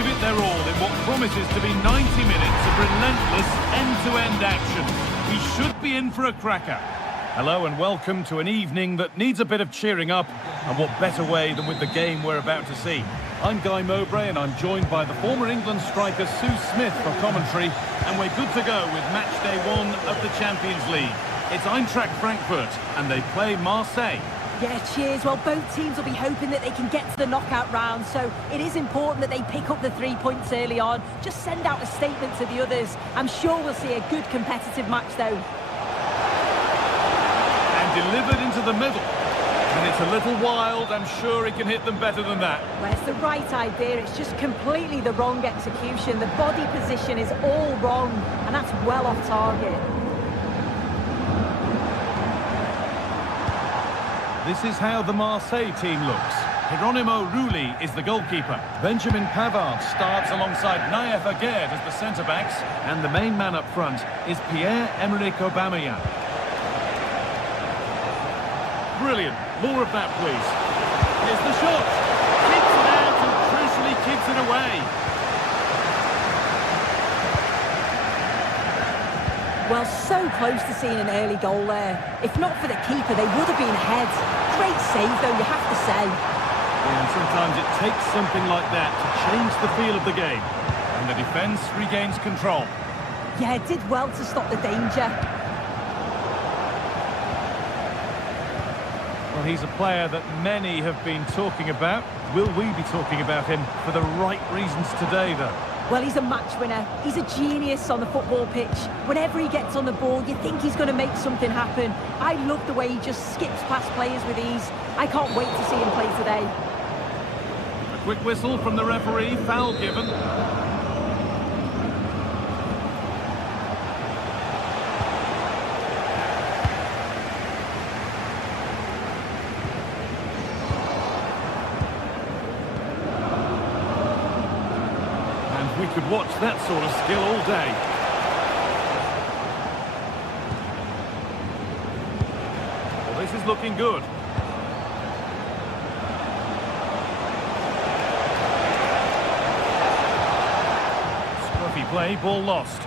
give it their all in what promises to be 90 minutes of relentless end-to-end action. We should be in for a cracker. Hello and welcome to an evening that needs a bit of cheering up, and what better way than with the game we're about to see. I'm Guy Mowbray and I'm joined by the former England striker Sue Smith for commentary, and we're good to go with match day 1 of the Champions League. It's Eintracht Frankfurt and they play Marseille. Yeah, cheers. Well, both teams will be hoping that they can get to the knockout round, so it is important that they pick up the 3 points early on. Just send out a statement to the others. I'm sure we'll see a good competitive match though. Delivered into the middle, and it's a little wild. I'm sure he can hit them better than that. Well, it's the right idea, it's just completely the wrong execution. The body position is all wrong, and that's well off target. This is how the Marseille team looks. Geronimo Rulli is the goalkeeper. Benjamin Pavard starts alongside Naïef Aguerd as the centre-backs, and the main man up front is Pierre-Emerick Aubameyang. Brilliant. More of that, please. Here's the shot. Kicks it out and crucially kicks it away. Well, so close to seeing an early goal there. If not for the keeper, they would have been ahead. Great save, though, you have to say. Yeah, and sometimes it takes something like that to change the feel of the game. And the defence regains control. Yeah, it did well to stop the danger. Well, he's a player that many have been talking about. Will we be talking about him for the right reasons today, though? Well, he's a match winner. He's a genius on the football pitch. Whenever he gets on the ball, you think he's going to make something happen. I love the way he just skips past players with ease. I can't wait to see him play today. A quick whistle from the referee, foul given. We could watch that sort of skill all day. Well, this is looking good. Scruffy play, ball lost.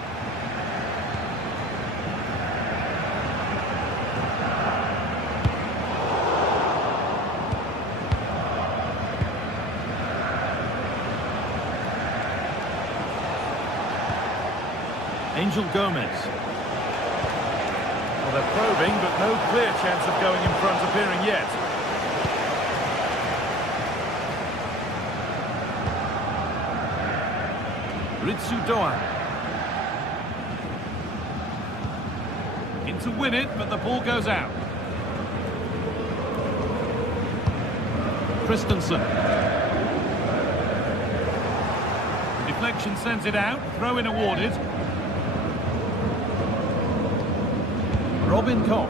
Angel Gomez. Well, they're probing, but no clear chance of going in front appearing yet. Ritsu Doan. In to win it, but the ball goes out. Christensen. The deflection sends it out, throw-in awarded. Robin Koch.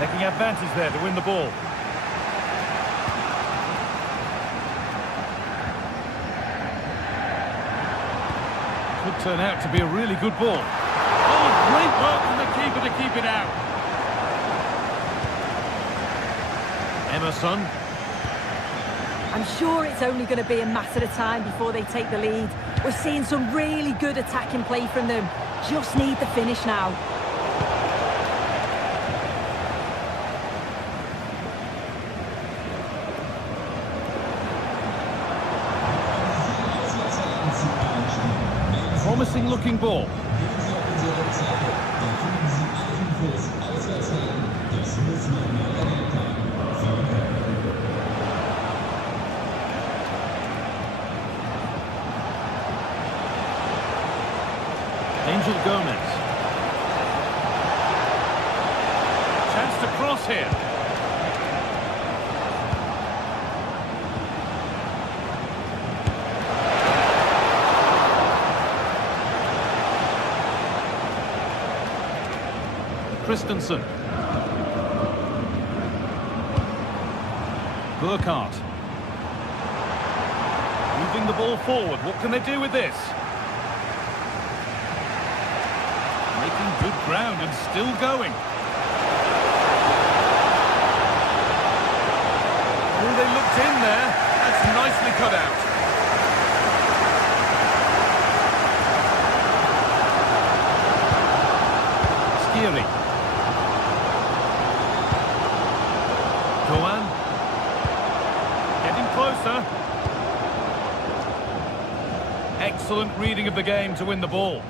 Taking advantage there to win the ball. Could turn out to be a really good ball. Oh, great work from the keeper to keep it out. Emerson. I'm sure it's only going to be a matter of time before they take the lead. We're seeing some really good attacking play from them. Just need the finish now. Promising looking ball. Angel Gomez. Chance to cross here. Christensen. Burkhardt. Moving the ball forward. What can they do with this? Making good ground and still going. Oh, they looked in there. That's nicely cut out. Skiri. Goan. Getting closer. Excellent reading of the game to win the ball.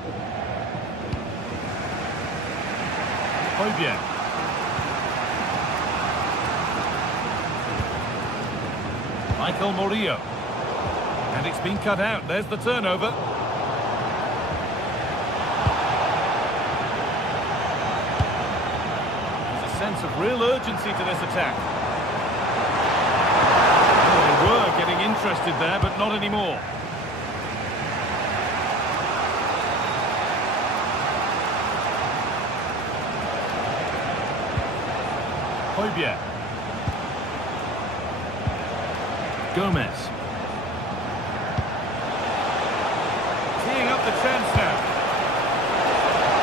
Hojbjerg. Michael Murillo. And it's been cut out. There's the turnover. There's a sense of real urgency to this attack. Well, they were getting interested there, but not anymore. Hojbjerg. Gomez. Teeing up the chance now.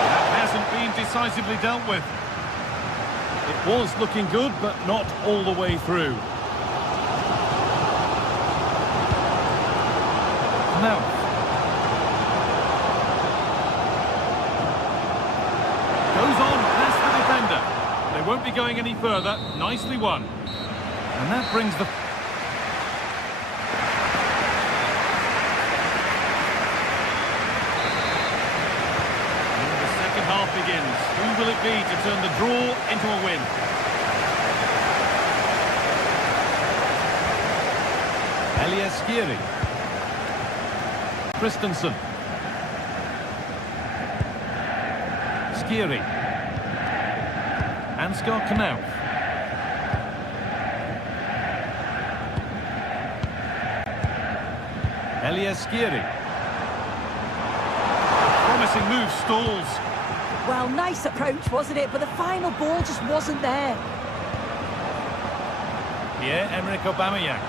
That hasn't been decisively dealt with. It was looking good, but not all the way through. Now. Goes on past the defender. They won't be going any further. Nicely won. And that brings the... begins. Who will it be to turn the draw into a win? Elias Skiri. Christensen. Skiri. Ansgar Knauf. Elias Skiri. Promising move stalls. Well, nice approach, wasn't it? But the final ball just wasn't there. Pierre-Emerick Aubameyang.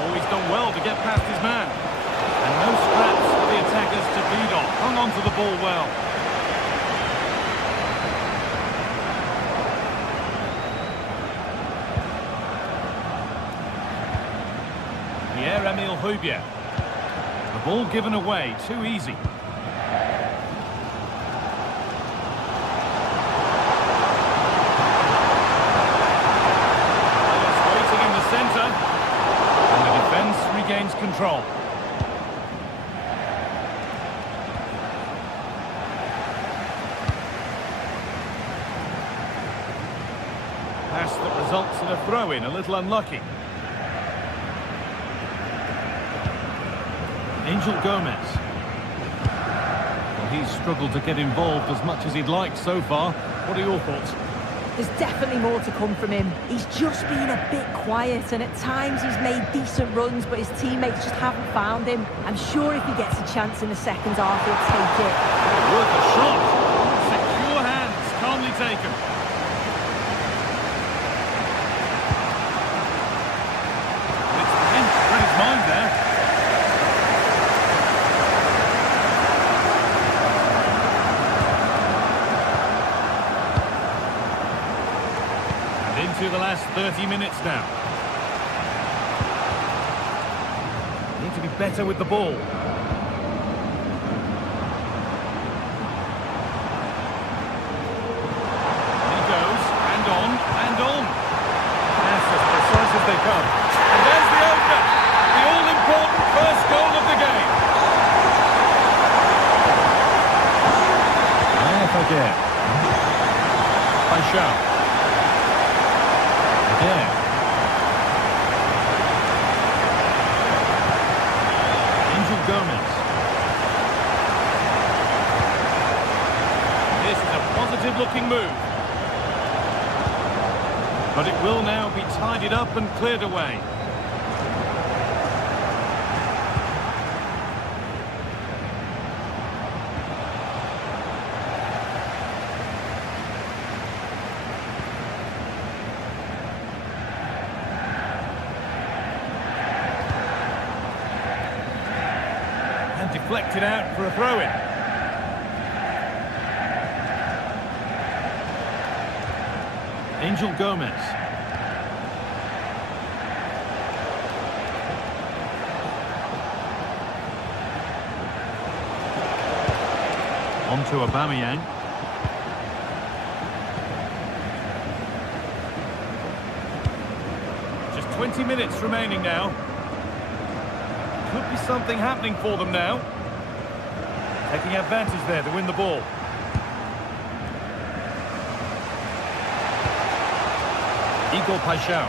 Always done well to get past his man. And no scraps for the attackers to feed on. Hung on to the ball well. Pierre-Emile Hojbjerg. The ball given away, too easy. Regains control. Pass that results in a throw-in, a little unlucky. Angel Gomez. Well, he's struggled to get involved as much as he'd like so far. What are your thoughts? There's definitely more to come from him. He's just been a bit quiet, and at times he's made decent runs, but his teammates just haven't found him. I'm sure if he gets a chance in the second half, he'll take it. Worth a shot. Secure hands, calmly taken. It's pinched for his mind there. Into the last 30 minutes now. Need to be better with the ball. He goes, and on, and on. That's as precise as they come. And there's the opener. The all-important first goal of the game. Again. Paixão. Again. Angel Gomez. This is a positive-looking move. But it will now be tidied up and cleared away. Deflected out for a throw-in. Angel Gomez. On to Aubameyang. Just 20 minutes remaining now. Could be something happening for them now. Taking advantage there to win the ball. Igor Paixão.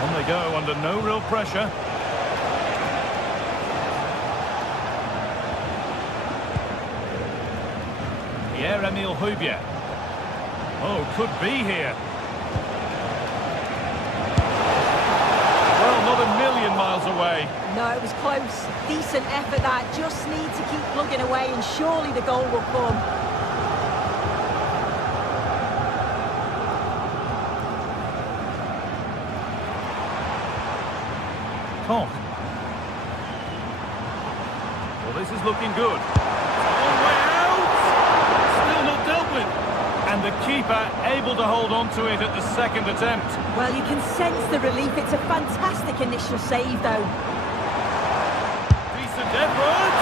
On they go under no real pressure. Pierre-Emile Højbjerg. Oh, could be here. Well, not a million miles away. No, it was close. Decent effort that. Just need to keep plugging away and surely the goal will come. Koch. Well, this is looking good. Long way out! Still not dealt with. And the keeper able to hold on to it at the second attempt. Well, you can sense the relief. It's a fantastic initial save, though. Decent effort.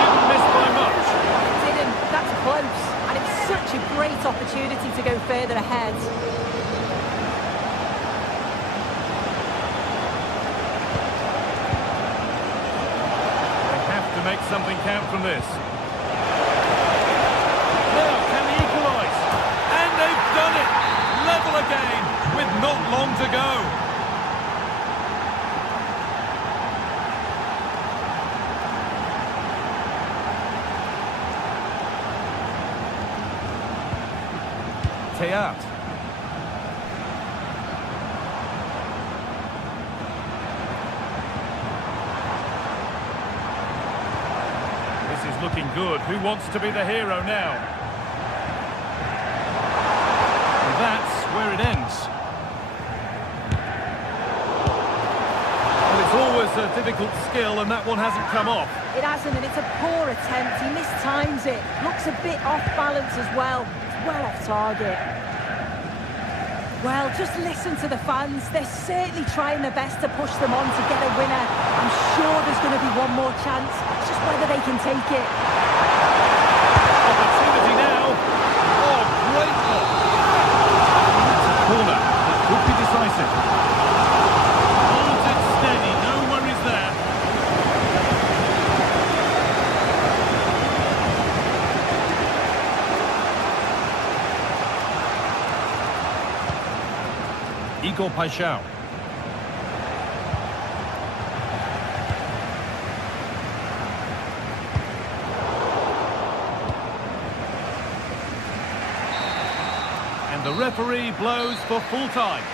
Didn't miss by much. It didn't. That's close. And it's such a great opportunity to go further ahead. Make something count from this. Now, can they equalise? And they've done it! Level again, with not long to go. Teat. Looking good. Who wants to be the hero now? And that's where it ends. Well, it's always a difficult skill, and that one hasn't come off. It hasn't, and it's a poor attempt. He mistimes it. Looks a bit off balance as well. It's well off target. Well, just listen to the fans. They're certainly trying their best to push them on to get a winner. I'm sure there's going to be one more chance. It's just whether they can take it. Opportunity now. Oh, great ball. It's a corner. It could be decisive. Holds it steady. No worries there. Igor Paixão. And the referee blows for full time.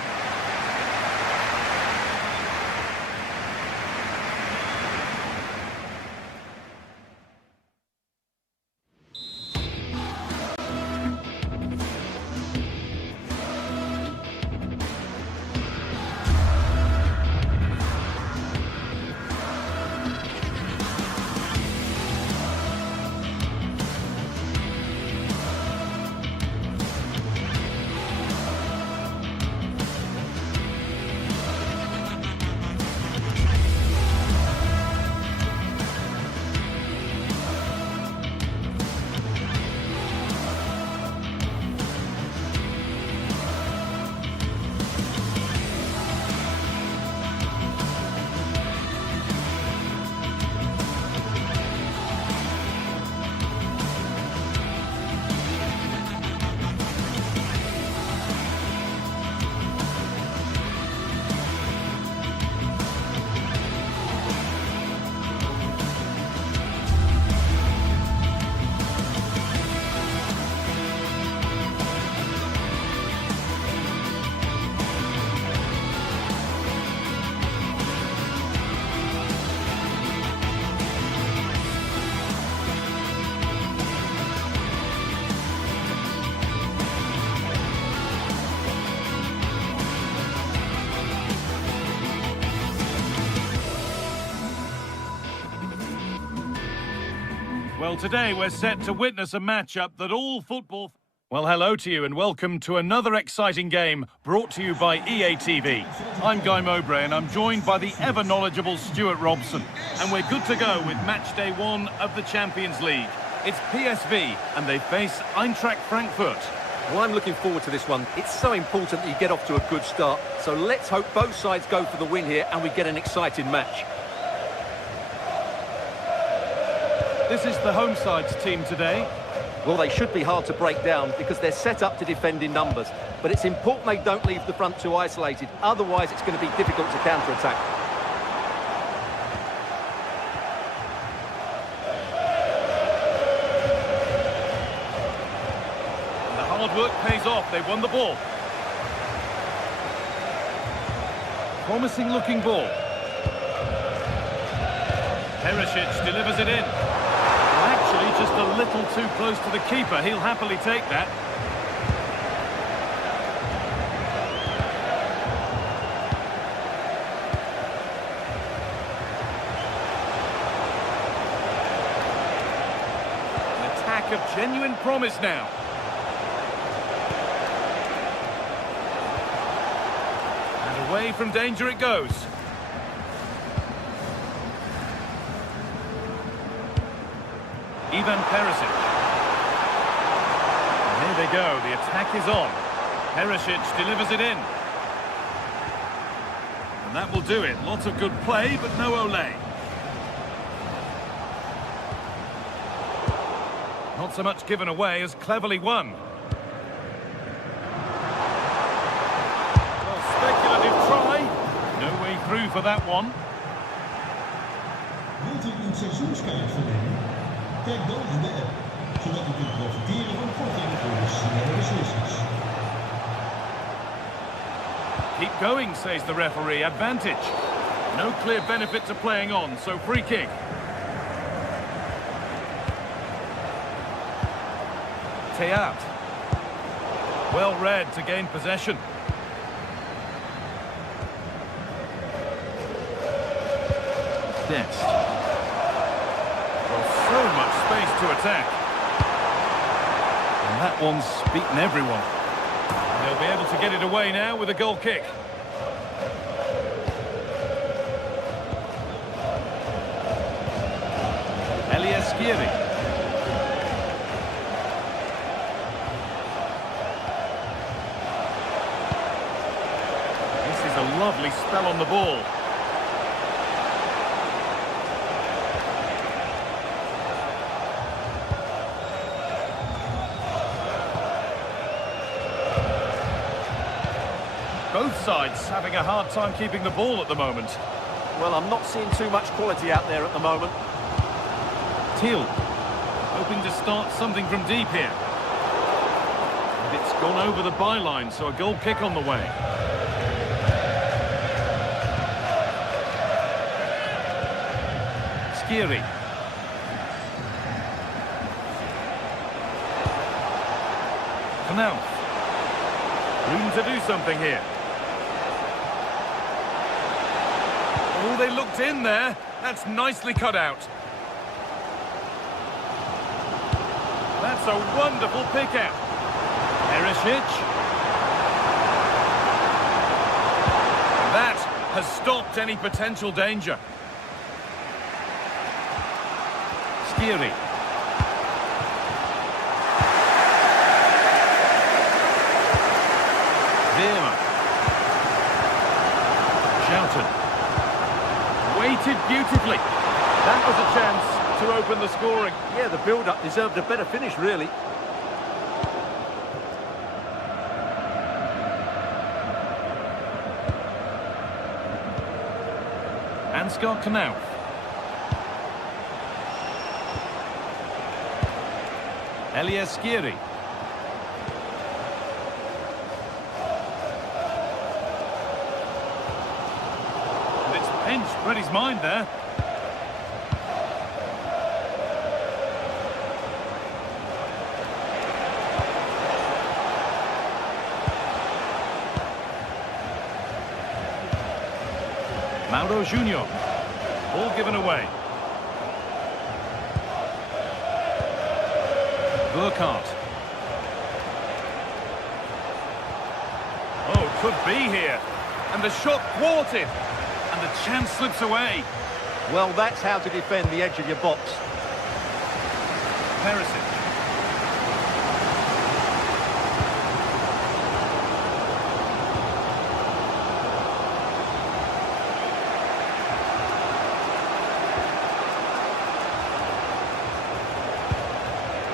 Well, today we're set to witness a matchup that all football Well, hello to you and welcome to another exciting game brought to you by EA TV. I'm Guy Mowbray and I'm joined by the ever-knowledgeable Stuart Robson. And we're good to go with match day 1 of the Champions League. It's PSV and they face Eintracht Frankfurt. Well, I'm looking forward to this one. It's so important that you get off to a good start. So let's hope both sides go for the win here and we get an exciting match. This is the home side's team today. Well, they should be hard to break down because they're set up to defend in numbers. But it's important they don't leave the front too isolated. Otherwise, it's going to be difficult to counter-attack. The hard work pays off. They won the ball. Promising looking ball. Perisic delivers it in. Actually, just a little too close to the keeper. He'll happily take that. An attack of genuine promise now. And away from danger it goes. Ivan Perisic. And here they go, the attack is on. Perisic delivers it in. And that will do it. Lots of good play, but no Olé. Not so much given away as cleverly won. Well, speculative try. No way through for that one. Wilt u uw seizoenskaart verlengen? Kijk dan in de app, zodat u kunt profiteren van korting voor de snelle beslissers. Keep going, says the referee. Advantage. No clear benefit to playing on, so free kick. Teat. Well read to gain possession. Dest. So much space to attack. And that one's beaten everyone. They'll be able to get it away now with a goal kick. Elias Skiri. This is a lovely spell on the ball. Both sides having a hard time keeping the ball at the moment. Well, I'm not seeing too much quality out there at the moment. Thiel, hoping to start something from deep here. And it's gone over the byline, so a goal kick on the way. Skiri. Knauf. Room to do something here. Oh, they looked in there. That's nicely cut out. That's a wonderful pick out. Perisic. That has stopped any potential danger. Skiri. Shouted. Waited beautifully. That was a chance to open the scoring. Yeah, the build-up deserved a better finish, really. Ansgar Knauf. Elias Skiri. Pinched, read his mind there. Mauro Junior. Ball given away. Burkhardt. Could be here. And the shot thwarted. And the chance slips away. Well, that's how to defend the edge of your box. Perisic.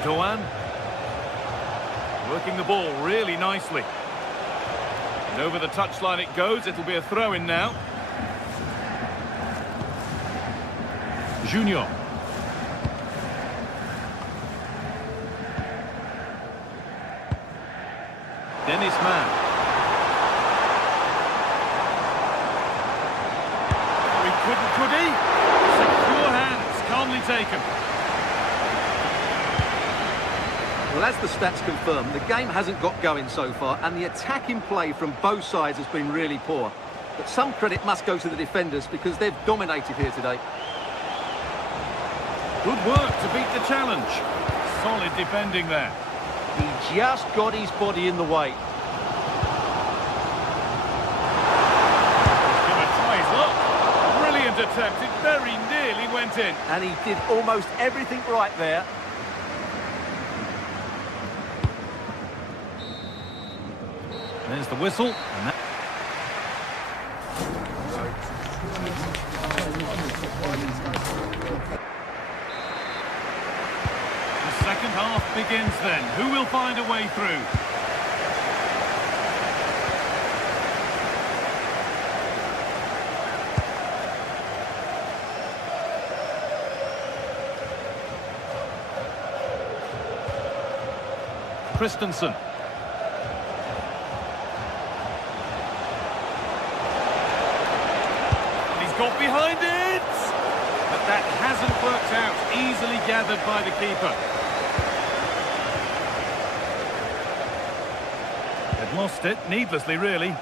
Doan. Working the ball really nicely. And over the touchline it goes. It'll be a throw-in now. Junior. Dennis Mann. Oh, he couldn't, could he? Secure hands, calmly taken. Well, as the stats confirm, the game hasn't got going so far, and the attacking play from both sides has been really poor. But some credit must go to the defenders because they've dominated here today. Good work to beat the challenge. Solid defending there. He just got his body in the way. He's going to try his luck. Brilliant attempt. It very nearly went in. And he did almost everything right there. There's the whistle. And that... The second half begins then. Who will find a way through? Christensen. Got behind it! But that hasn't worked out. Easily gathered by the keeper. They've lost it, needlessly really.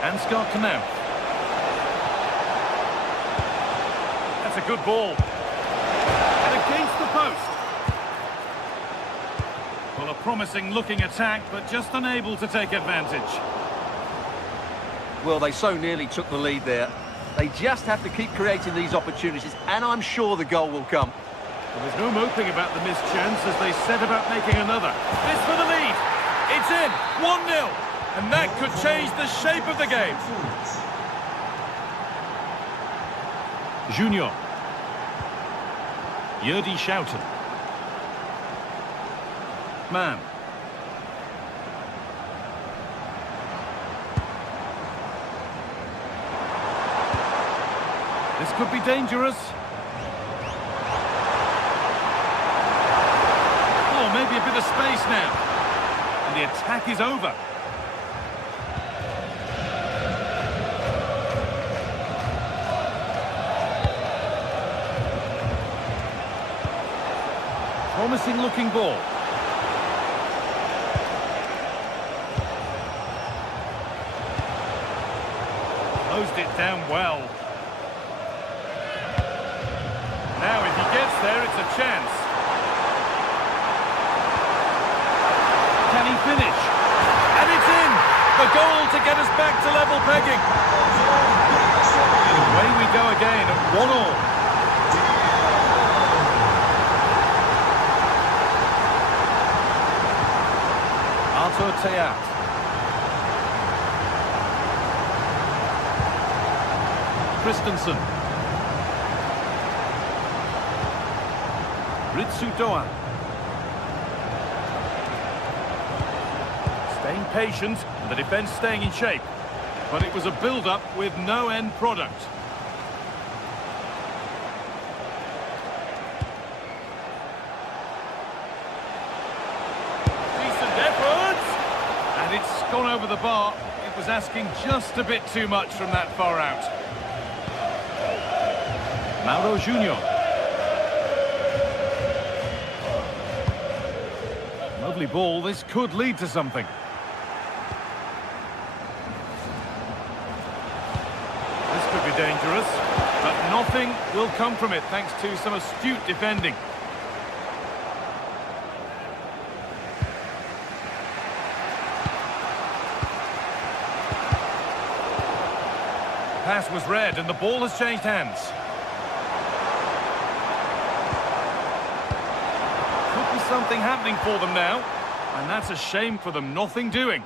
Ansgar Knauff. That's a good ball. And against the post. Well, a promising looking attack, but just unable to take advantage. Well, they so nearly took the lead there. They just have to keep creating these opportunities, and I'm sure the goal will come. Well, there's no moping about the missed chance as they set about making another. This for the lead. It's in. 1-0. And that could change the shape of the game. Junior. Yerdy Schouten. Man. This could be dangerous. Oh, maybe a bit of space now. And the attack is over. Promising looking ball. Closed it down well. Now if he gets there, it's a chance. Can he finish? And it's in! The goal to get us back to level pegging. Away we go again at 1-1. Arthur Theat. Christensen. Ritsu Doan. Staying patient and the defence staying in shape. But it was a build-up with no end product. Decent efforts! And it's gone over the bar. It was asking just a bit too much from that far out. Mauro Junior. Lovely ball. This could lead to something. This could be dangerous, but nothing. Something will come from it thanks to some astute defending. Pass was read and the ball has changed hands. Could be something happening for them now. And that's a shame for them, nothing doing.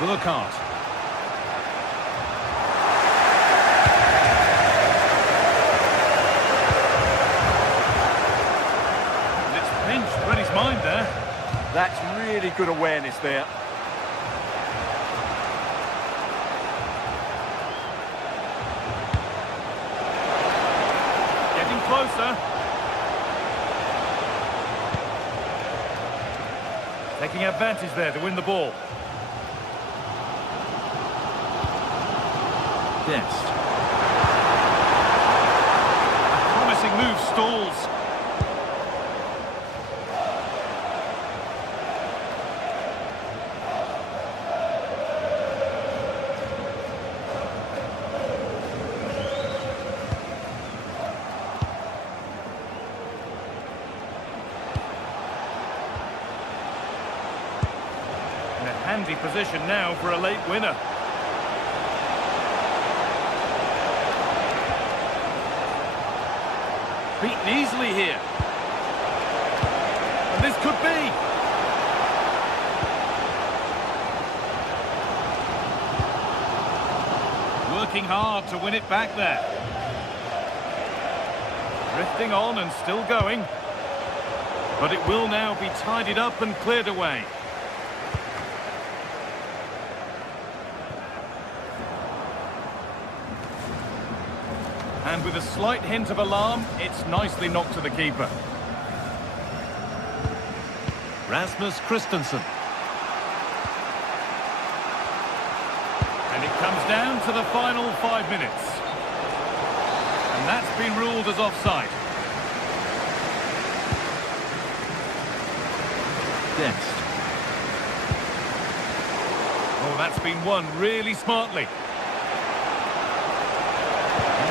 Burkhardt. It's pinched Reddy's mind there. That's really good awareness there. Getting closer. Taking advantage there to win the ball. Dest. A promising move stalls. In a handy position now for a late winner. Beaten easily here. And this could be. Working hard to win it back there. Drifting on and still going. But it will now be tidied up and cleared away. And with a slight hint of alarm, it's nicely knocked to the keeper. Rasmus Christensen. And it comes down to the final 5 minutes. And that's been ruled as offside. Dest. Oh, that's been won really smartly.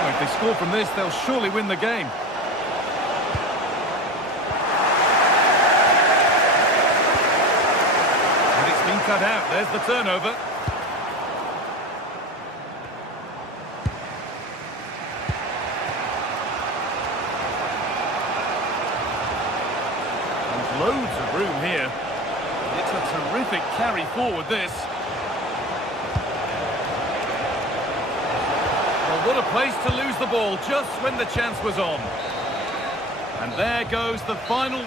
If they score from this, they'll surely win the game. And it's been cut out. There's the turnover. There's loads of room here. It's a terrific carry forward, this. What a place to lose the ball just when the chance was on. And there goes the final.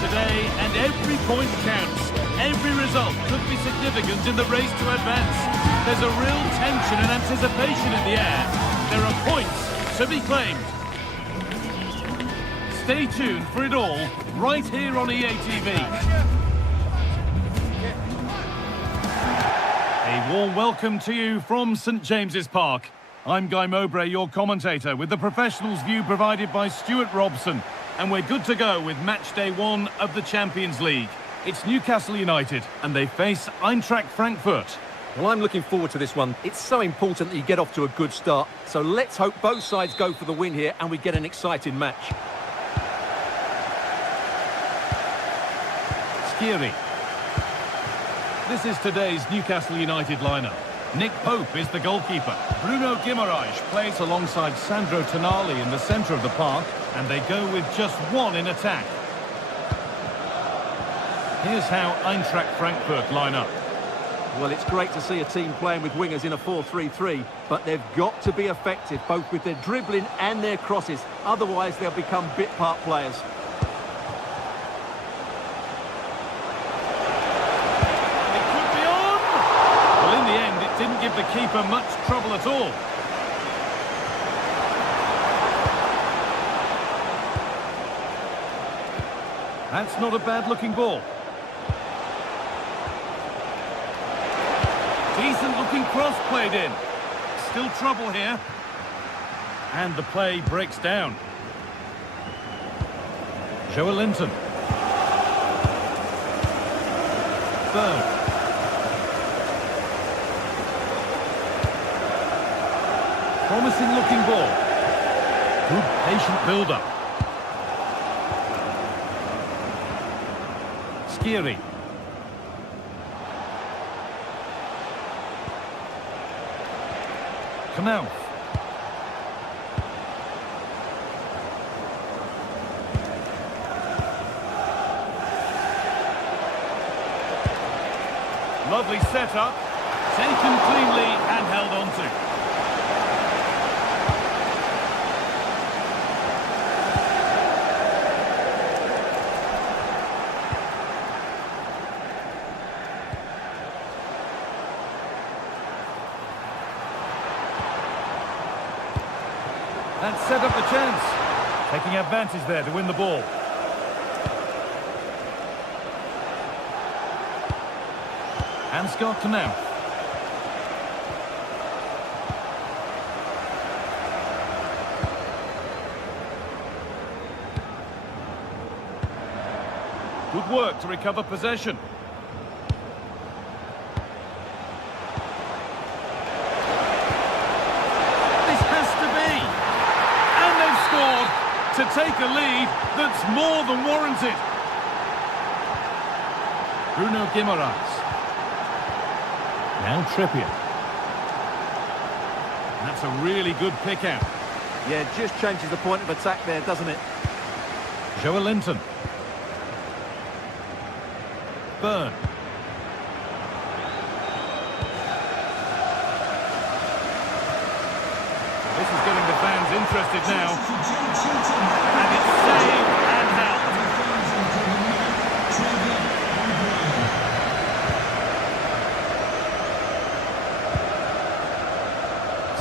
Today, and every point counts. Every result could be significant in the race to advance. There's a real tension and anticipation in the air. There are points to be claimed. Stay tuned for it all, right here on EA TV. A warm welcome to you from St James's Park. I'm Guy Mowbray, your commentator, with the professionals' view provided by Stuart Robson. And we're good to go with match day 1 of the Champions League. It's Newcastle United, and they face Eintracht Frankfurt. Well, I'm looking forward to this one. It's so important that you get off to a good start. So let's hope both sides go for the win here and we get an exciting match. Skiri. This is today's Newcastle United lineup. Nick Pope is the goalkeeper. Bruno Guimaraes plays alongside Sandro Tonali in the centre of the park, and they go with just one in attack. Here's how Eintracht Frankfurt line up. Well, it's great to see a team playing with wingers in a 4-3-3, but they've got to be effective, both with their dribbling and their crosses. Otherwise, they'll become bit-part players. It could be on! Well, in the end, it didn't give the keeper much trouble at all. That's not a bad-looking ball. Decent-looking cross played in. Still trouble here. And the play breaks down. Joelinton. Byrne. Promising-looking ball. Good patient build-up. Skiri. Knauf. Lovely setup, taken cleanly and held on to. And set up the chance. Taking advantage there to win the ball. Ansgar Knauf. Good work to recover possession. To take a lead that's more than warranted. Bruno Guimaraes. Now Trippier. That's a really good pick out. Yeah, it just changes the point of attack there, doesn't it? Joelinton. Byrne. This is getting the fans interested now. And it's saved and held.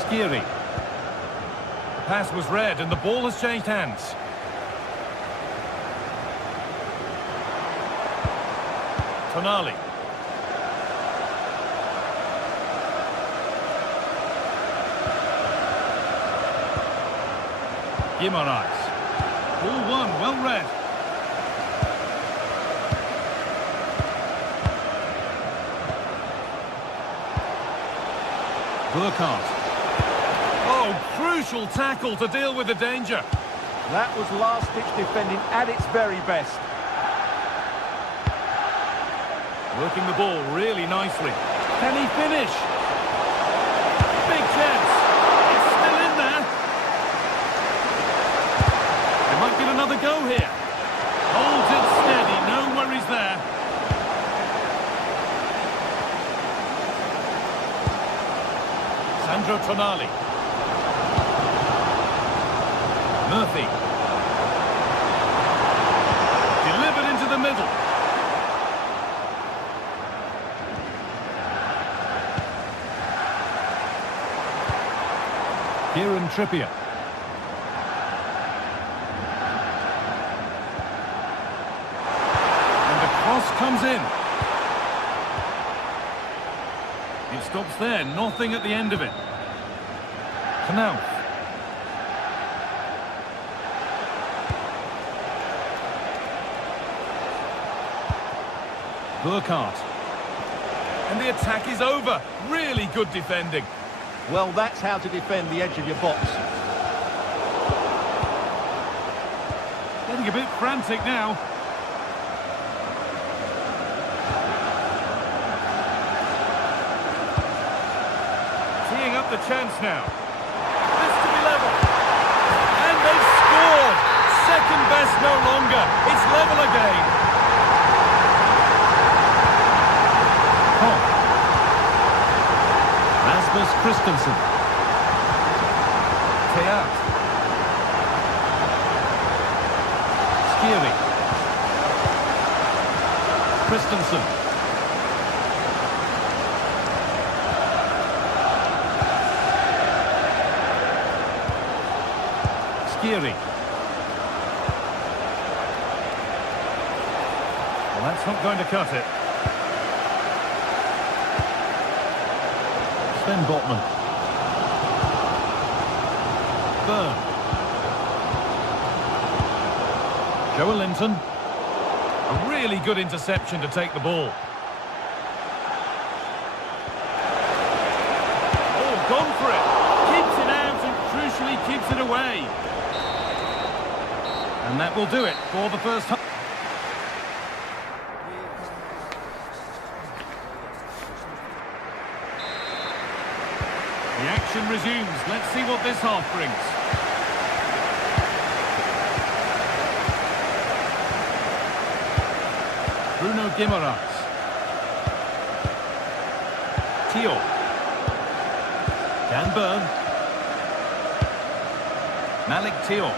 Skiri. The pass was read and the ball has changed hands. Tonali. Guimaraes. Ball one, well read. Burkhardt. Oh, crucial tackle to deal with the danger. That was last-ditch defending at its very best. Working the ball really nicely. Can he finish? Big chance. It's still in there. They might get another go here. Holds it steady, no worries there. Sandro Tonali. Murphy. Delivered into the middle. Kieran Trippier. And the cross comes in. It stops there, nothing at the end of it. Knauf. Burkhardt. And the attack is over. Really good defending. Well, that's how to defend the edge of your box. Getting a bit frantic now. Teeing up the chance now. This to be level. And they've scored. Second best no longer. It's level again. Oh. Rasmus Christensen. Teat. Skiri. Christensen. Skiri. Well, that's not going to cut it. Sven Botman. Byrne. Joelinton. A really good interception to take the ball. Oh, gone for it. Keeps it out and crucially keeps it away. And that will do it for the first half. The action resumes. Let's see what this half brings. Bruno Guimaraes. Tio. Dan Burn. Malik Tio.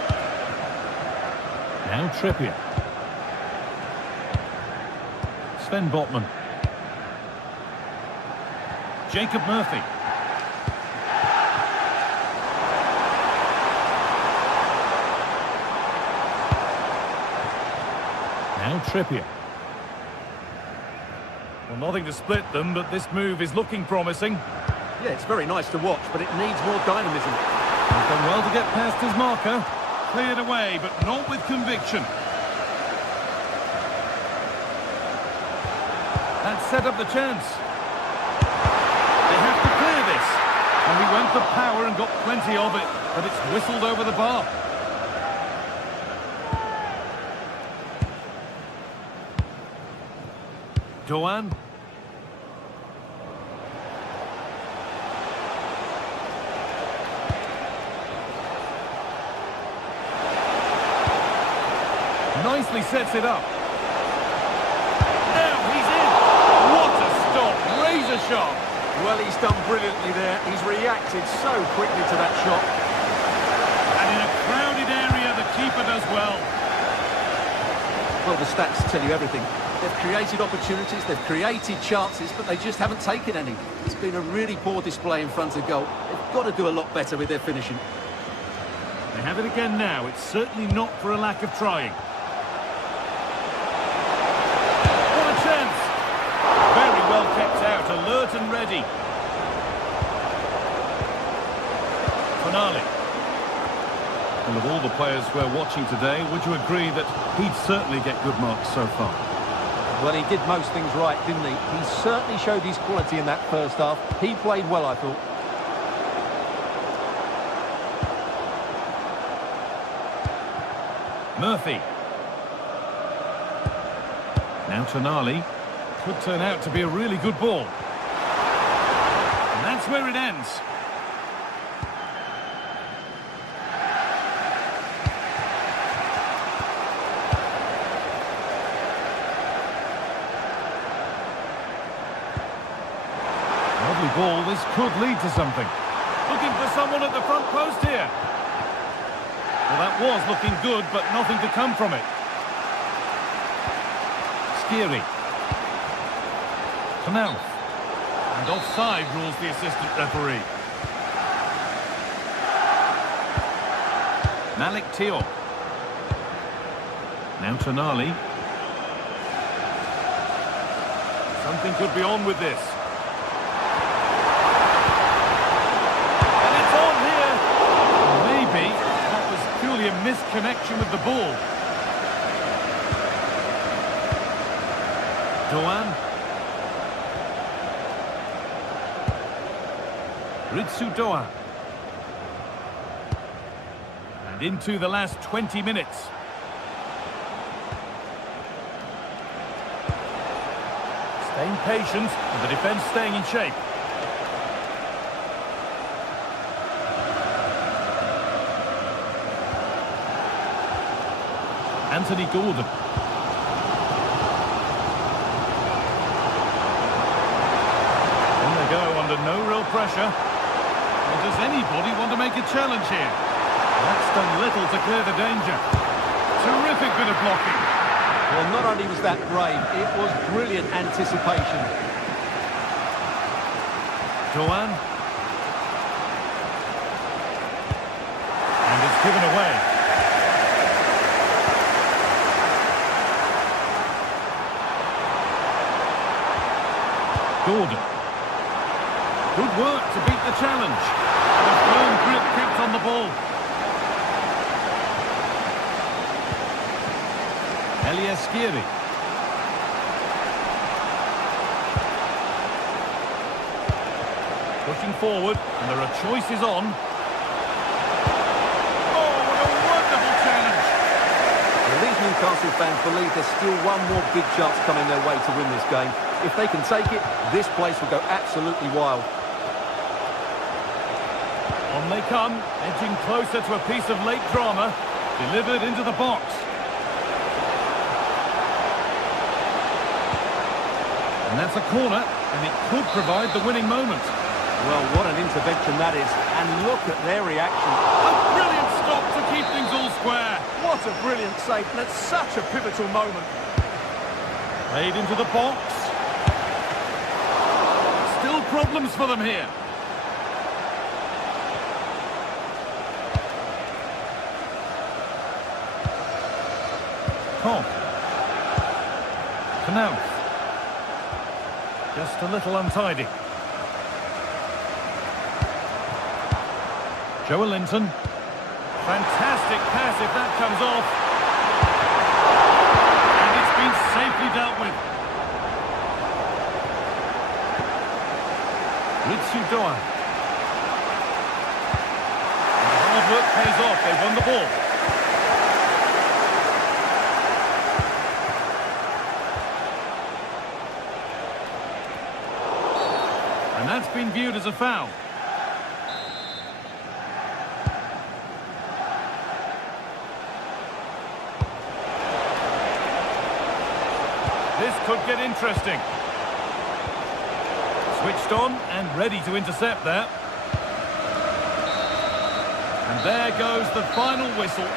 Now Trippier. Sven Botman. Jacob Murphy. Now Trippier. Well, nothing to split them, but this move is looking promising. Yeah, it's very nice to watch, but it needs more dynamism. He's done well to get past his marker. Cleared away, but not with conviction. That set up the chance. They have to clear this. And he went for power and got plenty of it, but it's whistled over the bar. Doan. Nicely sets it up. Now he's in. What a stop. Razor sharp. Well, he's done brilliantly there. He's reacted so quickly to that shot. And in a crowded area, the keeper does well. Well, the stats tell you everything. They've created opportunities, they've created chances, but they just haven't taken any. It's been a really poor display in front of goal. They've got to do a lot better with their finishing. They have it again now. It's certainly not for a lack of trying. What a chance! Very well kept out, alert and ready. Tonali. And of all the players we're watching today, would you agree that he'd certainly get good marks so far? Well, he did most things right, didn't he? He certainly showed his quality in that first half. He played well, I thought. Murphy. Now Tonali. Could turn out to be a really good ball. And that's where it ends. Lovely ball. This could lead to something. Looking for someone at the front post here. Well, that was looking good, but nothing to come from it. Skiri. Knauf. And offside rules the assistant referee. Malik Tio. Now Tonali. Something could be on with this. And it's on here. Maybe that was purely a misconnection with the ball. Doan. Ritsu Doan. And into the last 20 minutes. Staying patient, and the defence staying in shape. Anthony Gordon. On they go under no real pressure. Or does anybody want to make a challenge here? That's done little to clear the danger. Terrific bit of blocking. Well, not only was that brave, it was brilliant anticipation. Doan. And it's given away. Gordon. Good work to beat the challenge. A firm grip kept on the ball. Elias Skiri. Pushing forward, and there are choices on. Oh, what a wonderful challenge! Well, these Newcastle fans believe there's still one more big chance coming their way to win this game. If they can take it, this place will go absolutely wild. On they come, edging closer to a piece of late drama, delivered into the box. And that's a corner, and it could provide the winning moment. Well, what an intervention that is. And look at their reaction. A brilliant stop to keep things all square. What a brilliant save, and it's such a pivotal moment. Played into the box. Still problems for them here. Cobb. Knauf. Just a little untidy. Joelinton. Fantastic pass if that comes off. And it's been safely dealt with. Ritsu Doan. And the hard work pays off. They won the ball. And that's been viewed as a foul. This could get interesting. Switched on and ready to intercept there. And there goes the final whistle.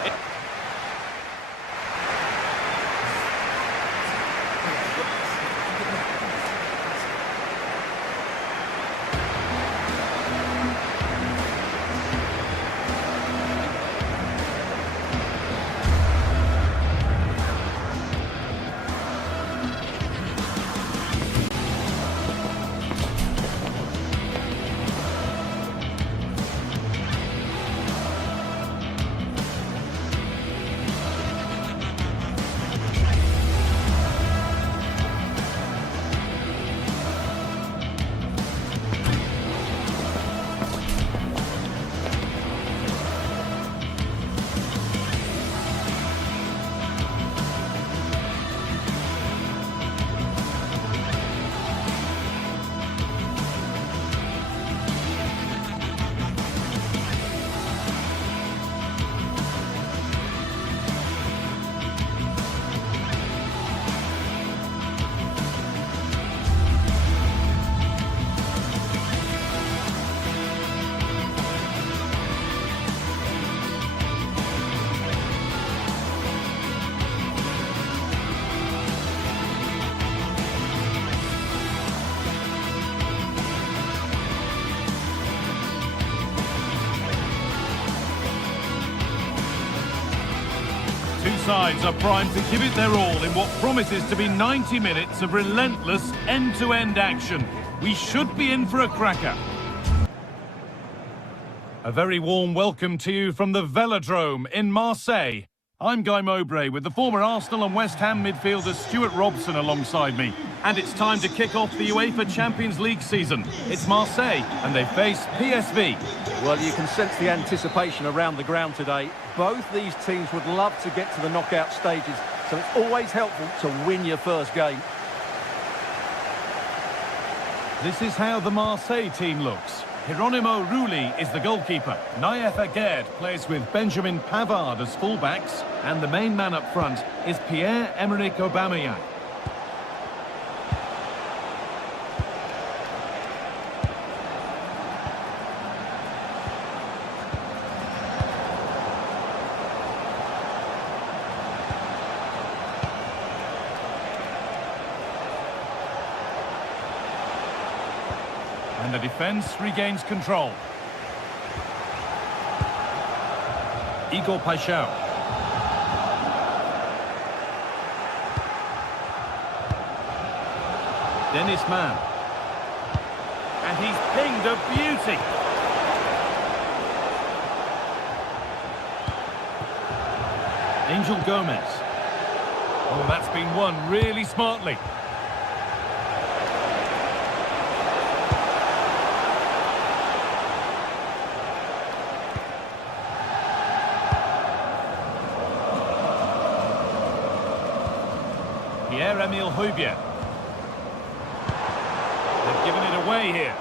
Two sides are primed to give it their all in what promises to be 90 minutes of relentless end-to-end action. We should be in for a cracker. A very warm welcome to you from the Velodrome in Marseille. I'm Guy Mowbray with the former Arsenal and West Ham midfielder Stuart Robson alongside me. And it's time to kick off the UEFA Champions League season. It's Marseille and they face PSV. Well, you can sense the anticipation around the ground today. Both these teams would love to get to the knockout stages, so it's always helpful to win your first game. This is how the Marseille team looks. Hieronymo Rulli is the goalkeeper. Naïef Aguerd plays with Benjamin Pavard as fullbacks. And the main man up front is Pierre-Emerick Aubameyang. And the defence regains control. Igor Paixão. Dennis Mann. And he's pinged a beauty. Angel Gomez. Oh, that's been won really smartly. Pierre-Emile Højbjerg. They've given it away here.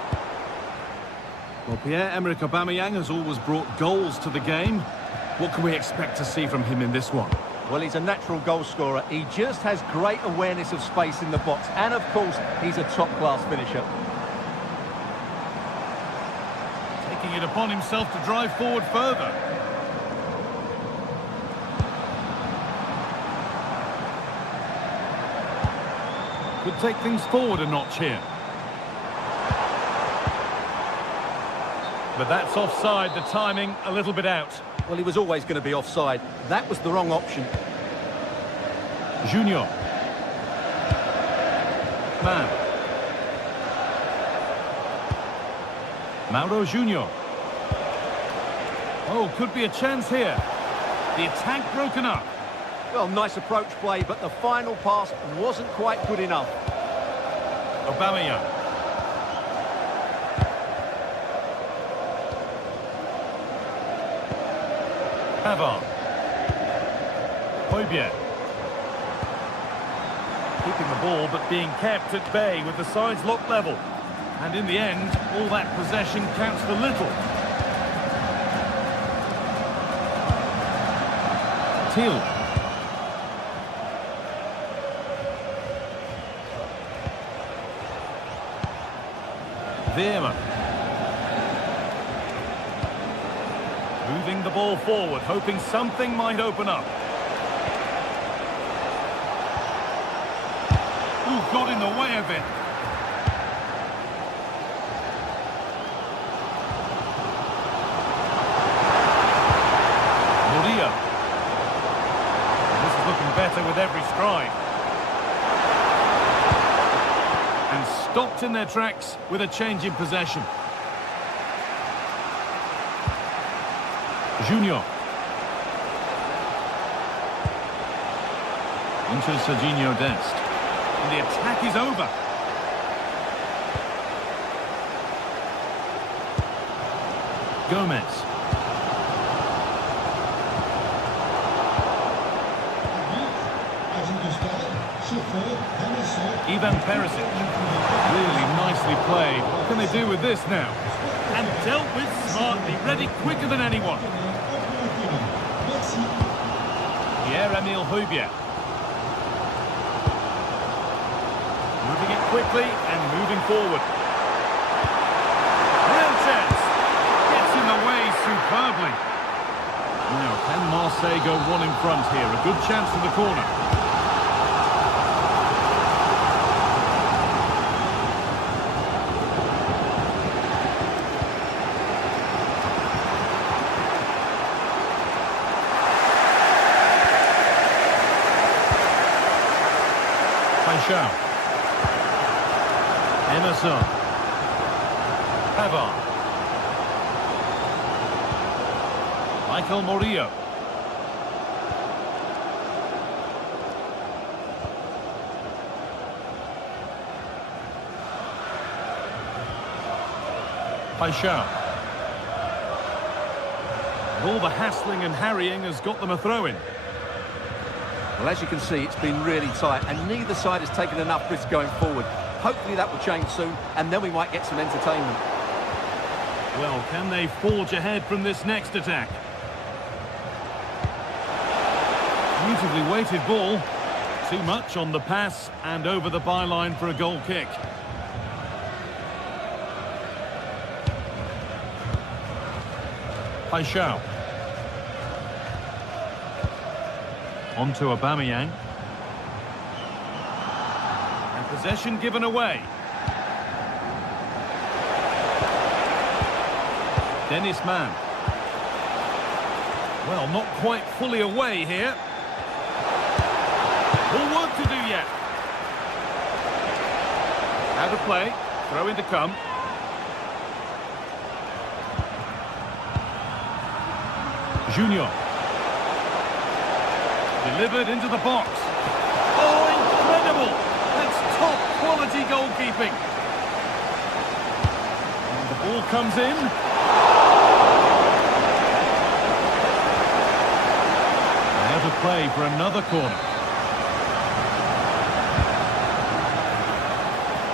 Well, Pierre-Emerick Aubameyang has always brought goals to the game. What can we expect to see from him in this one? Well, he's a natural goal scorer. He just has great awareness of space in the box. And, of course, he's a top-class finisher. Taking it upon himself to drive forward further. Could take things forward a notch here. But that's offside, the timing a little bit out. Well, he was always going to be offside. That was the wrong option. Junior. Man. Mauro Junior. Oh, could be a chance here. The attack broken up. Well, nice approach play, but the final pass wasn't quite good enough. Aubameyang. Pavard. Højbjerg. Keeping the ball, but being kept at bay with the sides locked level. And in the end, all that possession counts for little. Thiel. Veerman. Moving the ball forward, hoping something might open up. Ooh, got in the way of it. Murillo. This is looking better with every stride. And stopped in their tracks with a change in possession. Junior. Into Serginho Dest. And the attack is over. Gomez. Ivan Perisic. Really nicely played. What can they do with this now? And dealt with smartly, ready quicker than anyone. Pierre-Emile Højbjerg. Moving it quickly and moving forward. Real chance. Gets in the way superbly. Now, can Marseille go one in front here? A good chance for the corner. Paixão. Emerson. Pavard. Michael Murillo. Paixão. All the hassling and harrying has got them a throw-in. Well, as you can see, it's been really tight, and neither side has taken enough risk going forward. Hopefully that will change soon, and then we might get some entertainment. Well, can they forge ahead from this next attack? Beautifully weighted ball. Too much on the pass and over the byline for a goal kick. Paixão. On to Aubameyang. And possession given away. Dennis Mann. Well, not quite fully away here. More work to do yet. Out of play. Throw in to come. Junior. Delivered into the box. Oh, incredible! That's top quality goalkeeping. And the ball comes in. Out of play for another corner.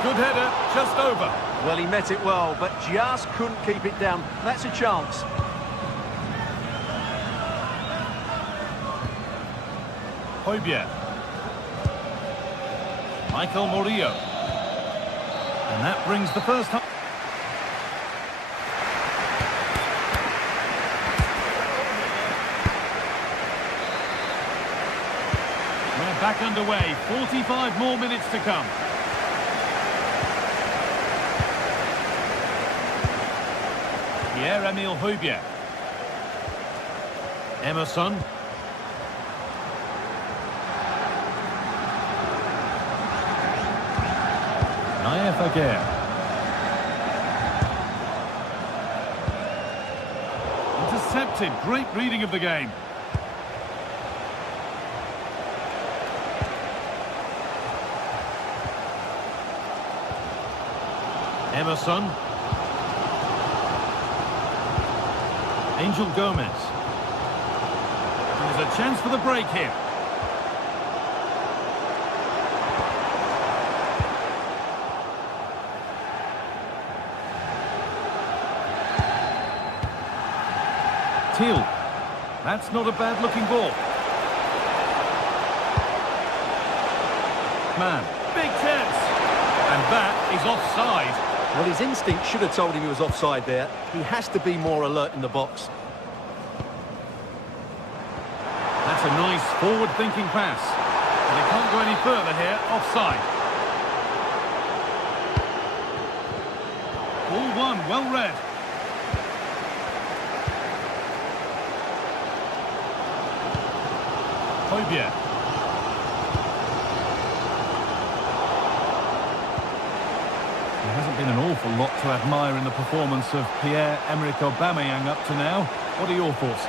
Good header, just over. Well, he met it well, but just couldn't keep it down. That's a chance. Højbjerg. Michael Murillo. And that brings the first half. We're back underway. 45 more minutes to come. Pierre-Emile Højbjerg. Emerson. Again. Intercepted. Great reading of the game. Emerson. Angel Gomez. There's a chance for the break here. Teal. That's not a bad looking ball. Man, big chance. And that is offside. Well, his instinct should have told him he was offside there. He has to be more alert in the box. That's a nice forward-thinking pass. And they can't go any further here. Offside. Ball one, well read. Højbjerg. There hasn't been an awful lot to admire in the performance of Pierre-Emerick Aubameyang up to now. What are your thoughts?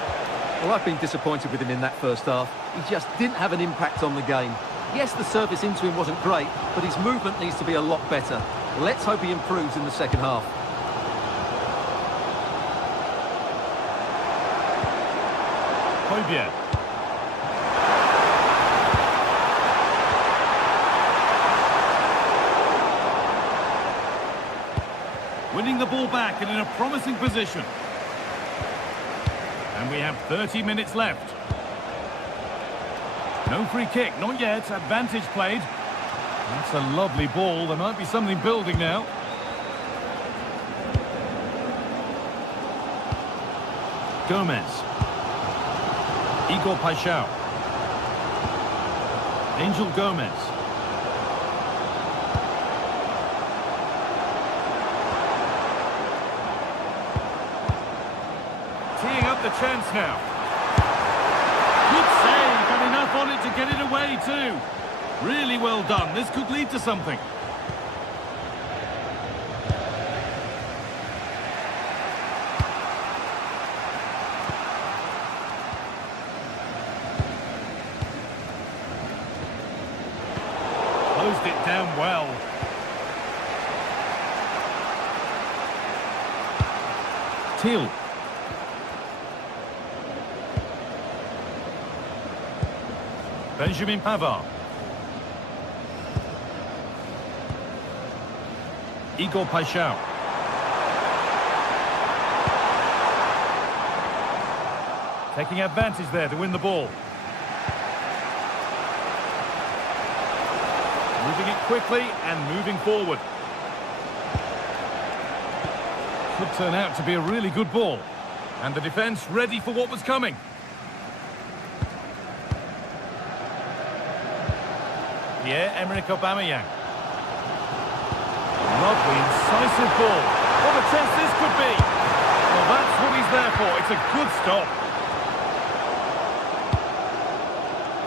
Well, I've been disappointed with him in that first half. He just didn't have an impact on the game. Yes, the service into him wasn't great, but his movement needs to be a lot better. Let's hope he improves in the second half. Højbjerg. Winning the ball back and in a promising position. And we have 30 minutes left. No free kick, not yet. Advantage played. That's a lovely ball. There might be something building now. Gomez. Igor Paixão. Angel Gomez. Teeing up the chance now. Good save, and enough on it to get it away too. Really well done. This could lead to something. Closed it down well. Teal. Benjamin Pavard. Igor Paixão. Taking advantage there to win the ball. Moving it quickly and moving forward. Could turn out to be a really good ball. And the defence ready for what was coming. Pierre-Emerick Aubameyang. Lovely, incisive ball. What a chance this could be. Well, that's what he's there for. It's a good stop.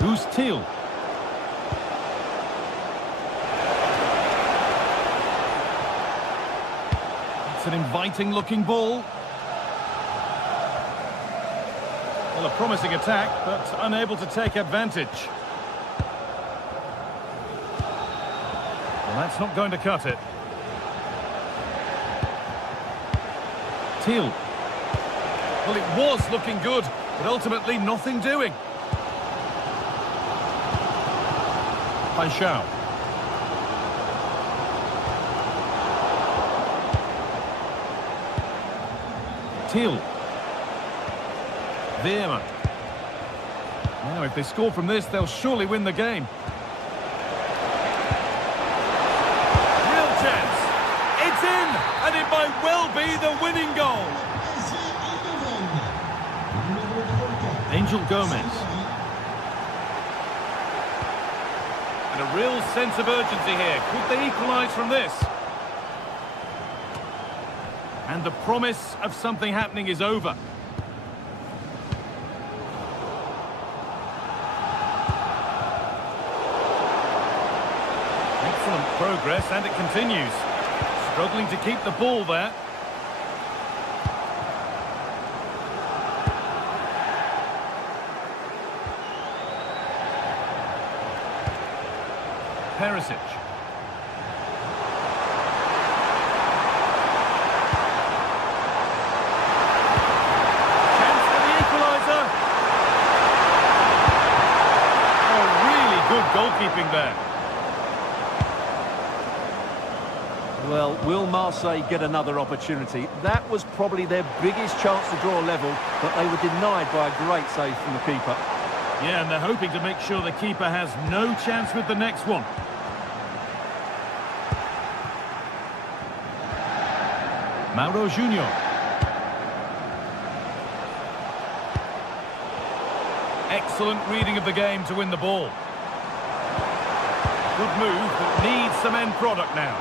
Who's Teal? It's an inviting-looking ball. Well, a promising attack, but unable to take advantage. Well, that's not going to cut it. Teal. Well, it was looking good, but ultimately nothing doing. Paixão. Teal. Veerman. Now, if they score from this, they'll surely win the game. Real chance. It's in, and it might well be the winning goal. Angel Gomez. And a real sense of urgency here. Could they equalise from this? And the promise of something happening is over. Excellent progress, and it continues. Struggling to keep the ball there. Perisic. Chance for the equaliser. Oh, really good goalkeeping there. Well, will Marseille get another opportunity? That was probably their biggest chance to draw a level, but they were denied by a great save from the keeper. Yeah, and they're hoping to make sure the keeper has no chance with the next one. Mauro Junior. Excellent reading of the game to win the ball. Good move, but needs some end product now.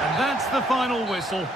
And that's the final whistle.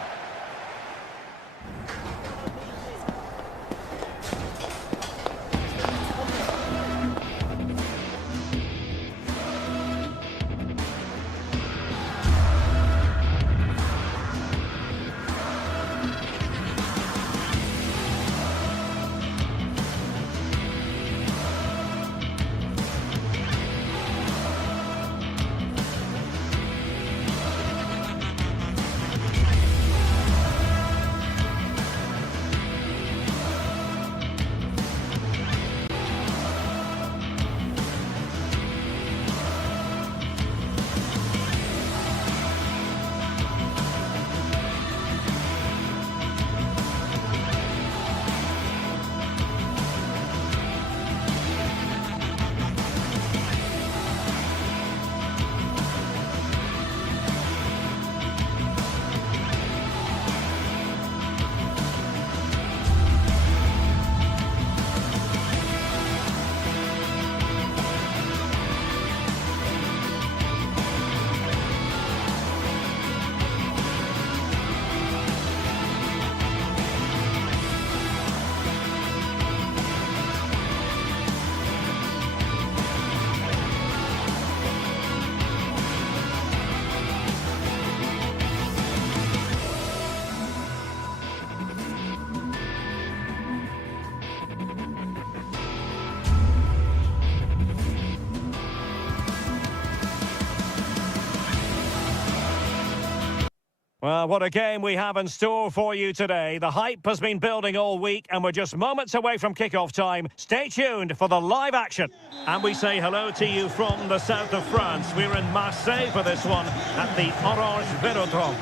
Well, what a game we have in store for you today. The hype has been building all week and we're just moments away from kick-off time. Stay tuned for the live action. And we say hello to you from the south of France. We're in Marseille for this one at the Orange Velodrome.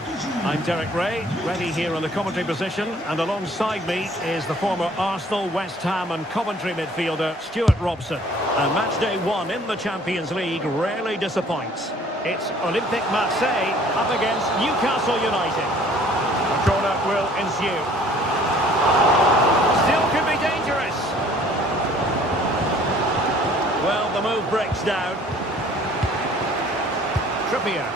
I'm Derek Ray, ready here in the commentary position, and alongside me is the former Arsenal, West Ham and Coventry midfielder Stuart Robson. And match day one in the Champions League rarely disappoints. It's Olympique Marseille up against Newcastle United. A corner will ensue. Still could be dangerous. Well, the move breaks down. Trippier.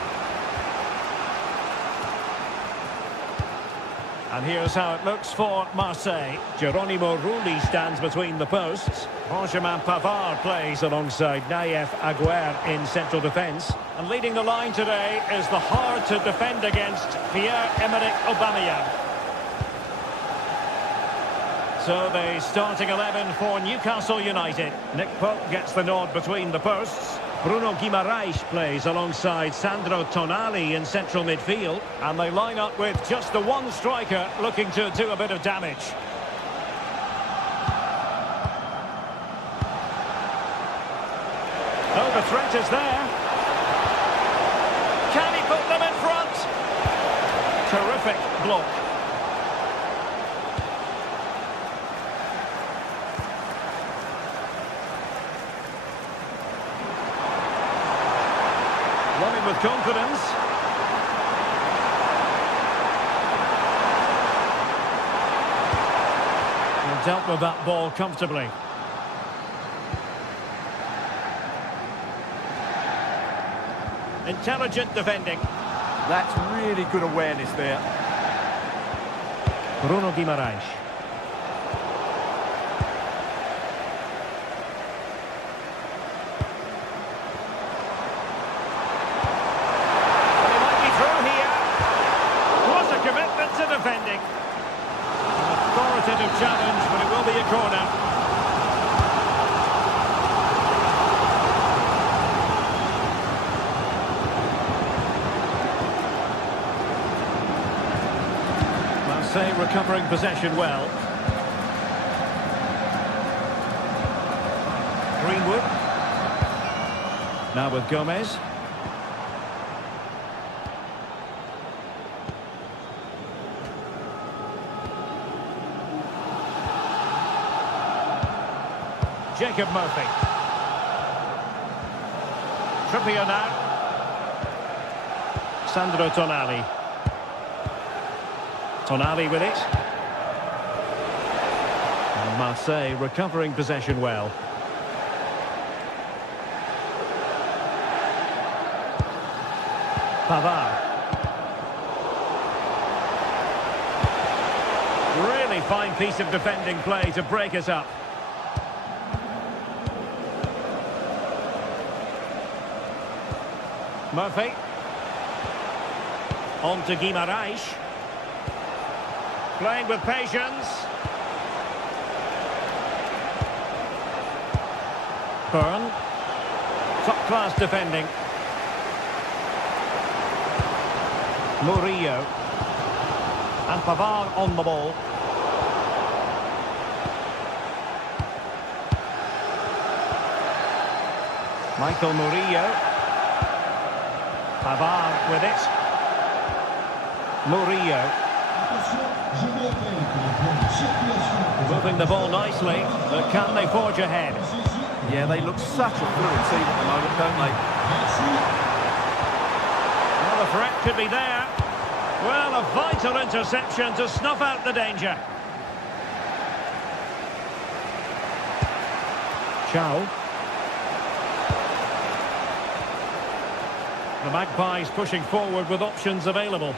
And here's how it looks for Marseille. Geronimo Rulli stands between the posts. Benjamin Pavard plays alongside Nayef Aguerd in central defence. And leading the line today is the hard-to-defend against Pierre-Emerick Aubameyang. So the starting 11 for Newcastle United. Nick Pope gets the nod between the posts. Bruno Guimaraes plays alongside Sandro Tonali in central midfield. And they line up with just the one striker looking to do a bit of damage. Oh, the threat is there. Can he put them in front? Terrific block. Running with confidence. And dealt with that ball comfortably. Intelligent defending. That's really good awareness there. Bruno Guimaraes. Defending. An authoritative challenge, but it will be a corner. Marseille recovering possession well. Greenwood. Now with Gomez. Jacob Murphy. Trippier now. Sandro Tonali. Tonali with it. And Marseille recovering possession well. Pavard. Really fine piece of defending play to break us up. Murphy. On to Guimaraes. Playing with patience. Byrne. Top-class defending. Murillo. And Pavard on the ball. Michael Murillo. Pavard with it. Murillo. Moving the ball nicely, but can they forge ahead? Yeah, they look such a fluid team at the moment, don't they? Well, the threat could be there. Well, a vital interception to snuff out the danger. Chow. The Magpies pushing forward with options available.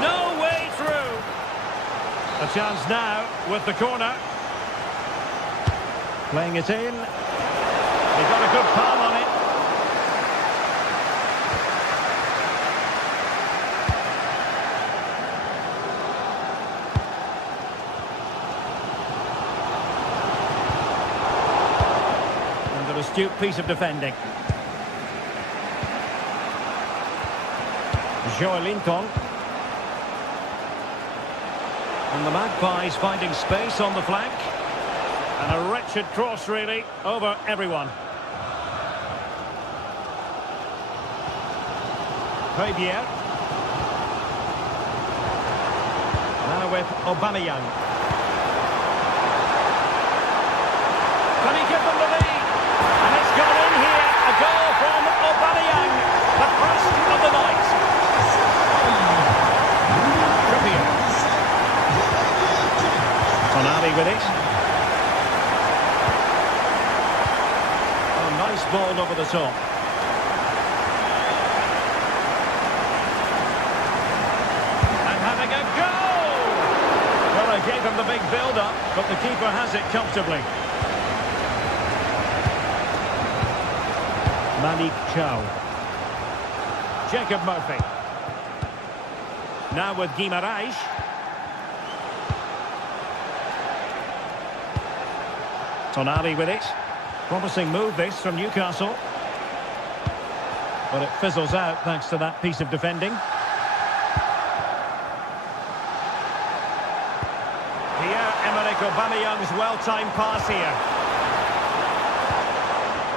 No way through. A chance now with the corner. Playing it in. He got a good palm on it. Astute piece of defending. Joelinton. And the Magpies finding space on the flank. And a wretched cross, really, over everyone. Javier. Now with Aubameyang. Can he give them the lead? And it's gone in here. A goal from Aubameyang. The first of the night. Trippier. Tonali with it. Oh, nice ball over the top. Gave him the big build-up, but the keeper has it comfortably. Malik Chow. Jacob Murphy. Now with Guimaraes. Tonali with it. Promising move this from Newcastle. But it fizzles out thanks to that piece of defending. Aubameyang's well-timed pass here.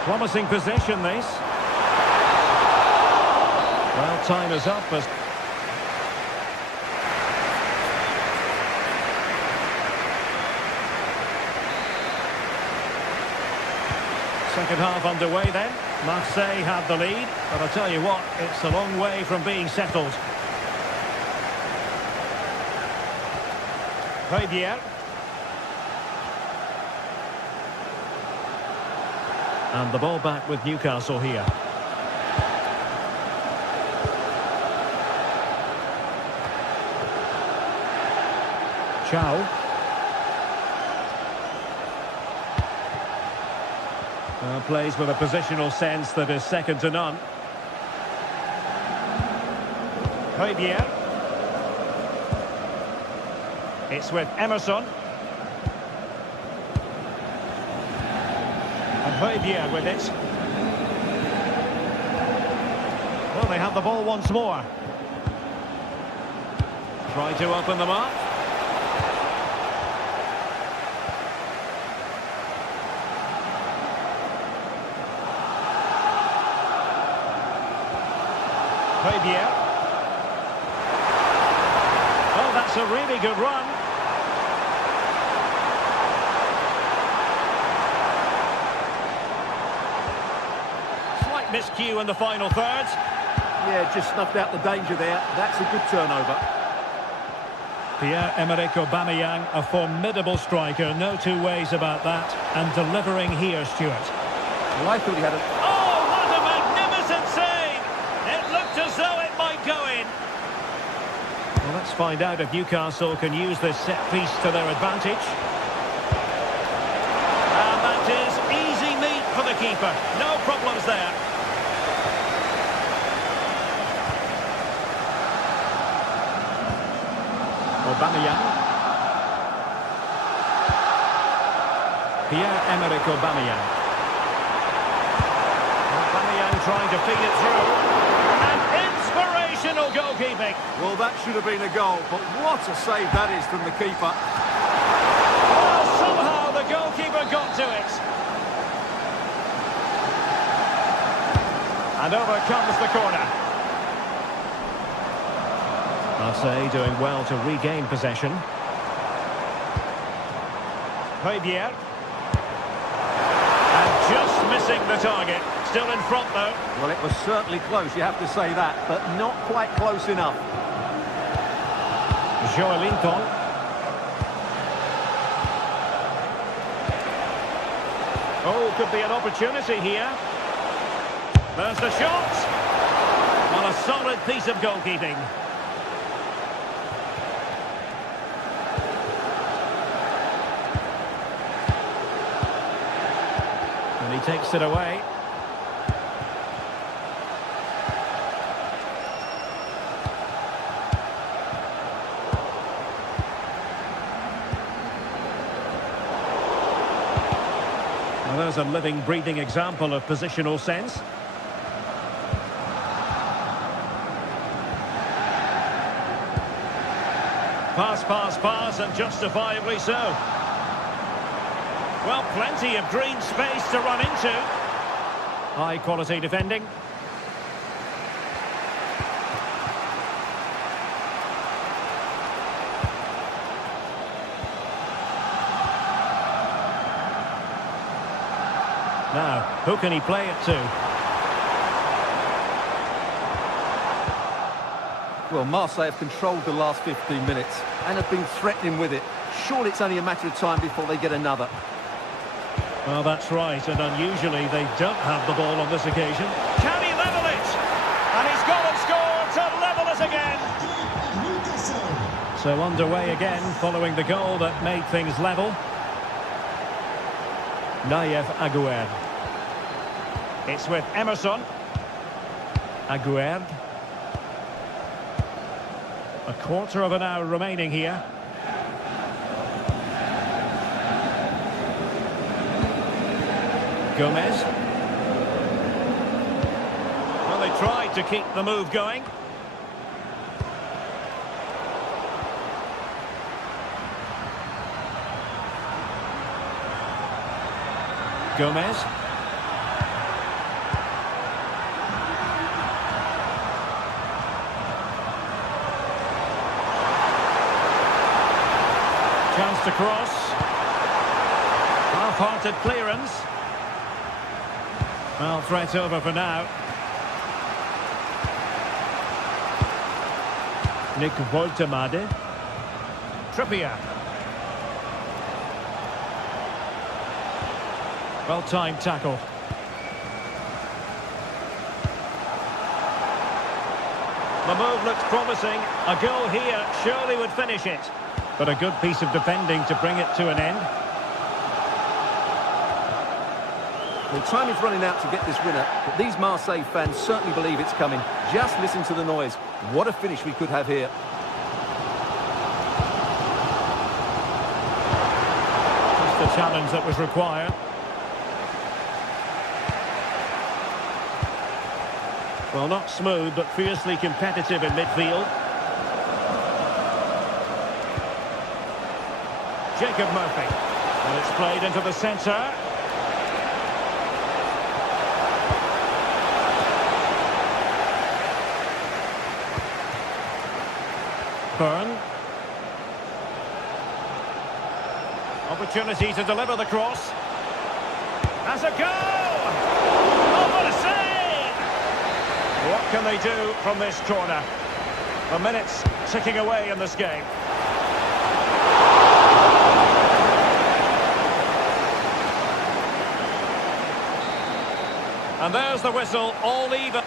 Promising possession, this. Well, time is up as... Second half underway then. Marseille have the lead, but I'll tell you what, it's a long way from being settled. Javier. And the ball back with Newcastle here. Chow. Plays with a positional sense that is second to none. Javier. It's with Emerson. And Javier with it. Well, they have the ball once more. Try to open them up. Javier. Oh, that's a really good run. Slight miscue in the final third. Yeah, just snuffed out the danger there. That's a good turnover. Pierre-Emerick Aubameyang, a formidable striker, no two ways about that. And delivering here, Stuart. Well, I thought he had a... Oh, what a magnificent save! It looked as though it might go in. Well, let's find out if Newcastle can use this set piece to their advantage. And that is easy meat for the keeper. No problems there. Aubameyang. Pierre-Emerick Aubameyang. Aubameyang trying to feed it through. And inspirational goalkeeping. Well, that should have been a goal, but what a save that is from the keeper. Well, somehow the goalkeeper got to it. And over comes the corner. Marseille doing well to regain possession. Javier. And just missing the target. Still in front, though. Well, it was certainly close, you have to say that, but not quite close enough. Joelinton. Oh, could be an opportunity here. There's the shot. Well, a solid piece of goalkeeping. And he takes it away. Well, there's a living, breathing example of positional sense. Pass, pass, pass, and justifiably so. Well, plenty of green space to run into. High quality defending. Now, who can he play it to? Well, Marseille have controlled the last 15 minutes and have been threatening with it. Surely it's only a matter of time before they get another. Well, that's right, and unusually they don't have the ball on this occasion. Can he level it? And he's gone and scored to level it again. So underway again, following the goal that made things level. Nayef Aguerd. It's with Emerson. Aguerd. A quarter of an hour remaining here. Gomez. Well, they tried to keep the move going. Gomez. Chance to cross. Half-hearted clearance. Well, threat over for now. Nick Woltemade. Trippier. Well-timed tackle. The move looks promising. A goal here surely would finish it. But a good piece of defending to bring it to an end. Well, time is running out to get this winner, but these Marseille fans certainly believe it's coming. Just listen to the noise. What a finish we could have here. Just the challenge that was required. Well, not smooth, but fiercely competitive in midfield. Jacob Murphy. And it's played into the centre. Byrne. Opportunity to deliver the cross. Has a goal! Oh, what a save! What can they do from this corner? The minutes ticking away in this game. And there's the whistle, all even.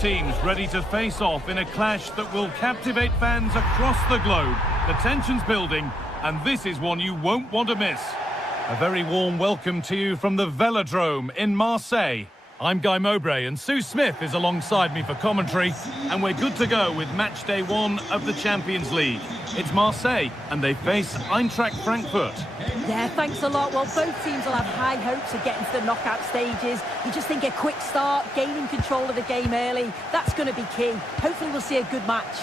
Teams ready to face off in a clash that will captivate fans across the globe. The tension's building, and this is one you won't want to miss. A very warm welcome to you from the Velodrome in Marseille. I'm Guy Mowbray and Sue Smith is alongside me for commentary, and we're good to go with match day 1 of the Champions League. It's Marseille and they face Eintracht Frankfurt. Yeah, thanks a lot. Well, both teams will have high hopes of getting to the knockout stages. You just think a quick start, gaining control of the game early, that's going to be key. Hopefully we'll see a good match.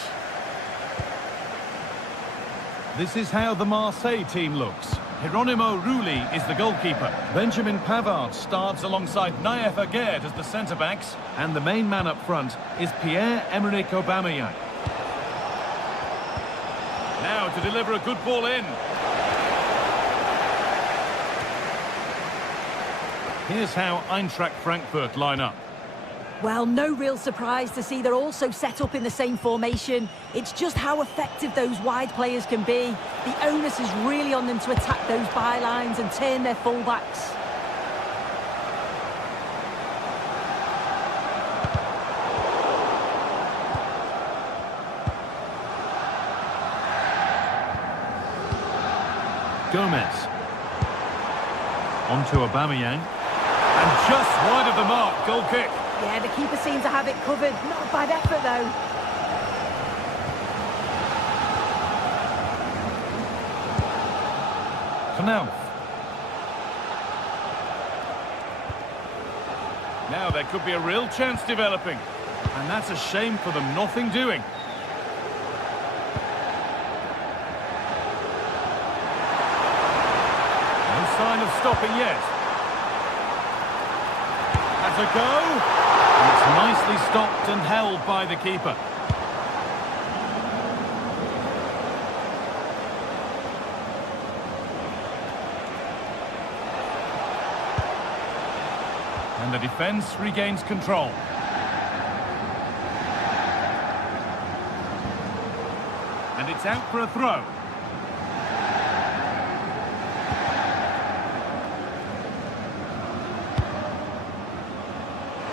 This is how the Marseille team looks. Hieronymo Rulli is the goalkeeper. Benjamin Pavard starts alongside Naef Aguerd as the centre-backs. And the main man up front is Pierre-Emerick Aubameyang. Now to deliver a good ball in. Here's how Eintracht Frankfurt line up. Well, no real surprise to see they're also set up in the same formation. It's just how effective those wide players can be. The onus is really on them to attack those bylines and turn their fullbacks. Gomez. On to Aubameyang. And just wide of the mark, goal kick. Yeah, the keeper seems to have it covered. Not a bad effort, though. Knauf. Now there could be a real chance developing. And that's a shame for them, nothing doing. No sign of stopping yet. Has a go. It's nicely stopped and held by the keeper. And the defence regains control. And it's out for a throw.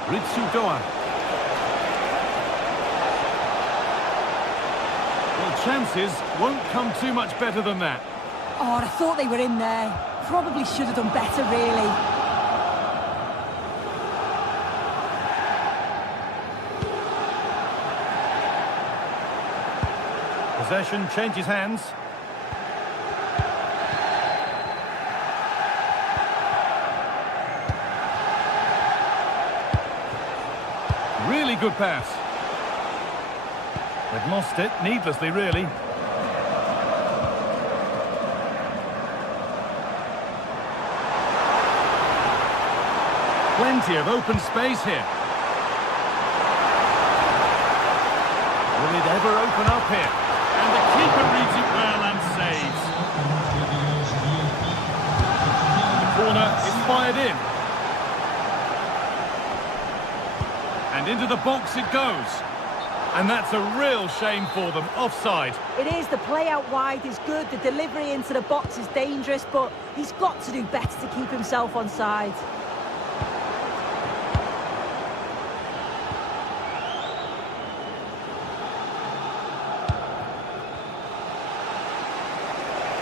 Ritsu Doan. Well, chances won't come too much better than that. Oh, I thought they were in there. Probably should have done better, really. Possession changes hands. Really good pass. They've lost it needlessly, really. Plenty of open space here. Will it ever open up here? And the keeper reads it well and saves. The corner is fired in. And into the box it goes. And that's a real shame for them. Offside. It is. The play out wide is good. The delivery into the box is dangerous, but he's got to do better to keep himself onside.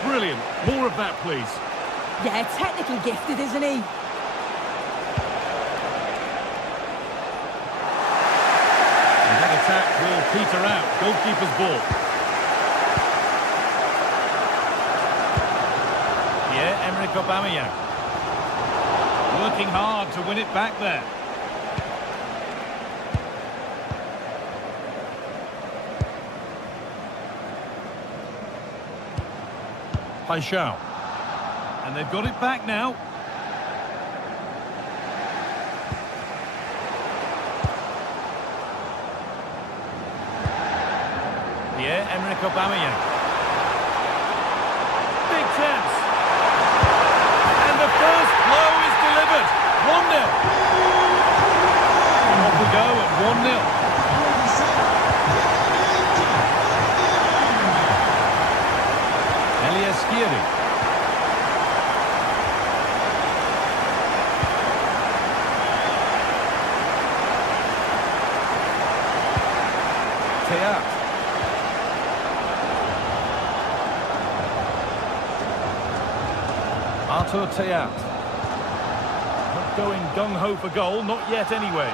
Brilliant. More of that, please. Yeah, technically gifted, isn't he? And that attack will peter out. Goalkeeper's ball. Pierre-Emerick Aubameyang. Working hard to win it back there. Paixão. And they've got it back now. Pierre-Emerick Aubameyang. Big chance. And the first blow is delivered. 1-0. And off we go at 1-0. Teat. Arthur Teat. going gung-ho for goal, not yet anyway.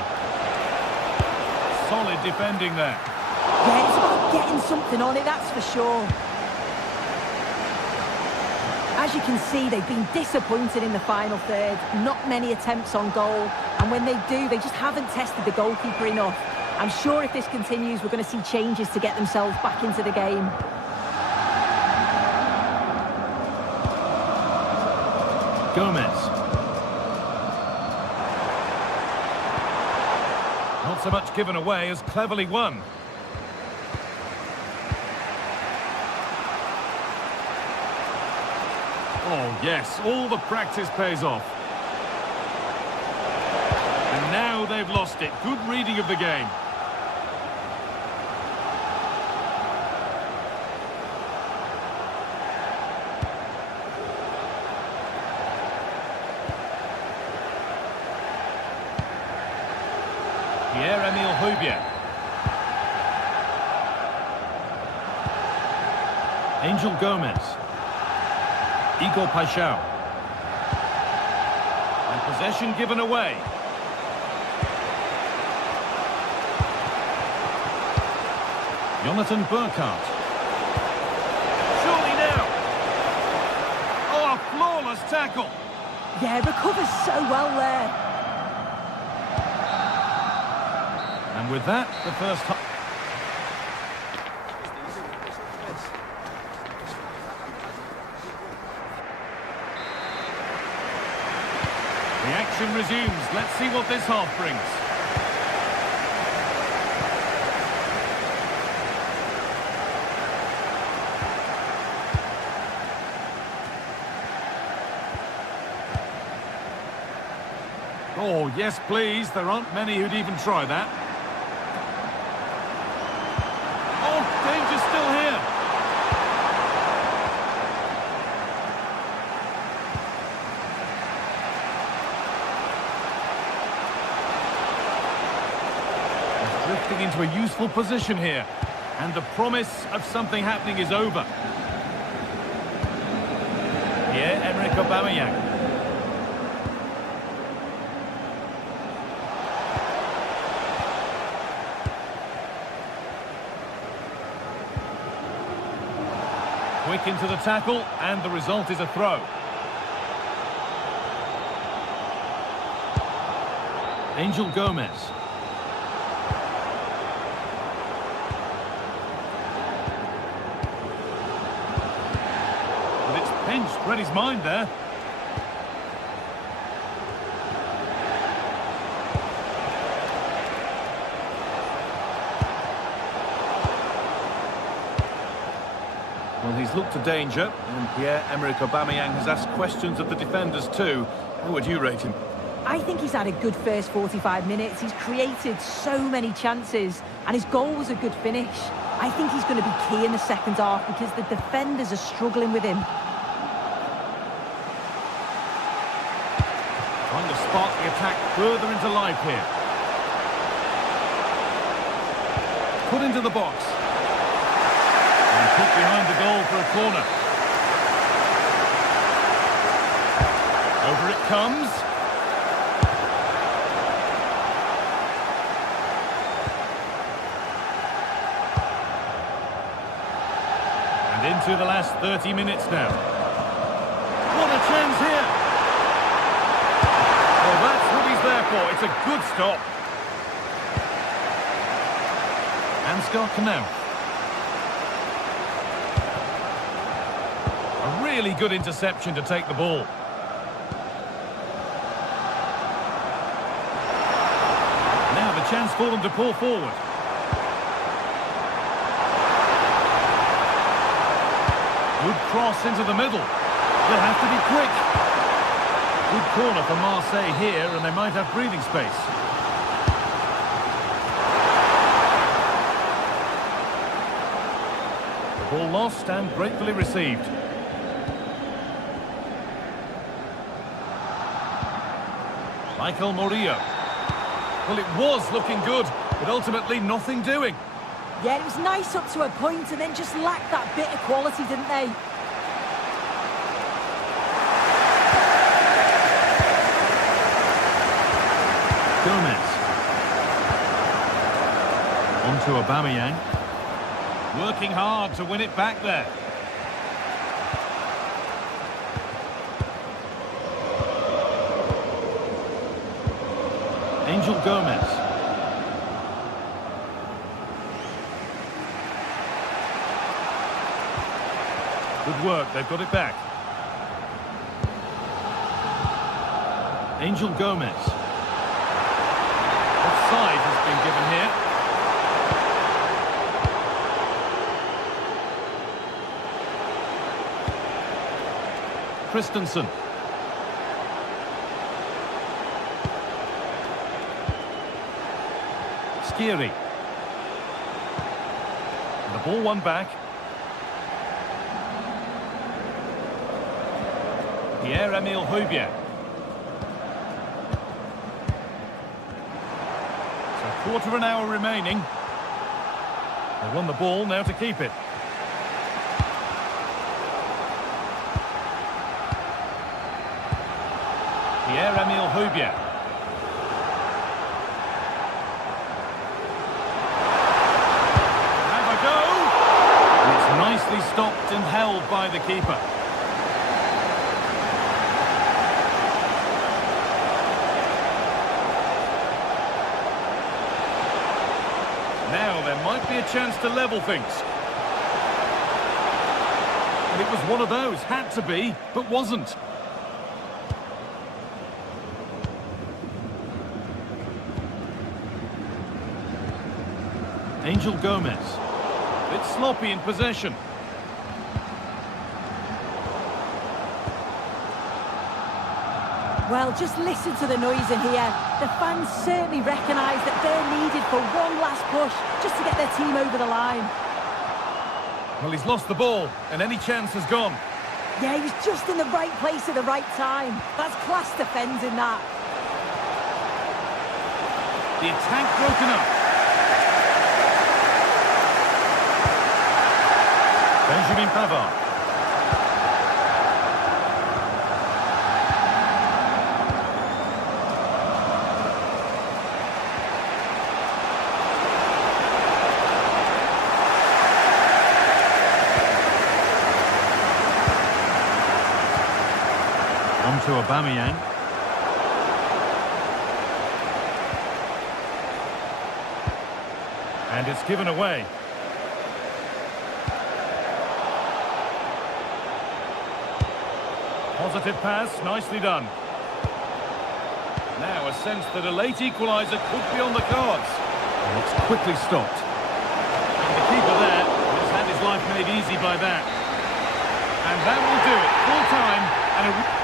Solid defending there. Yeah, it's about getting something on it, that's for sure. As you can see, they've been disappointed in the final third. Not many attempts on goal, and when they do, they just haven't tested the goalkeeper enough. I'm sure if this continues, we're going to see changes to get themselves back into the game. Gomez. Not so much given away as cleverly won. Oh, yes, all the practice pays off. And now they've lost it. Good reading of the game. Pierre-Emile Højbjerg. Angel Gomez. Igor Paixão. And possession given away. Jonathan Burkhardt. Surely now. Oh, a flawless tackle. Yeah, recovers so well there. And with that, the first half. The action resumes. Let's see what this half brings. Oh, yes, please. There aren't many who'd even try that. Oh, danger still here. He's drifting into a useful position here. And the promise of something happening is over. Pierre-Emerick Aubameyang. Quick into the tackle, and the result is a throw. Angel Gomez. But it's pinched, read his mind there. Well, he's looked to danger, and Pierre-Emerick Aubameyang has asked questions of the defenders too. How would you rate him? I think he's had a good first 45 minutes. He's created so many chances, and his goal was a good finish. I think he's going to be key in the second half because the defenders are struggling with him. Trying to spark the attack further into life here. Put into the box. And put behind the goal for a corner. Over it comes. And into the last 30 minutes now. What a chance here! Well, that's what he's there for. It's a good stop. Ansgar Knauf. A really good interception to take the ball. Now the chance for them to pull forward. Good cross into the middle. They'll have to be quick. Good corner for Marseille here, and they might have breathing space. The ball lost and gratefully received. Michael Murillo. Well, it was looking good, but ultimately nothing doing. Yeah, it was nice up to a point and then just lacked that bit of quality, didn't they? to Aubameyang. Working hard to win it back there. Angel Gomez. Good work, they've got it back. Angel Gomez. Offside has been given here. Christensen. Skiri. The ball won back. Pierre-Emile Højbjerg. So a quarter of an hour remaining. They won the ball, now to keep it. Pierre-Emile Højbjerg. Have a go! And it's nicely stopped and held by the keeper. Now there might be a chance to level things. And it was one of those, had to be, but wasn't. Angel Gomez. A bit sloppy in possession. Well, just listen to the noise in here. The fans certainly recognise that they're needed for one last push just to get their team over the line. Well, he's lost the ball, and any chance has gone. Yeah, he was just in the right place at the right time. That's class defending, that. The attack broken up. Benjamin Pavard. On to Aubameyang. And it's given away. Positive pass, nicely done. Now a sense that a late equaliser could be on the cards. And it's quickly stopped. And the keeper there has had his life made easy by that. And that will do it. Full time and a...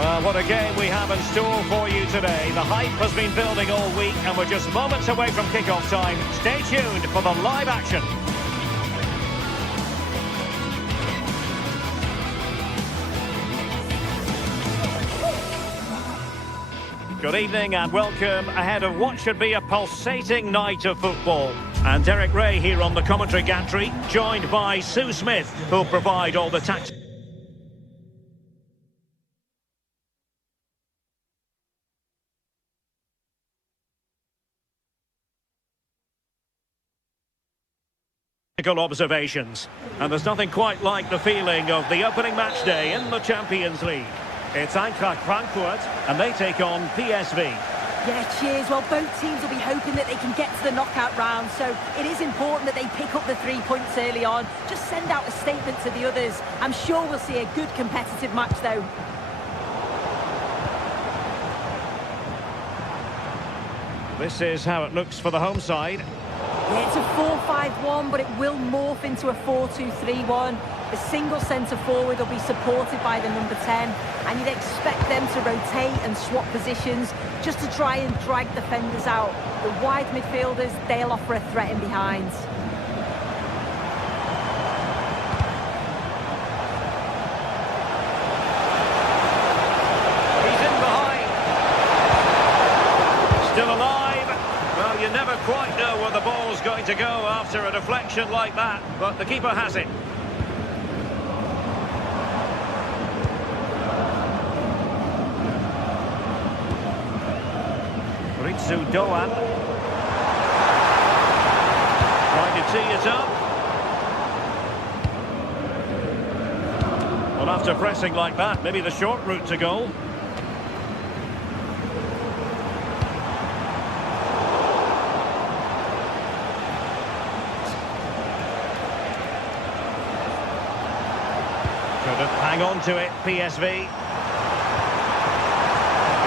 Well, what a game we have in store for you today. The hype has been building all week and we're just moments away from kick-off time. Stay tuned for the live action. Good evening and welcome ahead of what should be a pulsating night of football. And Derek Ray here on the commentary gantry, joined by Sue Smith, who'll provide all the tactics. Observations, and there's nothing quite like the feeling of the opening match day in the Champions League. It's Eintracht Frankfurt and they take on PSV. Yeah, cheers. Well, both teams will be hoping that they can get to the knockout round, so it is important that they pick up the 3 points early on. Just send out a statement to the others. I'm sure we'll see a good competitive match though. This is how it looks for the home side. Yeah, it's a 4-5-1, but it will morph into a 4-2-3-1. The single centre-forward will be supported by the number 10, and you'd expect them to rotate and swap positions just to try and drag defenders out. The wide midfielders, they'll offer a threat in behind. He's in behind. Still alive. Well, you never quite know where the ball's going to go after a deflection like that, but the keeper has it. Ritsu Doan. Trying to tee it up. Well, after pressing like that, maybe the short route to goal. Hang on to it, PSV. He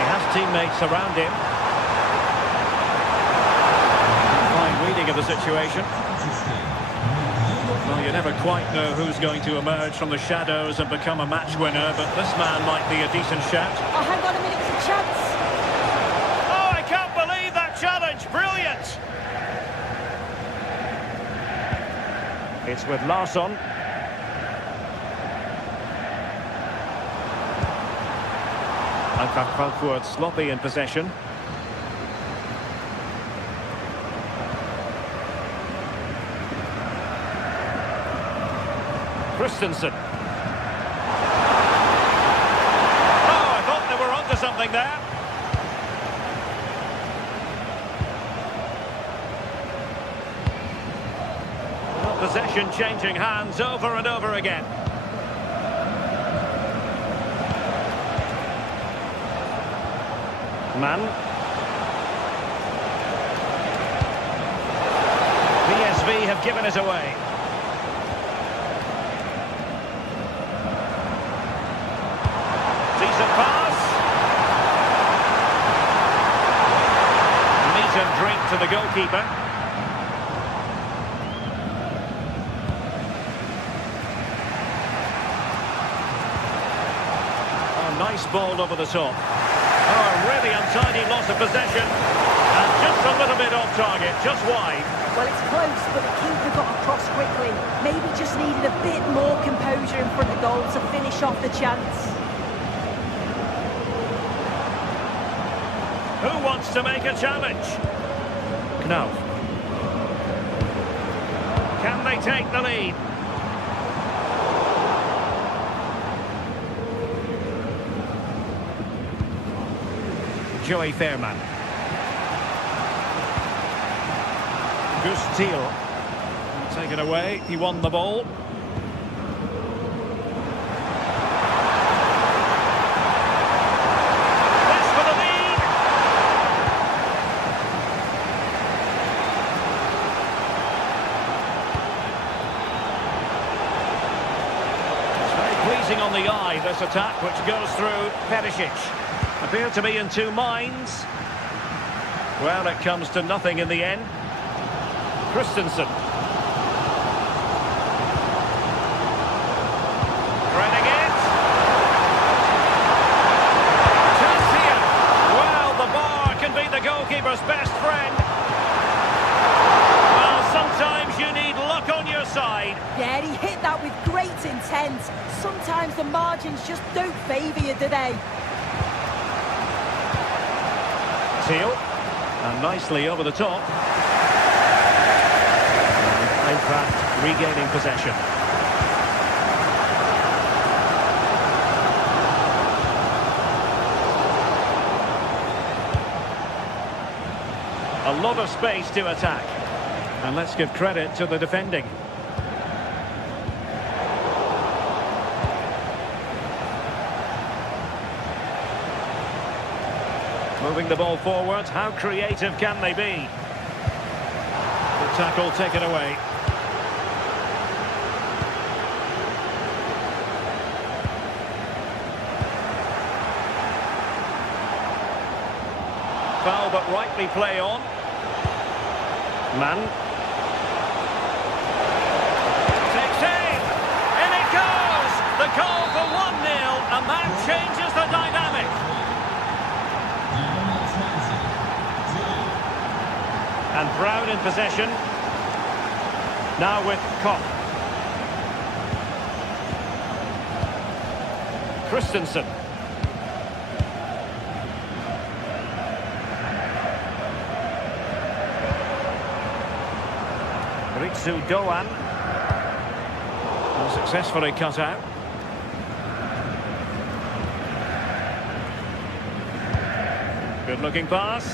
has teammates around him. Fine reading of the situation. Well, you never quite know who's going to emerge from the shadows and become a match winner, but this man might be a decent shout. Oh, hang on a minute, it's a chance. Oh, I can't believe that challenge. Brilliant. It's with Larsson. Eintracht Frankfurt sloppy in possession. Christensen. Oh, I thought they were onto something there. Well, possession changing hands over and over again. Man. PSV have given it away. Decent pass. Meat and drink to the goalkeeper. Oh, nice ball over the top. Oh, a really untidy loss of possession. And just a little bit off target, just wide. Well, it's close, but the keeper got across quickly. Maybe just needed a bit more composure in front of goal to finish off the chance. Who wants to make a challenge? Knauf. Can they take the lead? Joey Fairman. Gus Thiel. Take it away. He won the ball. This for the lead. It's very pleasing on the eye, this attack, which goes through Perisic. Appear to be in two minds. Well, it comes to nothing in the end. Christensen. Threading it. Chance here. Well, the bar can be the goalkeeper's best friend. Well, sometimes you need luck on your side. Yeah, he hit that with great intent. Sometimes the margins just don't favour you, do they? Thiel, and nicely over the top. Eintracht regaining possession. A lot of space to attack. And let's give credit to the defending. Moving the ball forward, how creative can they be? The tackle taken away. Foul, but rightly play on. Man. Takes aim. In it goes. The goal for 1-0, and that changes the dynamic. And Brown in possession. Now with Koch. Christensen. Ritsu Doan. Unsuccessfully cut out. Good looking pass.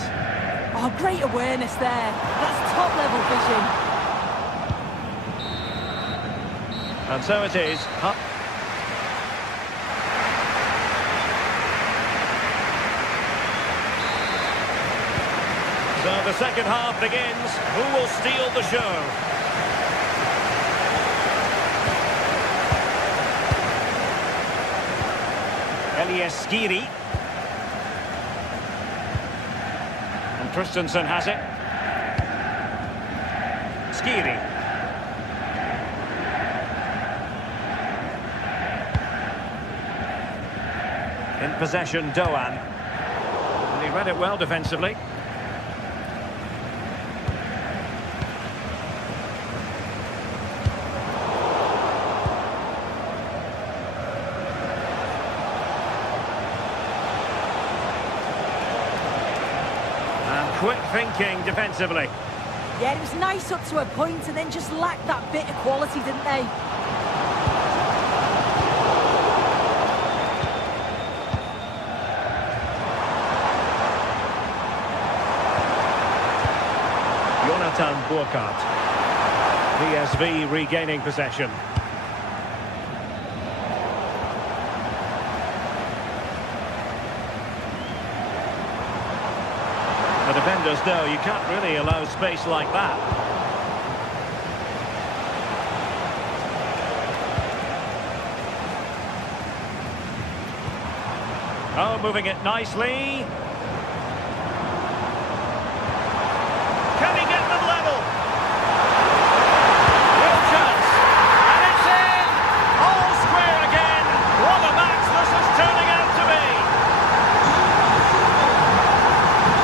Oh, great awareness there. That's top-level vision. And so it is. So the second half begins. Who will steal the show? Skiri. And Christensen has it. Skiri. In possession, Doan. And he read it well defensively. Quick thinking defensively. Yeah, it was nice up to a point and then just lacked that bit of quality, didn't they? Jonathan Burkhardt. PSV regaining possession. The defenders know you can't really allow space like that. Oh, moving it nicely. Can he get them level? Real chance. And it's in! All square again. What a match this is turning out to be.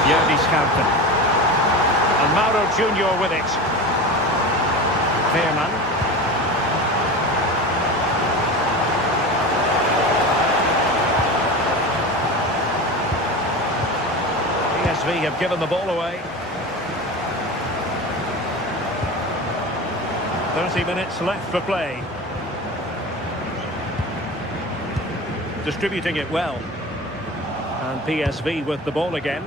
Jordi Schouten. And Mauro Junior with it. Veerman. PSV have given the ball away. 30 minutes left for play. Distributing it well. And PSV with the ball again.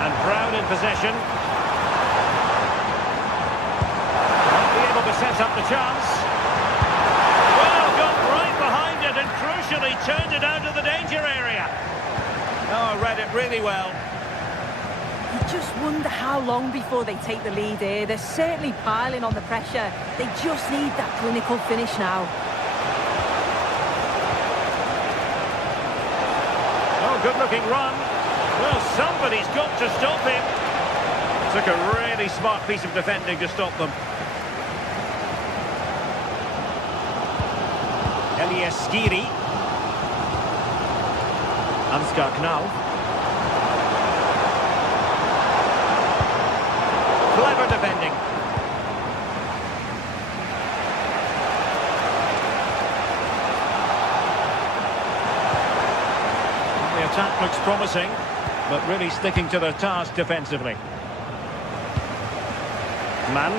And Brown in possession. Won't be able to set up the chance. Well, got right behind it and crucially turned it out of the danger area. Oh, read it really well. You just wonder how long before they take the lead here. They're certainly piling on the pressure. They just need that clinical finish now. Oh, good-looking run. Well, somebody's got to stop him. Took a really smart piece of defending to stop them. Elias Skiri. Ansgar Knal. Clever defending. The attack looks promising, but really sticking to their task defensively. Man.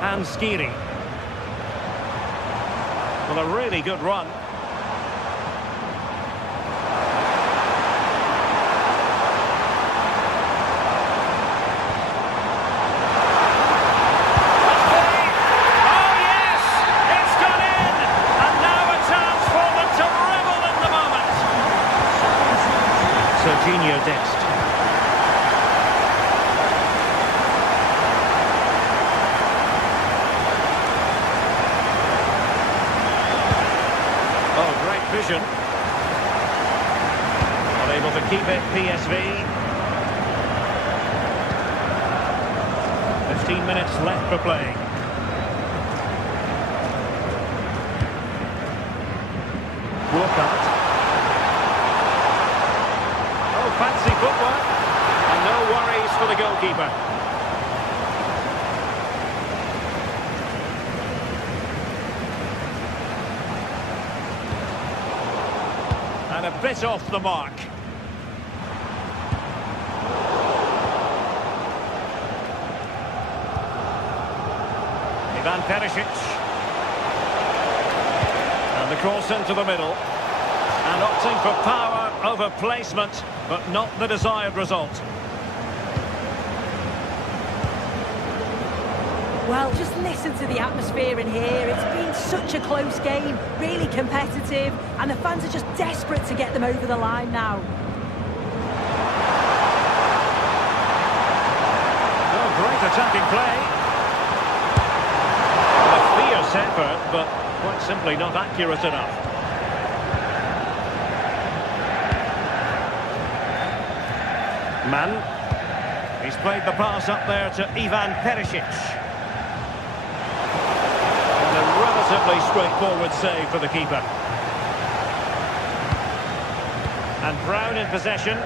And Skiri. Well, a really good run. Serginho Dest. Oh, great vision. Unable to keep it, PSV. 15 minutes left for play. Walcott. Oh, fancy footwork. And no worries for the goalkeeper. And a bit off the mark. Ivan Perisic. And the cross into the middle. And opting for power over placement, but not the desired result. Well, just listen to the atmosphere in here. It's been such a close game, really competitive, and the fans are just desperate to get them over the line now. Oh, great attacking play. A fierce effort, but quite simply not accurate enough. Man. He's played the pass up there to Ivan Perisic. And a relatively straightforward save for the keeper. And Brown in possession.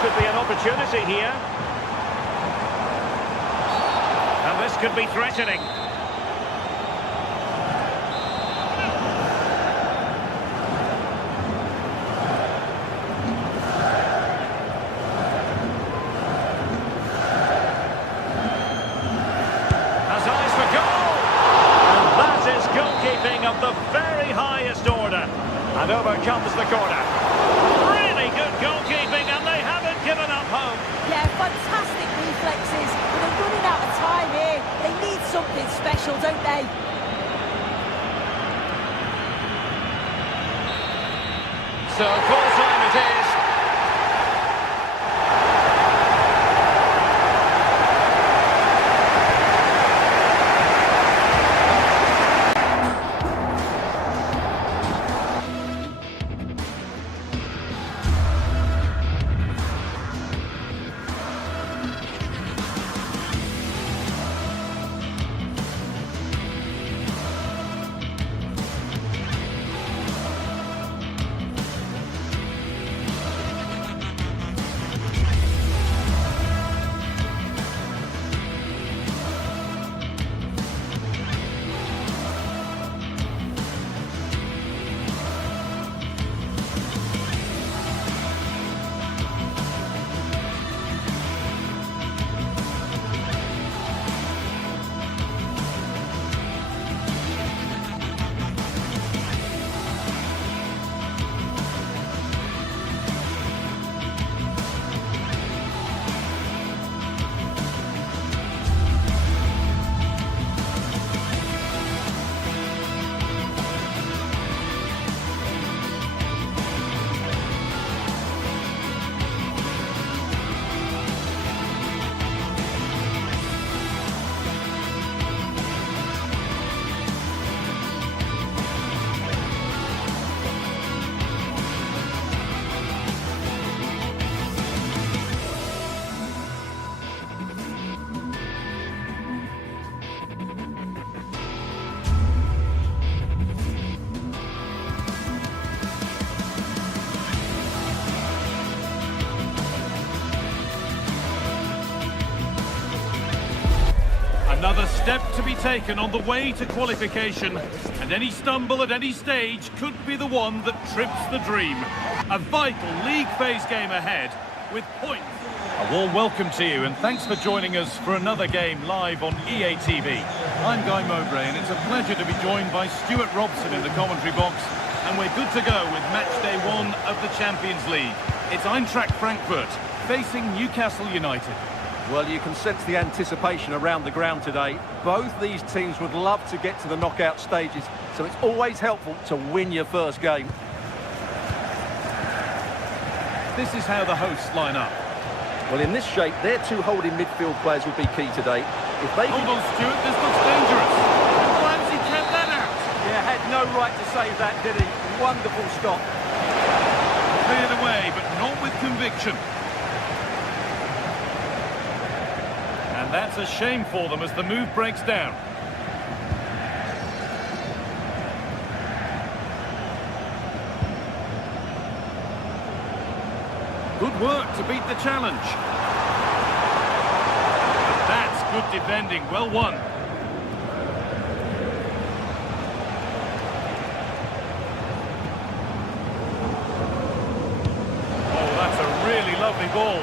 Could be an opportunity here. And this could be threatening. Has eyes for goal! And that is goalkeeping of the very highest order. And over comes the corner. Really good goalkeeping, and they haven't given up hope. Yeah, fantastic reflexes, but they're running out of time here. They need something special, don't they? So full time it is. Another step to be taken on the way to qualification, and any stumble at any stage could be the one that trips the dream. A vital league phase game ahead with points. A warm welcome to you, and thanks for joining us for another game live on EA TV. I'm Guy Mowbray, and it's a pleasure to be joined by Stuart Robson in the commentary box And we're good to go with match day 1 of the Champions League. It's Eintracht Frankfurt facing Newcastle United. Well, you can sense the anticipation around the ground today. Both these teams would love to get to the knockout stages, so it's always helpful to win your first game. This is how the hosts line up. Well, in this shape, their two holding midfield players will be key today. If they Hold on, Stuart, this looks dangerous. Ramsey kept that out. Yeah, had no right to save that, did he? Wonderful stop. Cleared away, but not with conviction. And that's a shame for them as the move breaks down. Good work to beat the challenge. But that's good defending, well won. Oh, that's a really lovely ball.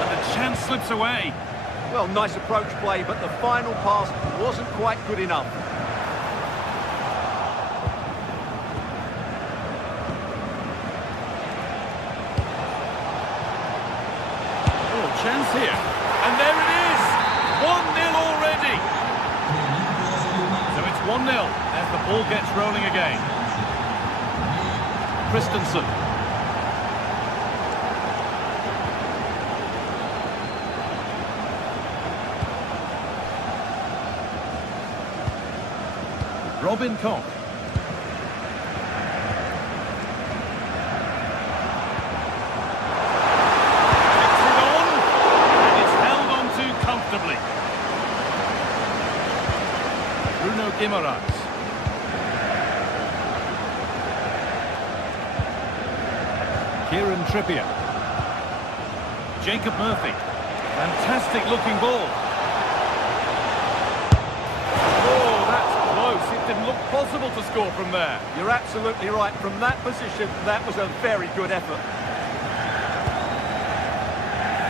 And the chance slips away. Well, nice approach play, but the final pass wasn't quite good enough. Chance here, and there it is! 1-0 already! So it's 1-0 as the ball gets rolling again. Christensen. Robin Koch. Guimaraes. Kieran Trippier. Jacob Murphy. Fantastic looking ball. Oh, that's close. It didn't look possible to score from there. You're absolutely right. From that position, that was a very good effort.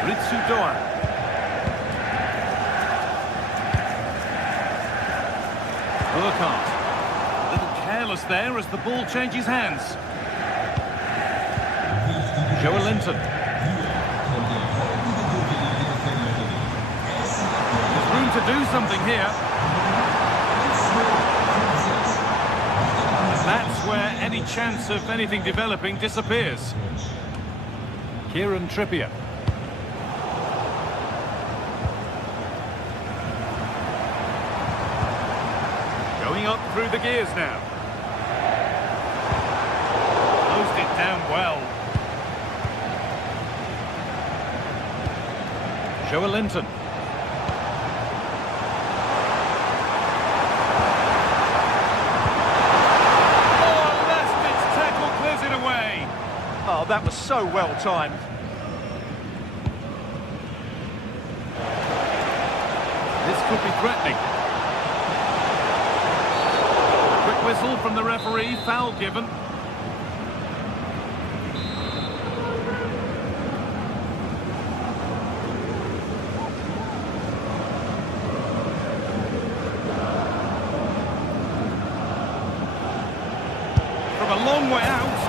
Ritsu Doan. Burkhardt. A little careless there as the ball changes hands. Joe Linton. There's room to do something here. And that's where any chance of anything developing disappears. Kieran Trippier. Going up through the gears now. Closed it down well. Joe Linton. Oh, last-ditch tackle clears it away. Oh, that was so well timed. This could be threatening. Whistle from the referee, foul given. From a long way out,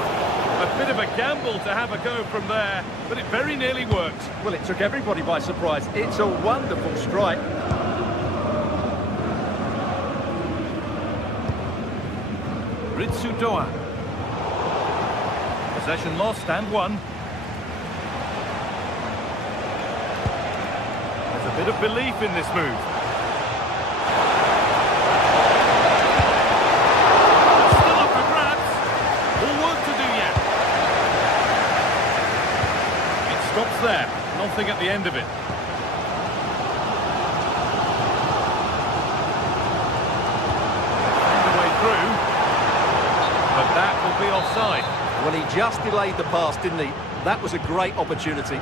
a bit of a gamble to have a go from there, but it very nearly worked. Well, it took everybody by surprise. It's a wonderful strike. Ritsu Doan. Possession lost and won. There's a bit of belief in this move. Still up for grabs. All work to do yet. It stops there. Nothing at the end of it. Find a way through. But that will be offside. Well, he just delayed the pass, didn't he? That was a great opportunity.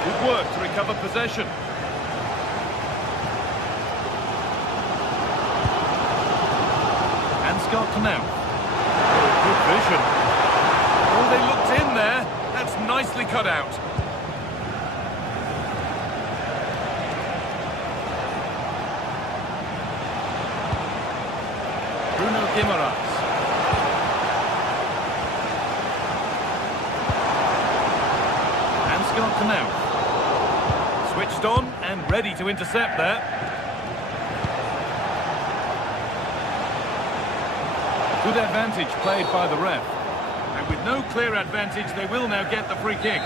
Good work to recover possession. Ansgar Knauff. Good vision. Oh, they looked in there. That's nicely cut out. Bruno Guimaraes. Ansgar Knauff. Switched on and ready to intercept there. Good advantage played by the ref. And with no clear advantage, they will now get the free kick.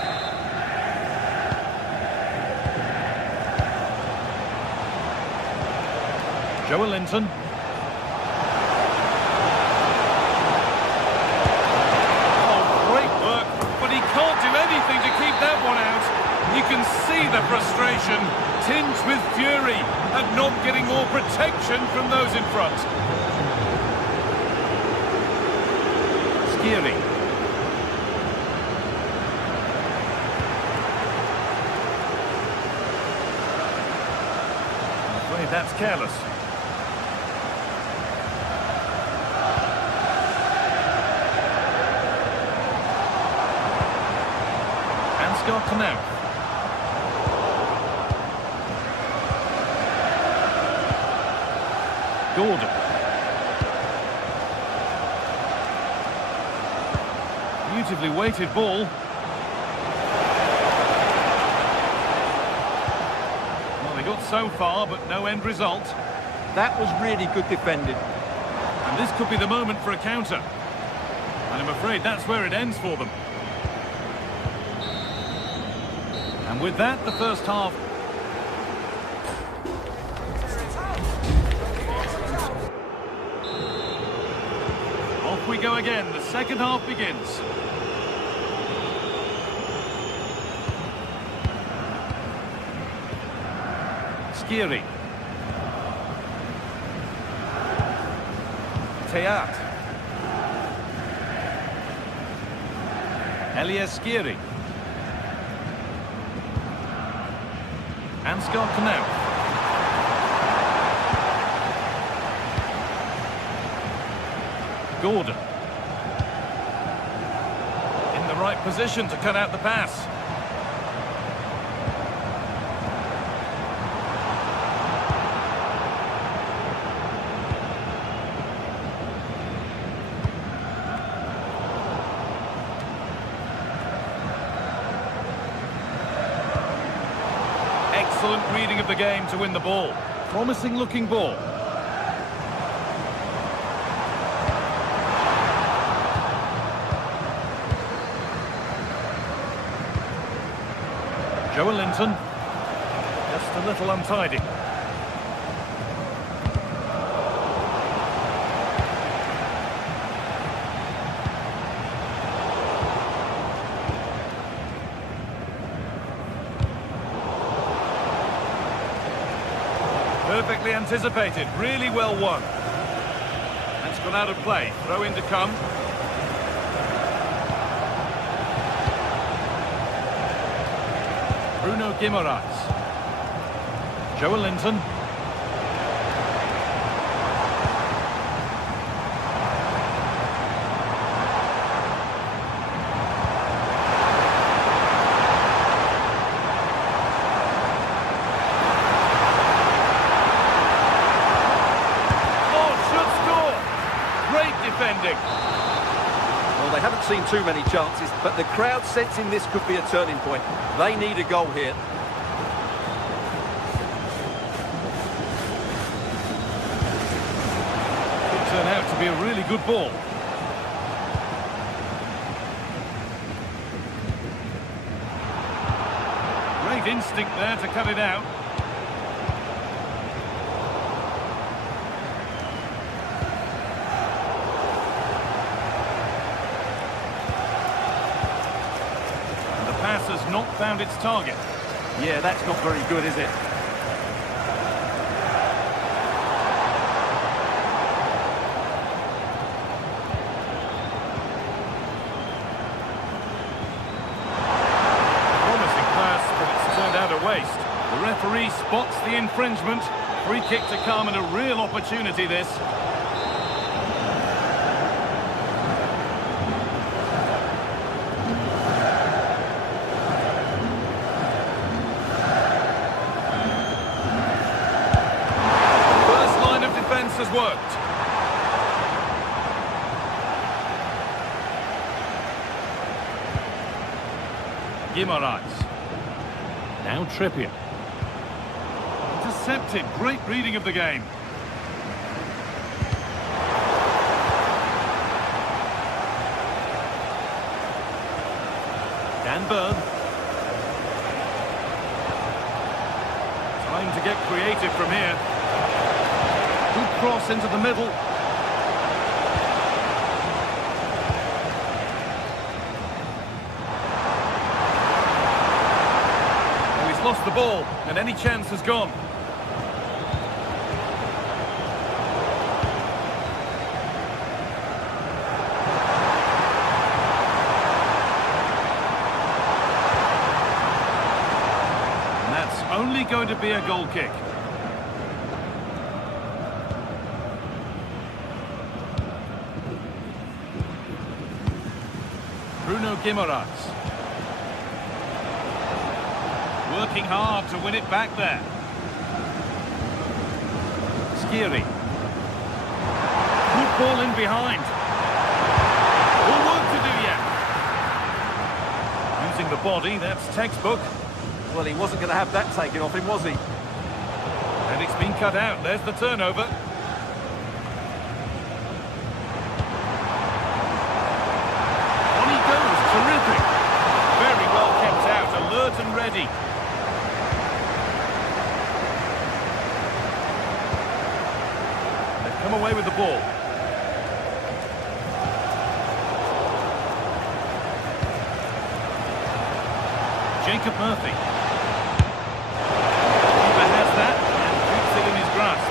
Joelinton. Oh, great work, but he can't do anything to keep that one out. You can see the frustration, tinged with fury, at not getting more protection from those in front. Skiri. I'm afraid that's careless. Ansgar Knauff. Gordon. Beautifully weighted ball. Well, they got so far, but no end result. That was really good defending. And this could be the moment for a counter. And I'm afraid that's where it ends for them. And with that, the first half. Off we go again. The second half begins. Skiri. Teat. Elias Skiri. Ansgar Knauff. Gordon. In the right position to cut out the pass. Excellent reading of the game to win the ball. Promising looking ball. Joelinton. Just a little untidy. Perfectly anticipated, really well won. That's gone out of play. Throw in to come. Bruno Guimaraes. Joelinton. Defending. Well, they haven't seen too many chances, but the crowd sensing this could be a turning point. They need a goal here. Could turn out to be a really good ball. Great instinct there to cut it out. Has not found its target. Yeah, that's not very good, is it? Promising pass, but it's turned out a waste. The referee spots the infringement. Free kick to come and a real opportunity this. Has worked. Guimaraes. Now Trippier. Intercepted. Great reading of the game. Dan Burn. Trying to get creative from here. Good cross into the middle. Oh, he's lost the ball, and any chance has gone. Only going to be a goal kick. Bruno Guimaraes. Working hard to win it back there. Skiri. Good ball in behind. All work to do yet. Using the body, that's textbook. Well, he wasn't going to have that taken off him, was he? And it's been cut out. There's the turnover. On he goes. Terrific. Very well kept out. Alert and ready. They've come away with the ball. Jacob Murphy. That and keeps it in his grasp.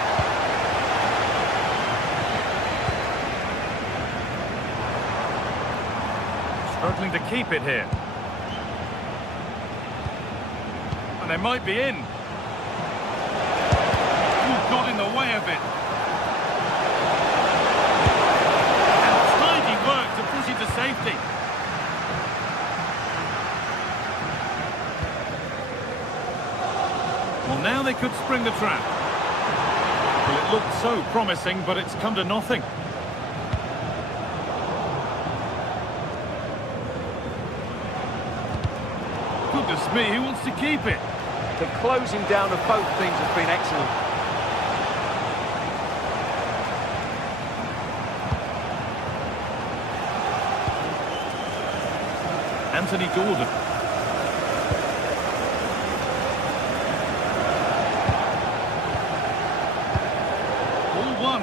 Struggling to keep it here. And they might be in. Ooh, got in the way of it. And tidy work to push it to safety. Well, now they could spring the trap. Well, it looked so promising, but it's come to nothing. Goodness me, who wants to keep it? The closing down of both teams has been excellent. Anthony Gordon.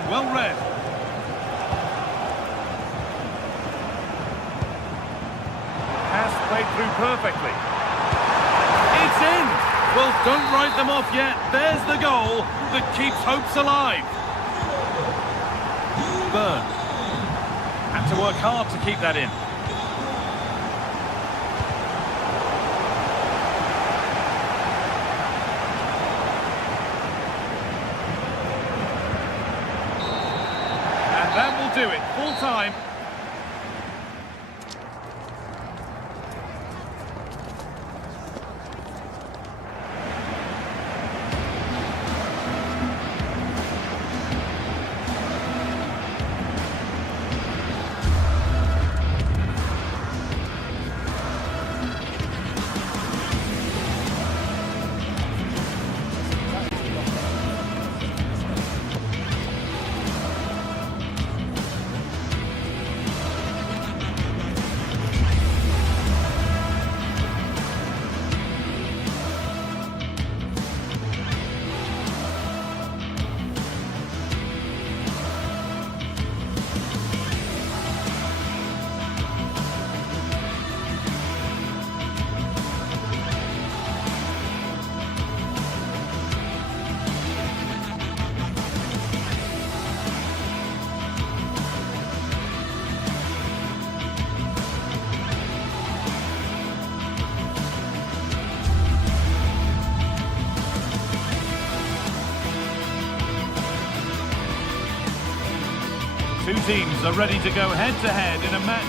Well read. Pass played through perfectly. It's in! Well, don't write them off yet. There's the goal that keeps hopes alive. Burn. Had to work hard to keep that in. That will do it. Full time. Two teams are ready to go head-to-head in a match.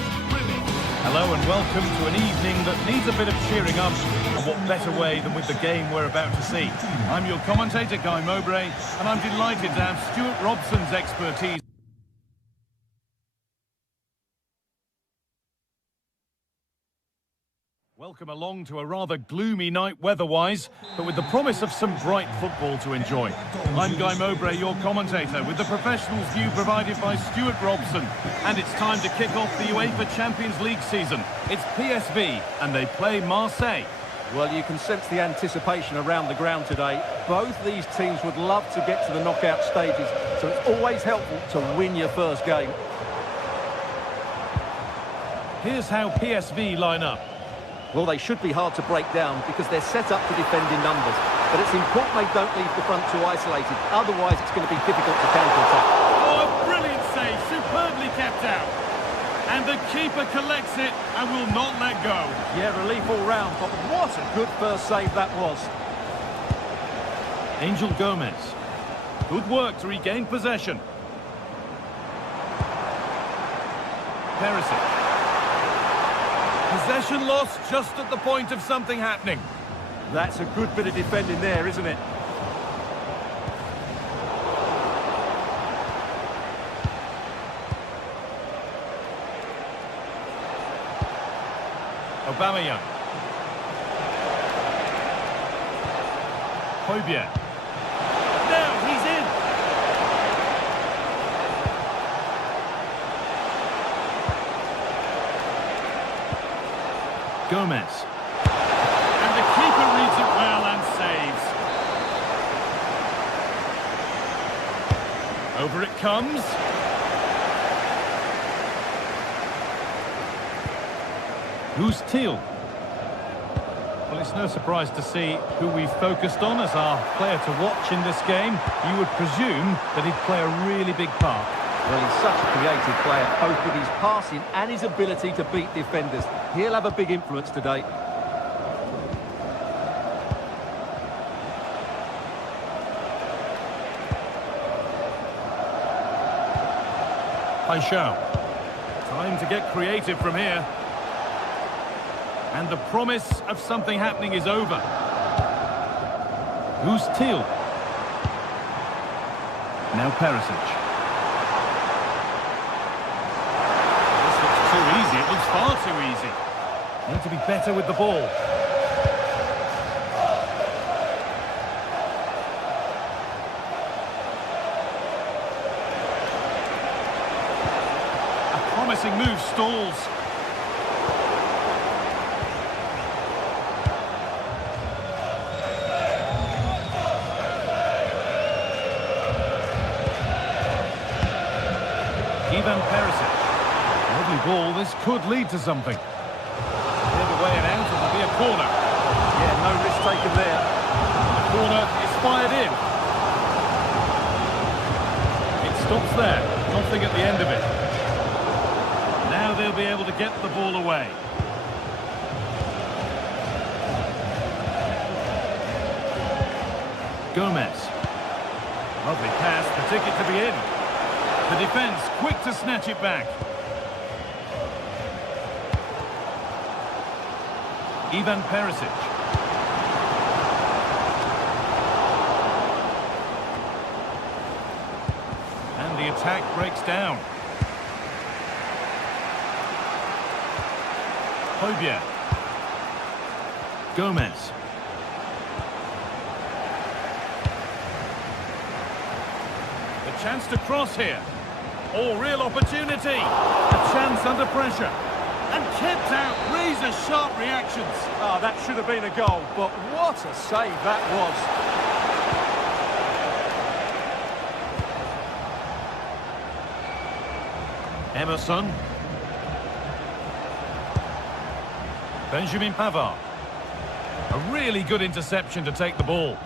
Hello and welcome to an evening that needs a bit of cheering up. And what better way than with the game we're about to see. I'm your commentator, Guy Mowbray, and I'm delighted to have Stuart Robson's expertise. Welcome along to a rather gloomy night weather-wise, but with the promise of some bright football to enjoy. I'm Guy Mowbray, your commentator, with the professionals' view provided by Stuart Robson. And it's time to kick off the UEFA Champions League season. It's PSV, and they play Marseille. Well, you can sense the anticipation around the ground today. Both these teams would love to get to the knockout stages, so it's always helpful to win your first game. Here's how PSV line up. Well, they should be hard to break down because they're set up to defend in numbers. But it's important they don't leave the front too isolated. Otherwise, it's going to be difficult to counter-attack. Oh, a brilliant save, superbly kept out. And the keeper collects it and will not let go. Yeah, relief all round, but what a good first save that was. Angel Gomez. Good work to regain possession. Perisic. Possession lost just at the point of something happening. That's a good bit of defending there, isn't it? Aubameyang. Højbjerg. Now he's in. Gomez. And the keeper reads it well and saves. Over it comes. Who's Teal? Well, it's no surprise to see who we've focused on as our player to watch in this game. You would presume that he'd play a really big part. Well, he's such a creative player, both with his passing and his ability to beat defenders. He'll have a big influence today. Paixão. Time to get creative from here. And the promise of something happening is over. Who's Teal? Now Perisic. This looks too easy. It looks far too easy. Need to be better with the ball. A promising move stalls. Ivan Perisic. Lovely ball, this could lead to something. Cleared away and out, it'll be a corner. Yeah, no risk taken there. The corner is fired in. It stops there, nothing at the end of it. Now they'll be able to get the ball away. Gomez. Lovely pass, the ticket to be in. The defence quick to snatch it back. Ivan Perisic. And the attack breaks down. Højbjerg. Gomez. The chance to cross here. Oh, real opportunity. A chance under pressure. And kept out. Razor-sharp reactions. Oh, that should have been a goal, but what a save that was. Emerson. Benjamin Pavard. A really good interception to take the ball.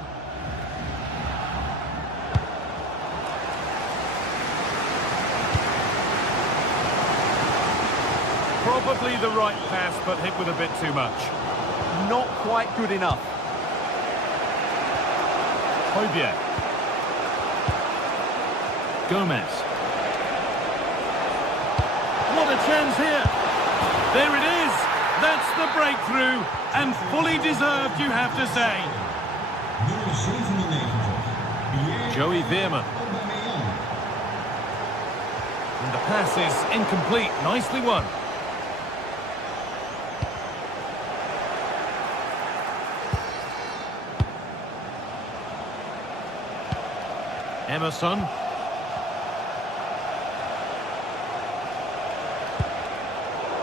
Probably the right pass, but hit with a bit too much. Not quite good enough. Højbjerg. Gomez. What a chance here. There it is. That's the breakthrough. And fully deserved, you have to say. Nummer 97. Joey Veerman. And the pass is incomplete. Nicely won. Emerson.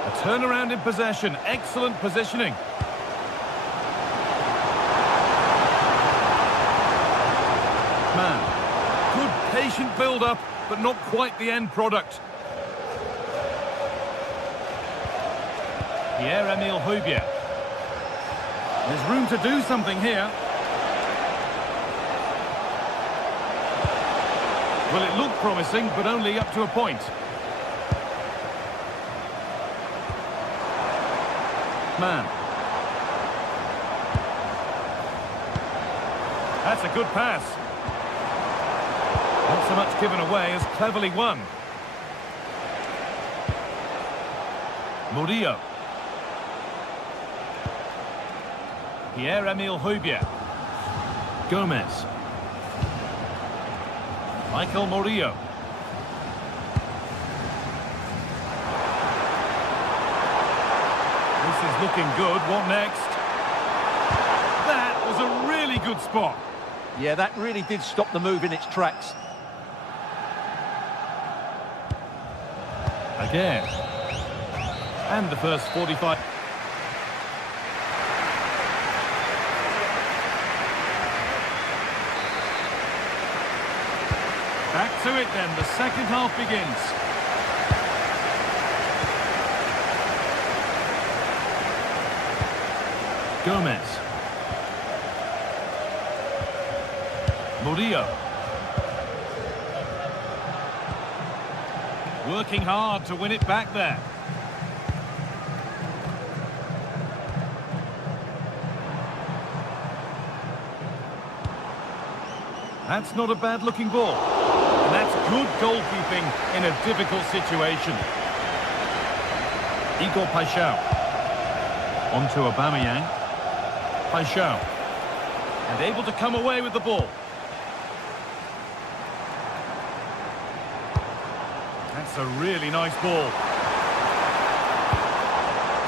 A turnaround in possession. Excellent positioning. Man. Good patient build-up, but not quite the end product. Pierre-Emile Højbjerg. There's room to do something here. Well, it looked promising, but only up to a point. Man. That's a good pass. Not so much given away as cleverly won. Murillo. Pierre-Emile Højbjerg. Gomez. Michael Murillo. This is looking good. What next? That was a really good spot. Yeah, that really did stop the move in its tracks. Again. And the first 45... Back to it then, the second half begins. Gomez. Murillo. Working hard to win it back there. That's not a bad-looking ball. And that's good goalkeeping in a difficult situation. Igor Paixão. On to Aubameyang. Paixão. And able to come away with the ball. That's a really nice ball.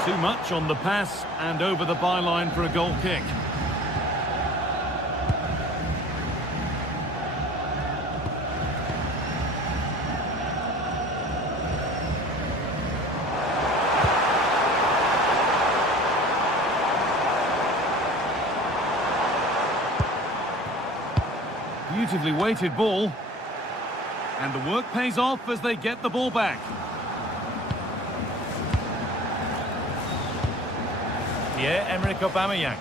Too much on the pass and over the byline for a goal kick. Beautifully weighted ball. And the work pays off as they get the ball back. Pierre-Emerick Aubameyang.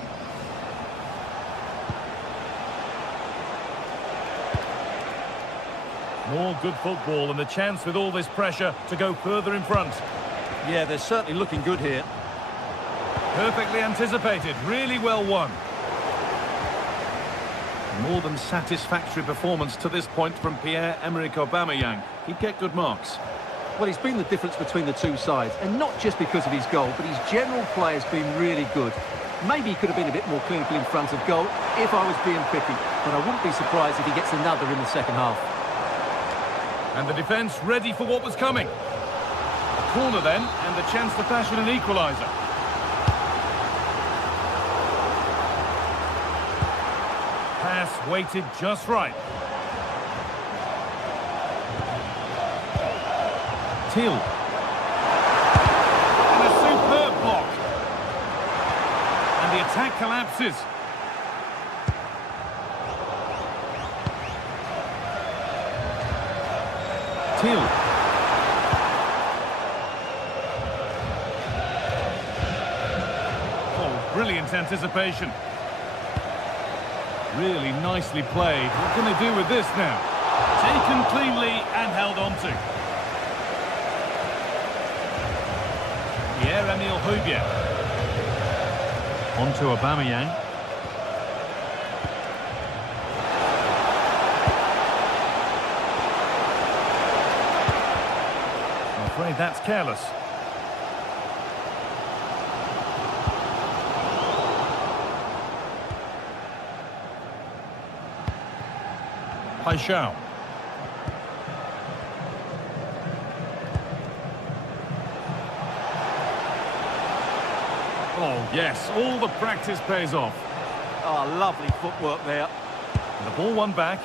More good football and the chance with all this pressure to go further in front. Yeah, they're certainly looking good here. Perfectly anticipated, really well won. More than satisfactory performance to this point from Pierre-Emerick Aubameyang. He'd get good marks. Well, he's been the difference between the two sides, and not just because of his goal, but his general play has been really good. Maybe he could have been a bit more clinical in front of goal, if I was being picky, but I wouldn't be surprised if he gets another in the second half. And the defence ready for what was coming. A corner then, and the chance to fashion an equaliser. Pass weighted just right. Till. And a superb block. And the attack collapses. Till. Oh, brilliant anticipation. Really nicely played. What can they do with this now? Taken cleanly and held on to. Pierre-Emile Højbjerg. On to Aubameyang. I'm afraid that's careless. Paixão. Oh, yes, all the practice pays off. Oh, lovely footwork there. And the ball won back.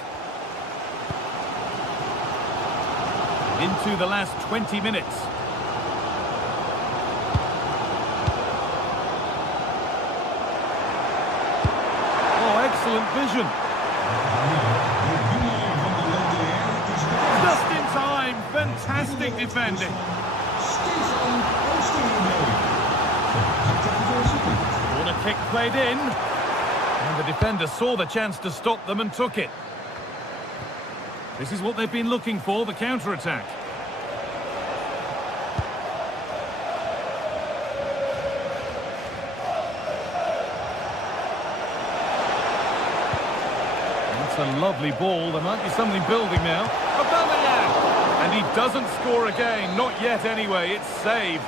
Into the last 20 minutes. Oh, excellent vision. Just in time. Fantastic defending. Corner kick played in. And the defender saw the chance to stop them and took it. This is what they've been looking for, the counter-attack. That's a lovely ball. There might be something building now. And he doesn't score again. Not yet anyway. It's saved.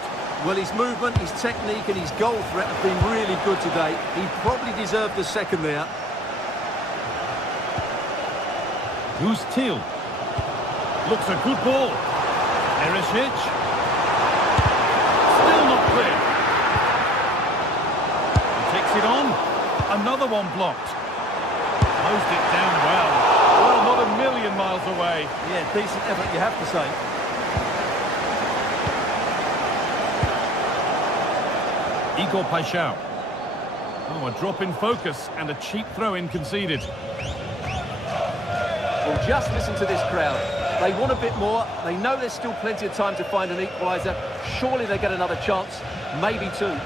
Well, his movement, his technique and his goal threat have been really good today. He probably deserved the second there. Who's Teal? Looks a good ball. Perisic. Still not clear. He takes it on. Another one blocked. Closed it down well. Oh, not a million miles away. Yeah, decent effort, you have to say. Igor Paixão. Oh, a drop in focus and a cheap throw-in conceded. Well, just listen to this crowd. They want a bit more. They know there's still plenty of time to find an equaliser. Surely they get another chance, maybe two.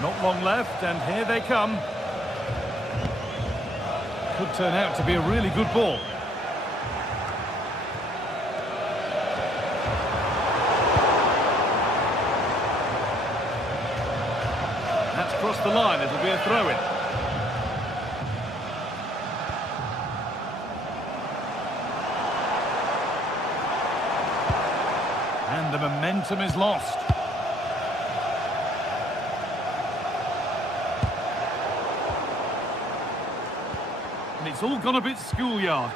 Not long left, and here they come. Could turn out to be a really good ball. That's crossed the line. It'll be a throw-in. And the momentum is lost. And it's all gone a bit schoolyard.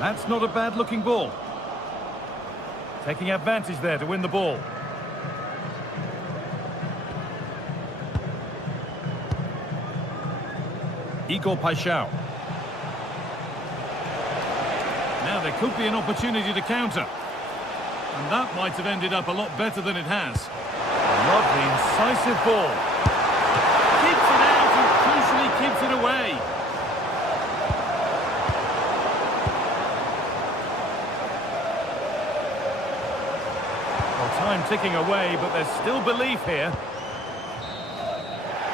That's not a bad-looking ball. Taking advantage there to win the ball. Igor Paixão. Now there could be an opportunity to counter. And that might have ended up a lot better than it has. Lovely, incisive ball. Keeps it out and crucially keeps it away. Well, time ticking away, but there's still belief here.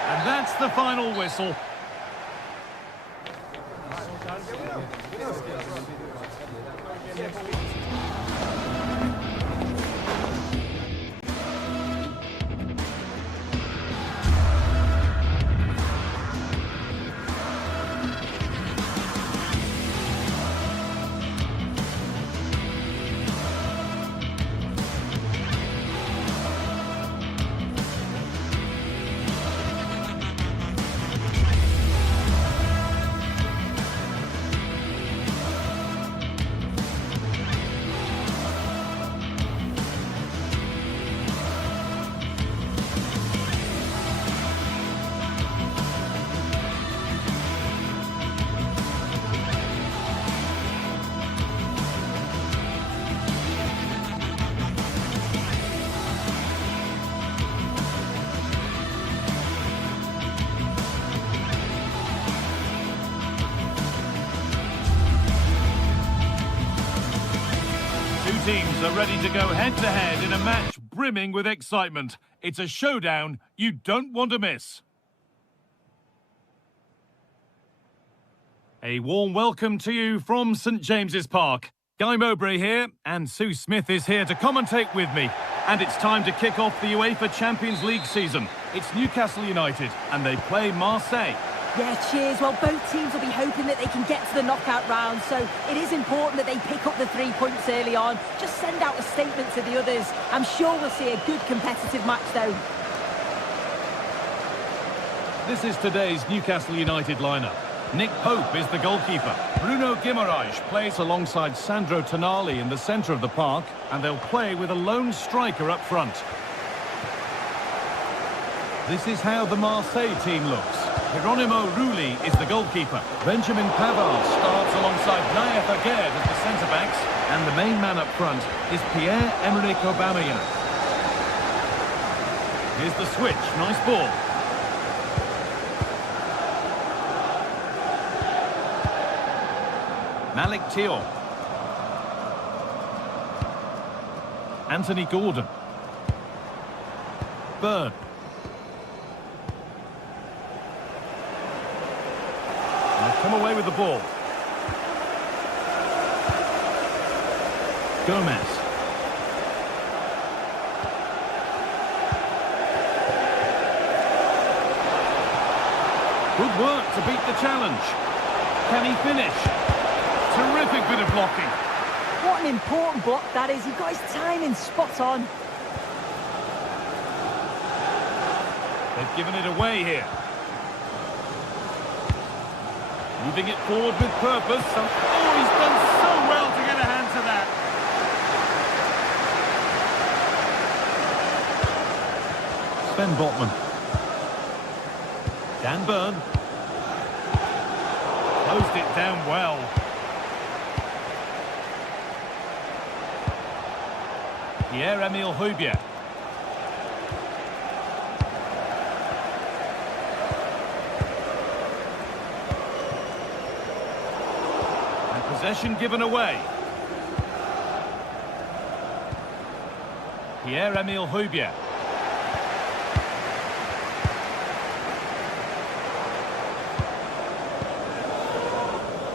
And that's the final whistle. Teams are ready to go head-to-head in a match brimming with excitement. It's a showdown you don't want to miss. A warm welcome to you from St James's Park. Guy Mowbray here, and Sue Smith is here to commentate with me. And it's time to kick off the UEFA Champions League season. It's Newcastle United, and they play Marseille. Yeah, cheers. Well, both teams will be hoping that they can get to the knockout round, so it is important that they pick up the 3 points early on. Just send out a statement to the others. I'm sure we'll see a good competitive match, though. This is today's Newcastle United lineup. Nick Pope is the goalkeeper. Bruno Guimaraes plays alongside Sandro Tonali in the centre of the park, and they'll play with a lone striker up front. This is how the Marseille team looks. Geronimo Rulli is the goalkeeper. Benjamin Pavard starts alongside Naïf Aguerd as the centre-backs, and the main man up front is Pierre-Emerick Aubameyang. Here's the switch, nice ball. Malik Thiaw. Anthony Gordon. Bird. And they've come away with the ball. Gomez. Good work to beat the challenge. Can he finish? Terrific bit of blocking. What an important block that is. He got his timing spot on. They've given it away here. Moving it forward with purpose. Oh, he's done so well to get a hand to that. Sven Botman. Dan Burn. Closed it down well. Pierre-Emile Højbjerg. And possession given away. Pierre-Emile Højbjerg.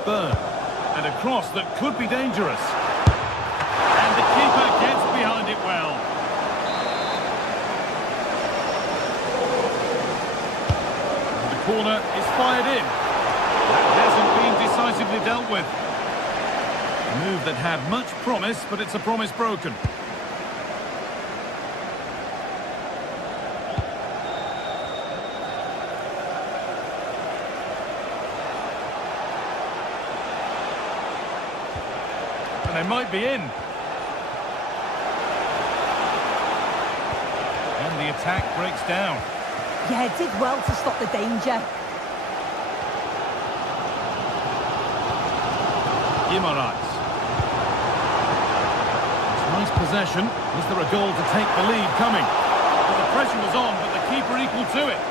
Burn. And a cross that could be dangerous. And the keeper gets behind it well. And the corner is fired in. That hasn't been decisively dealt with. A move that had much promise, but it's a promise broken. And they might be in. And the attack breaks down. Yeah, did well to stop the danger. Guimaraes. It's nice possession. Is there a goal to take the lead coming? Well, the pressure was on, but the keeper equal to it.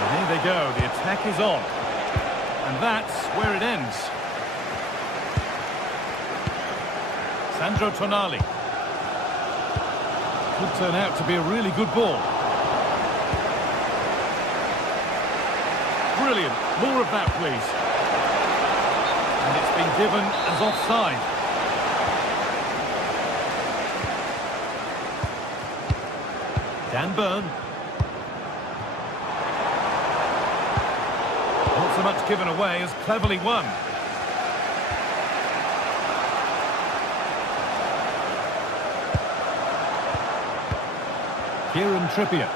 And here they go. The attack is on. And that's where it ends. Sandro Tonali. Could turn out to be a really good ball. Brilliant. More of that, please. And it's been given as offside. Dan Burn. Not so much given away as cleverly won. Kieran Trippier.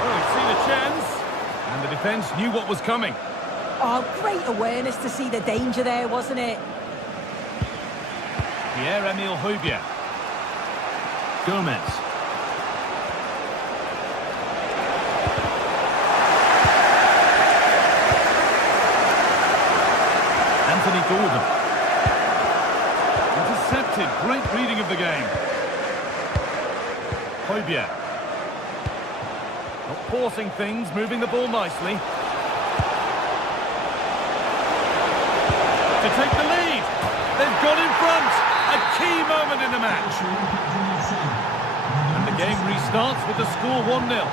Oh, he's seen a chance. And the defence knew what was coming. Oh, great awareness to see the danger there, wasn't it? Pierre-Emile Højbjerg. Gomez. Anthony Gordon. Intercepted. Great reading of the game. Højbjerg. Not forcing things, moving the ball nicely. To take the lead. They've got in front. A key moment in the match. And the game restarts with the score 1-0.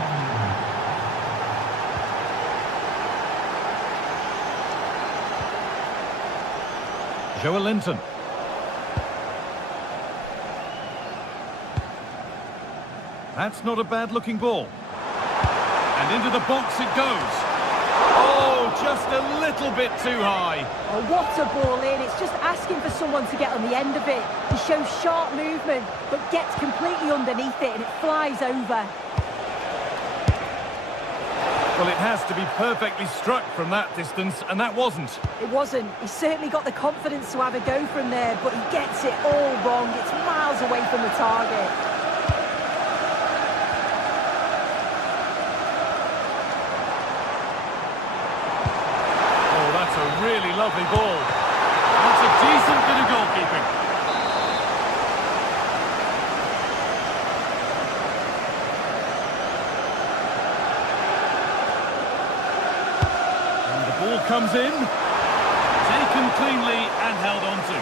Joelinton. That's not a bad-looking ball. And into the box it goes. Oh, just a little bit too high. Oh, what a ball in. It's just asking for someone to get on the end of it. He shows sharp movement, but gets completely underneath it and it flies over. Well, it has to be perfectly struck from that distance, and that wasn't. It wasn't. He's certainly got the confidence to have a go from there, but he gets it all wrong. It's miles away from the target. Oh, that's a really lovely ball. That's a decent bit of goalkeeping. Ball comes in, taken cleanly and held on to.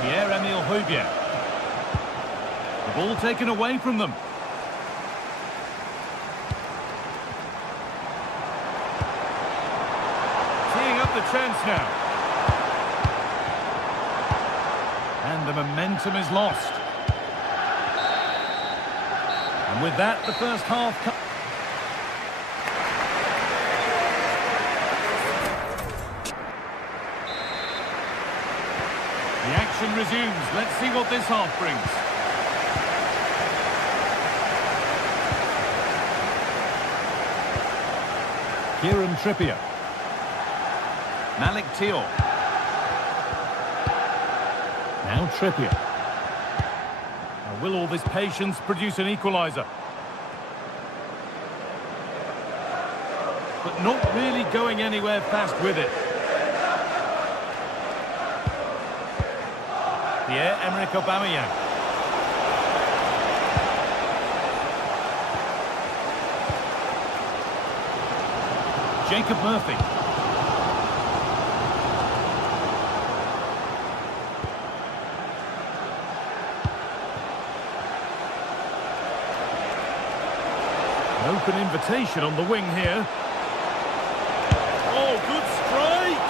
Pierre-Emile Højbjerg. The ball taken away from them. Teeing up the chance now. And the momentum is lost. And with that, the first half... The action resumes. Let's see what this half brings. Kieran Trippier. Malik Thiaw. Now Trippier. Will all this patience produce an equaliser? But not really going anywhere fast with it. Pierre-Emerick Aubameyang. Jacob Murphy. Open invitation on the wing here. Oh, good strike!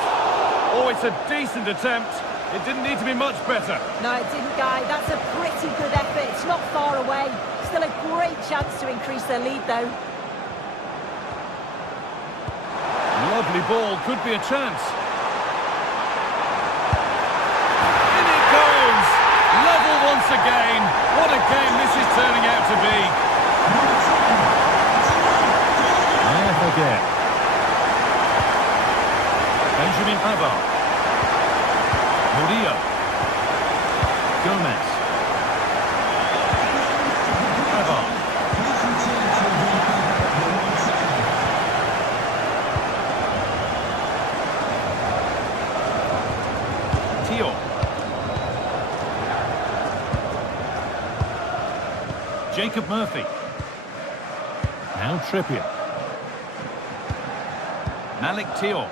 Oh, it's a decent attempt. It didn't need to be much better. No, it didn't, Guy. That's a pretty good effort. It's not far away. Still a great chance to increase their lead, though. Lovely ball. Could be a chance. In it goes! Level once again. What a game this is turning out to be. Again. Benjamin Pavard. Murillo. Gomez. Pavard. Thiaw. Jacob Murphy. Now Trippier. Malik Thiaw.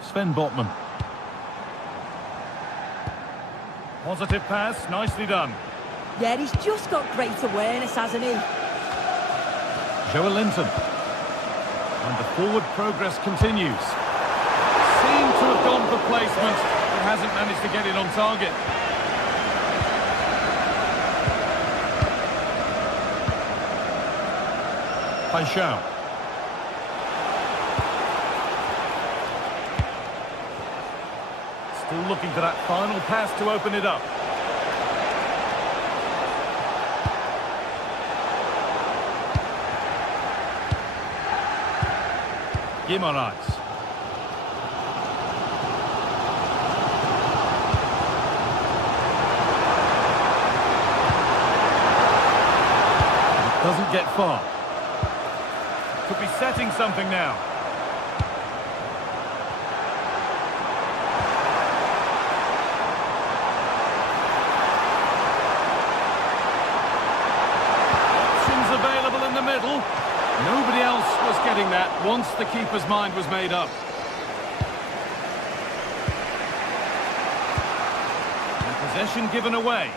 Sven Botman. Positive pass, nicely done. Yeah, he's just got great awareness, hasn't he? Joelinton. And the forward progress continues. Seemed to have gone for placement, but hasn't managed to get it on target. Paixão. Still looking for that final pass to open it up. Guimaraes. It doesn't get far. Could be setting something now. Available in the middle. Nobody else was getting that once the keeper's mind was made up. And possession given away.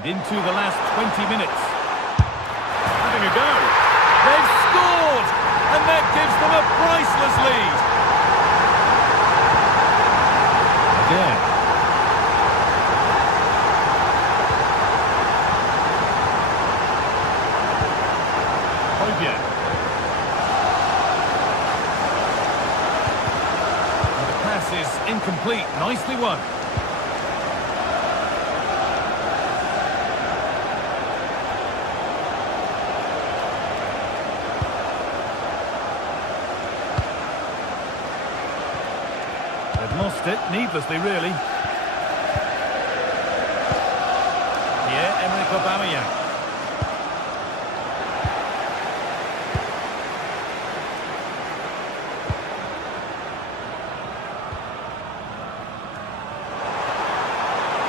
And into the last 20 minutes. Having a go. They've scored! And that gives them a priceless lead. Again. Hojbjerg. And the pass is incomplete. Nicely won. They've lost it, needlessly, really. Pierre-Emerick Aubameyang.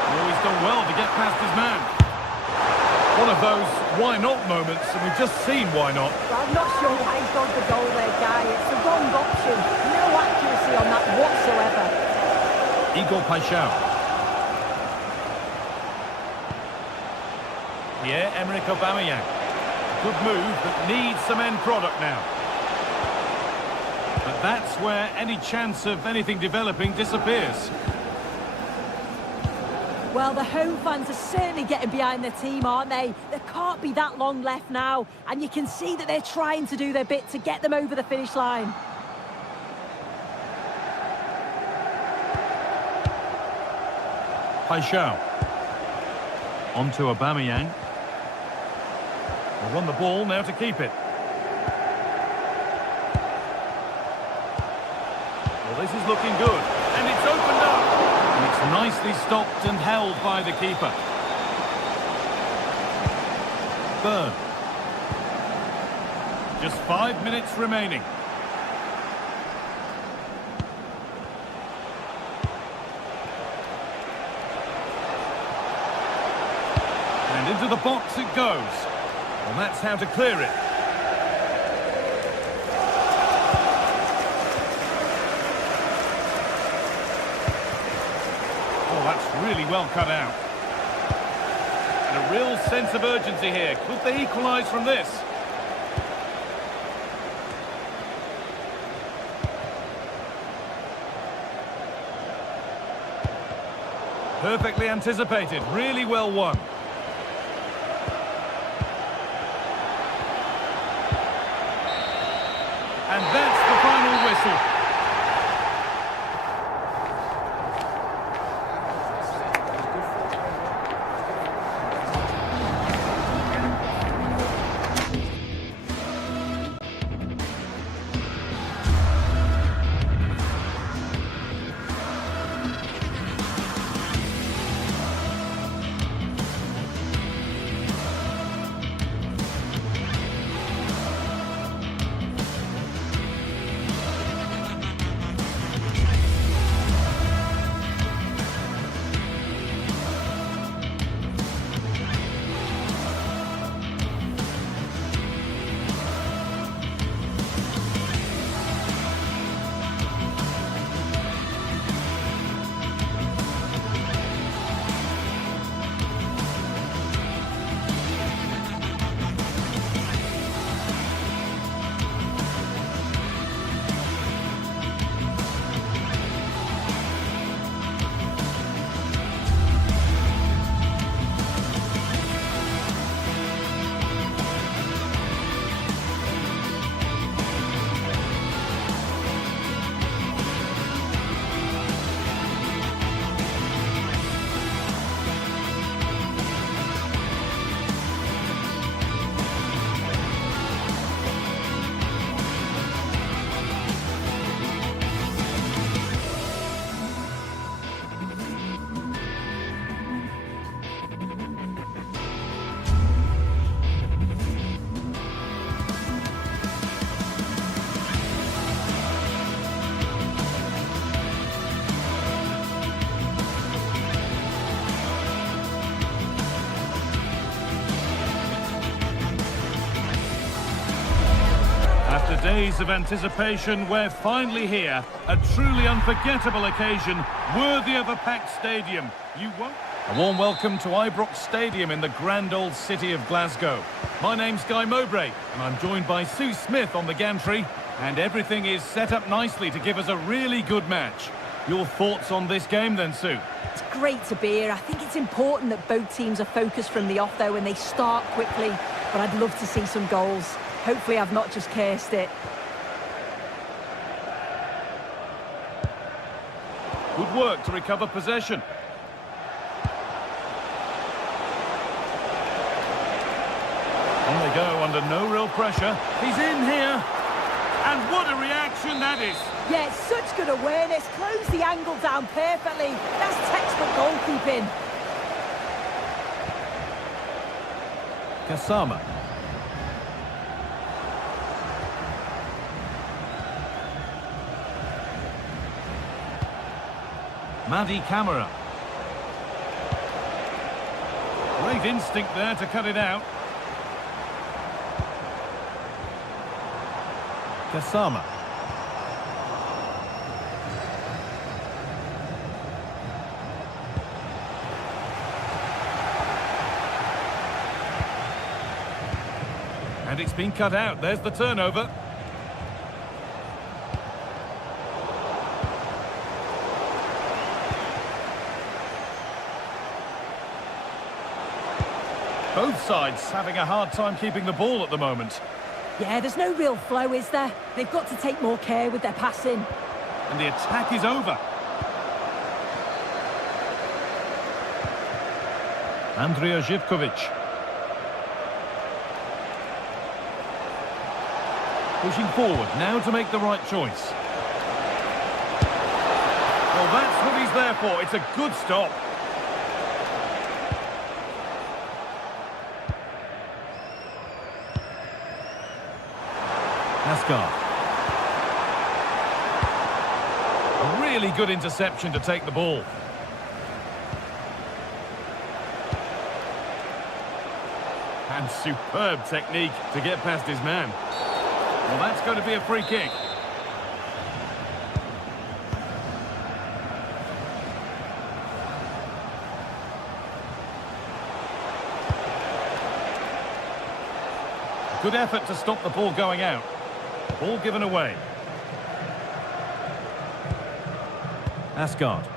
Oh, he's done well to get past his man. One of those why-not moments, and we've just seen why not. Well, I'm not sure why he's gone for goal there, Guy. It's the wrong option. No accuracy on that whatsoever. Igor Paixão. Pierre-Emerick Aubameyang. Good move, but needs some end product now. But that's where any chance of anything developing disappears. Well, the home fans are certainly getting behind their team, aren't they? There can't be that long left now, and you can see that they're trying to do their bit to get them over the finish line. Paixão. On to Aubameyang. They won the ball, now to keep it. Well, this is looking good, and it's opened up. And it's nicely stopped and held by the keeper. Burn. Just 5 minutes remaining. And into the box it goes. Well, that's how to clear it. Oh, that's really well cut out. And a real sense of urgency here. Could they equalise from this? Perfectly anticipated. Really well won. And that's the final whistle. After days of anticipation, we're finally here. A truly unforgettable occasion, worthy of a packed stadium. You won't... A warm welcome to Ibrox Stadium in the grand old city of Glasgow. My name's Guy Mowbray, and I'm joined by Sue Smith on the gantry, and everything is set up nicely to give us a really good match. Your thoughts on this game then, Sue? It's great to be here. I think it's important that both teams are focused from the off though when they start quickly, but I'd love to see some goals. Hopefully I've not just cursed it. Good work to recover possession. On they go under no real pressure. He's in here. And what a reaction that is. Yeah, such good awareness. Close the angle down perfectly. That's textbook goalkeeping. Kasama. Madi Camara. Great instinct there to cut it out. Kasama. And it's been cut out. There's the turnover. Both sides having a hard time keeping the ball at the moment. Yeah, there's no real flow, is there? They've got to take more care with their passing. And the attack is over. Andrija Živković. Pushing forward, now to make the right choice. Well, that's what he's there for. It's a good stop. Asgard. A really good interception to take the ball. And superb technique to get past his man. Well, that's going to be a free kick. Good effort to stop the ball going out. Ball given away. Asgard. Good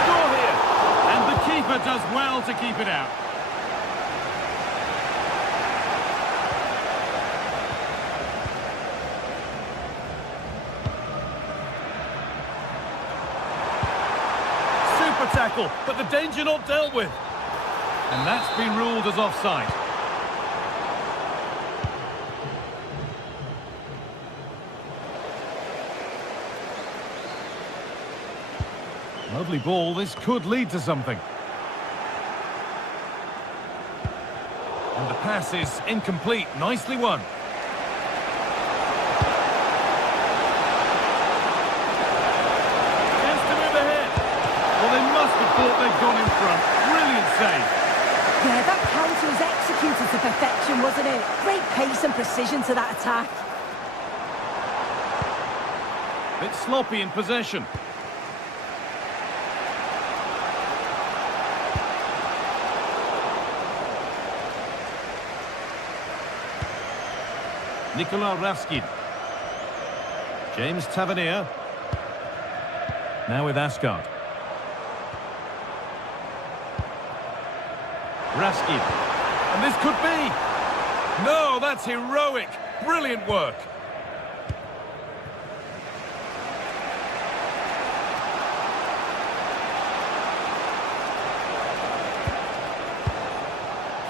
score here. And the keeper does well to keep it out. Super tackle, but the danger not dealt with. And that's been ruled as offside. Lovely ball, this could lead to something. And the pass is incomplete, nicely won. Chance to move ahead. Well, they must have thought they'd gone in front. Brilliant save. Yeah, that counter was executed to perfection, wasn't it? Great pace and precision to that attack. Bit sloppy in possession. Nikola Ravskin. James Tavernier. Now with Asgard. Raskin. And this could be. No, that's heroic. Brilliant work.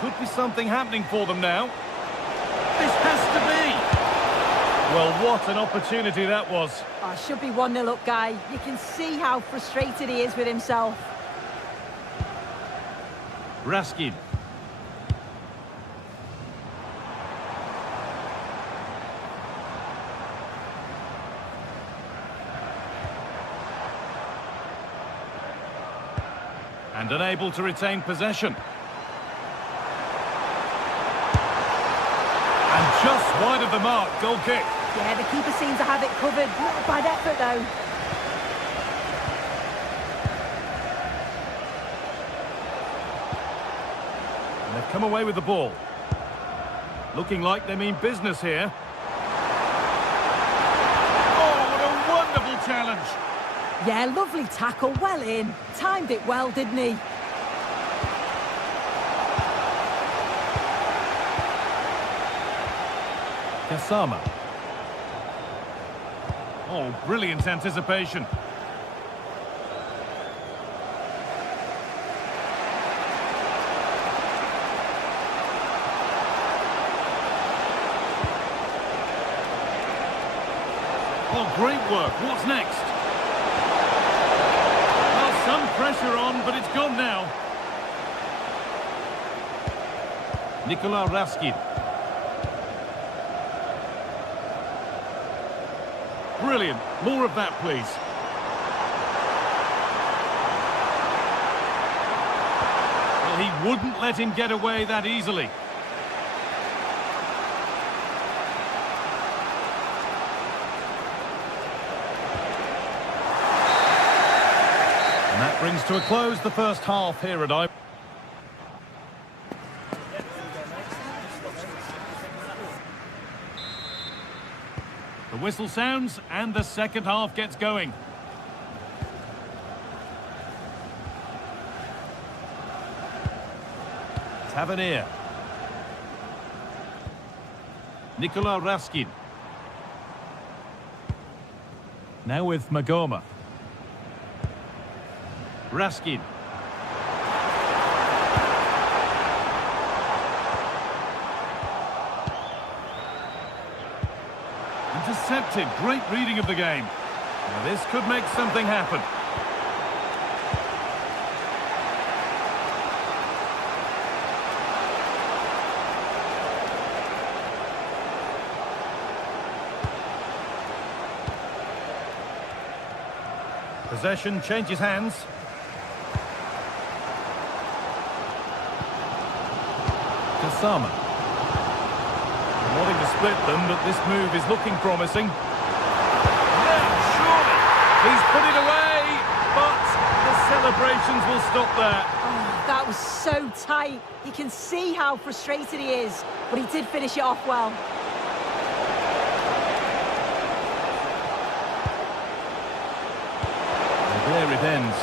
Could be something happening for them now. This has to be. Well, what an opportunity that was. Oh, should be 1-0 up, Guy. You can see how frustrated he is with himself. Raskin. And unable to retain possession. And just wide of the mark, goal kick. Yeah, the keeper seems to have it covered. Not a bad effort, though. And they've come away with the ball. Looking like they mean business here. Oh, what a wonderful challenge. Yeah, lovely tackle, well in. Timed it well, didn't he? Kasama. Oh, brilliant anticipation. Oh, great work. What's next? Well, some pressure on, but it's gone now. Nikola Raskin. Brilliant. More of that, please. Well, he wouldn't let him get away that easily. And that brings to a close the first half here at I. The whistle sounds and the second half gets going. Tavernier. Nikola Raskin. Now with Magoma. Raskin. Intercepted. Great reading of the game. Now this could make something happen. Possession changes hands. Kasama. Wanting to split them, but this move is looking promising. Yeah, surely. He's put it away, but the celebrations will stop there. Oh, that was so tight. You can see how frustrated he is, but he did finish it off well. And there it ends.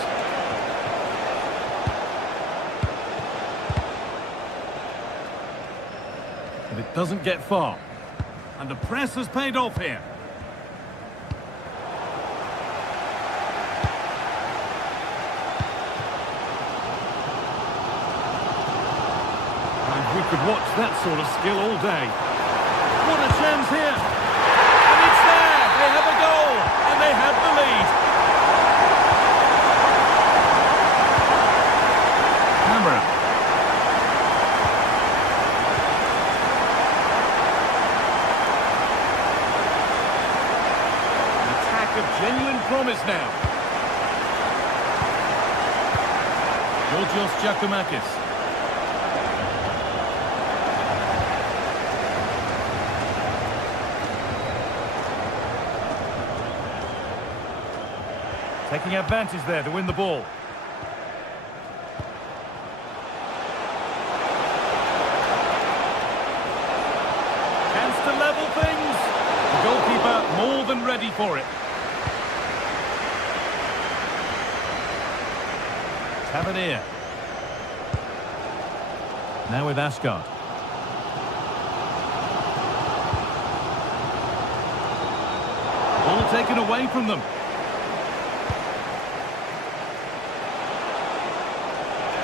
But it doesn't get far. And the press has paid off here. And we could watch that sort of skill all day. What a chance here! And it's there! They have a goal! And they have the lead! Camera. Genuine promise now. Georgios Giacomakis. Taking advantage there to win the ball. Chance to level things. The goalkeeper more than ready for it. Tavernier. Now with Ashgard. Ball taken away from them.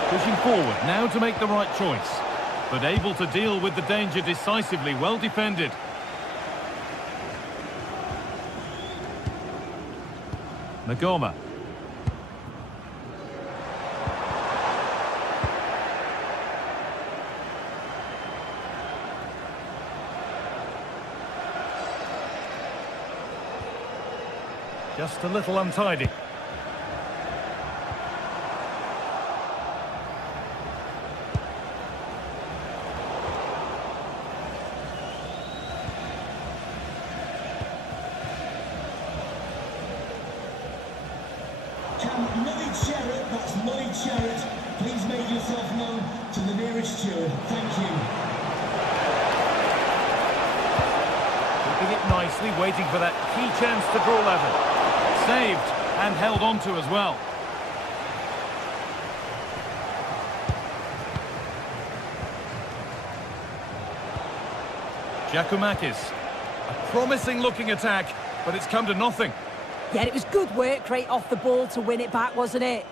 Pushing forward now to make the right choice, but able to deal with the danger decisively. Well defended. Magoma. Just a little untidy. Money Chariot, that's Money Chariot. Please make yourself known to the nearest steward. Thank you. Keeping it nicely, waiting for that key chance to draw level. Saved and held on to as well. Giacomakis. A promising looking attack, but it's come to nothing. Yeah, it was good work rate off the ball to win it back, wasn't it?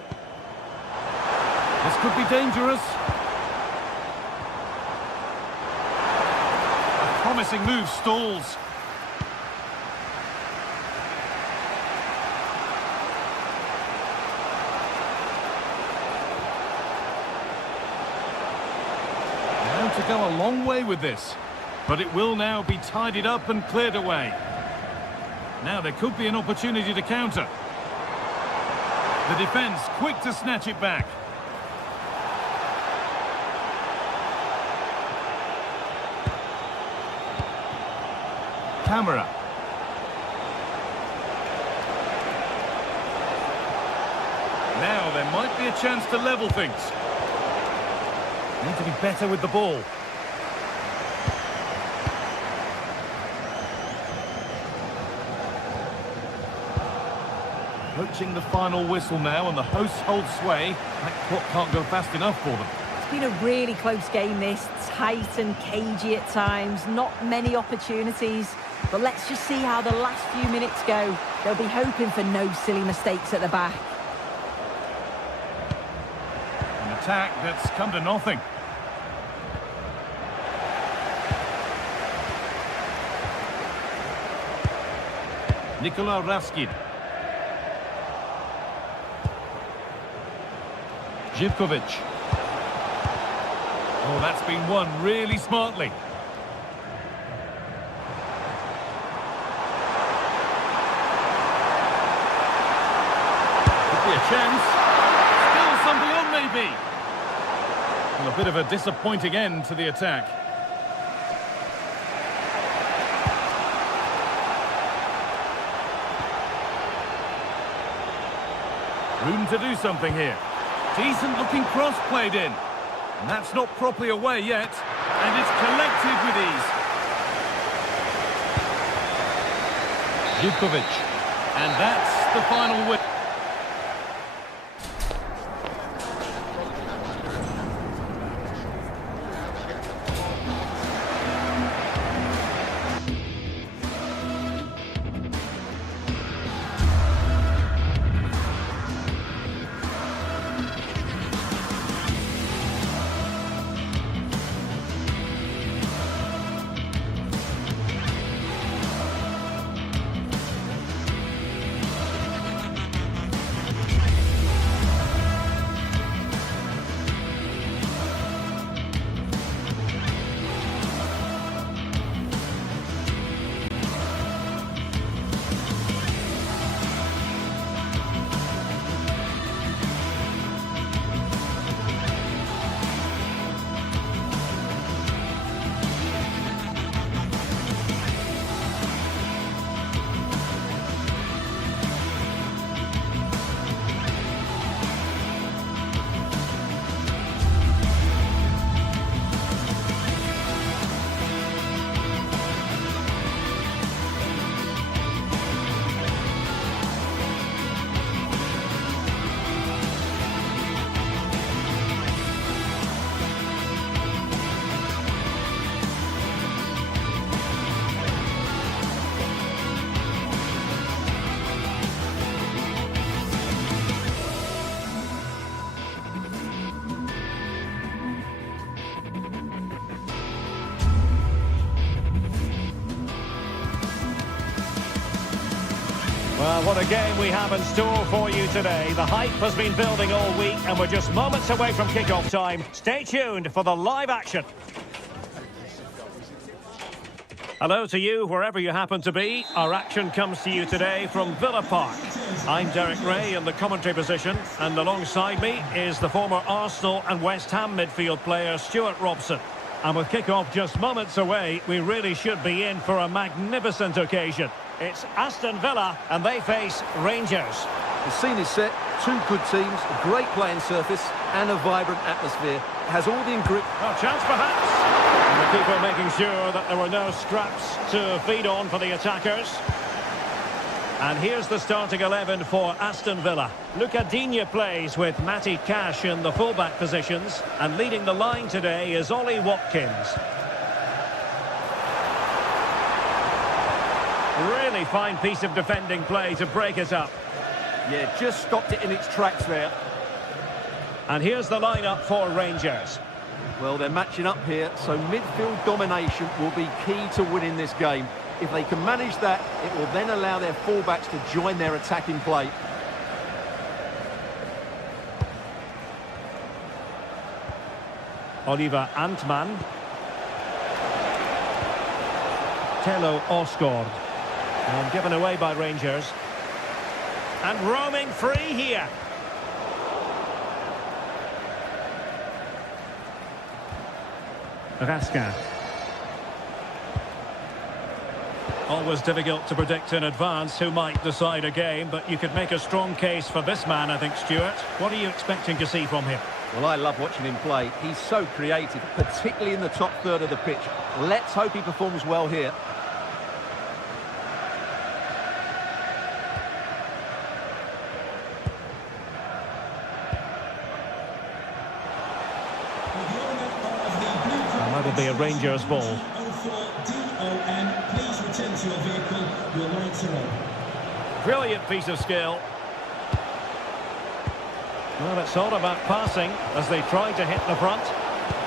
This could be dangerous. A promising move stalls. Now to go a long way with this. But it will now be tidied up and cleared away. Now there could be an opportunity to counter. The defence quick to snatch it back. Camera. Now there might be a chance to level things. Need to be better with the ball. Approaching the final whistle now, and the hosts hold sway. That clock can't go fast enough for them. It's been a really close game, this. Tight and cagey at times. Not many opportunities. But let's just see how the last few minutes go. They'll be hoping for no silly mistakes at the back. An attack that's come to nothing. Nikola Raskin. Živkovic. Oh, that's been won really smartly. Could be a chance. Still something on, maybe. Well, a bit of a disappointing end to the attack. Room to do something here. Decent looking cross played in. And that's not properly away yet. And it's collected with ease. Živkovic. And that's the final win. Well, what a game we have in store for you today. The hype has been building all week and we're just moments away from kick-off time. Stay tuned for the live action. Hello to you, wherever you happen to be. Our action comes to you today from Villa Park. I'm Derek Ray in the commentary position, and alongside me is the former Arsenal and West Ham midfield player Stuart Robson. And with kick-off just moments away, we really should be in for a magnificent occasion. It's Aston Villa, and they face Rangers. The scene is set, two good teams, a great playing surface and a vibrant atmosphere. It has all the ingredients. Oh, chance perhaps. And the keeper making sure that there were no scraps to feed on for the attackers. And here's the starting 11 for Aston Villa. Luca Digne plays with Matty Cash in the fullback positions. And leading the line today is Ollie Watkins. Really fine piece of defending play to break it up. Yeah, just stopped it in its tracks there. And here's the lineup for Rangers. Well, they're matching up here, so midfield domination will be key to winning this game. If they can manage that, it will then allow their fullbacks to join their attacking play. Oliver Antman. Tello Osgård. And given away by Rangers. And roaming free here. Raskin. Always difficult to predict in advance who might decide a game, but you could make a strong case for this man, I think, Stuart. What are you expecting to see from him? Well, I love watching him play. He's so creative, particularly in the top third of the pitch. Let's hope he performs well here. And that'll be a Rangers ball. Please return to your vehicle. Your lights are on. Brilliant piece of skill. Well, it's all about passing as they try to hit the front.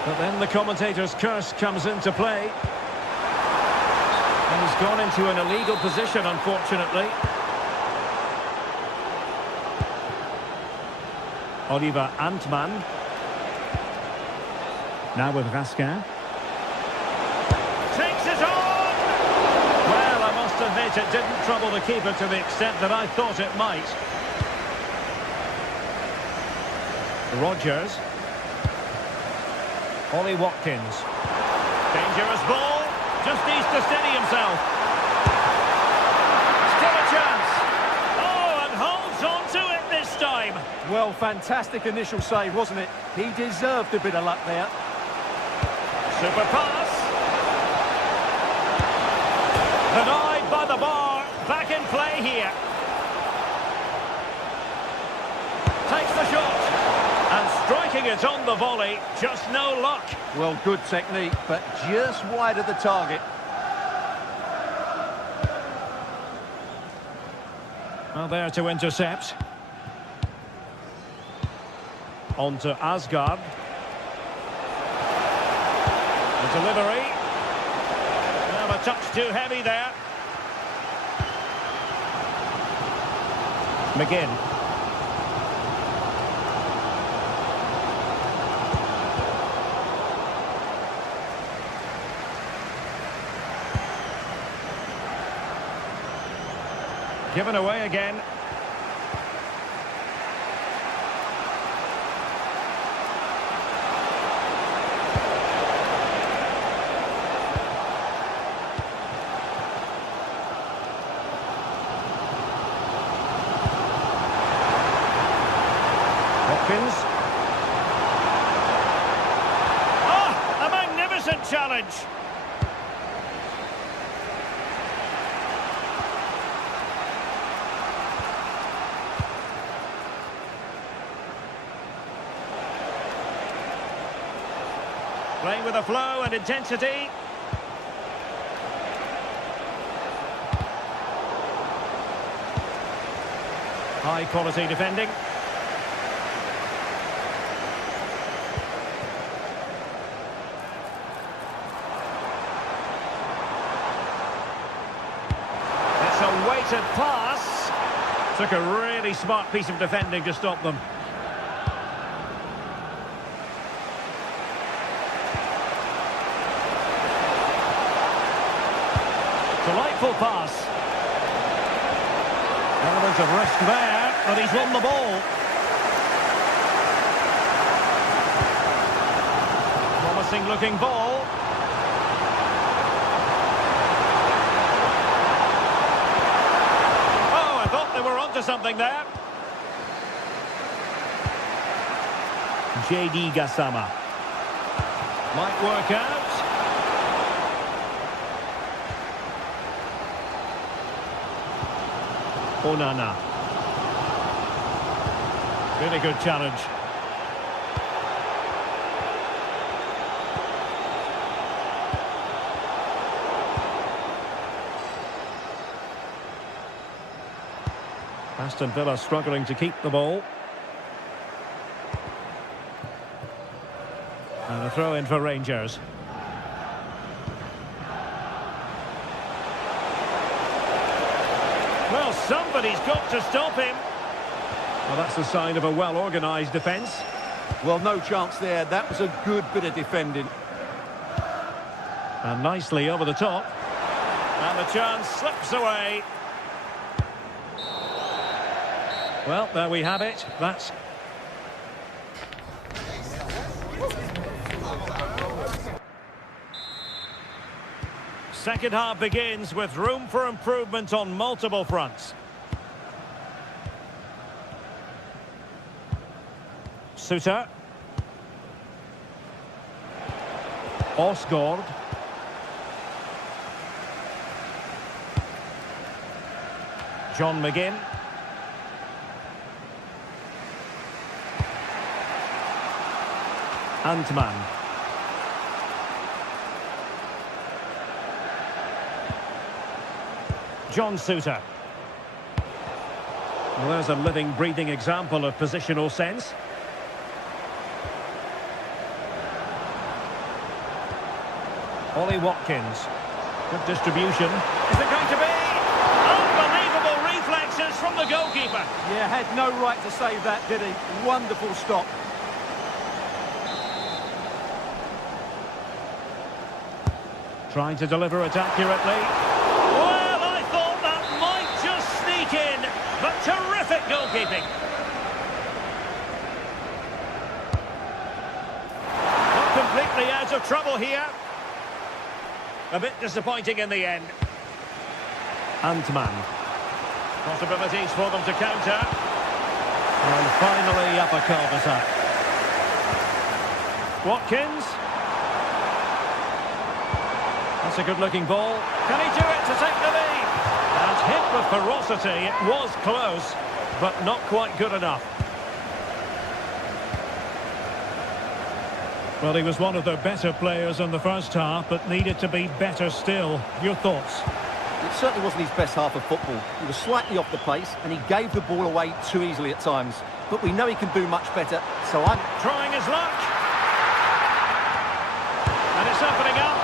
But then the commentator's curse comes into play. And he's gone into an illegal position, unfortunately. Oliver Antman. Now with Raskin. Takes it on! Well, I must admit it didn't trouble the keeper to the extent that I thought it might. Rodgers. Ollie Watkins. Dangerous ball. Just needs to steady himself. Still a chance. Oh, and holds on to it this time. Well, fantastic initial save, wasn't it? He deserved a bit of luck there. Super pass. Denied by the bar. Back in play here. Takes the shot. And striking it on the volley. Just no luck. Well, good technique, but just wide of the target. Well, there to intercept. On to Asgard. The delivery. Well, a touch too heavy there. McGinn. Given away again. Hopkins. Oh, a magnificent challenge. Playing with a flow and intensity. High quality defending. It's a weighted pass. Took a really smart piece of defending to stop them. Delightful pass. Element of risk there, but he's won the ball. Promising looking ball. Oh, I thought they were onto something there. JD Gassama. Might work out. Onana. Really good challenge. Aston Villa struggling to keep the ball. And a throw in for Rangers. Well, somebody's got to stop him. Well, that's a sign of a well-organised defence. Well, no chance there. That was a good bit of defending. And nicely over the top. And the chance slips away. Well, there we have it. That's... Second half begins with room for improvement on multiple fronts. Suter. Osgaard. John McGinn. Antman. John Suter. Well, there's a living, breathing example of positional sense. Ollie Watkins. Good distribution. Is it going to be? Unbelievable reflexes from the goalkeeper. Yeah, had no right to save that, did he? Wonderful stop. Trying to deliver it accurately. Well, I thought that might just sneak in, but terrific goalkeeping. Not completely out of trouble here. A bit disappointing in the end. Antman. Possibilities for them to counter. And finally up a cul-de-sac. Watkins. That's a good-looking ball. Can he do it to take the lead? And hit with ferocity. It was close, but not quite good enough. Well, he was one of the better players in the first half, but needed to be better still. Your thoughts? It certainly wasn't his best half of football. He was slightly off the pace, and he gave the ball away too easily at times. But we know he can do much better, so I'm... Trying his luck. And it's opening up.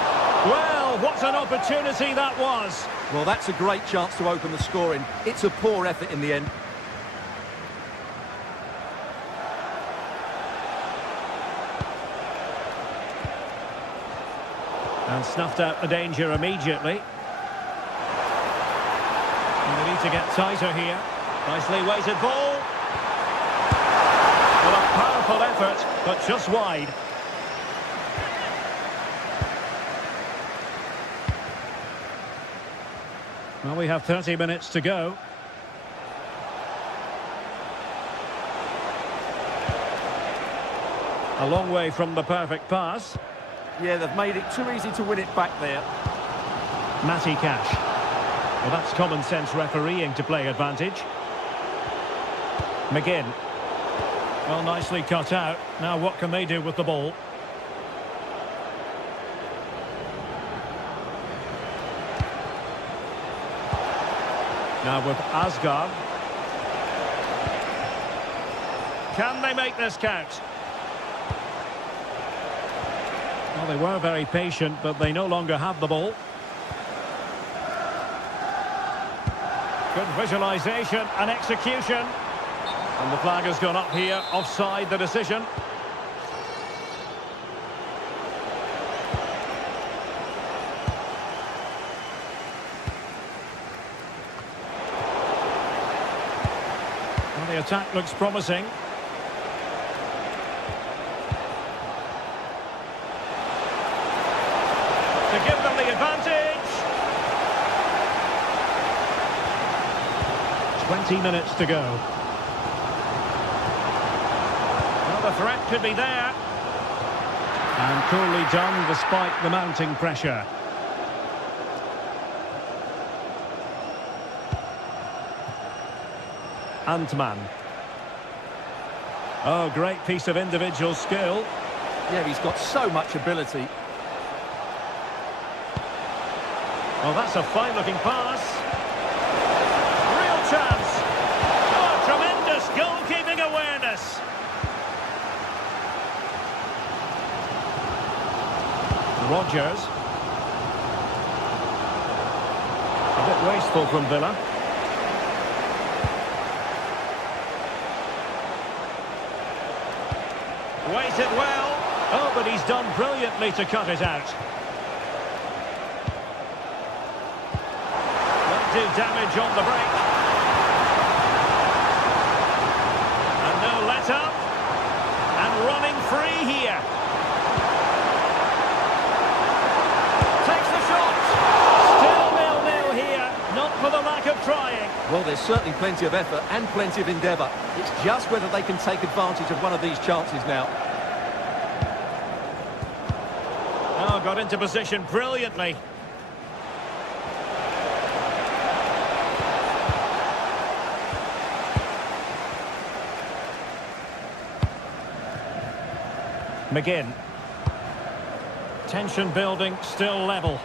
Well, what an opportunity that was. Well, that's a great chance to open the scoring. It's a poor effort in the end. And snuffed out the danger immediately. And they need to get tighter here. Nicely weighted ball. Well, a powerful effort, but just wide. Well, we have 30 minutes to go. A long way from the perfect pass. Yeah, they've made it too easy to win it back there. Matty Cash. Well, that's common sense refereeing to play advantage. McGinn. Well, nicely cut out. Now what can they do with the ball? Now with Asgard. Can they make this count? Well, they were very patient, but they no longer have the ball. Good visualisation and execution. And the flag has gone up here, offside the decision. Well, the attack looks promising. To give them the advantage. 20 minutes to go. Well, the threat could be there. And coolly done despite the mounting pressure. Antman. Oh, great piece of individual skill. Yeah, he's got so much ability. Oh, that's a fine-looking pass. Real chance. Oh, tremendous goalkeeping awareness. Rodgers. A bit wasteful from Villa. Waited well. Oh, but he's done brilliantly to cut it out. Won't do damage on the break. And no let-up. And running free here. Takes the shot. Still 0-0 here. Not for the lack of trying. Well, there's certainly plenty of effort and plenty of endeavour. It's just whether they can take advantage of one of these chances now. Oh, got into position brilliantly. McGinn. Tension building, still level.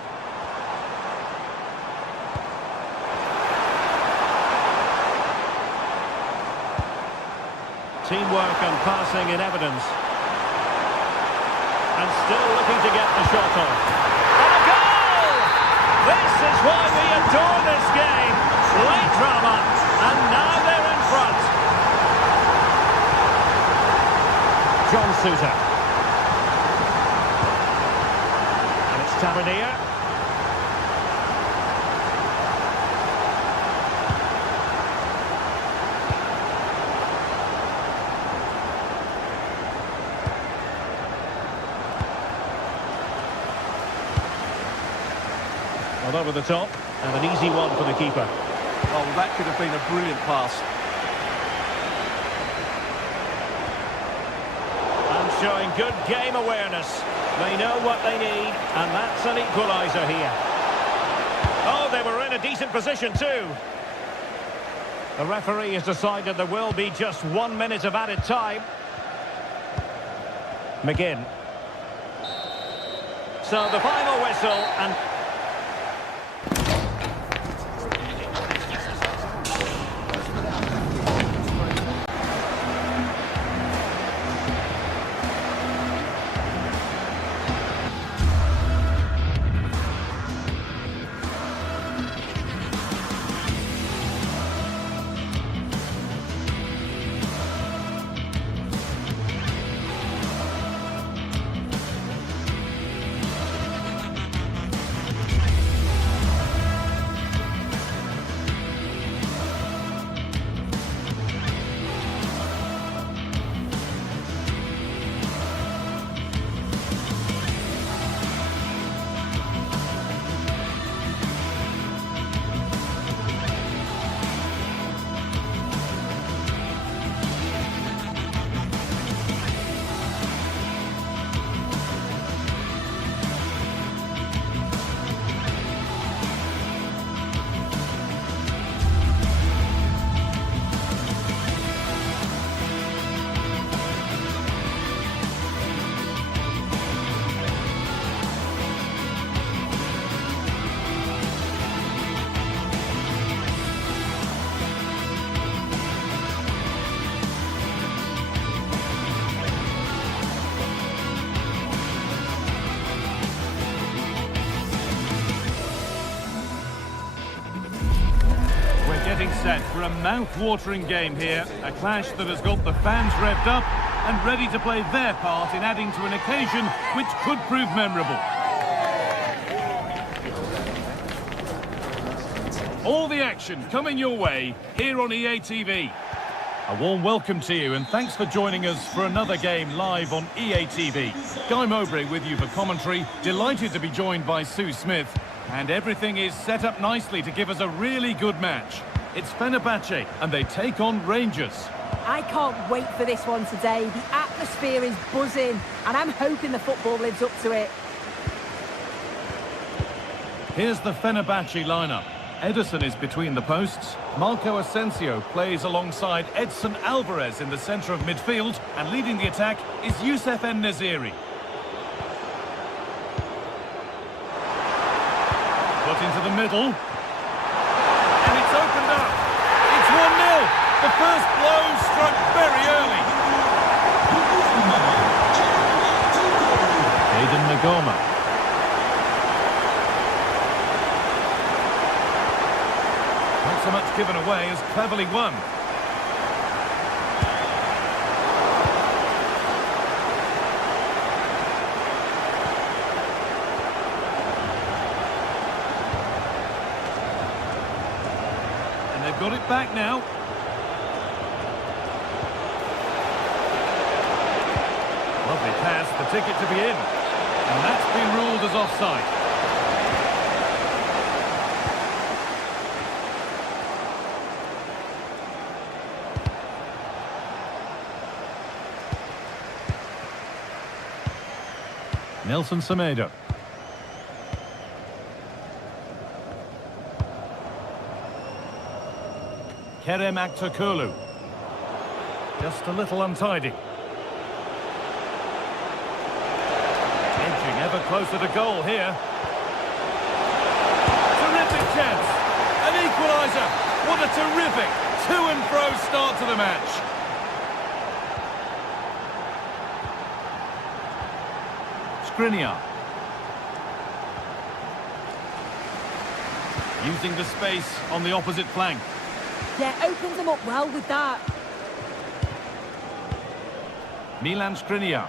Teamwork and passing in evidence. And still looking to get the shot off. And a goal! This is why we adore this game. Late drama, and now they're in front. John Suter. And it's Tavernier. Well, over the top, and an easy one for the keeper. Oh, that could have been a brilliant pass. And showing good game awareness. They know what they need, and that's an equaliser here. Oh, they were in a decent position too. The referee has decided there will be just 1 minute of added time. McGinn. So the final whistle, and getting set for a mouth-watering game here. A clash that has got the fans revved up and ready to play their part in adding to an occasion which could prove memorable. All the action coming your way here on EA TV. A warm welcome to you and thanks for joining us for another game live on EA TV. Guy Mowbray with you for commentary. Delighted to be joined by Sue Smith. And everything is set up nicely to give us a really good match. It's Fenerbahce and they take on Rangers. I can't wait for this one today. The atmosphere atmosphere is buzzing, and I'm hoping the football lives up to it. Here's the Fenerbahce lineup. Ederson is between the posts. Marco Asensio plays alongside Edson Alvarez in the centre of midfield, and leading the attack is Youssef En-Nesyri. Put into the middle. And it's opened up. It's 1-0. The first blow struck very early. Aiden Nagoma. Not so much given away as cleverly won. And they've got it back now. Lovely pass, the ticket to be in. And that's been ruled as offside. Nelson Semedo. Kerem Aktürkoğlu. Just a little untidy. Edging ever closer to goal here. Terrific chance. An equaliser. What a terrific to-and-fro start to the match. Skriniar. Using the space on the opposite flank. Yeah, opens them up well with that. Milan Skriniar.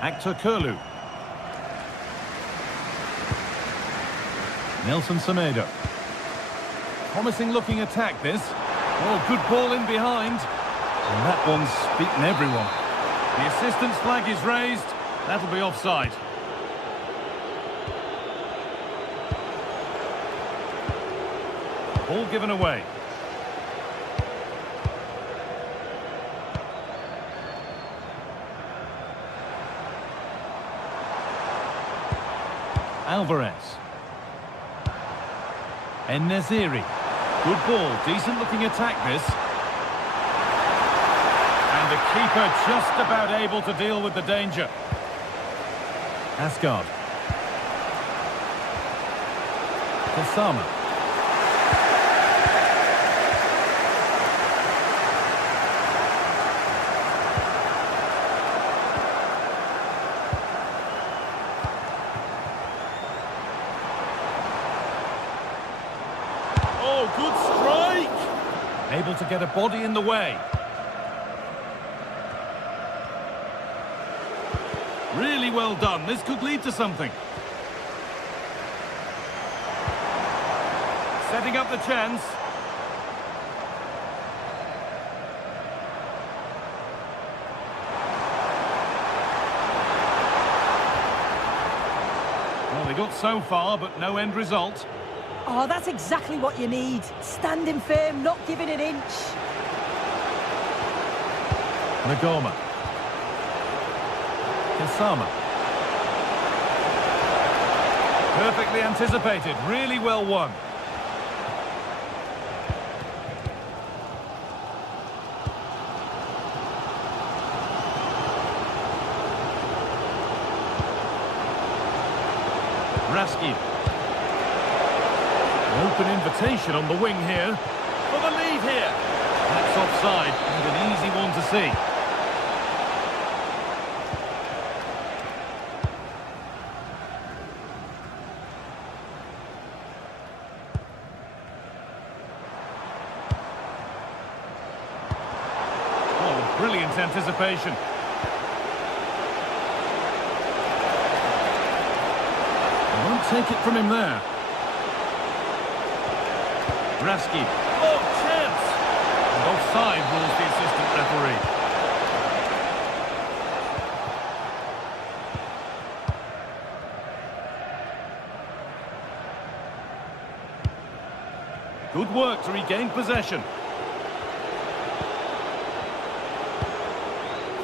Aktürkoğlu. Nelson Semedo. Promising looking attack this. Oh, good ball in behind. And that one's beaten everyone. The assistant's flag is raised. That'll be offside. Ball given away. Alvarez. En-Nesyri. Good ball, decent looking attack this. And the keeper just about able to deal with the danger. Asgard. Kasama. Oh, good strike! Able to get a body in the way. Really well done. This could lead to something. Setting up the chance. Well, they got so far, but no end result. Oh, that's exactly what you need. Standing firm, not giving an inch. Nagoma. Kasama. Perfectly anticipated, really well won. Raski. An open invitation on the wing here. For the lead here. That's offside, and an easy one to see. Brilliant anticipation. Won't take it from him there. Raski. Oh, chance! And offside rules the assistant referee. Good work to regain possession.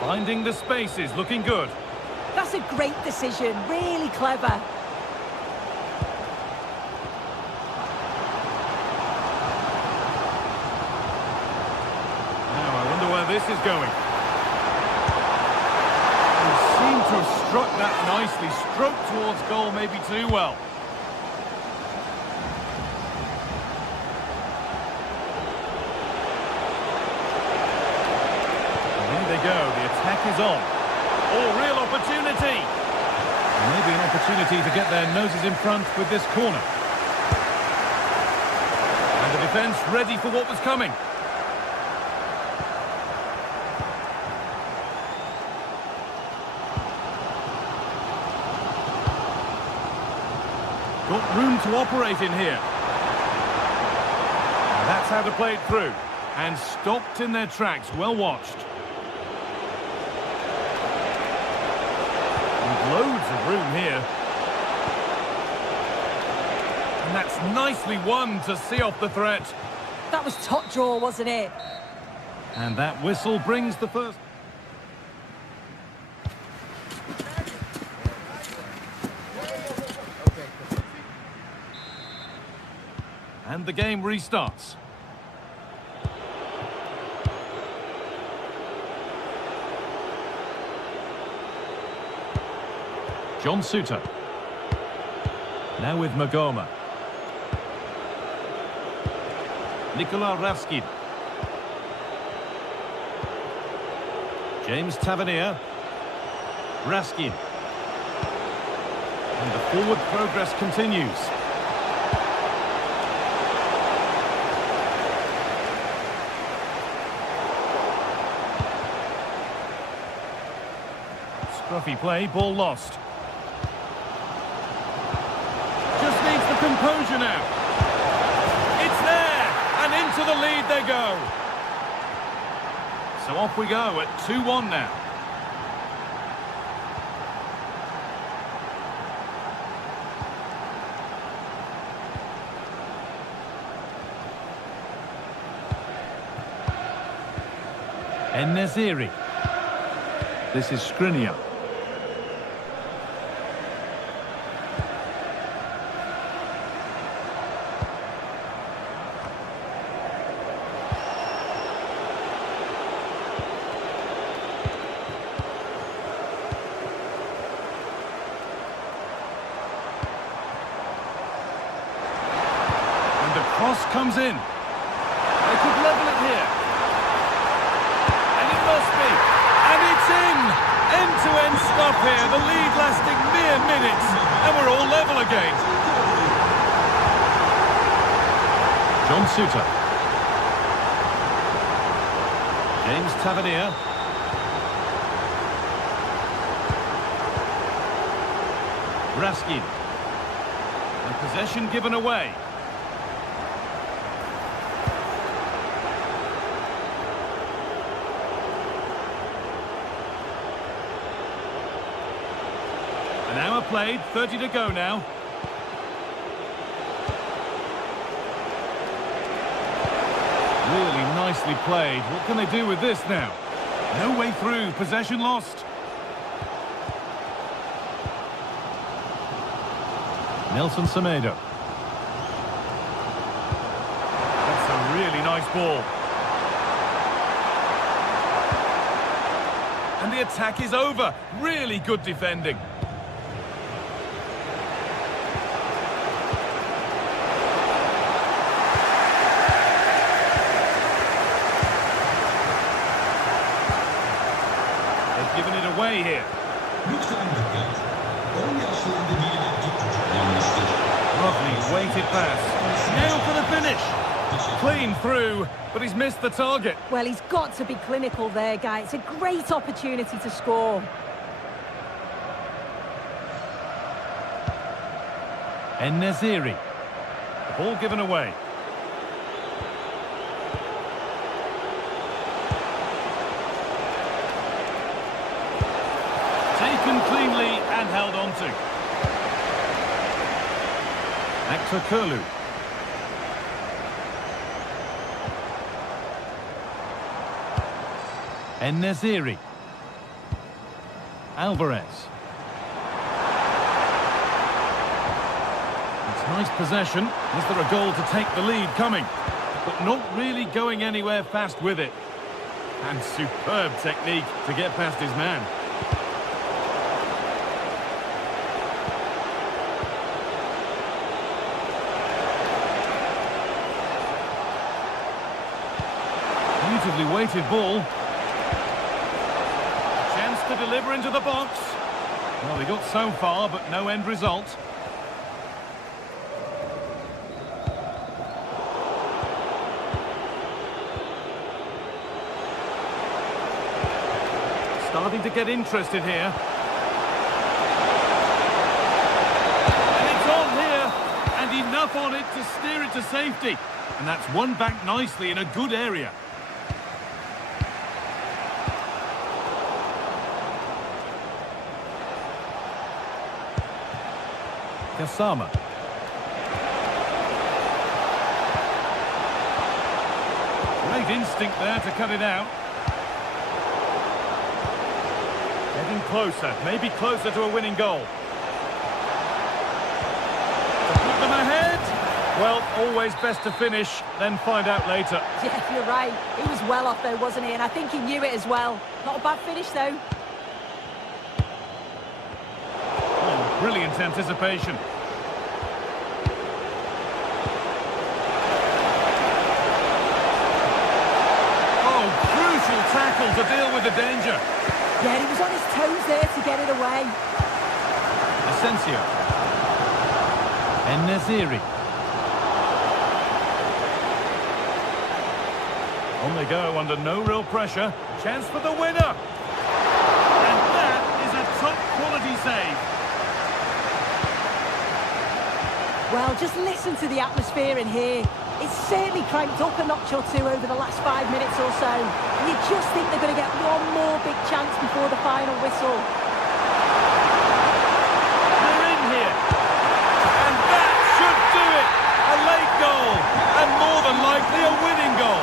Finding the spaces, looking good. That's a great decision, really clever. Now I wonder where this is going. He seemed to have struck that nicely. Stroked towards goal, maybe too well. They go, the attack is on. Oh, real opportunity! Maybe an opportunity to get their noses in front with this corner. And the defence ready for what was coming. Got room to operate in here. And that's how to play it through. And stopped in their tracks, well watched. Loads of room here. And that's nicely won to see off the threat. That was top draw, wasn't it? And that whistle brings the first. And the game restarts. John Suter. Now with Magoma. Nikola Raskin. James Tavernier. Raskin. And the forward progress continues. Scruffy play, ball lost. Composure now. It's there, and into the lead they go. So off we go at 2-1 now. En-Nesyri. This is Skriniar. Cross comes in. They could level it here. And it must be. And it's in. End-to-end stuff here. The lead lasting mere minutes. And we're all level again. John Suter. James Tavernier. Raskin. And possession given away. An hour played, 30 to go now. Really nicely played. What can they do with this now? No way through, possession lost. Nelson Semedo. That's a really nice ball. And the attack is over. Really good defending. Giving it away here. Lovely weighted pass. Now for the finish. Clean through, but he's missed the target. Well, he's got to be clinical there, guy. It's a great opportunity to score. En-Nesyri. The ball given away. Taken cleanly and held on to. Actor Kurlu. En-Nesyri. Alvarez. It's nice possession. Is there a goal to take the lead coming? But not really going anywhere fast with it. And superb technique to get past his man. Beautifully weighted ball. Chance to deliver into the box. Well, he got so far, but no end result. Starting to get interested here. And it's on here. And enough on it to steer it to safety. And that's won back nicely in a good area. Kasama. Great instinct there to cut it out. Getting closer, maybe closer to a winning goal. To put them ahead. Well, always best to finish, then find out later. Yeah, you're right. He was well off though, wasn't he? And I think he knew it as well. Not a bad finish though. Oh, brilliant anticipation. Oh, crucial tackle to deal with the danger. Yeah, he was on his toes there to get it away. Asensio. En-Nesyri. On they go under no real pressure. Chance for the winner. And that is a top quality save. Well, just listen to the atmosphere in here. It's certainly cranked up a notch or two over the last 5 minutes or so. And you just think they're going to get one more big chance before the final whistle. They're in here. And that should do it. A late goal. And more than likely a winning goal.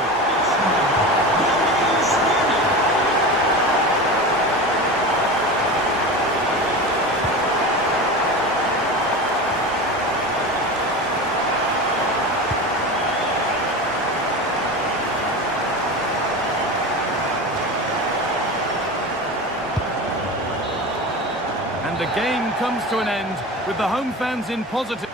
And the game comes to an end with the home fans in positive.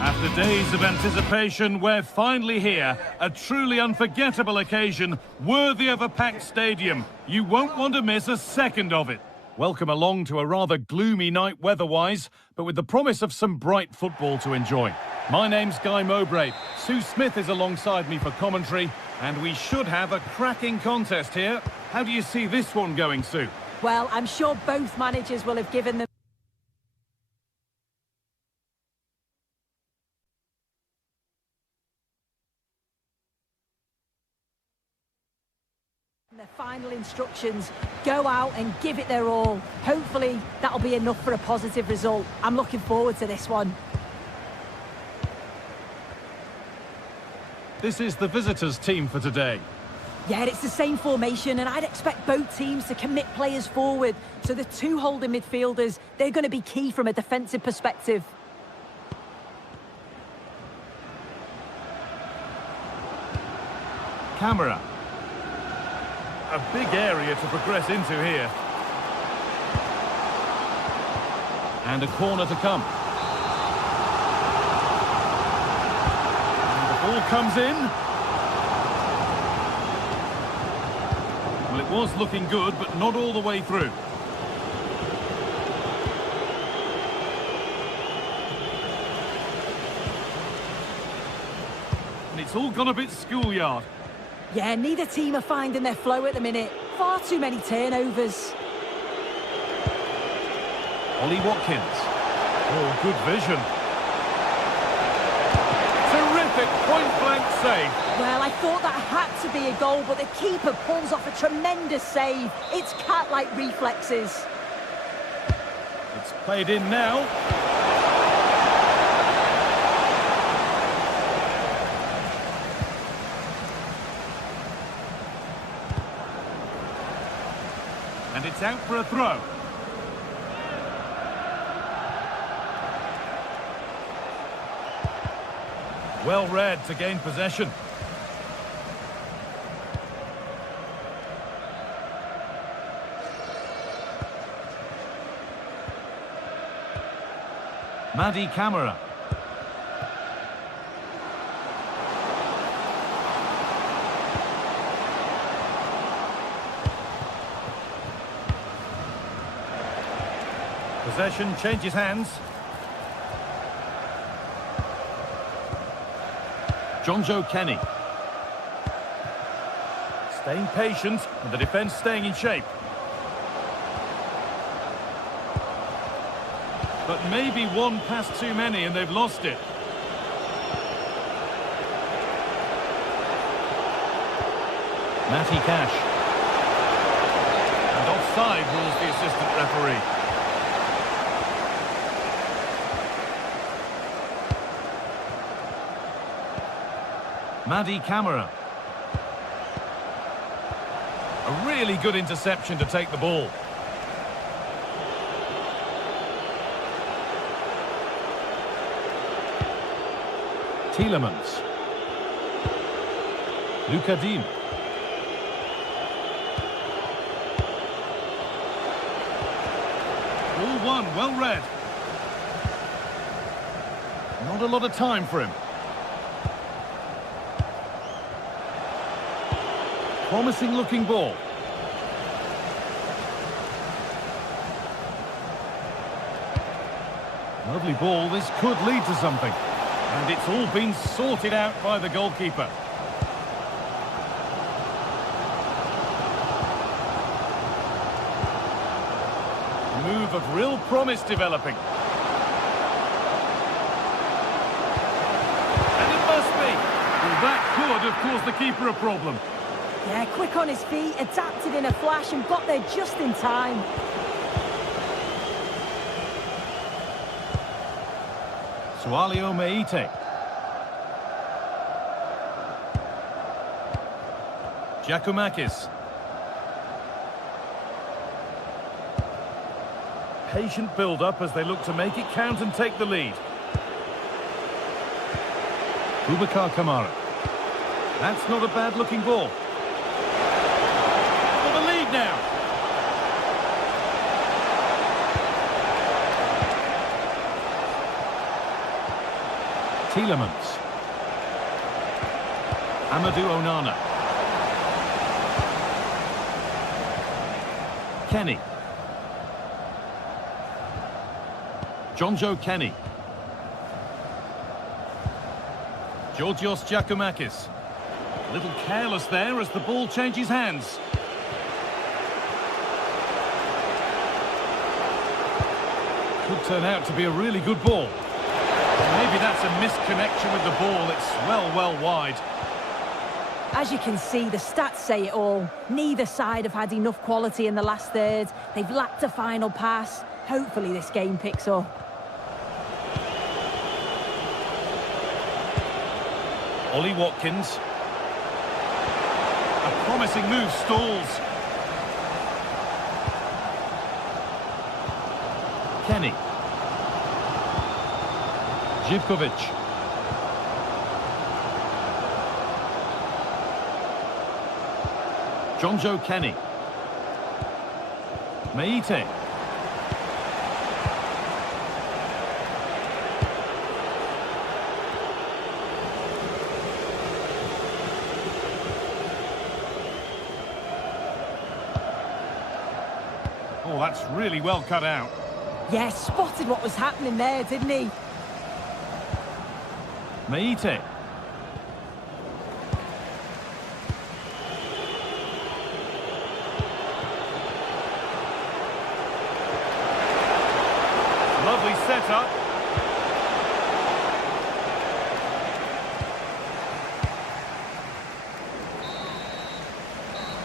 After days of anticipation, we're finally here. A truly unforgettable occasion, worthy of a packed stadium. You won't want to miss a second of it. Welcome along to a rather gloomy night weather-wise, but with the promise of some bright football to enjoy. My name's Guy Mowbray. Sue Smith is alongside me for commentary, and we should have a cracking contest here. How do you see this one going, Sue? Well, I'm sure both managers will have given them Their final instructions, go out and give it their all. Hopefully that'll be enough for a positive result. I'm looking forward to this one. This is the visitors' team for today. Yeah, it's the same formation, and I'd expect both teams to commit players forward. So the two holding midfielders, they're going to be key from a defensive perspective. Camera. A big area to progress into here. And a corner to come. And the ball comes in. Well, it was looking good, but not all the way through. And it's all gone a bit schoolyard. Yeah, neither team are finding their flow at the minute. Far too many turnovers. Ollie Watkins. Oh, good vision. Terrific point-blank save. Well, I thought that had to be a goal, but the keeper pulls off a tremendous save. It's cat-like reflexes. It's played in now. And it's out for a throw. Well read to gain possession. Madi Camara. Possession changes hands. Jonjo Kenny. Staying patient and the defence staying in shape. But maybe one pass too many and they've lost it. Matty Cash. And offside rules the assistant referee. Madi Camara. A really good interception to take the ball. Tielemans. Lucadine. All one, well read. Not a lot of time for him. Promising looking ball. Lovely ball, this could lead to something. And it's all been sorted out by the goalkeeper. A move of real promise developing. And it must be. Well, that could have caused the keeper a problem. Yeah, quick on his feet, adapted in a flash and got there just in time. Sualio Meite. Giacomakis. Patient build-up as they look to make it count and take the lead. Boubacar Kamara. That's not a bad-looking ball. For the lead now. Tielemans. Amadou Onana. Kenny. Jonjo Kenny. Georgios Giacomakis. A little careless there as the ball changes hands. Could turn out to be a really good ball. Maybe that's a misconnection with the ball. It's well wide. As you can see, the stats say it all. Neither side have had enough quality in the last third. They've lacked a final pass. Hopefully this game picks up. Ollie Watkins. A promising move stalls. Kenny. Živkovic. Jonjo Kenny. Meite. Oh, that's really well cut out. Yeah, spotted what was happening there, didn't he? Meite. Lovely setup.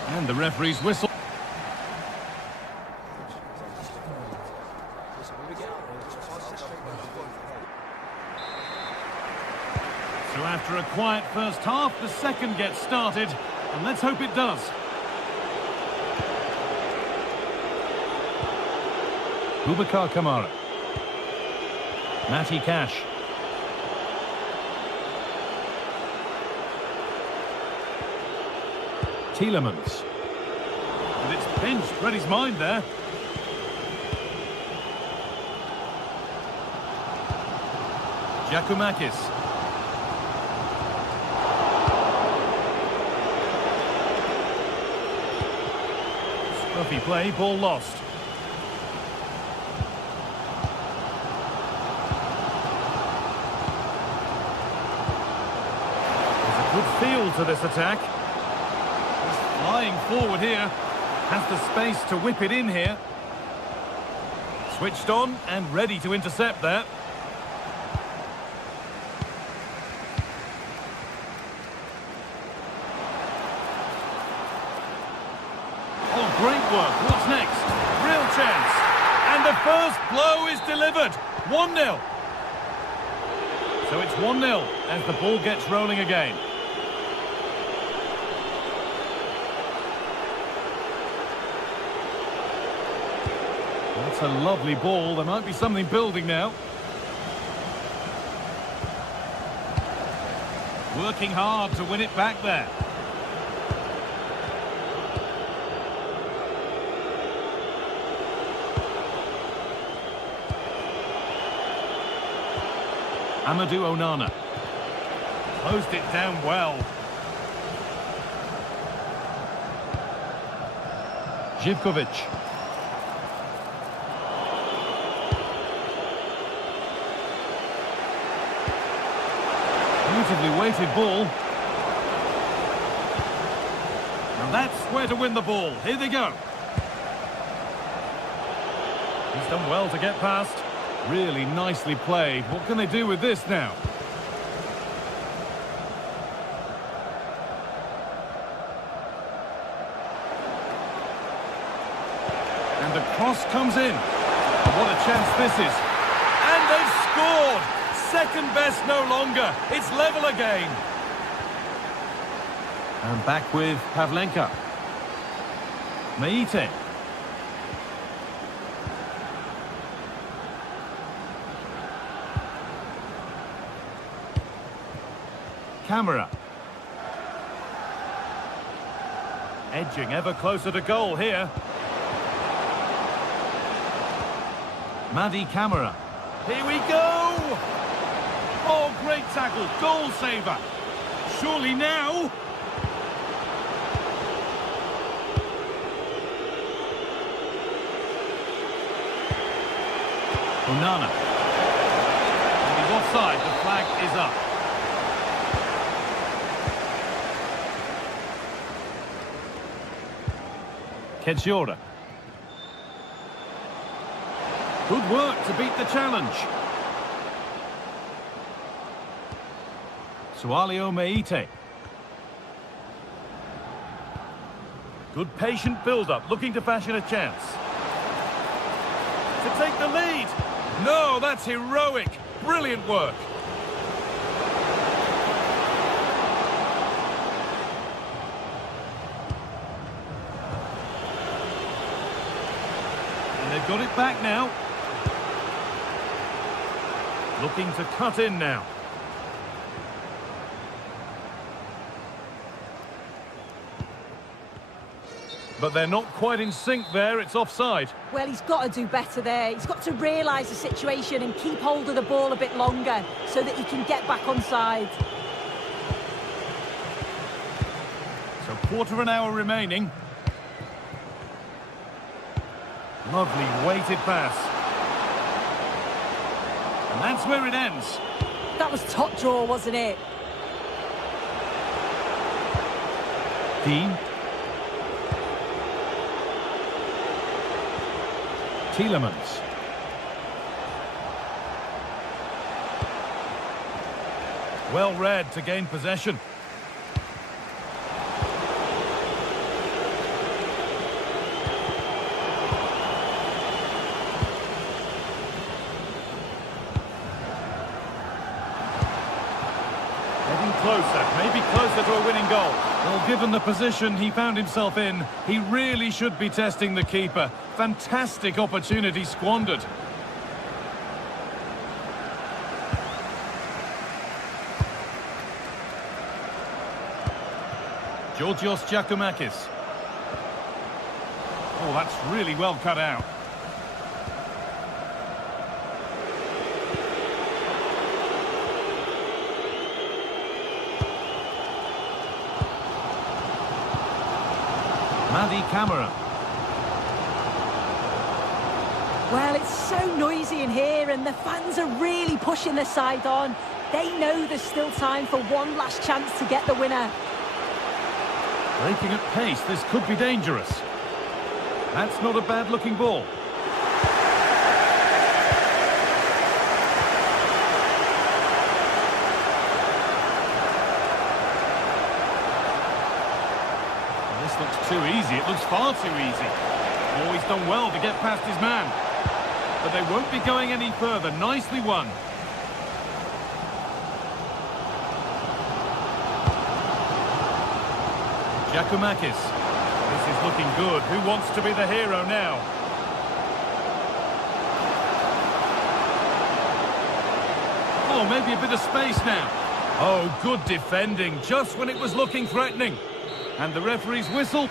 And the referee's whistle. So after a quiet first half, the second gets started, and let's hope it does. Boubacar Kamara. Matty Cash. Tielemans. And it's pinched, read his mind there. Giacomakis. Scruffy play, ball lost. Good feel to this attack. He's flying forward here. Has the space to whip it in here. Switched on and ready to intercept there. Oh, great work. What's next? Real chance. And the first blow is delivered. 1-0. So it's 1-0 as the ball gets rolling again. That's a lovely ball. There might be something building now. Working hard to win it back there. Amadou Onana. Closed it down well. Živkovic. Beautifully weighted ball. And that's where to win the ball. Here they go. He's done well to get past. Really nicely played. What can they do with this now? And the cross comes in. What a chance this is. And they've scored! Second best no longer. It's level again. And back with Pavlenka. Meite. Camera. Edging ever closer to goal here. Madi Camera. Here we go! Oh, great tackle. Goal saver. Surely now. Onana. And he's offside. The flag is up. Kedziora. Good work to beat the challenge. Sualio Meite. Good patient build-up, looking to fashion a chance. To take the lead. No, that's heroic. Brilliant work. And they've got it back now. Looking to cut in now. But they're not quite in sync there, it's offside. Well, he's got to do better there. He's got to realise the situation and keep hold of the ball a bit longer so that he can get back onside. So quarter of an hour remaining. Lovely weighted pass. And that's where it ends. That was top draw, wasn't it? Dean. Tielemans. Well read to gain possession. Heading closer, maybe closer to a winning goal. Well, given the position he found himself in, he really should be testing the keeper. Fantastic opportunity squandered. Georgios Giacomakis. Oh, that's really well cut out. Madi Camara. Well, it's so noisy in here and the fans are really pushing their side on. They know there's still time for one last chance to get the winner. Breaking at pace, this could be dangerous. That's not a bad-looking ball. This looks too easy. It looks far too easy. Oh, he's done well to get past his man. But they won't be going any further. Nicely won. Giacomakis. This is looking good. Who wants to be the hero now? Oh, maybe a bit of space now. Oh, good defending, just when it was looking threatening. And the referee's whistle.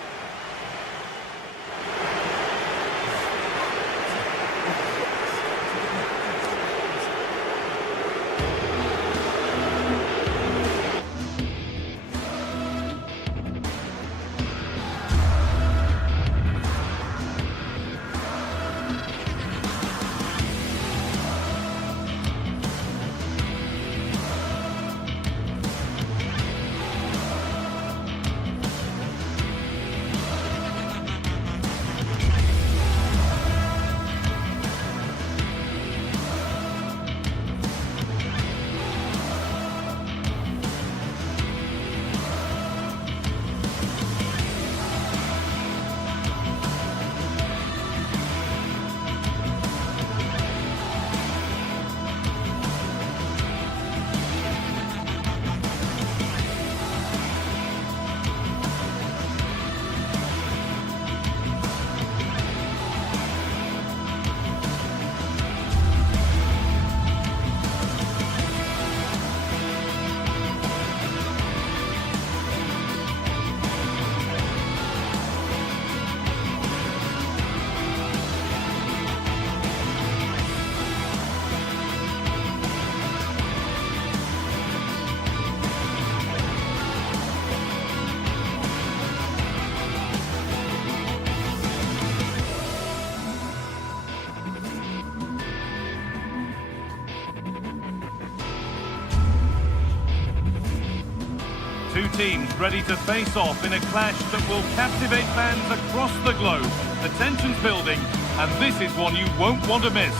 Two teams ready to face off in a clash that will captivate fans across the globe. The tension's building, and this is one you won't want to miss.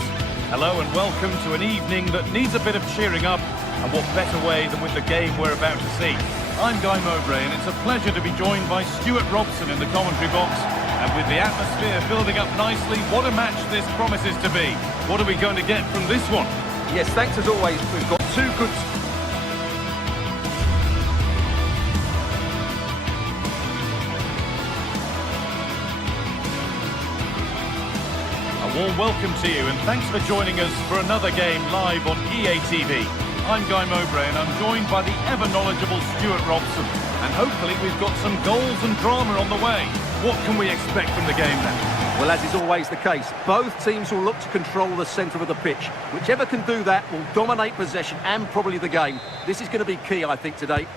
Hello and welcome to an evening that needs a bit of cheering up, and what better way than with the game we're about to see. I'm Guy Mowbray, and it's a pleasure to be joined by Stuart Robson in the commentary box. And with the atmosphere building up nicely, what a match this promises to be. What are we going to get from this one? Yes, thanks as always. We've got two good... A warm welcome to you, and thanks for joining us for another game live on EA TV. I'm Guy Mowbray, and I'm joined by the ever-knowledgeable Stuart Robson. And hopefully we've got some goals and drama on the way. What can we expect from the game then? Well, as is always the case, both teams will look to control the centre of the pitch. Whichever can do that will dominate possession and probably the game. This is going to be key, I think, today.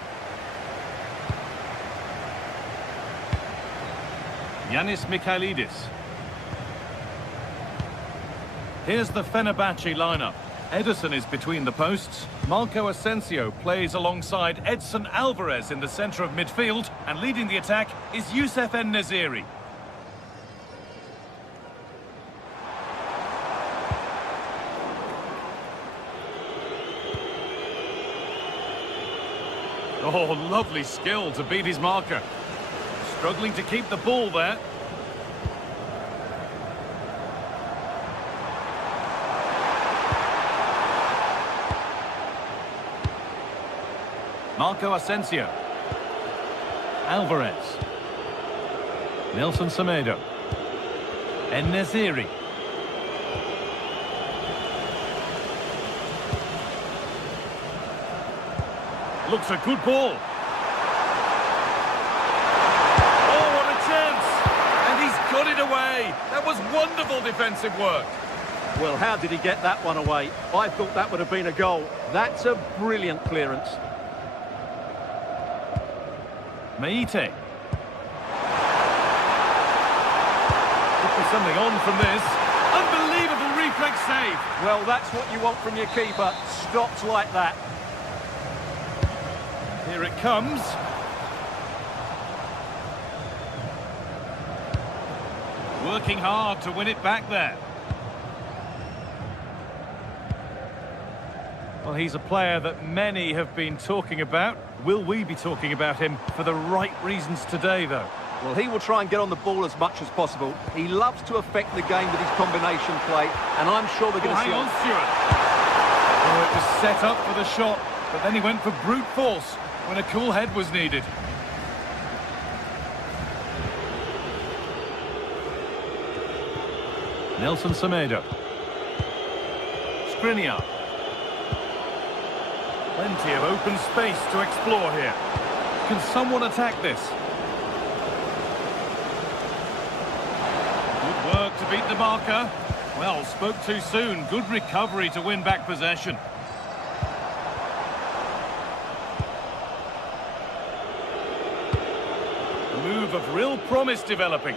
Yanis Mikhailidis. Here's the Fenerbahce lineup. Ederson is between the posts. Marco Asensio plays alongside Edson Alvarez in the centre of midfield. And leading the attack is Youssef En-Nesyri. Oh, lovely skill to beat his marker. Struggling to keep the ball there. Marco Asensio. Alvarez. Nelson Semedo. En-Nesyri. Looks a good ball. Oh, what a chance! And he's got it away. That was wonderful defensive work. Well, how did he get that one away? I thought that would have been a goal. That's a brilliant clearance. Meite. Could be something on from this. Unbelievable reflex save. Well, that's what you want from your keeper. Stopped like that. Here it comes. Working hard to win it back there. Well, he's a player that many have been talking about. Will we be talking about him for the right reasons today, though? Well, he will try and get on the ball as much as possible. He loves to affect the game with his combination play, and I'm sure we're going to see... Hang on, Stuart. Oh, it was set up for the shot, but then he went for brute force when a cool head was needed. Nelson Semedo. Skriniar. Plenty of open space to explore here. Can someone attack this? Good work to beat the marker. Well, spoke too soon. Good recovery to win back possession. A move of real promise developing.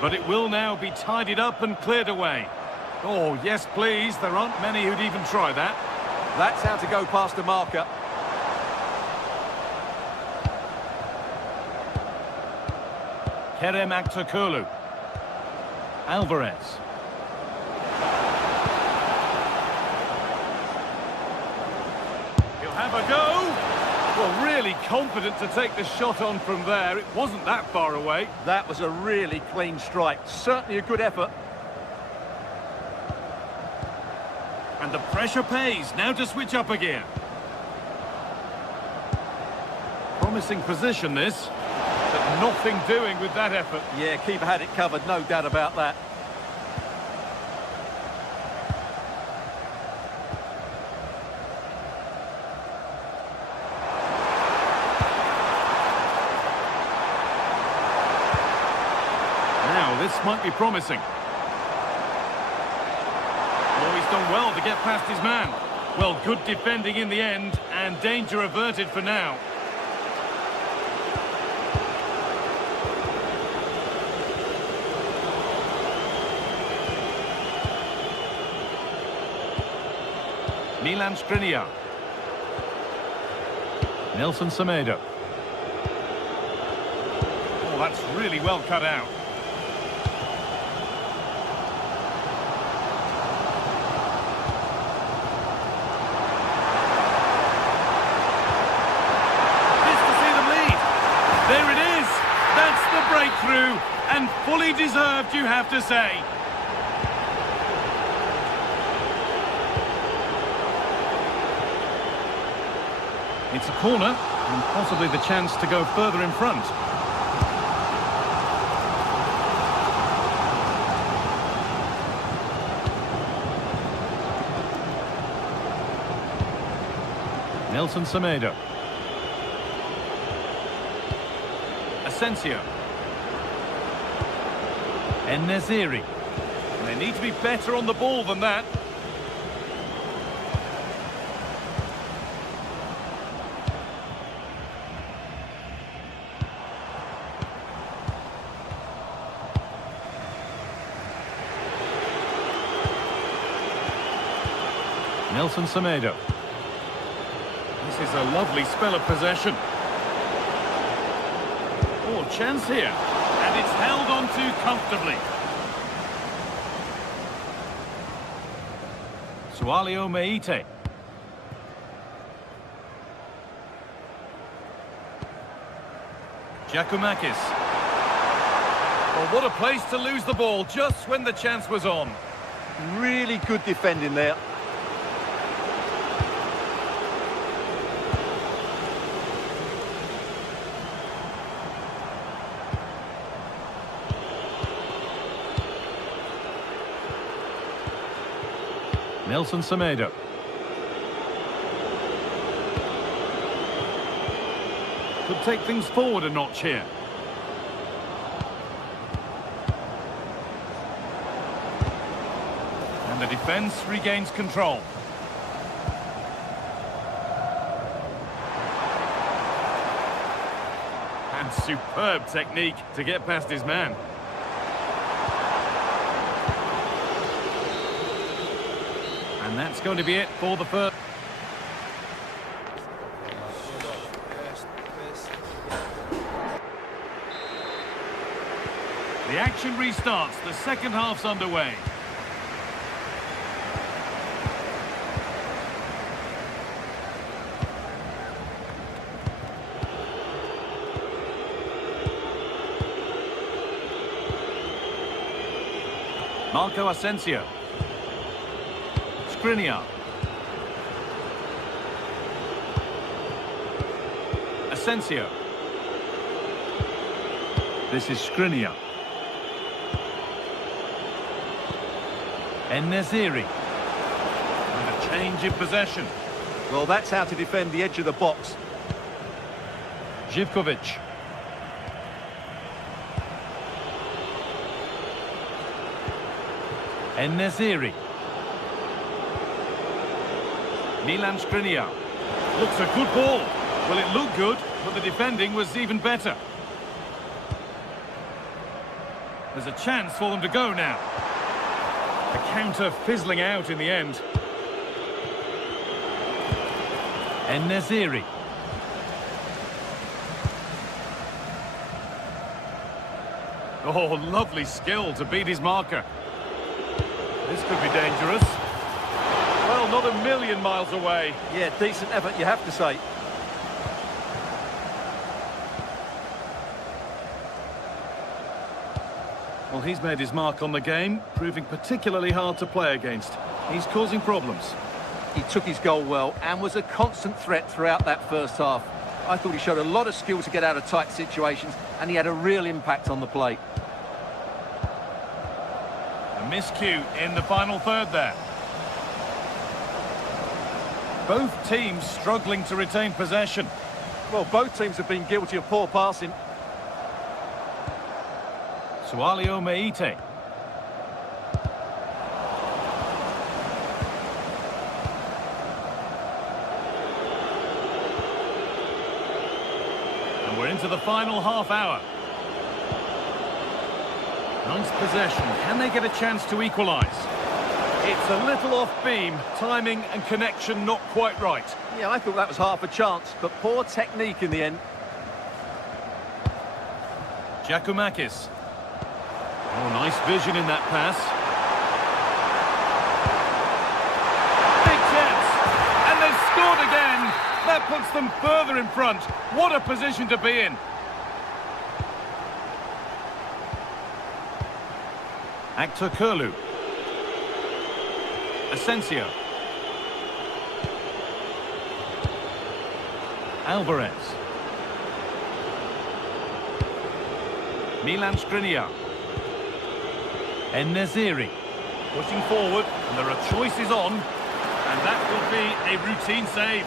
But it will now be tidied up and cleared away. Oh, yes, please. There aren't many who'd even try that. That's how to go past the marker. Kerem Aktürkoğlu. Alvarez. He'll have a go. Well, really confident to take the shot on from there. It wasn't that far away. That was a really clean strike. Certainly a good effort. And the pressure pays. Now to switch up again. Promising position, this. But nothing doing with that effort. Yeah, keeper had it covered, no doubt about that. Now, this might be promising. Oh, he's done well to get past his man. Well, good defending in the end, and danger averted for now. Milan Skriniar. Nelson Semedo. Oh, that's really well cut out. This to see them through, and fully deserved, you have to say. It's a corner, and possibly the chance to go further in front. Nelson Semedo. Asensio. En-Nesyri. They need to be better on the ball than that. Nelson Semedo. This is a lovely spell of possession. Oh, chance here. And it's held on to comfortably. Sualio Meite. Giacomakis. Well, what a place to lose the ball just when the chance was on. Really good defending there. Nelson Semedo. Could take things forward a notch here. And the defence regains control. And superb technique to get past his man. And that's going to be it for the first. The action restarts. The second half's underway. Marco Asensio. Skriniar. Asensio. This is Skriniar. En-Nesyri. And a change in possession. Well, that's how to defend the edge of the box. Živković. En-Nesyri. Milan Skriniar. Looks a good ball. Well, it looked good, but the defending was even better. There's a chance for them to go now. The counter fizzling out in the end. En-Nesyri. Oh, lovely skill to beat his marker. This could be dangerous. Well, not a million miles away. Yeah, decent effort, you have to say. Well, he's made his mark on the game, proving particularly hard to play against. He's causing problems. He took his goal well and was a constant threat throughout that first half. I thought he showed a lot of skill to get out of tight situations, and he had a real impact on the play. A miscue in the final third there. Both teams struggling to retain possession. Well, both teams have been guilty of poor passing. Sualio Meite. And we're into the final half hour. Nice possession. Can they get a chance to equalise? It's a little off beam. Timing and connection not quite right. Yeah, I thought that was half a chance, but poor technique in the end. Giacomakis. Oh, nice vision in that pass. Big chance. And they've scored again. That puts them further in front. What a position to be in. Actor Curlew. Asensio. Alvarez. Milan Skriniar. En-Nesyri. Pushing forward, and there are choices on, and that will be a routine save.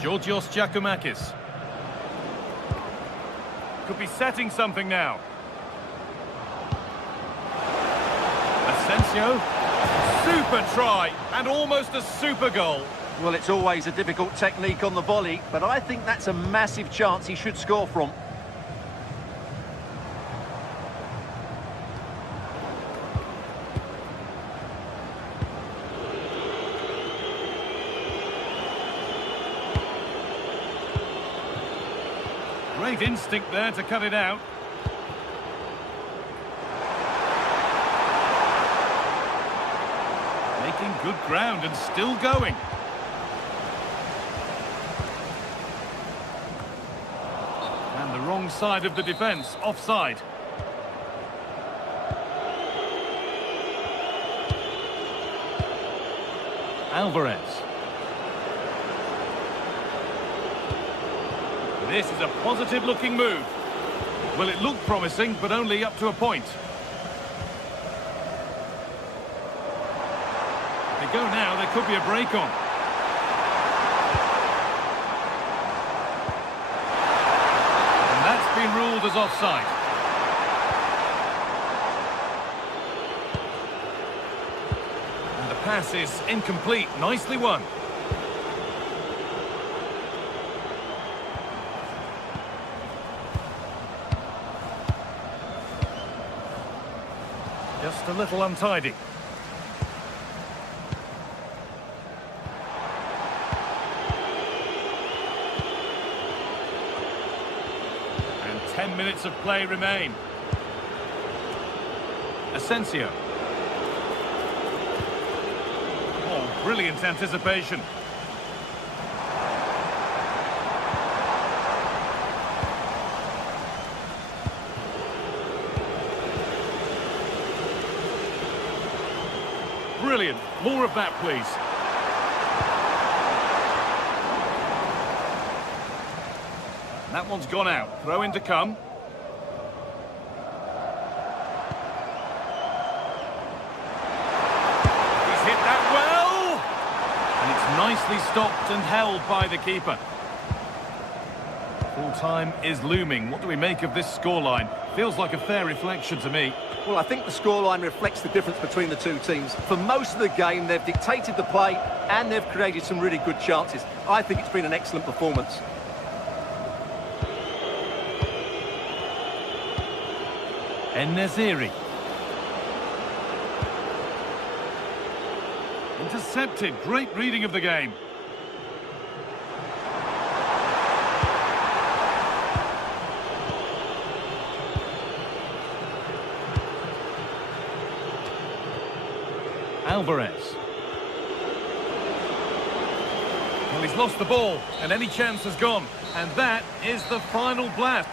Georgios Giacomakis. Could be setting something now. Asensio. Super try, and almost a super goal. Well, it's always a difficult technique on the volley, but I think that's a massive chance he should score from. Great instinct there to cut it out. Making good ground and still going. And the wrong side of the defence, offside. Alvarez. This is a positive-looking move. Well, it looked promising, but only up to a point. They go now, there could be a break on. And that's been ruled as offside. And the pass is incomplete, nicely won. Just a little untidy. And 10 minutes of play remain. Asensio. Oh, brilliant anticipation. Brilliant. More of that, please. That one's gone out. Throw in to come. He's hit that well! And it's nicely stopped and held by the keeper. Full time is looming. What do we make of this scoreline? Feels like a fair reflection to me. Well, I think the scoreline reflects the difference between the two teams. For most of the game, they've dictated the play and they've created some really good chances. I think it's been an excellent performance. En-Nesyri. Intercepted. Great reading of the game. Alvarez. Well, he's lost the ball, and any chance has gone. And that is the final blast.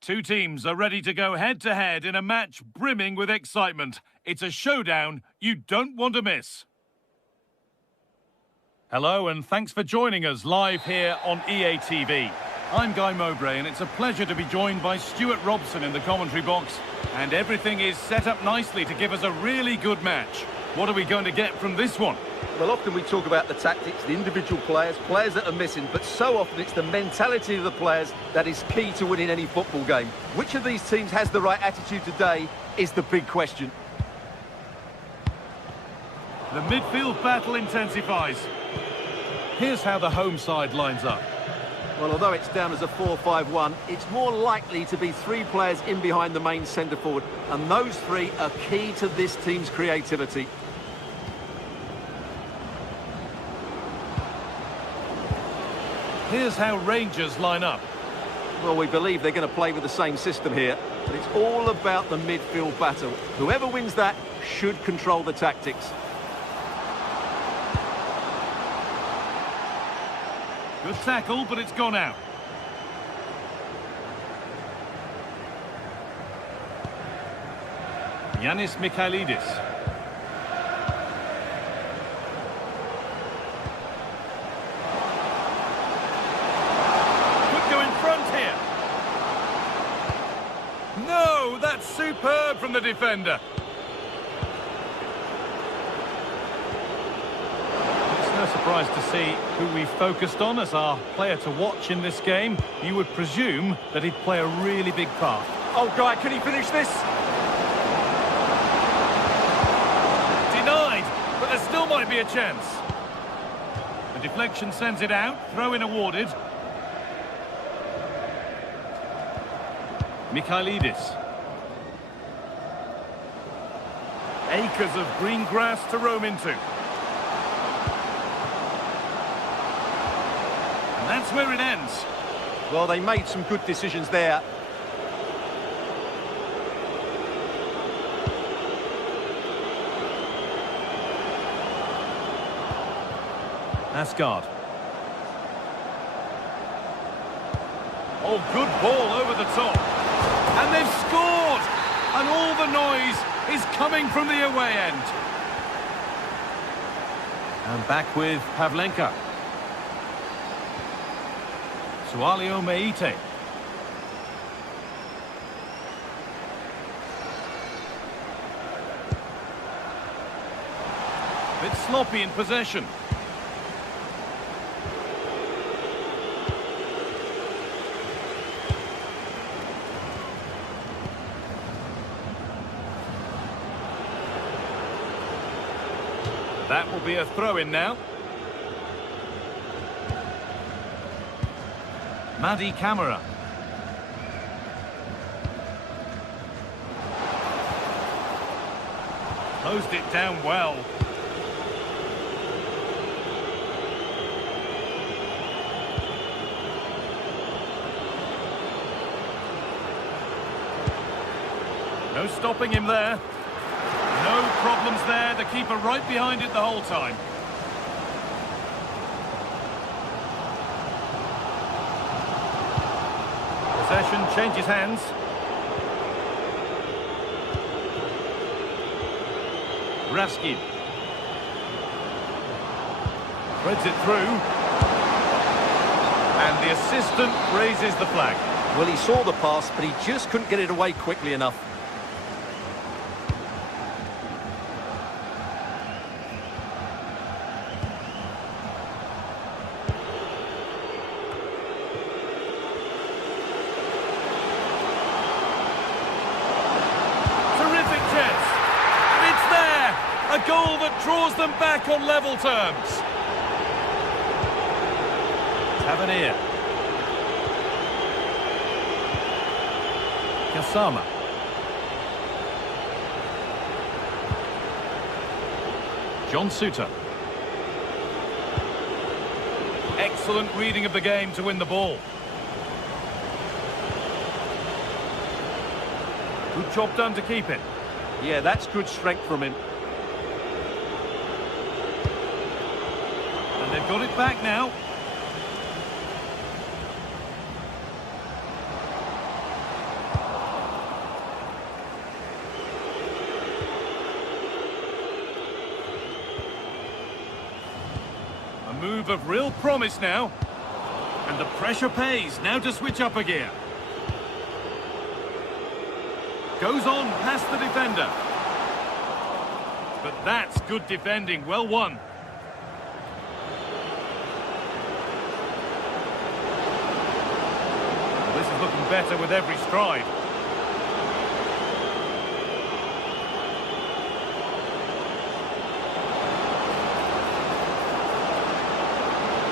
Two teams are ready to go head-to-head in a match brimming with excitement. It's a showdown you don't want to miss. Hello and thanks for joining us live here on EA TV. I'm Guy Mowbray and it's a pleasure to be joined by Stuart Robson in the commentary box. And everything is set up nicely to give us a really good match. What are we going to get from this one? Well, often we talk about the tactics, the individual players that are missing, but so often it's the mentality of the players that is key to winning any football game. Which of these teams has the right attitude today is the big question. The midfield battle intensifies. Here's how the home side lines up. Well, although it's down as a 4-5-1, it's more likely to be three players in behind the main centre-forward, and those three are key to this team's creativity. Here's how Rangers line up. Well, we believe they're going to play with the same system here, but it's all about the midfield battle. Whoever wins that should control the tactics. Good tackle, but it's gone out. Yanis Mikhailidis. Could go in front here. No, that's superb from the defender. No surprise to see who we focused on as our player to watch in this game. You would presume that he'd play a really big part. Oh, Guy, can he finish this? Denied, but there still might be a chance. The deflection sends it out, throw-in awarded. Mikhailidis. Acres of green grass to roam into. That's where it ends. Well, they made some good decisions there. Asgard. Oh, good ball over the top. And they've scored! And all the noise is coming from the away end. And back with Pavlenka. Sualio Meite. Bit sloppy in possession. That will be a throw-in now. Madi Camara. Closed it down well. No stopping him there. No problems there. The keeper right behind it the whole time. Possession changes hands. Raskin. Threads it through. And the assistant raises the flag. Well, he saw the pass, but he just couldn't get it away quickly enough. A goal that draws them back on level terms. Tavernier. Kasama. John Suter. Excellent reading of the game to win the ball. Good job done to keep it. Yeah, that's good strength from him. And they've got it back now. A move of real promise now. And the pressure pays. Now to switch up a gear. Goes on past the defender. But that's good defending. Well won. Well, this is looking better with every stride.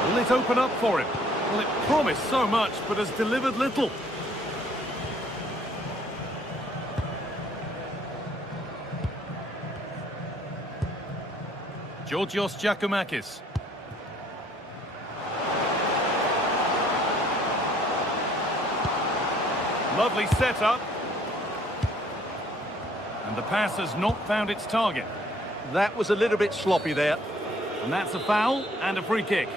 Will it open up for him? Well, it promised so much, but has delivered little. Georgios Giacomakis. Lovely setup. And the pass has not found its target. That was a little bit sloppy there. And that's a foul and a free kick.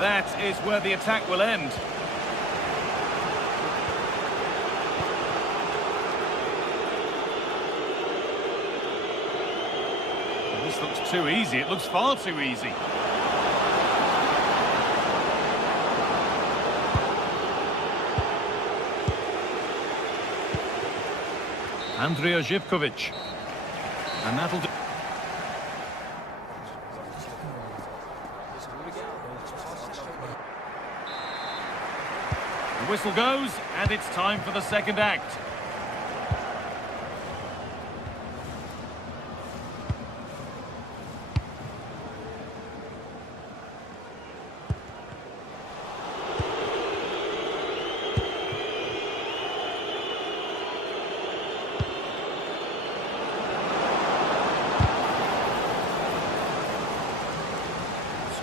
That is where the attack will end. This looks too easy. It looks far too easy. Andrija Živković. And that'll do. The whistle goes, and it's time for the second act.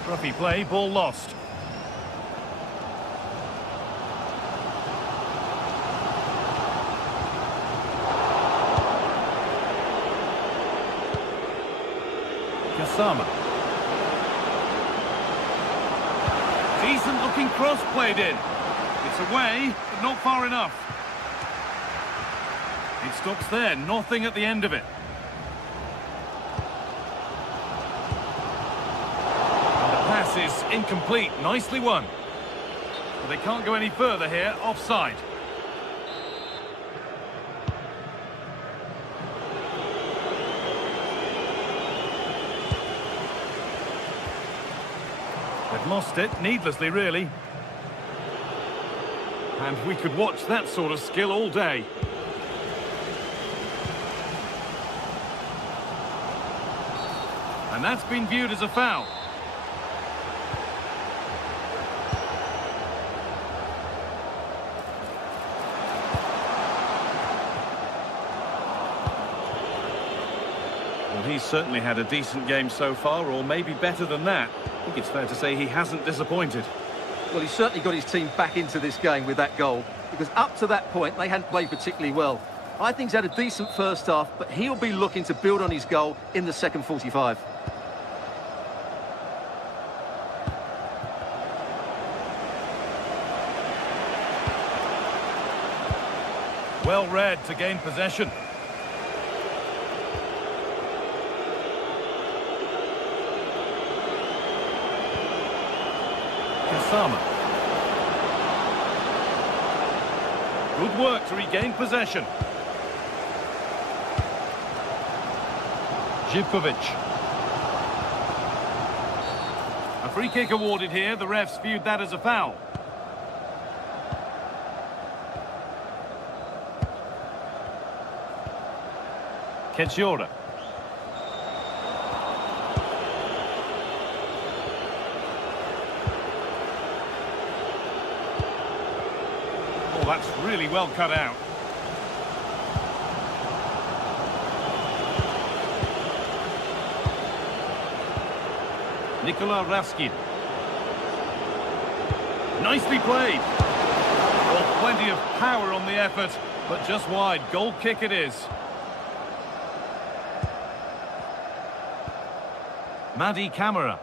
Scruffy play, ball lost. Kasama. Decent looking cross played in. It's away, but not far enough. It stops there, nothing at the end of it. And the pass is incomplete, nicely won. But they can't go any further here, offside. They've lost it, needlessly, really. And we could watch that sort of skill all day. And that's been viewed as a foul. Well, he's certainly had a decent game so far, or maybe better than that. I think it's fair to say he hasn't disappointed. Well, he's certainly got his team back into this game with that goal, because up to that point, they hadn't played particularly well. I think he's had a decent first half, but he'll be looking to build on his goal in the second 45. Well read to gain possession. Kasama. Good work to regain possession. Živković. A free kick awarded here. The refs viewed that as a foul. Kedziora. Oh, that's really well cut out. Nikola Ravskin. Nicely played. Well, plenty of power on the effort, but just wide. Goal kick it is. Madi Camara.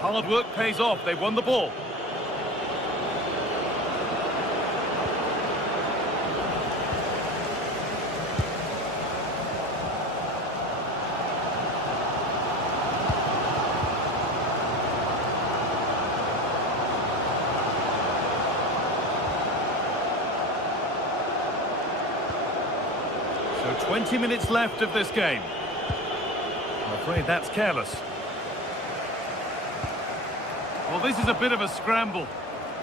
hard work pays off. They won the ball. So 20 minutes left of this game. I'm afraid that's careless. Well, this is a bit of a scramble.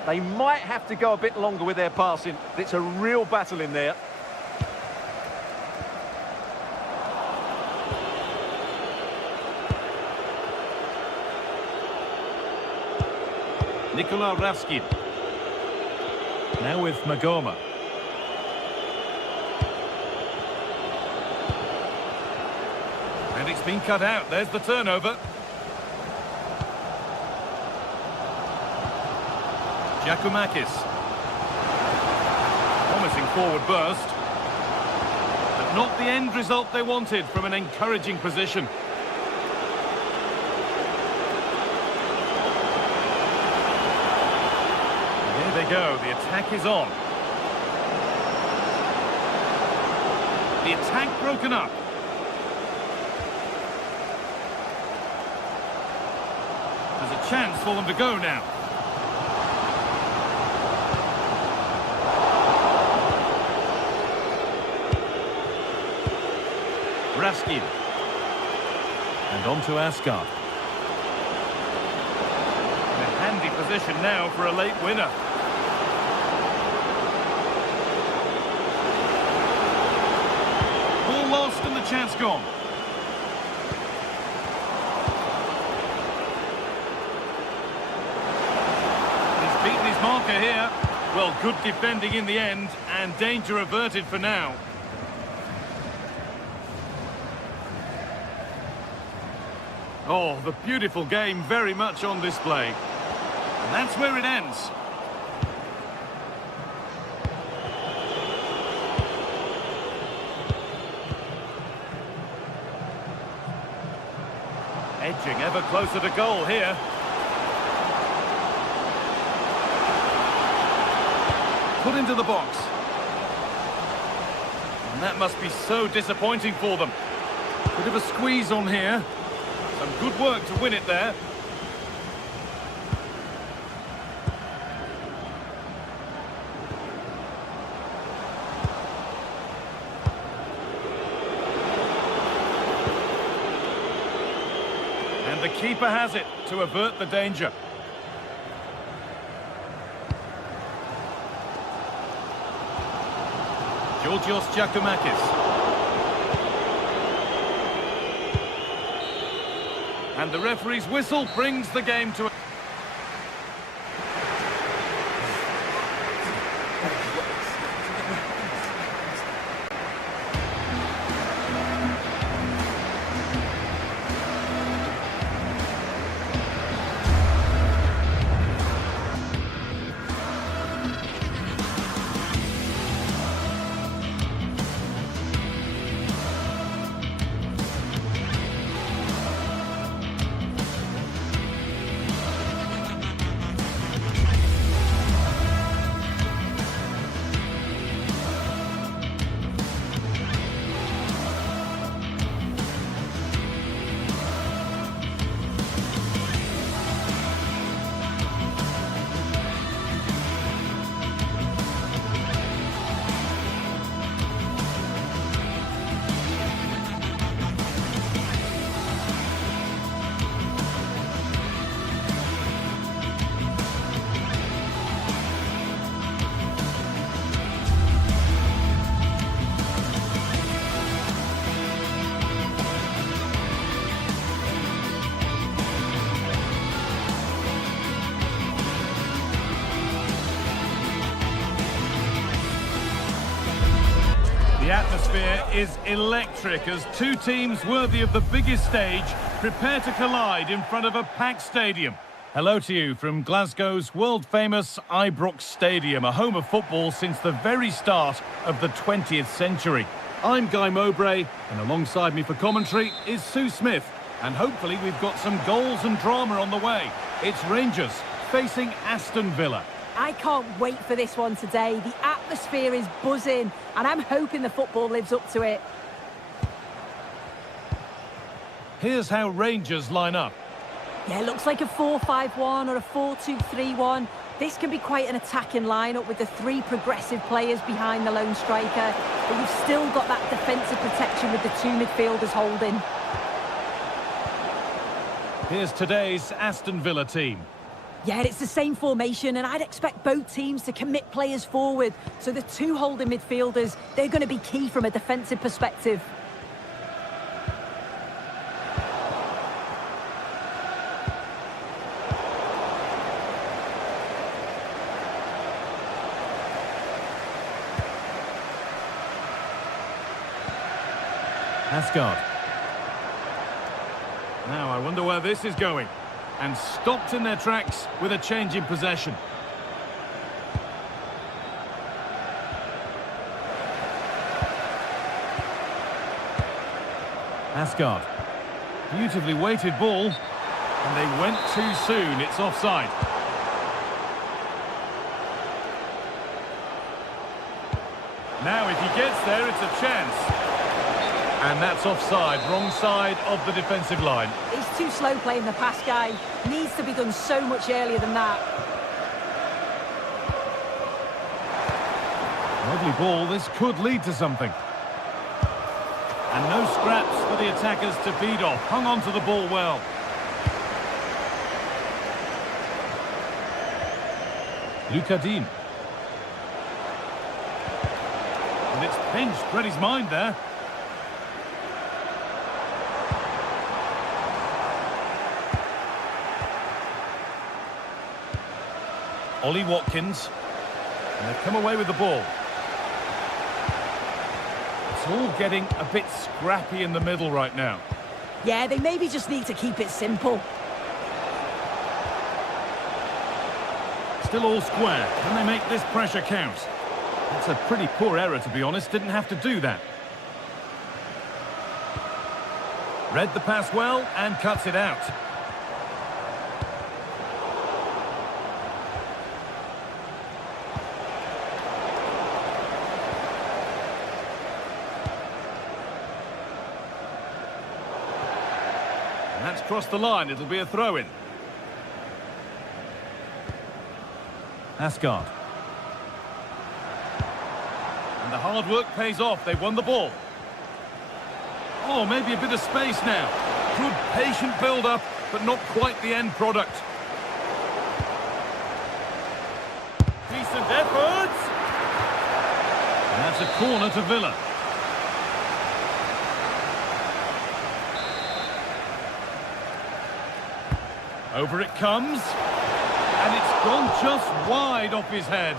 They might have to go a bit longer with their passing. It's a real battle in there. Nikola Raskin. Now with Magoma. And it's been cut out. There's the turnover. Giacomakis. Promising forward burst. But not the end result they wanted from an encouraging position. And here they go. The attack is on. The attack broken up. There's a chance for them to go now. Raskin. And on to Asgard. In a handy position now for a late winner. Ball lost and the chance gone. He's beaten his marker here. Well, good defending in the end, and danger averted for now. Oh, the beautiful game very much on display. And that's where it ends. Edging ever closer to goal here. Put into the box. And that must be so disappointing for them. Bit of a squeeze on here. Some good work to win it there. And the keeper has it to avert the danger. Georgios Giacomakis. And the referee's whistle brings the game to a... The atmosphere is electric as two teams worthy of the biggest stage prepare to collide in front of a packed stadium. Hello to you from Glasgow's world-famous Ibrox Stadium, a home of football since the very start of the 20th century. I'm Guy Mowbray, and alongside me for commentary is Sue Smith. And hopefully we've got some goals and drama on the way. It's Rangers facing Aston Villa. I can't wait for this one today. The atmosphere is buzzing, and I'm hoping the football lives up to it. Here's how Rangers line up. Yeah, it looks like a 4-5-1 or a 4-2-3-1. This can be quite an attacking lineup with the three progressive players behind the lone striker. But you've still got that defensive protection with the two midfielders holding. Here's today's Aston Villa team. Yeah, it's the same formation, and I'd expect both teams to commit players forward. So the two holding midfielders, they're going to be key from a defensive perspective. Asgard. Now, I wonder where this is going. And stopped in their tracks with a change in possession. Asgard. Beautifully weighted ball. And they went too soon. It's offside. Now, if he gets there, it's a chance. And that's offside, wrong side of the defensive line. He's too slow playing the pass, guy. Needs to be done so much earlier than that. Lovely ball, this could lead to something. And no scraps for the attackers to feed off. Hung on to the ball well. Luca Dean. And it's pinched, read his mind there. Ollie Watkins, and they've come away with the ball. It's all getting a bit scrappy in the middle right now. Yeah, they maybe just need to keep it simple. Still all square. Can they make this pressure count? That's a pretty poor error, to be honest. Didn't have to do that. Read the pass well and cuts it out. And that's crossed the line. It'll be a throw-in. Asgard. And the hard work pays off. They've won the ball. Oh, maybe a bit of space now. Good patient build-up, but not quite the end product. Decent efforts. And that's a corner to Villa. Over it comes. And it's gone just wide off his head.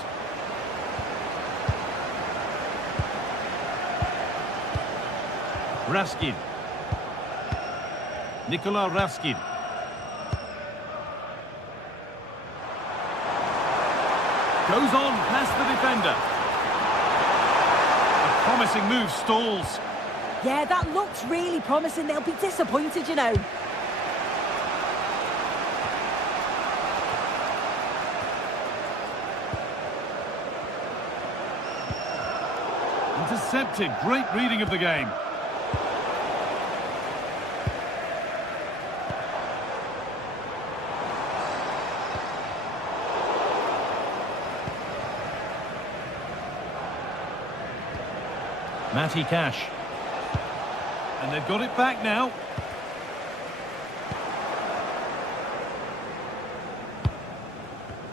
Raskin. Nikola Raskin. Goes on past the defender. A promising move stalls. Yeah, that looks really promising. They'll be disappointed, you know. Intercepted. Great reading of the game. Matty Cash. And they've got it back now.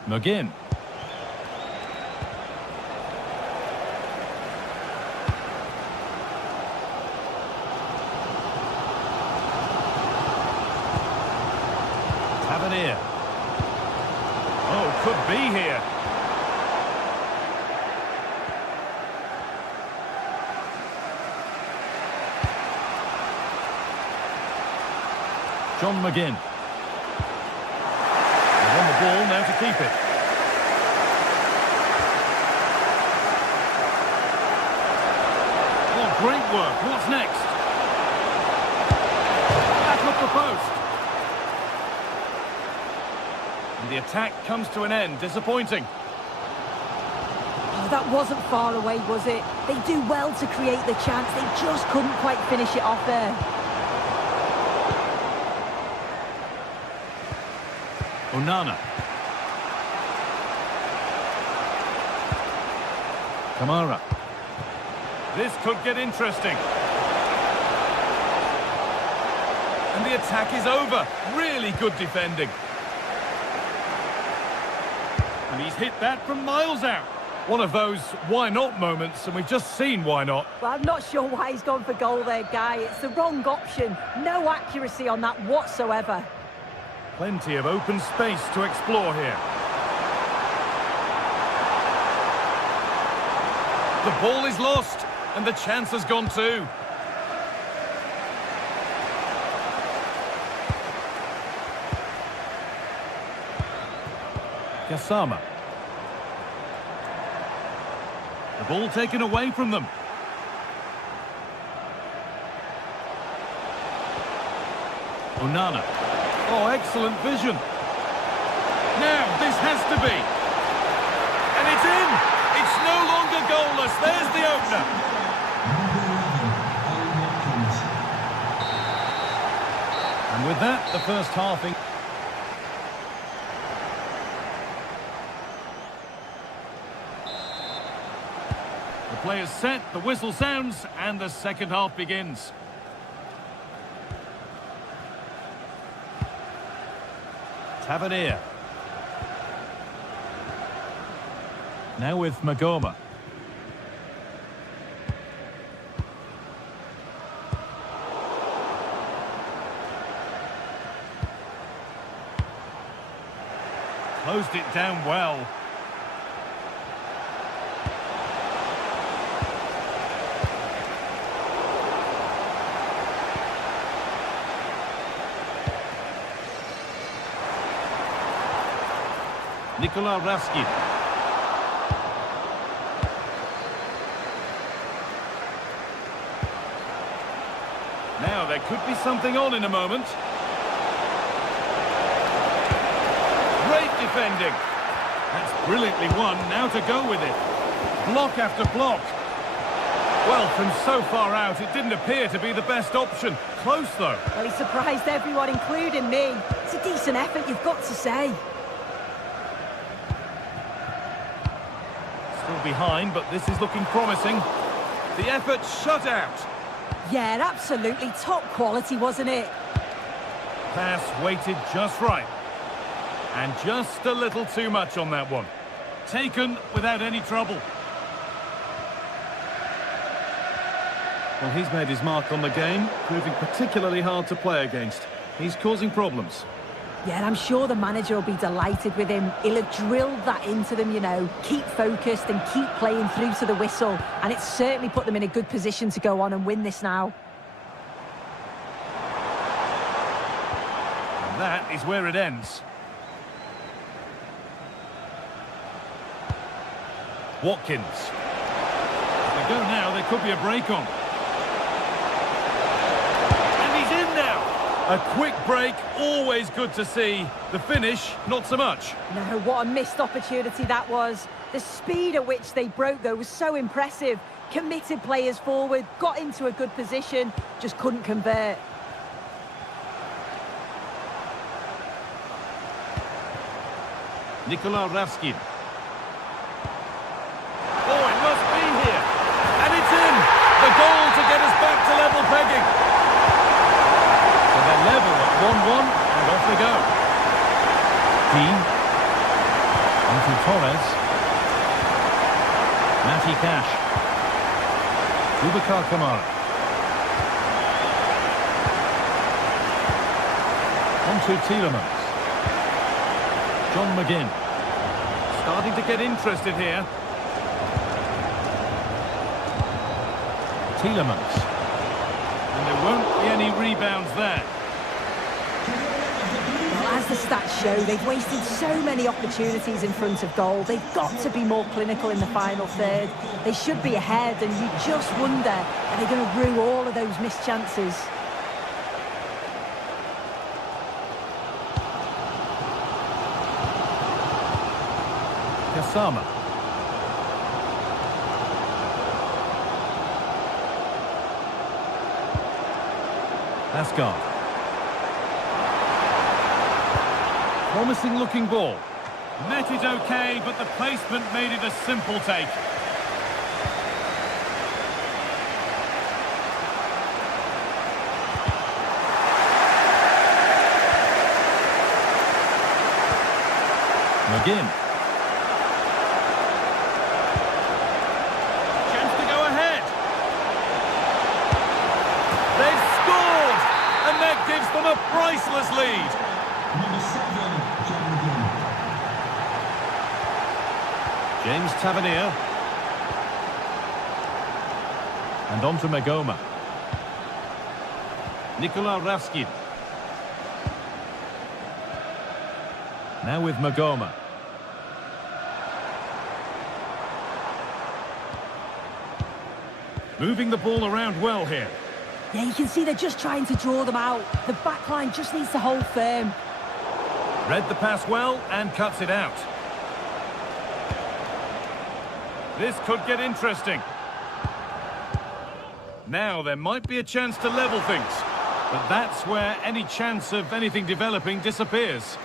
McGinn. Tavernier. Oh, could be here. John McGinn. They've won the ball, now to keep it. Oh, great work. What's next? Back up the post. And the attack comes to an end. Disappointing. Oh, that wasn't far away, was it? They do well to create the chance. They just couldn't quite finish it off there. Onana. Kamara. This could get interesting. And the attack is over. Really good defending. And he's hit that from miles out. One of those why not moments, and we've just seen why not. Well, I'm not sure why he's gone for goal there, Guy. It's the wrong option. No accuracy on that whatsoever. Plenty of open space to explore here. The ball is lost, and the chance has gone too. Gassama. The ball taken away from them. Onana. Oh, excellent vision. Now, this has to be. And it's in! It's no longer goalless. There's the opener. And with that, the first half... The play is set, the whistle sounds, and the second half begins. Tavernier. Now with Magoma. Closed it down well. Nikola Raskin. Now there could be something on in a moment. Great defending. That's brilliantly won. Now to go with it. Block after block. Well, from so far out, it didn't appear to be the best option. Close, though. Well, he surprised everyone, including me. It's a decent effort, you've got to say. Still behind, but this is looking promising. The effort shut out. Yeah, absolutely. Top quality, wasn't it? Pass weighted just right. And just a little too much on that one. Taken without any trouble. Well, he's made his mark on the game, proving particularly hard to play against. He's causing problems. Yeah, and I'm sure the manager will be delighted with him. He'll have drilled that into them, you know. Keep focused and keep playing through to the whistle. And it's certainly put them in a good position to go on and win this now. And that is where it ends. Watkins. If they go now, there could be a break on. And he's in now. A quick break, always good to see. The finish, not so much. No, what a missed opportunity that was. The speed at which they broke, though, was so impressive. Committed players forward, got into a good position, just couldn't convert. Nikola Raskin. Oh, it must be here. And it's in. The goal to get us back to level pegging. So they're level at 1-1, and off they go. Dean. Onto Torres. Matty Cash. Boubacar Kamara. Onto Tielemans. John McGinn. Starting to get interested here. Tielemans. And there won't be any rebounds there. Well, as the stats show, they've wasted so many opportunities in front of goal. They've got to be more clinical in the final third. They should be ahead, and you just wonder, are they going to rue all of those missed chances? Kasama. Asgard. Promising looking ball. Met it okay, but the placement made it a simple take. McGinn. Chance to go ahead. They've scored! And that gives them a priceless lead. Number 7, James Tavernier. And on to Magoma. Nikola Ravskin. Now with Magoma. Moving the ball around well here. Yeah, you can see they're just trying to draw them out. The back line just needs to hold firm. Read the pass well and cuts it out. This could get interesting. Now there might be a chance to level things, but that's where any chance of anything developing disappears.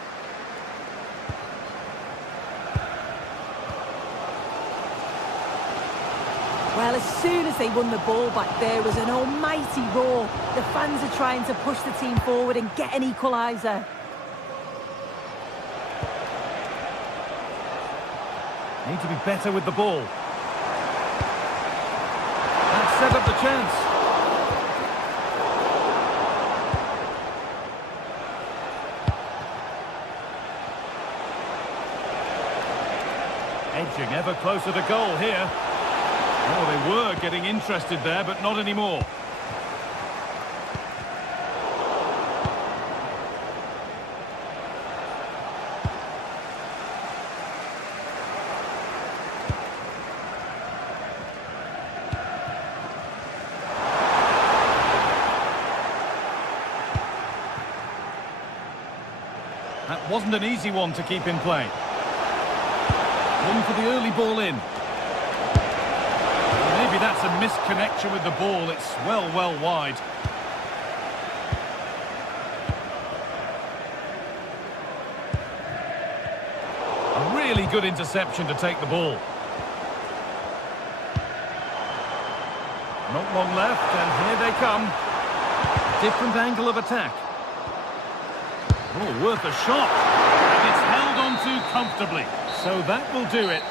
Well, as soon as they won the ball back, there was an almighty roar. The fans are trying to push the team forward and get an equaliser. Need to be better with the ball. That set up the chance. Edging ever closer to goal here. Oh, they were getting interested there, but not anymore. That wasn't an easy one to keep in play. One for the early ball in. Maybe that's a misconnection with the ball. It's well wide. A really good interception to take the ball. Not long left, and here they come. Different angle of attack. Oh, worth a shot. And it's held on to comfortably. So that will do it.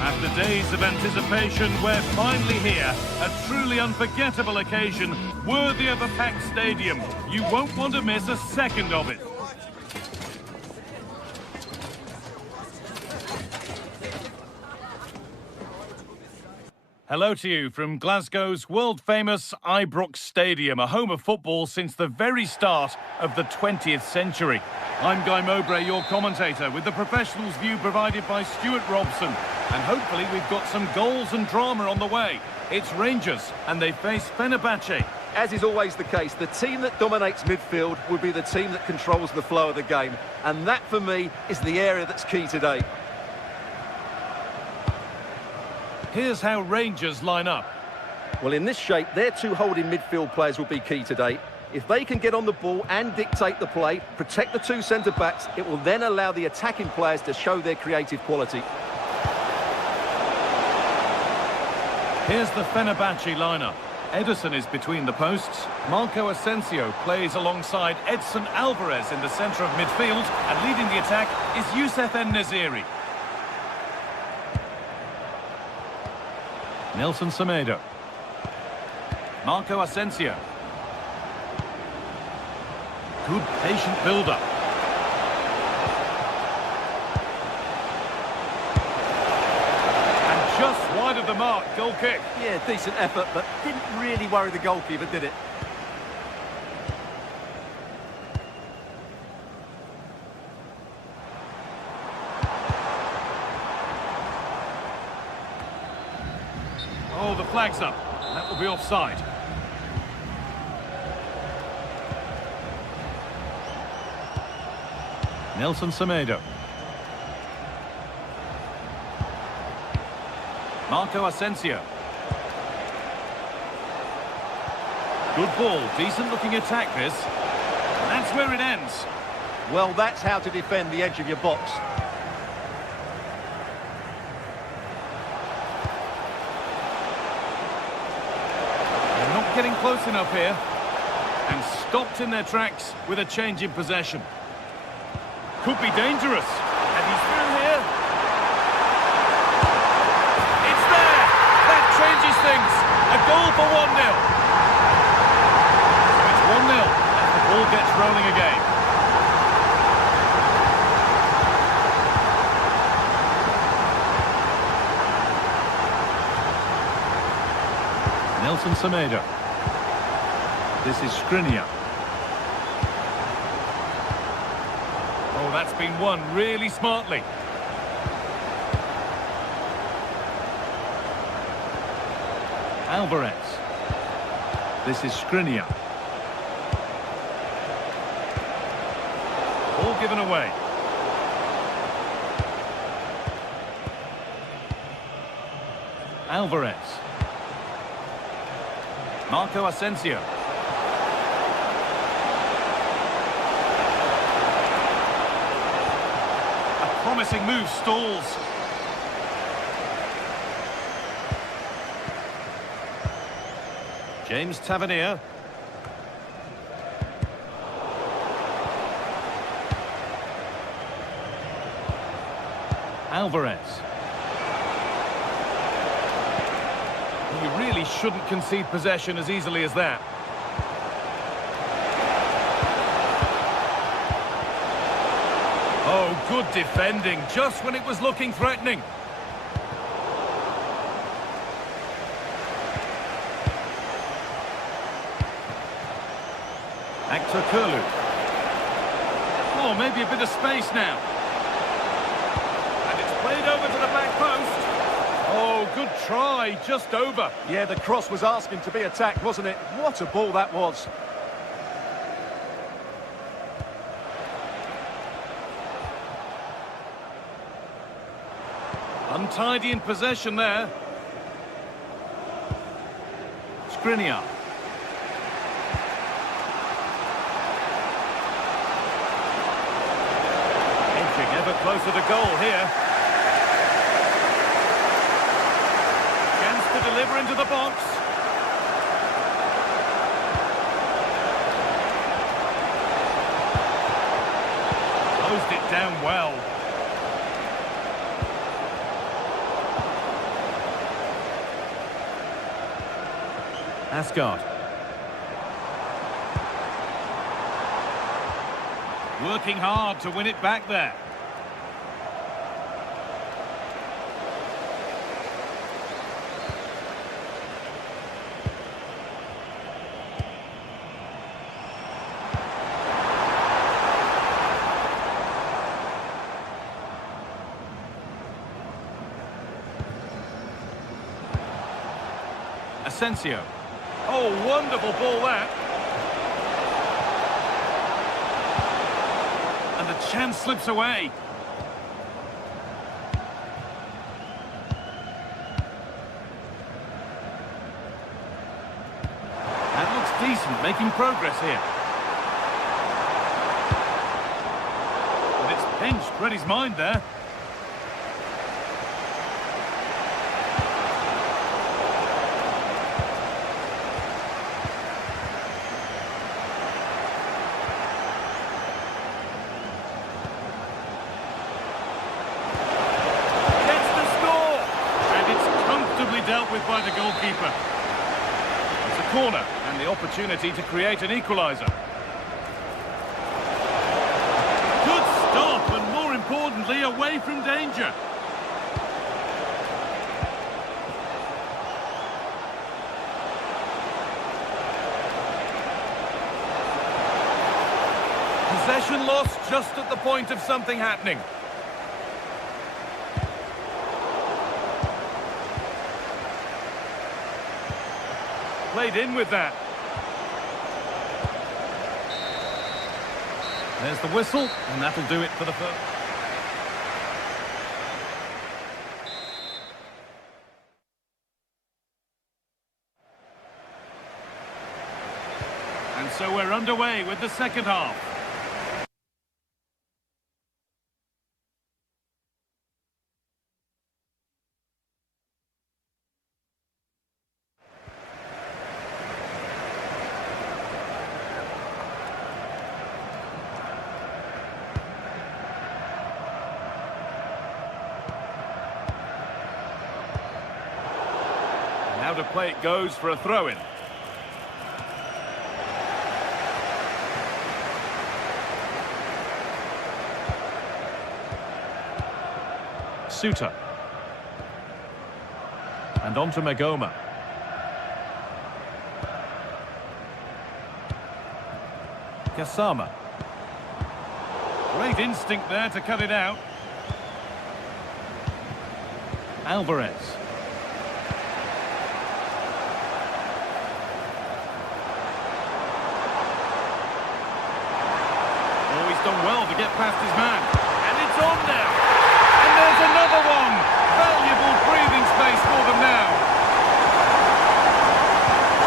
After days of anticipation, we're finally here. A truly unforgettable occasion, worthy of a packed stadium. You won't want to miss a second of it. Hello to you from Glasgow's world-famous Ibrox Stadium, a home of football since the very start of the 20th century. I'm Guy Mowbray, your commentator, with the professionals' view provided by Stuart Robson. And hopefully we've got some goals and drama on the way. It's Rangers, and they face Fenerbahce. As is always the case, the team that dominates midfield will be the team that controls the flow of the game. And that, for me, is the area that's key today. Here's how Rangers line up. Well, in this shape, their two holding midfield players will be key today. If they can get on the ball and dictate the play, protect the two centre-backs, it will then allow the attacking players to show their creative quality. Here's the Fenerbahce lineup. Ederson is between the posts. Marco Asensio plays alongside Edson Alvarez in the centre of midfield. And leading the attack is Youssef En-Nesyri. Nelson Semedo. Marco Asensio. Good patient build-up. And just wide of the mark, goal kick. Yeah, decent effort, but didn't really worry the goalkeeper, did it? Oh, the flag's up. That will be offside. Nelson Semedo. Marco Asensio. Good ball, decent looking attack this. And that's where it ends. Well, that's how to defend the edge of your box. They're not getting close enough here. And stopped in their tracks with a change in possession. Could be dangerous. And he's through here. It's there. That changes things. A goal for 1-0. So it's 1-0 as the ball gets rolling again. Nelson Semedo. This is Skriniar. Oh, that's been won really smartly. Alvarez. This is Skriniar. Ball given away. Alvarez. Marco Asensio. Promising move stalls. James Tavernier. Alvarez. You really shouldn't concede possession as easily as that. Oh, good defending, just when it was looking threatening. Actor Kurlu. Oh, maybe a bit of space now. And it's played over to the back post. Oh, good try, just over. Yeah, the cross was asking to be attacked, wasn't it? What a ball that was. Untidy in possession there. Skriniar. Edging ever closer to goal here. Chance to deliver into the box. Closed it down well. Asgard. Working hard to win it back there. Asensio. Oh, wonderful ball that. And the chance slips away. That looks decent, making progress here. But it's pinched, read his mind there. Dealt with by the goalkeeper. It's a corner and the opportunity to create an equaliser. Good stop and more importantly away from danger. Possession lost just at the point of something happening. Played in with that. There's the whistle, and that'll do it for the first. And so we're underway with the second half. Now to play it goes for a throw-in. Suter. And on to Magoma. Kasama. Great instinct there to cut it out. Alvarez. Done well to get past his man, and it's on now, and there's another one. Valuable breathing space for them now.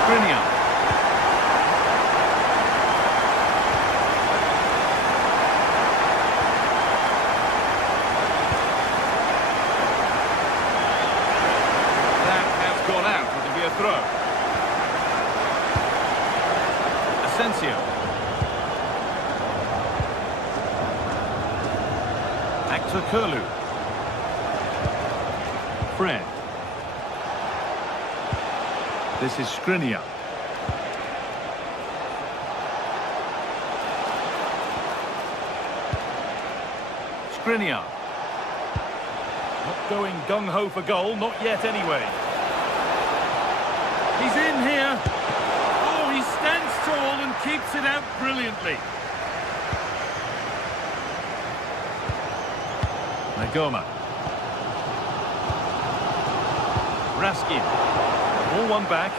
Skriniar. That has gone out. It'll be a throw. Asensio. Curlew. Fred. This is Skriniar. Skriniar. Not going gung-ho for goal, not yet anyway. He's in here. Oh, he stands tall and keeps it out brilliantly. Magoma. Raskin. All one back.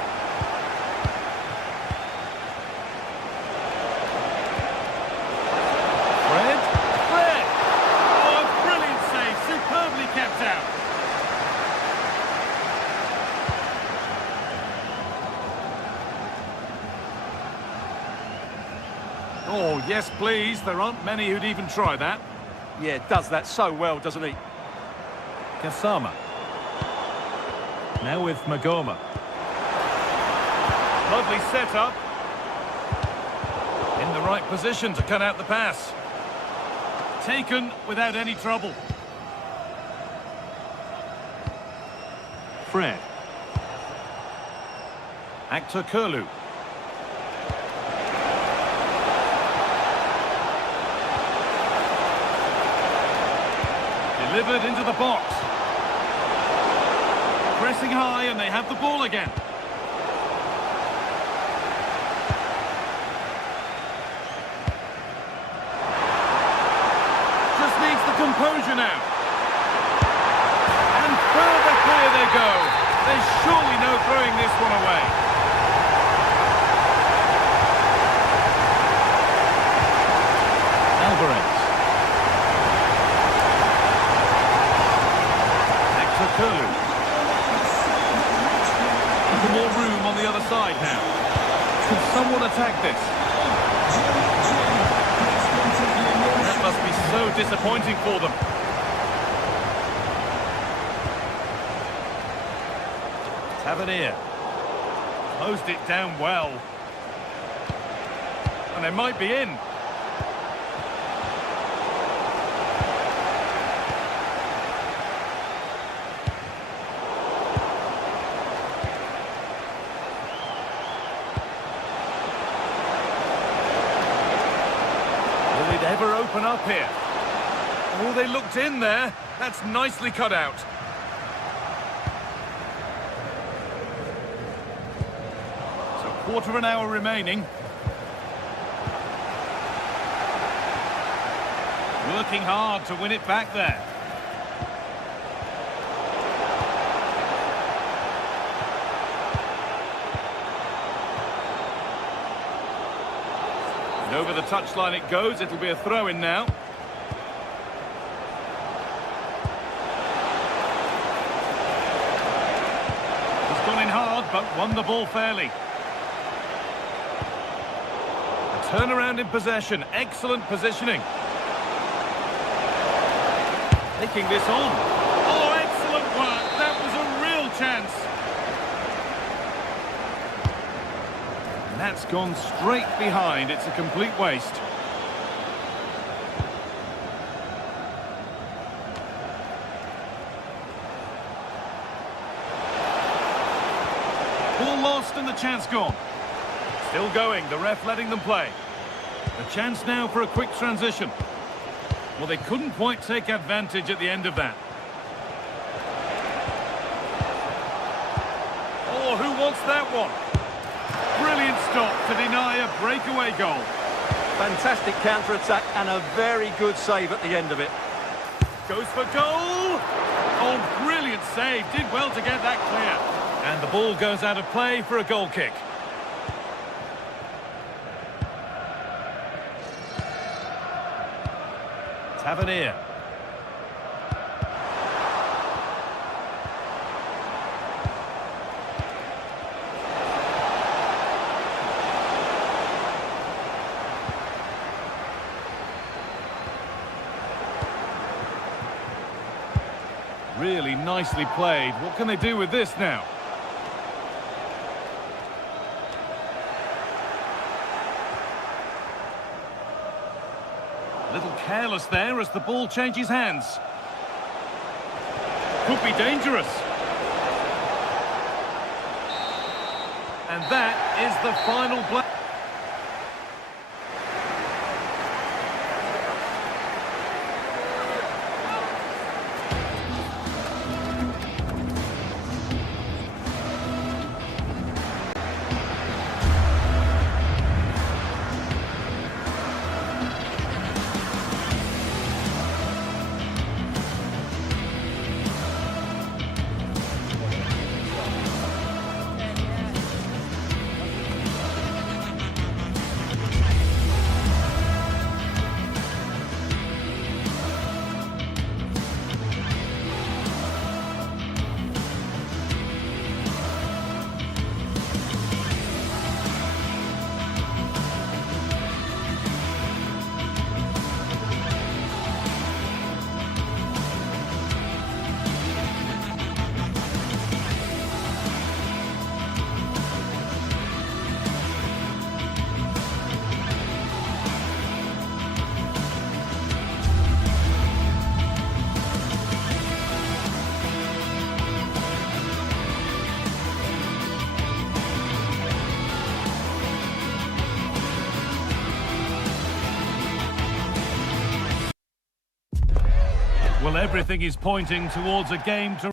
Fred. Fred! Oh, a brilliant save. Superbly kept out. Oh, yes, please. There aren't many who'd even try that. Yeah, does that so well, doesn't he? Kasama. Now with Magoma. Lovely setup. In the right position to cut out the pass. Taken without any trouble. Fred. Actor Curlew. Delivered into the box. Pressing high and they have the ball again. Just needs the composure now. And further clear they go. There's surely no throwing this one away. Alvarez. More room on the other side now. Can someone attack this? That must be so disappointing for them. Tavernier. Closed it down well. And they might be in. Ever open up here? Oh, they looked in there. That's nicely cut out. So quarter of an hour remaining. Working hard to win it back there. And over the touchline it goes. It'll be a throw-in now. He's gone in hard, but won the ball fairly. A turnaround in possession. Excellent positioning. Taking this on. Oh, excellent work. That was a real chance. And that's gone straight behind. It's a complete waste. Ball lost and the chance gone. Still going. The ref letting them play. A chance now for a quick transition. Well, they couldn't quite take advantage at the end of that. Oh, who wants that one? Brilliant stop to deny a breakaway goal. Fantastic counter-attack and a very good save at the end of it. Goes for goal! Oh, brilliant save. Did well to get that clear. And the ball goes out of play for a goal kick. Tavernier. Really nicely played. What can they do with this now? A little careless there as the ball changes hands. Could be dangerous. And that is the final blow. Well, everything is pointing towards a game to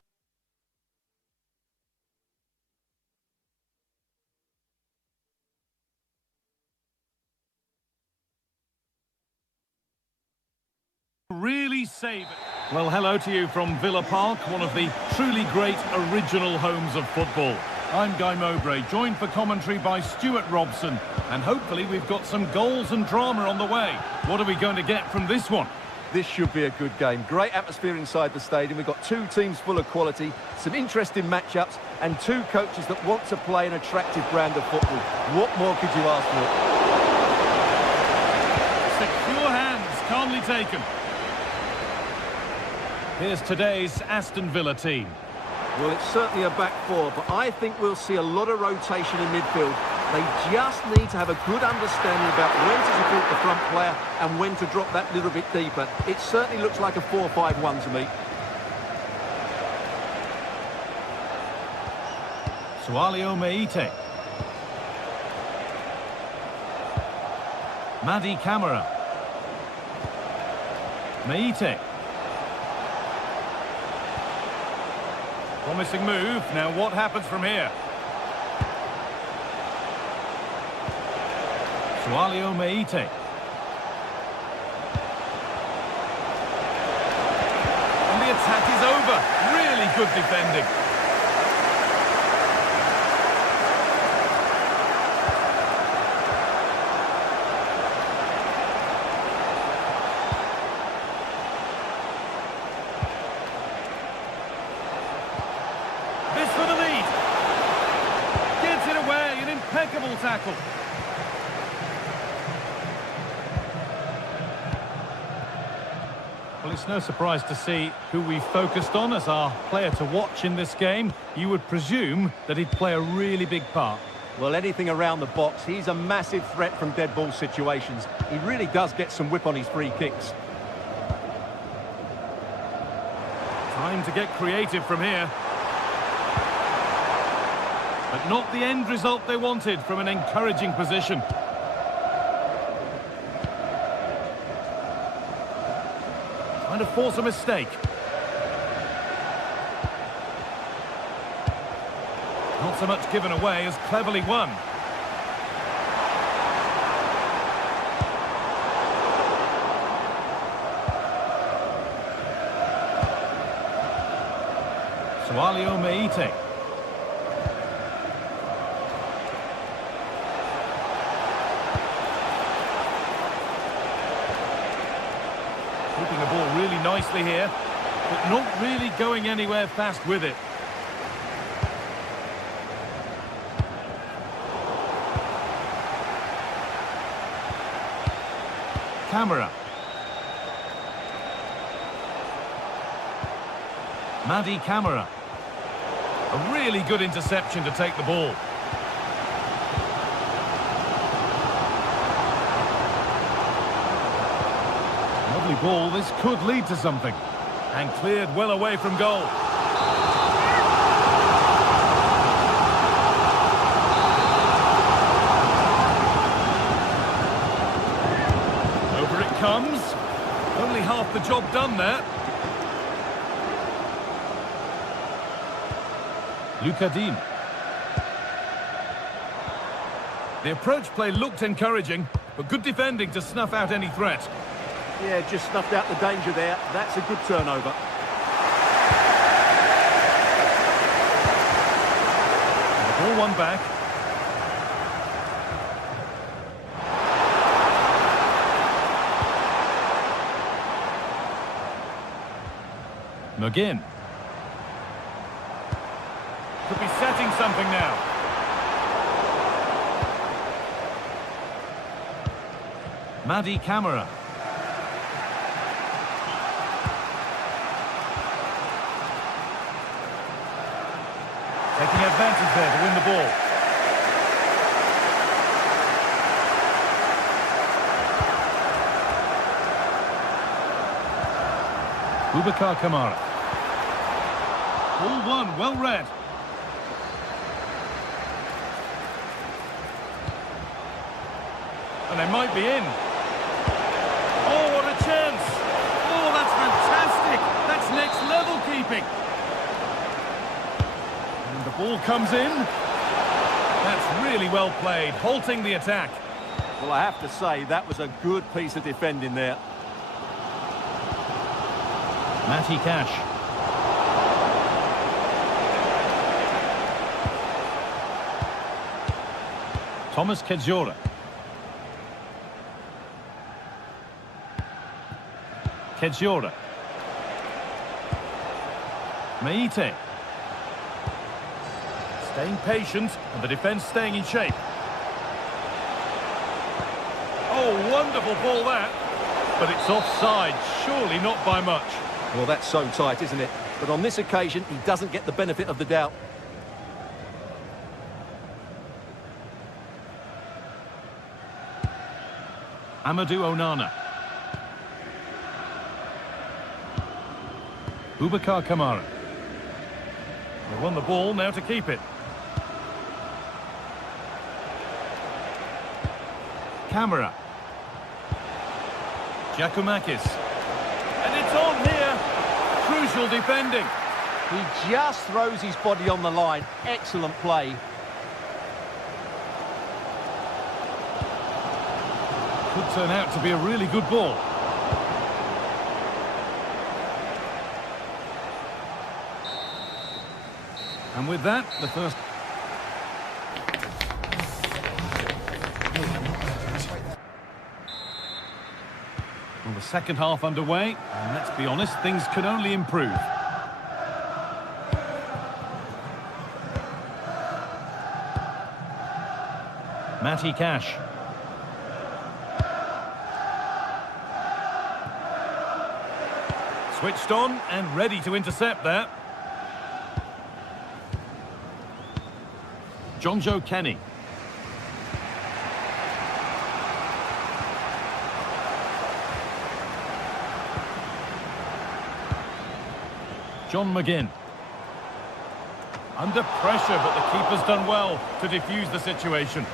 really save it. Well, hello to you from Villa Park, one of the truly great original homes of football. I'm Guy Mowbray, joined for commentary by Stuart Robson, and hopefully we've got some goals and drama on the way. What are we going to get from this one? This should be a good game. Great atmosphere inside the stadium. We've got two teams full of quality, some interesting matchups, and two coaches that want to play an attractive brand of football. What more could you ask for? Secure hands, calmly taken. Here's today's Aston Villa team. Well, it's certainly a back four, but I think we'll see a lot of rotation in midfield. They just need to have a good understanding about when to support the front player and when to drop that little bit deeper. It certainly looks like a 4-5-1 to me. Sualio Meite. Madi Camara. Meite. Promising move. Now what happens from here? Sualio Meite. And the attack is over. Really good defending. This for the lead. Gets it away. An impeccable tackle. Well, it's no surprise to see who we focused on as our player to watch in this game. You would presume that he'd play a really big part. Well, anything around the box, he's a massive threat from dead ball situations. He really does get some whip on his free kicks. Time to get creative from here. But not the end result they wanted from an encouraging position. Trying to force a mistake. Not so much given away as cleverly won. Sualio Meite. Keeping the ball really nicely here, but not really going anywhere fast with it. Camara. Madi Camara. A really good interception to take the ball. Lovely ball, this could lead to something. And cleared well away from goal. Over it comes. Only half the job done there. Luca Dean. The approach play looked encouraging, but good defending to snuff out any threat. Yeah, just snuffed out the danger there. That's a good turnover. The ball won back. McGinn. Could be setting something now. Madi Camara. Taking advantage there to win the ball. Boubacar Kamara. Ball won, well read. And they might be in. Oh, what a chance! Oh, that's fantastic! That's next level keeping. And the ball comes in. That's really well played, halting the attack. Well, I have to say, that was a good piece of defending there. Matty Cash. Thomas Kedzora. Kedzora. Meite. Staying patient, and the defence staying in shape. Oh, wonderful ball that. But it's offside, surely not by much. Well, that's so tight, isn't it? But on this occasion, he doesn't get the benefit of the doubt. Amadou Onana. Boubacar Kamara. They won the ball, now to keep it. Camera. Giacomakis. And it's on here. Crucial defending. He just throws his body on the line. Excellent play. Could turn out to be a really good ball. And with that, the first... Well, the second half underway, and let's be honest, things can only improve. Matty Cash. Switched on and ready to intercept there. John Joe Kenny. John McGinn. Under pressure, but the keeper's done well to defuse the situation.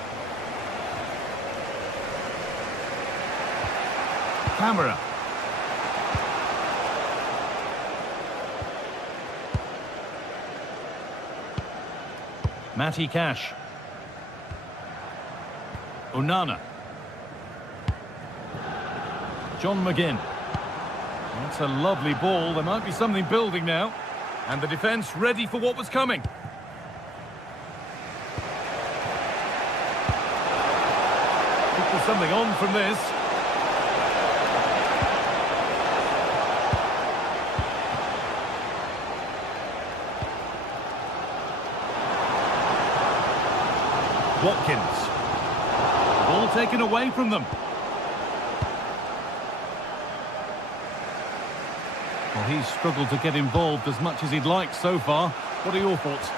Camera. Matty Cash. Onana. John McGinn. That's a lovely ball. There might be something building now. And the defence ready for what was coming. I think there's something on from this. Watkins. Ball taken away from them. Well, he's struggled to get involved as much as he'd like so far. What are your thoughts?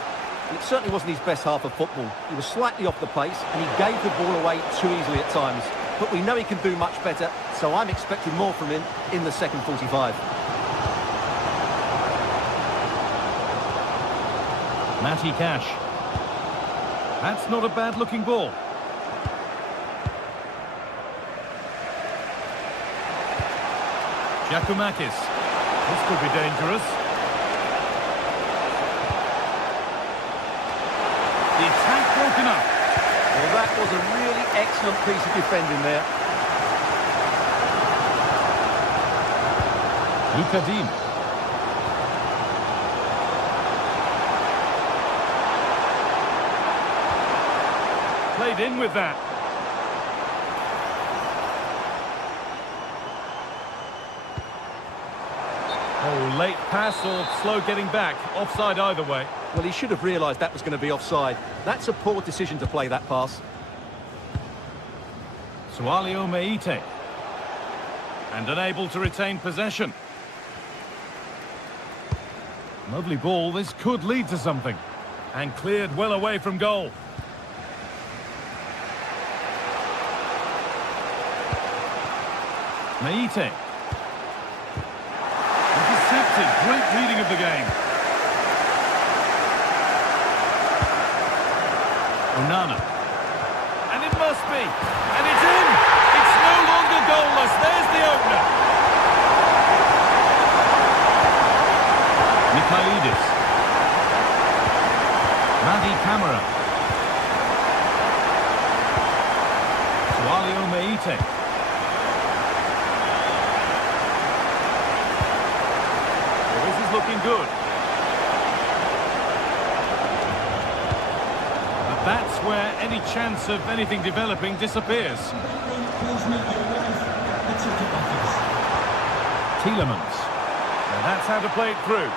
It certainly wasn't his best half of football. He was slightly off the pace and he gave the ball away too easily at times. But we know he can do much better, so I'm expecting more from him in the second 45. Matty Cash. That's not a bad-looking ball. Giacomakis. This could be dangerous. The attack broken up. Well, that was a really excellent piece of defending there. Luka Dean. Played in with that. Oh, late pass or slow getting back. Offside either way. Well, he should have realised that was going to be offside. That's a poor decision to play that pass. Sualio Meite. And unable to retain possession. Lovely ball. This could lead to something. And cleared well away from goal. Meite. Intercepted. Great reading of the game. Onana. And it must be. And it's in. It's no longer goalless. There's the opener. Mikhailidis. Madi Camara. Sualio Meite. good. But that's where any chance of anything developing disappears. Tielemans. And that's how to play it through.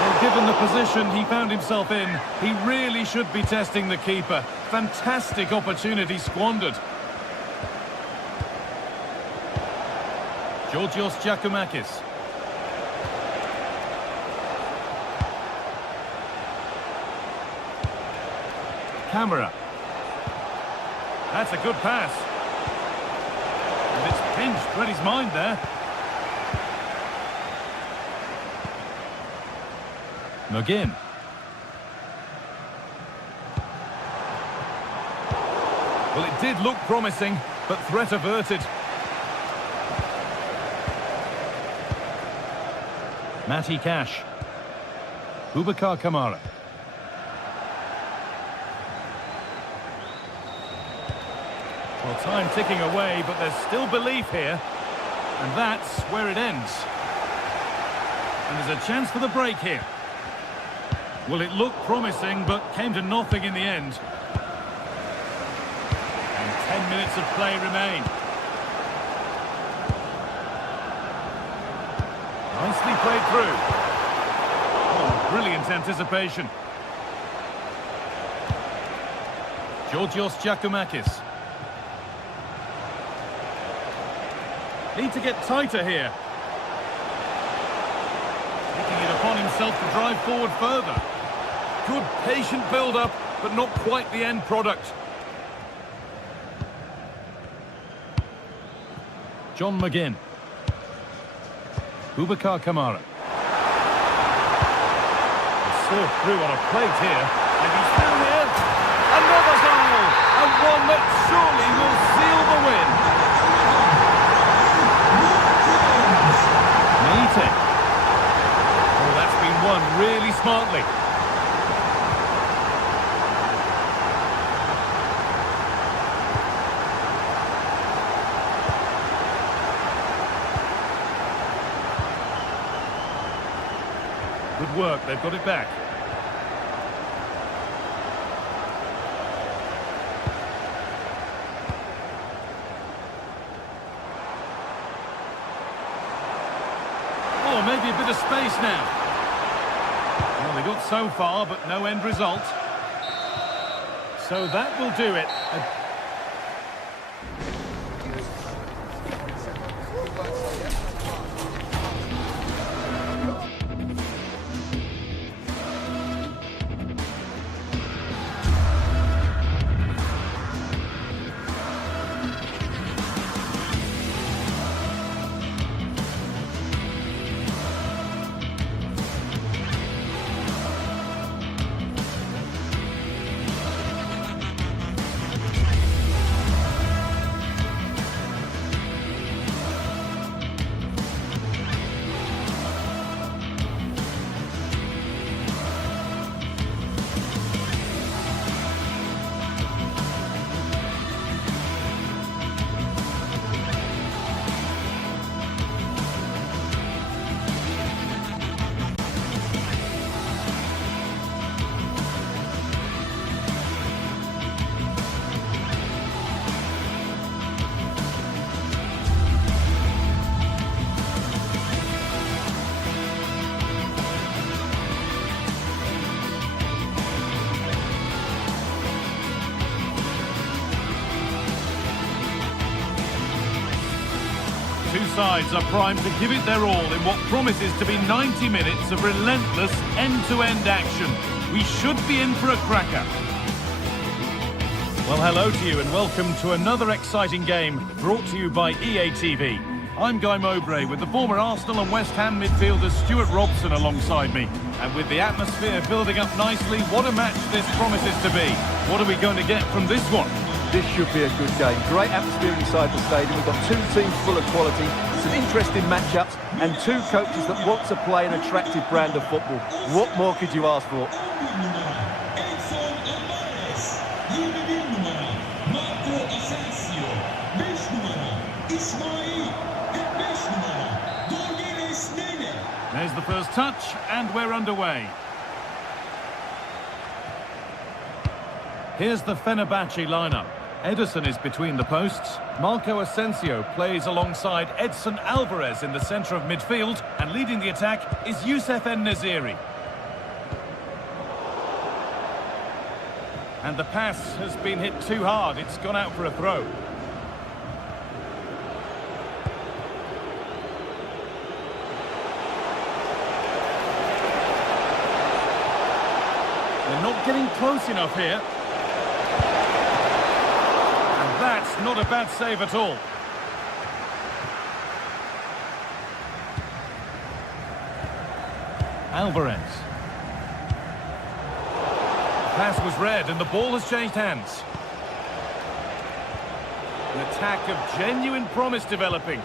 Well, given the position he found himself in, he really should be testing the keeper. Fantastic opportunity squandered. Georgios Giacomakis. Camera. That's a good pass. And it's pinched, read his mind there. McGinn. Well, it did look promising, but threat averted. Matty Cash. Boubacar Kamara. Well, time ticking away, but there's still belief here. And that's where it ends. And there's a chance for the break here. Well, it looked promising, but came to nothing in the end. And 10 minutes of play remain. Nicely played through. Oh, brilliant anticipation. Georgios Giacomakis. Need to get tighter here. Taking it upon himself to drive forward further. Good patient build-up, but not quite the end product. John McGinn. Boubacar Kamara. Served through on a plate here. And he's still here. Another goal! And one that surely will seal the win. Meite. Oh, that's been won really smartly. Good work, they've got it back. Oh, maybe a bit of space now. Well, they got so far, but no end result. So that will do it. Two sides are primed to give it their all in what promises to be 90 minutes of relentless end-to-end action. We should be in for a cracker. Well, hello to you and welcome to another exciting game brought to you by EA TV. I'm Guy Mowbray with the former Arsenal and West Ham midfielder Stuart Robson alongside me. And with the atmosphere building up nicely, what a match this promises to be. What are we going to get from this one? This should be a good game. Great atmosphere inside the stadium. We've got two teams full of quality, some interesting matchups, and two coaches that want to play an attractive brand of football. What more could you ask for? There's the first touch, and we're underway. Here's the Fenerbahce lineup. Ederson is between the posts. Marco Asensio plays alongside Edson Alvarez in the centre of midfield, and leading the attack is Youssef En-Nesyri. And the pass has been hit too hard. It's gone out for a throw. They're not getting close enough here. And that's not a bad save at all. Alvarez. Pass was read and the ball has changed hands. An attack of genuine promise developing.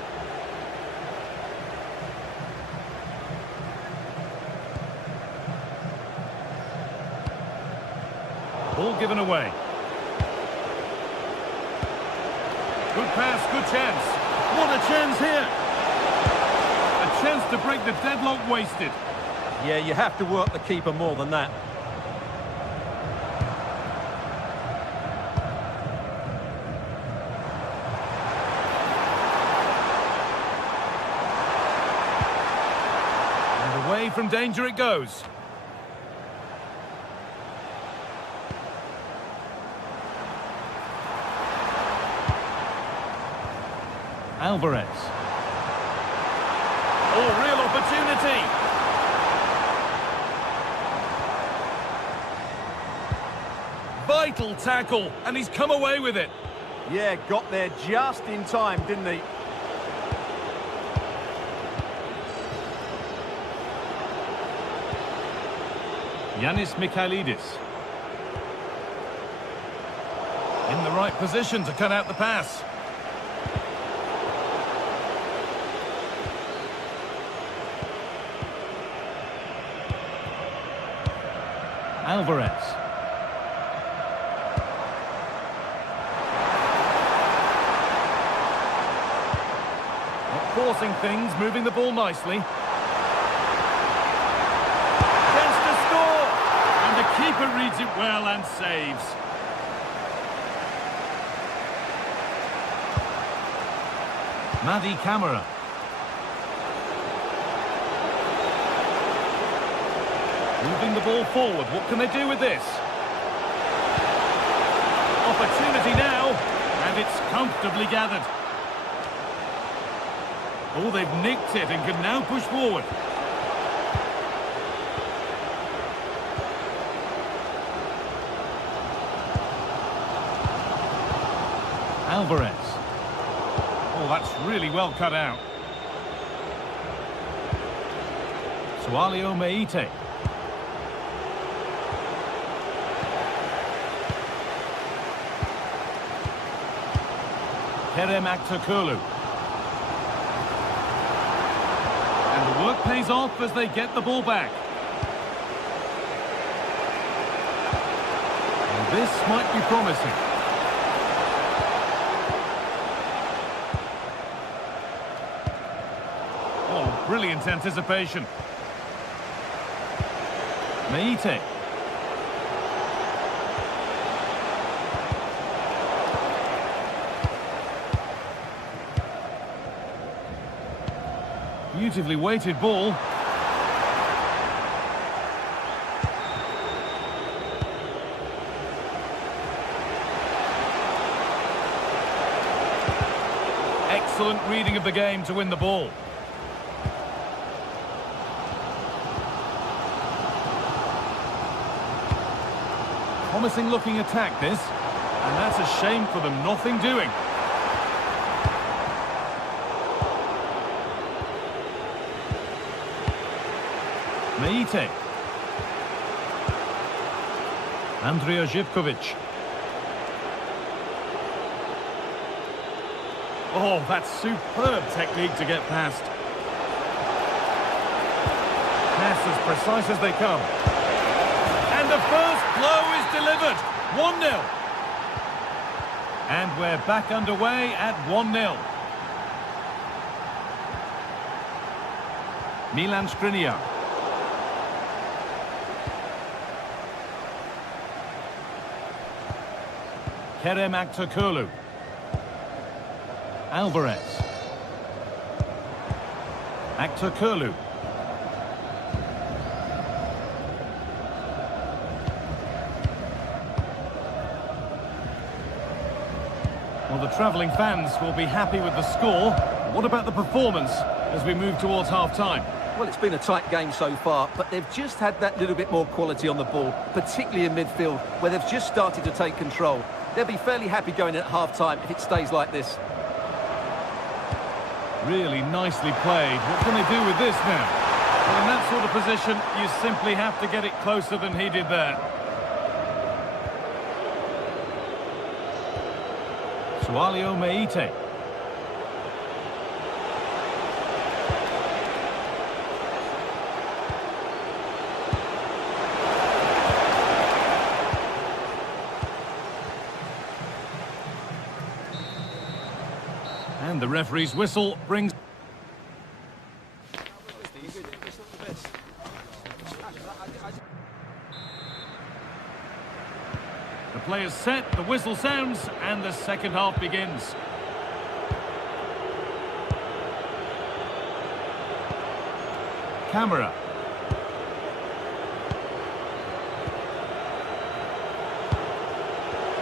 Ball given away. Good pass, good chance. What a chance here. A chance to break the deadlock wasted. Yeah, you have to work the keeper more than that. And away from danger it goes. Alvarez. Oh, real opportunity. Vital tackle, and he's come away with it. Yeah, got there just in time, didn't he? Yanis Mikhailidis. In the right position to cut out the pass. Alvarez. Not forcing things, moving the ball nicely. Chance to score! And the keeper reads it well and saves. Madi Camara. Moving the ball forward, what can they do with this? Opportunity now, and it's comfortably gathered. Oh, they've nicked it and can now push forward. Alvarez. Oh, that's really well cut out. Sualio Meite. Kerem Aktürkoğlu. And the work pays off as they get the ball back. And this might be promising. Oh, brilliant anticipation. Meite. Beautifully weighted ball. Excellent reading of the game to win the ball. Promising looking attack this, and that's a shame for them, nothing doing. Meite. Andrija Živković. Oh, that's superb technique to get past. Pass as precise as they come. And the first blow is delivered. 1-0. And we're back underway at 1-0. Milan Skriniar. Kerem Aktürkoğlu. Alvarez. Aktürkoğlu. Well, the travelling fans will be happy with the score. What about the performance as we move towards half-time? Well, it's been a tight game so far, but they've just had that little bit more quality on the ball, particularly in midfield, where they've just started to take control. They'll be fairly happy going in at half-time if it stays like this. Really nicely played. What can they do with this now? Well, in that sort of position, you simply have to get it closer than he did there. Sualio Meite. And the referee's whistle brings... The players set, the whistle sounds, and the second half begins. Camera.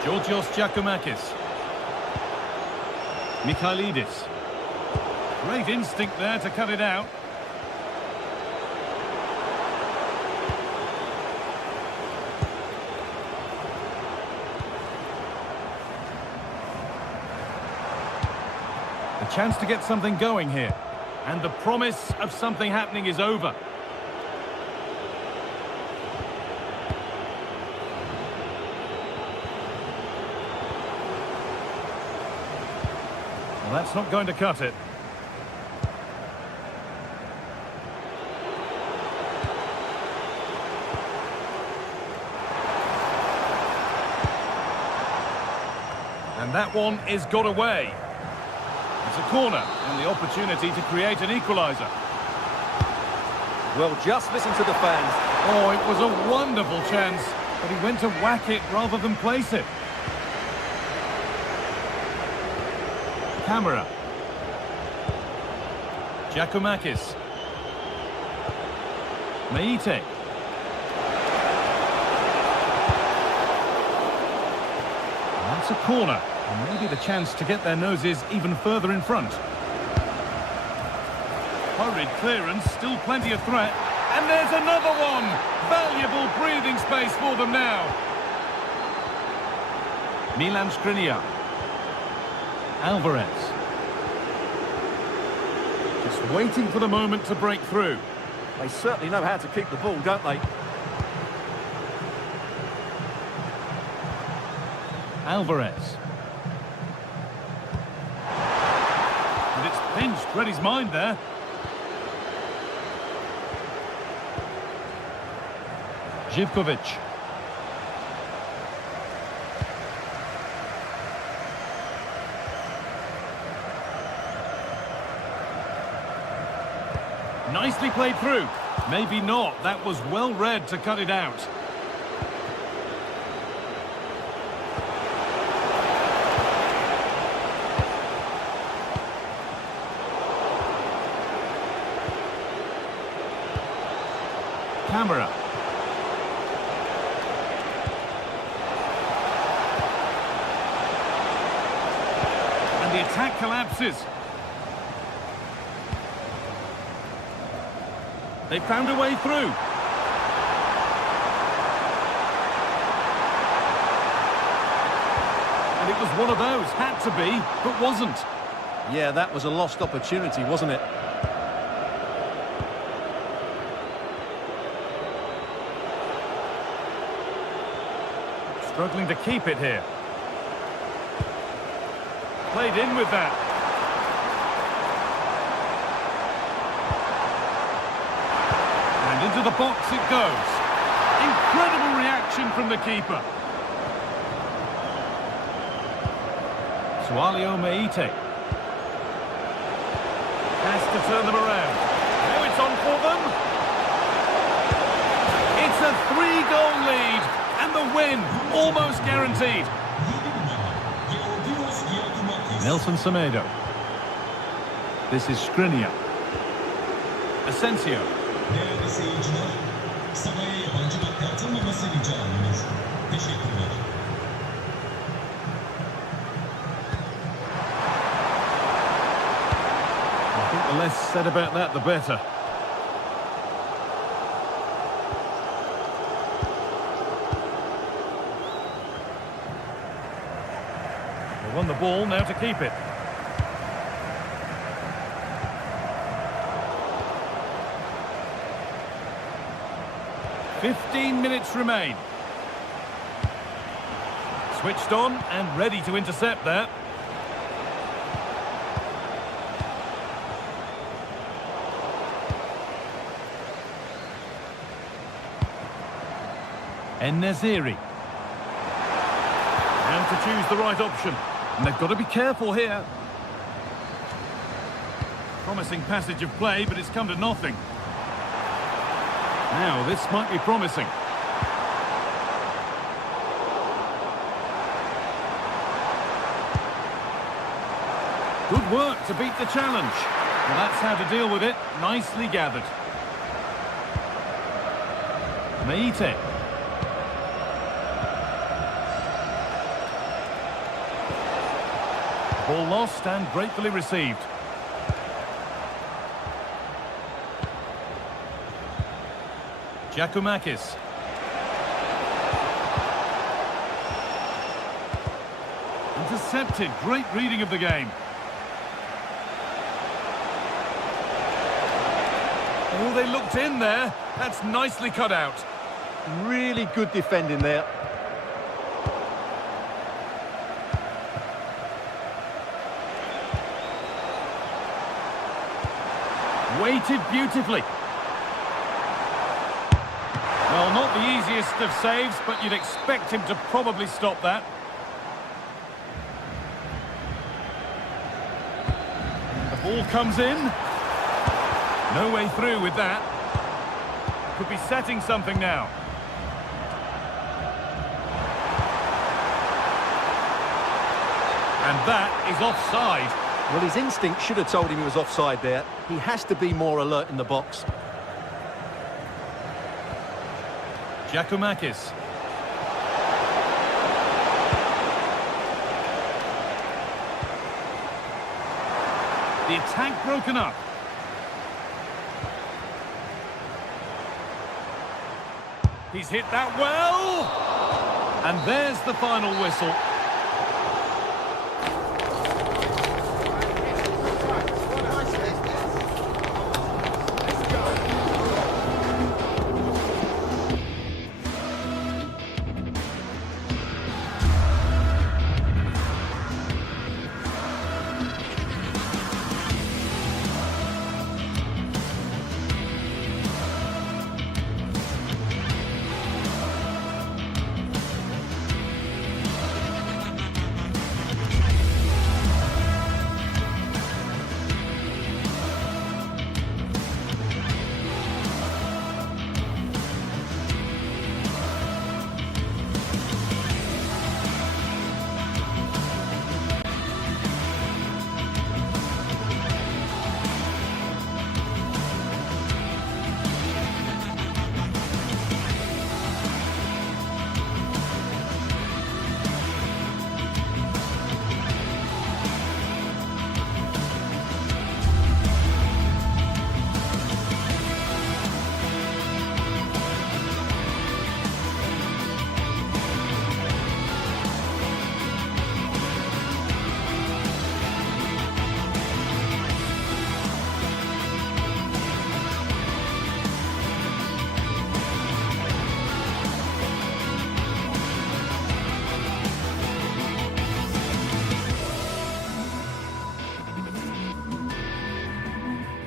Georgios Giacomakis. Mikhailidis. Great instinct there to cut it out. A chance to get something going here. And the promise of something happening is over. Well, that's not going to cut it. And that one is got away. It's a corner and the opportunity to create an equaliser. Well, just listen to the fans. Oh, it was a wonderful chance, but he went to whack it rather than place it. Camera. Giacomakis. Meite. That's a corner, and maybe the chance to get their noses even further in front. Hurried clearance, still plenty of threat. And there's another one! Valuable breathing space for them now. Milan Skriniar. Alvarez. Just waiting for the moment to break through. They certainly know how to keep the ball, don't they? Alvarez. And it's pinched, read his mind there. Živković. Nicely played through. Maybe not. That was well read to cut it out. Camera. And the attack collapses. They found a way through. And it was one of those, had to be, but wasn't. Yeah, that was a lost opportunity, wasn't it? Struggling to keep it here. Played in with that. And into the box it goes. Incredible reaction from the keeper. Sualio Meite. Has to turn them around. Now it's on for 3-goal lead, and the win almost guaranteed. Nelson Semedo. This is Skriniar. Asensio. Değerli seyirciler, sahaya yabancı madde atılmaması rica edilir. Teşekkürler. I think the less said about that, the better. They won the ball, now to keep it. "15 minutes remain." Switched on and ready to intercept that. En-Nesyri. And to choose the right option. And they've got to be careful here. Promising passage of play, but it's come to nothing. Now, this might be promising. Good work to beat the challenge. Well, that's how to deal with it. Nicely gathered. Meite. Ball lost and gratefully received. Giacomakis. Intercepted. Great reading of the game. Oh, they looked in there. That's nicely cut out. Really good defending there. Weighted beautifully. Well, not the easiest of saves, but you'd expect him to probably stop that. The ball comes in. No way through with that. Could be setting something now. And that is offside. Well, his instinct should have told him he was offside there. He has to be more alert in the box. Giacomakis. The attack broken up. He's hit that well. And there's the final whistle.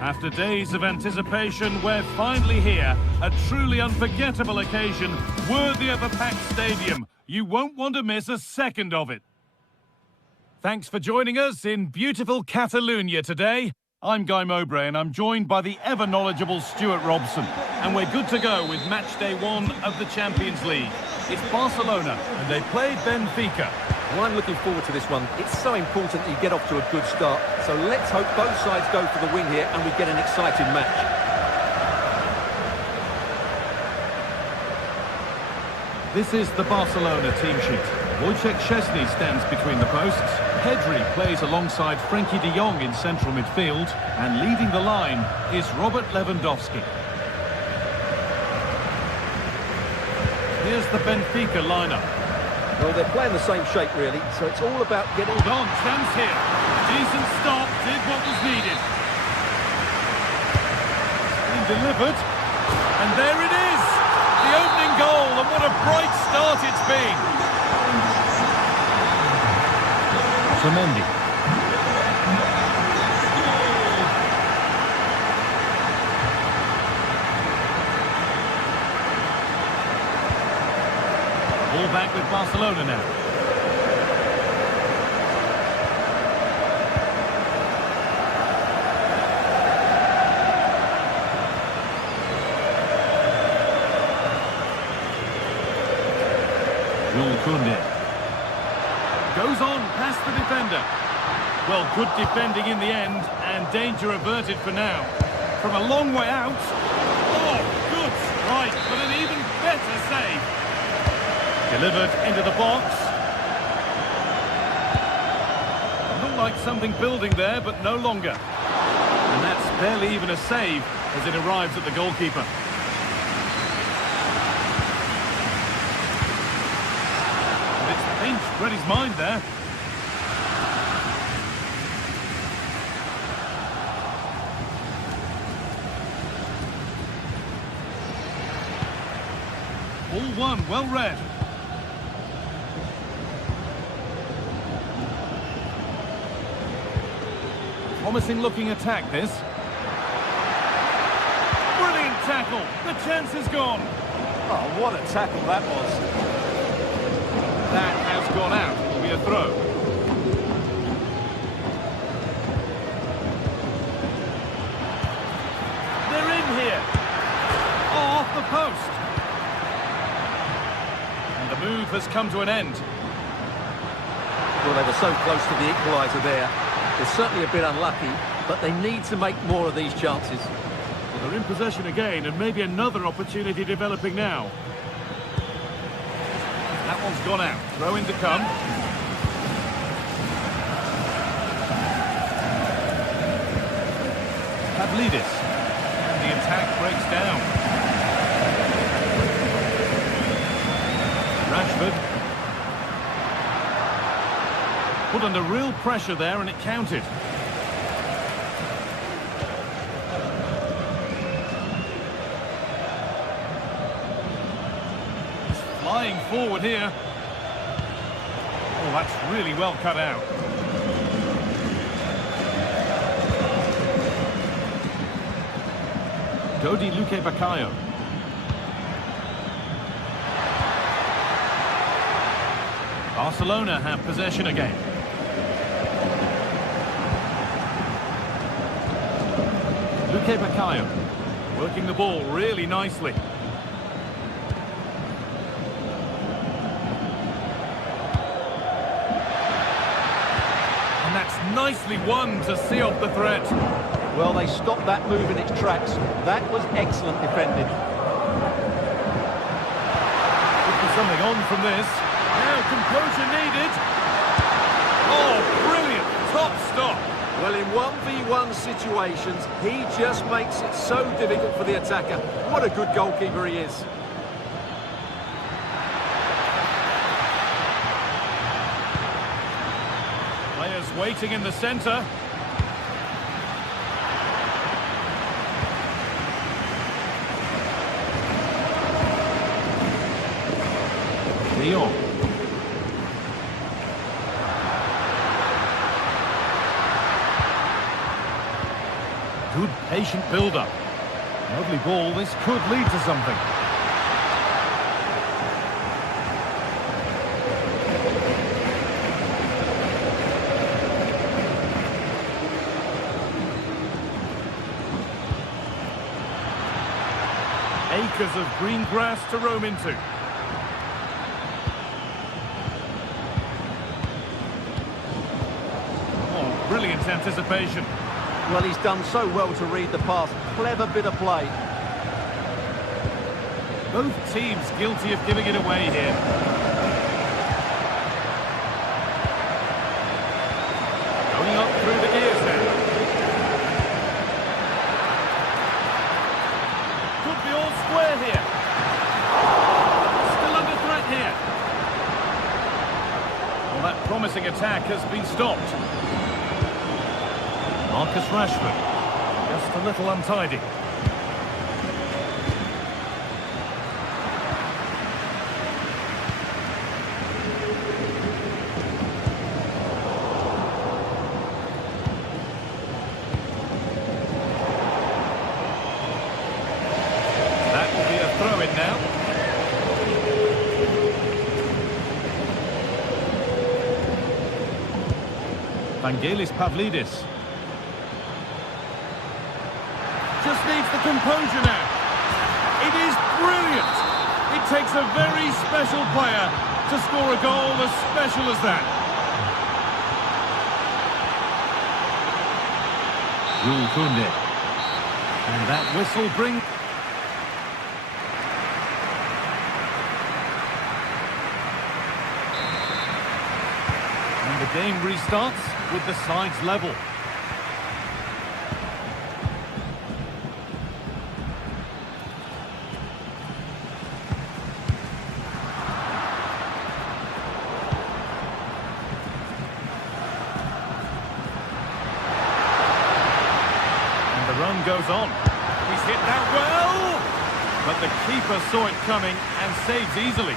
After days of anticipation, we're finally here. A truly unforgettable occasion, worthy of a packed stadium. You won't want to miss a second of it. Thanks for joining us in beautiful Catalonia today. I'm Guy Mowbray and I'm joined by the ever-knowledgeable Stuart Robson. And we're good to go with match day 1 of the Champions League. It's Barcelona and they play Benfica. Well, I'm looking forward to this one. It's so important that you get off to a good start. So let's hope both sides go for the win here and we get an exciting match. This is the Barcelona team sheet. Wojciech Szczesny stands between the posts. Pedri plays alongside Frenkie de Jong in central midfield. And leading the line is Robert Lewandowski. Here's the Benfica lineup. Well, they're playing the same shape, really, so it's all about getting... Hold on, chance here. Decent stop, did what was needed. And delivered. And there it is! The opening goal, and what a bright start it's been. Mendy. Ball back with Barcelona now. Jules Koundé. Goes on past the defender. Well, good defending in the end, and danger averted for now. From a long way out. Oh, good strike, but an even better save. Delivered into the box. Looked like something building there, but no longer. And that's barely even a save as it arrives at the goalkeeper. Read his mind there. All one, well read. Promising looking attack this. Brilliant tackle. The chance is gone. Oh, what a tackle that was. That has gone out. It will be a throw. They're in here. Oh, off the post. And the move has come to an end. Well, they were so close to the equaliser there. They're certainly a bit unlucky, but they need to make more of these chances. Well, they're in possession again, and maybe another opportunity developing now. That one's gone out. Throw in to come. Pavlidis. And the attack breaks down. Rashford. Put under real pressure there and it counted. Flying forward here. Oh, that's really well cut out. Dodi Luque Baccaio. Barcelona have possession again. Luque Baccaio working the ball really nicely. Nicely won to see off the threat. Well, they stopped that move in its tracks. That was excellent defending. Could be something on from this. Now composure needed. Oh, brilliant. Top stop. Well, in 1v1 situations, he just makes it so difficult for the attacker. What a good goalkeeper he is. Players waiting in the centre. De Jong. Good patient build-up. Lovely ball. This could lead to something. acres of green grass to roam into. Oh, brilliant anticipation. Well, he's done so well to read the pass. Clever bit of play. Both teams guilty of giving it away here. Going up through the gears now. Could be all square here. Still under threat here. Well, that promising attack has been stopped. Marcus Rashford, just a little untidy. That will be a throw-in now. Vangelis Pavlidis. Just needs the composure now. It is brilliant. It takes a very special player to score a goal as special as that. Jules Koundé. And that whistle brings... And the game restarts with the sides level. Run goes on. He's hit that well, but the keeper saw it coming and saves easily.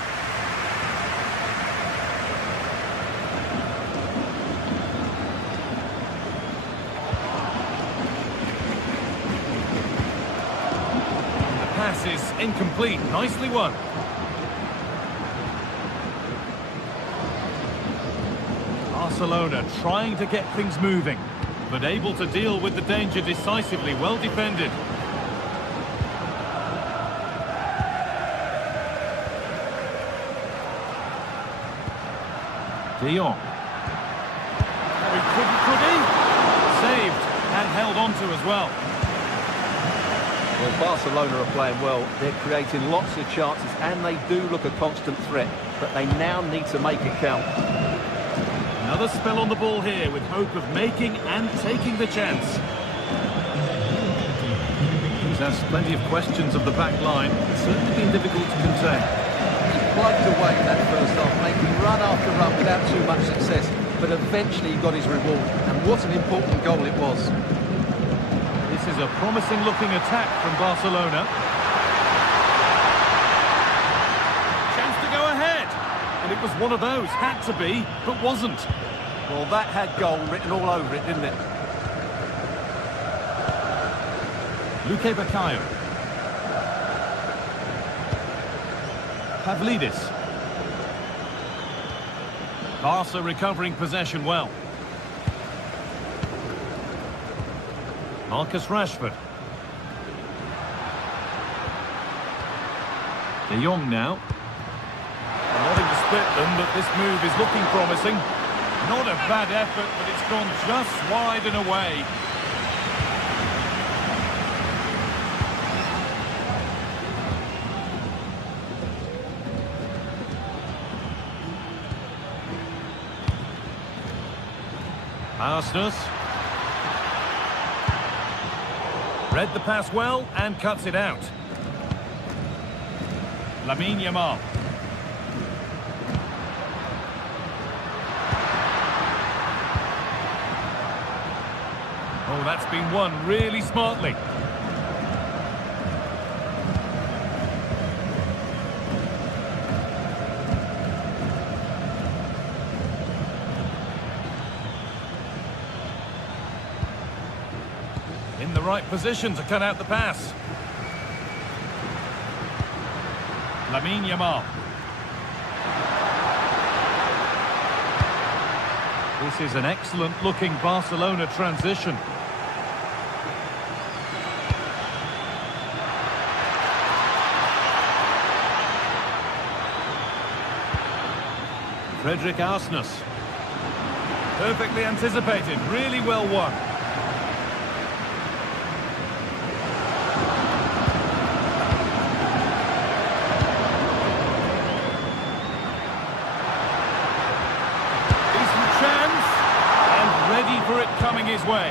The pass is incomplete. Nicely won. Barcelona trying to get things moving, but able to deal with the danger decisively. Well defended. De Jong. Could he? Saved and held on to as well. Well, Barcelona are playing well. They're creating lots of chances and they do look a constant threat, but they now need to make it count. Another spell on the ball here with hope of making and taking the chance. He's asked plenty of questions of the back line. It's certainly been difficult to contain. He plugged away in that first half, making run after run without too much success, but eventually he got his reward, and what an important goal it was. This is a promising looking attack from Barcelona. Chance to go ahead. And it was one of those, had to be, but wasn't. Well, that had goal written all over it, didn't it? Luque Baccaio. Pavlidis. Barca recovering possession well. Marcus Rashford. De Jong now. Wanting to split them, but this move is looking promising. Not a bad effort, but it's gone just wide and away. Arsenal. Read the pass well and cuts it out. Lamine Yamal. Oh, that's been won really smartly. In the right position to cut out the pass. Lamine Yamal. This is an excellent looking Barcelona transition. Frederick Arsnus. Perfectly anticipated, really well won. Decent chance, and ready for it coming his way.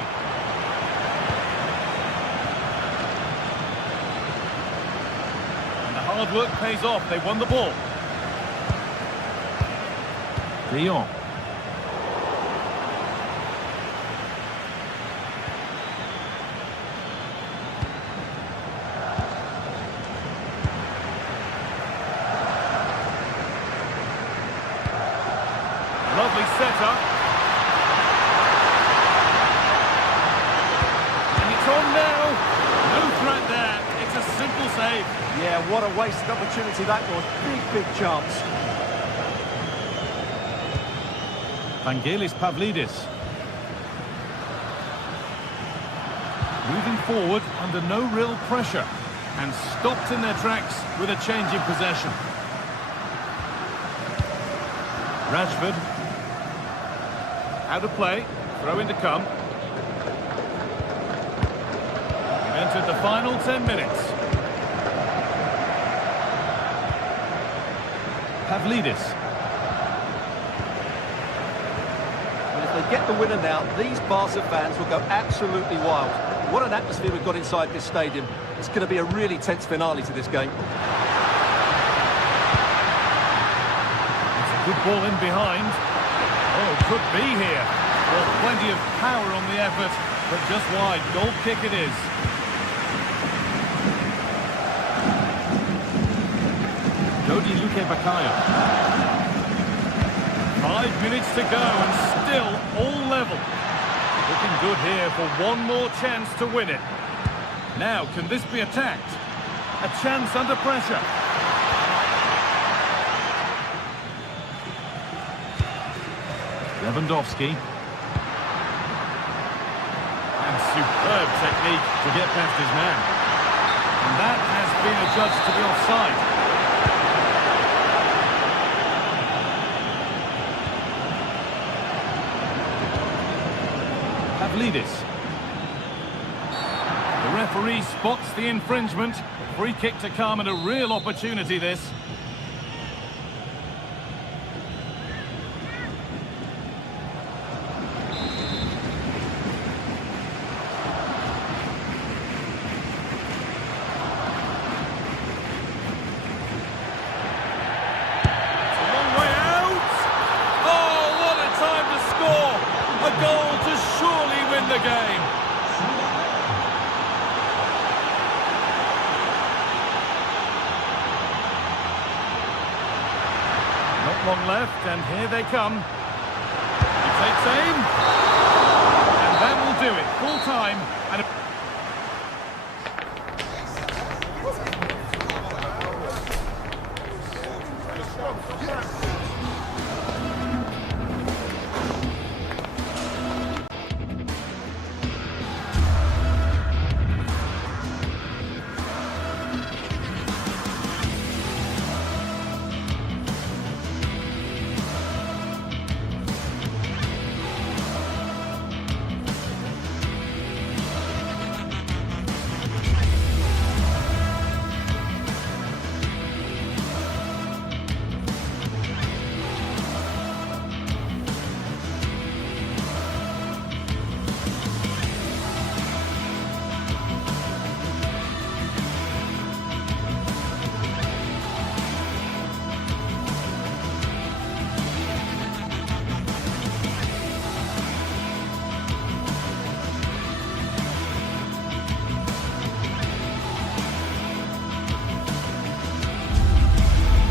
And the hard work pays off, they won the ball. De Jong. Lovely setup. And it's on now. No threat there. It's a simple save. Yeah, what a wasted opportunity that was. Big chance. Vangelis Pavlidis. Moving forward under no real pressure. And stopped in their tracks with a change in possession. Rashford. Out of play. Throw in to come. We've entered the final 10 minutes. Pavlidis. If they get the winner now, these Barca fans will go absolutely wild. What an atmosphere we've got inside this stadium. It's going to be a really tense finale to this game. It's a good ball in behind. Oh, could be here. Well, plenty of power on the effort, but just wide. Goal kick it is. Dodi Luque Bakayo. 5 minutes to go and still all level. Looking good here for one more chance to win it. Now, can this be attacked? A chance under pressure. Lewandowski. And superb technique to get past his man. And that has been adjudged to be offside. Pavlidis. The referee spots the infringement. Free kick to come and a real opportunity this. It's a long way out. Oh, what a time to score. A goal to surely win the game. Not long left, and here they come. He takes aim. And that will do it. Full time. And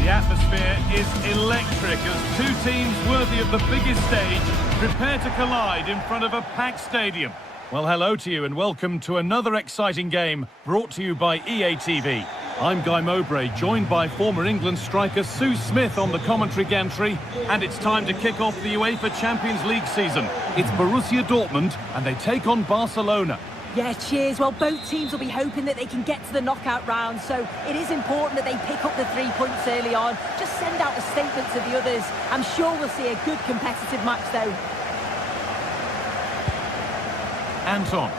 the atmosphere is electric as two teams worthy of the biggest stage prepare to collide in front of a packed stadium. Well, hello to you and welcome to another exciting game brought to you by EA TV. I'm Guy Mowbray, joined by former England striker Sue Smith on the commentary gantry, and it's time to kick off the UEFA Champions League season. It's Borussia Dortmund and they take on Barcelona. Yeah, cheers. Well, both teams will be hoping that they can get to the knockout round, so it is important that they pick up the 3 points early on. Just send out a statement to the others. I'm sure we'll see a good competitive match, though. Anton.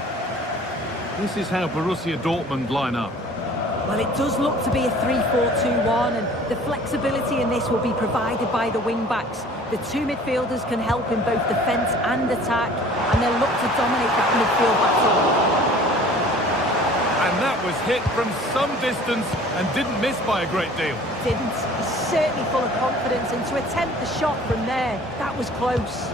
This is how Borussia Dortmund line up. Well, it does look to be a 3-4-2-1, and the flexibility in this will be provided by the wing-backs. The two midfielders can help in both defence and attack, and they'll look to dominate that midfield battle. And that was hit from some distance and didn't miss by a great deal. Didn't. He's certainly full of confidence, and to attempt the shot from there, that was close.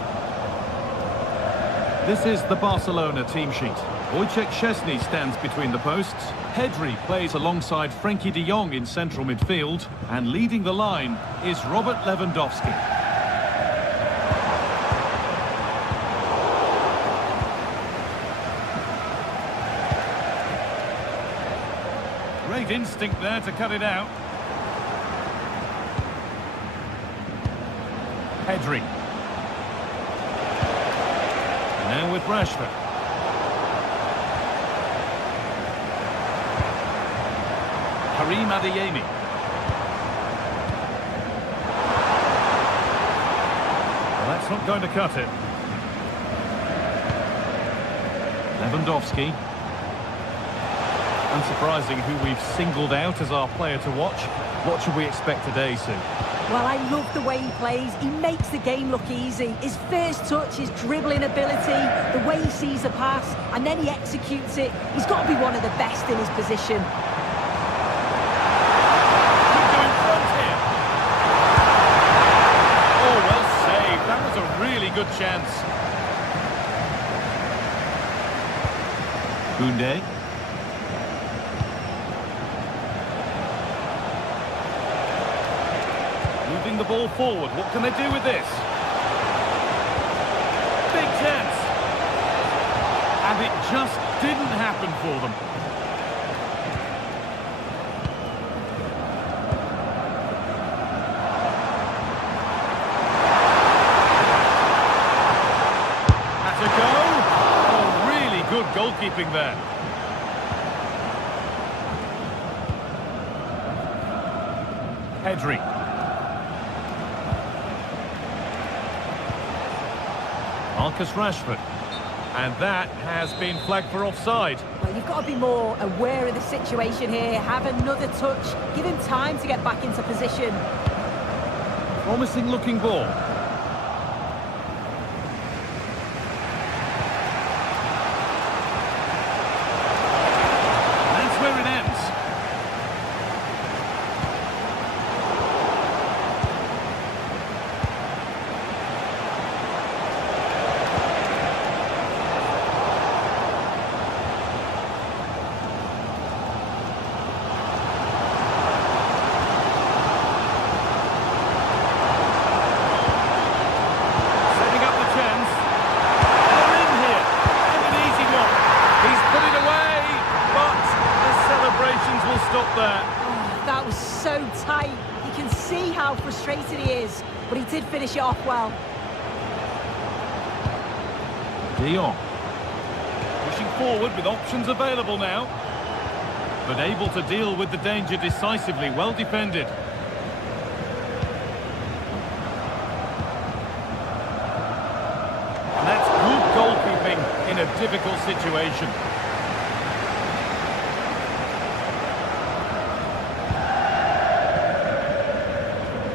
This is the Barcelona team sheet. Wojciech Szczesny stands between the posts. Pedri plays alongside Frenkie de Jong in central midfield. And leading the line is Robert Lewandowski. Great instinct there to cut it out. Pedri. Now with Rashford. Karim Adeyemi. Well, that's not going to cut it. Lewandowski. Unsurprising who we've singled out as our player to watch. What should we expect today, Sue? Well, I love the way he plays. He makes the game look easy. His first touch, his dribbling ability, the way he sees a pass, and then he executes it. He's got to be one of the best in his position. Could go in front here. Oh, well saved. That was a really good chance. Koundé. Moving the ball forward. What can they do with this? Big chance. And it just didn't happen for them. That's a go. Oh, really good goalkeeping there. Pedri. Marcus Rashford. And that has been flagged for offside. Well, you've got to be more aware of the situation here. Have another touch. Give him time to get back into position. Promising looking ball. That's where it ends. Stop there. Oh, that was so tight. You can see how frustrated he is, but he did finish it off well. De Jong. Pushing forward with options available now. But able to deal with the danger decisively. Well defended. And that's good goalkeeping in a difficult situation.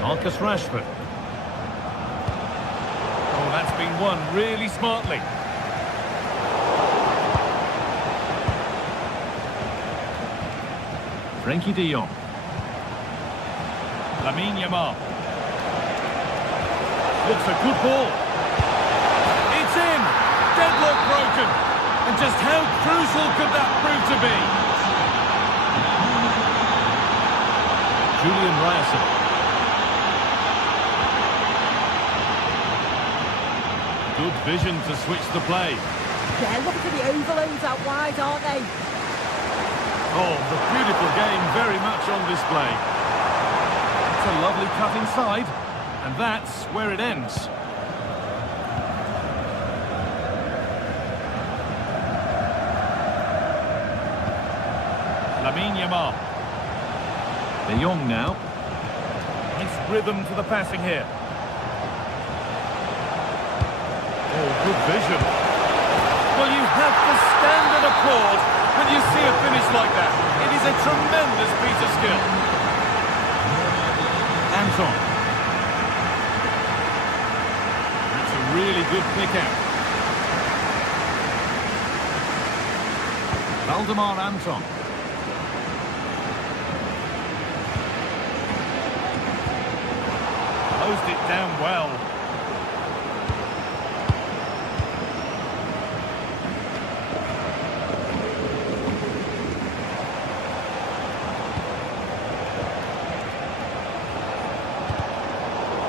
Marcus Rashford. Oh, that's been won really smartly. Frenkie de Jong. Lamine Yamal. Looks a good ball. It's in! Deadlock broken. And just how crucial could that prove to be? Julian Ryerson. Good vision to switch the play. Yeah, look for the overloads out wide, aren't they? Oh, the beautiful game very much on display. It's a lovely cut inside, and that's where it ends. Lamine Yamal. De Jong now. Nice rhythm to the passing here. Oh, good vision. Well, you have to stand and applaud when you see a finish like that. It is a tremendous piece of skill. Anton. That's a really good pick out. Valdemar Anton. Closed it down well.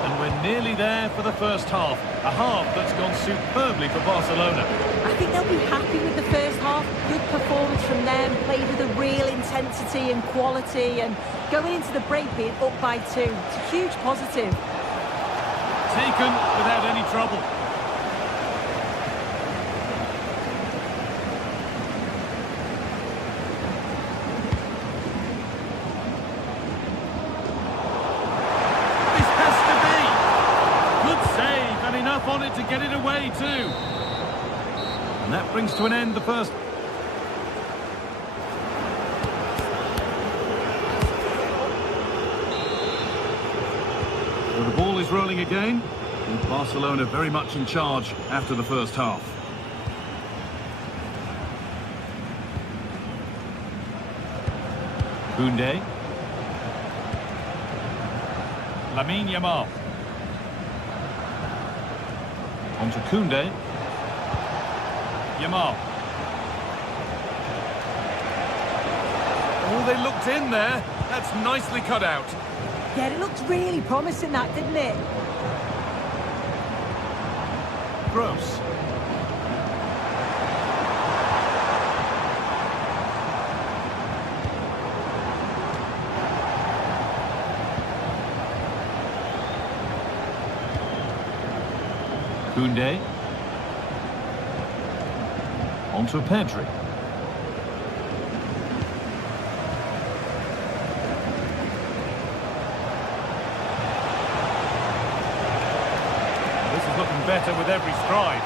And we're nearly there for the first half. A half that's gone superbly for Barcelona. I think they'll be happy with the first half. Good performance from them, played with a real intensity and quality, and going into the break being up by 2. It's a huge positive. Taken without any trouble. This has to be. Good save and enough on it to get it away too. And that brings to an end the first. So the ball is rolling again, with Barcelona very much in charge after the first half. Koundé. Lamine Yamal. On to Koundé. Yamal. Oh, they looked in there. That's nicely cut out. Yeah, it looked really promising, that, didn't it? Gross. Koundé. On to Pedri. This is looking better with every stride.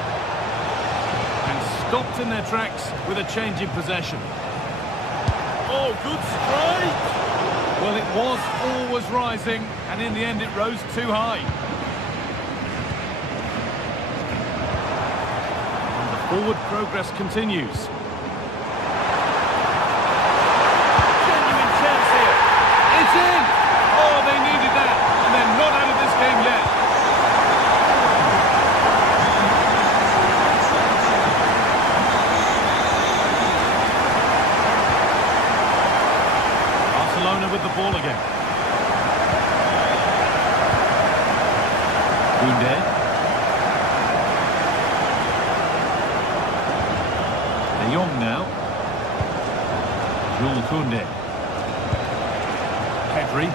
And stopped in their tracks with a change in possession. Oh, good strike! Well, it was always rising, and in the end it rose too high. Forward progress continues. Genuine chance here. It's in! Oh, they needed that, and they're not out of this game yet. Barcelona with the ball again. Koundé. De Jong now. Jules Koundé. Pedri.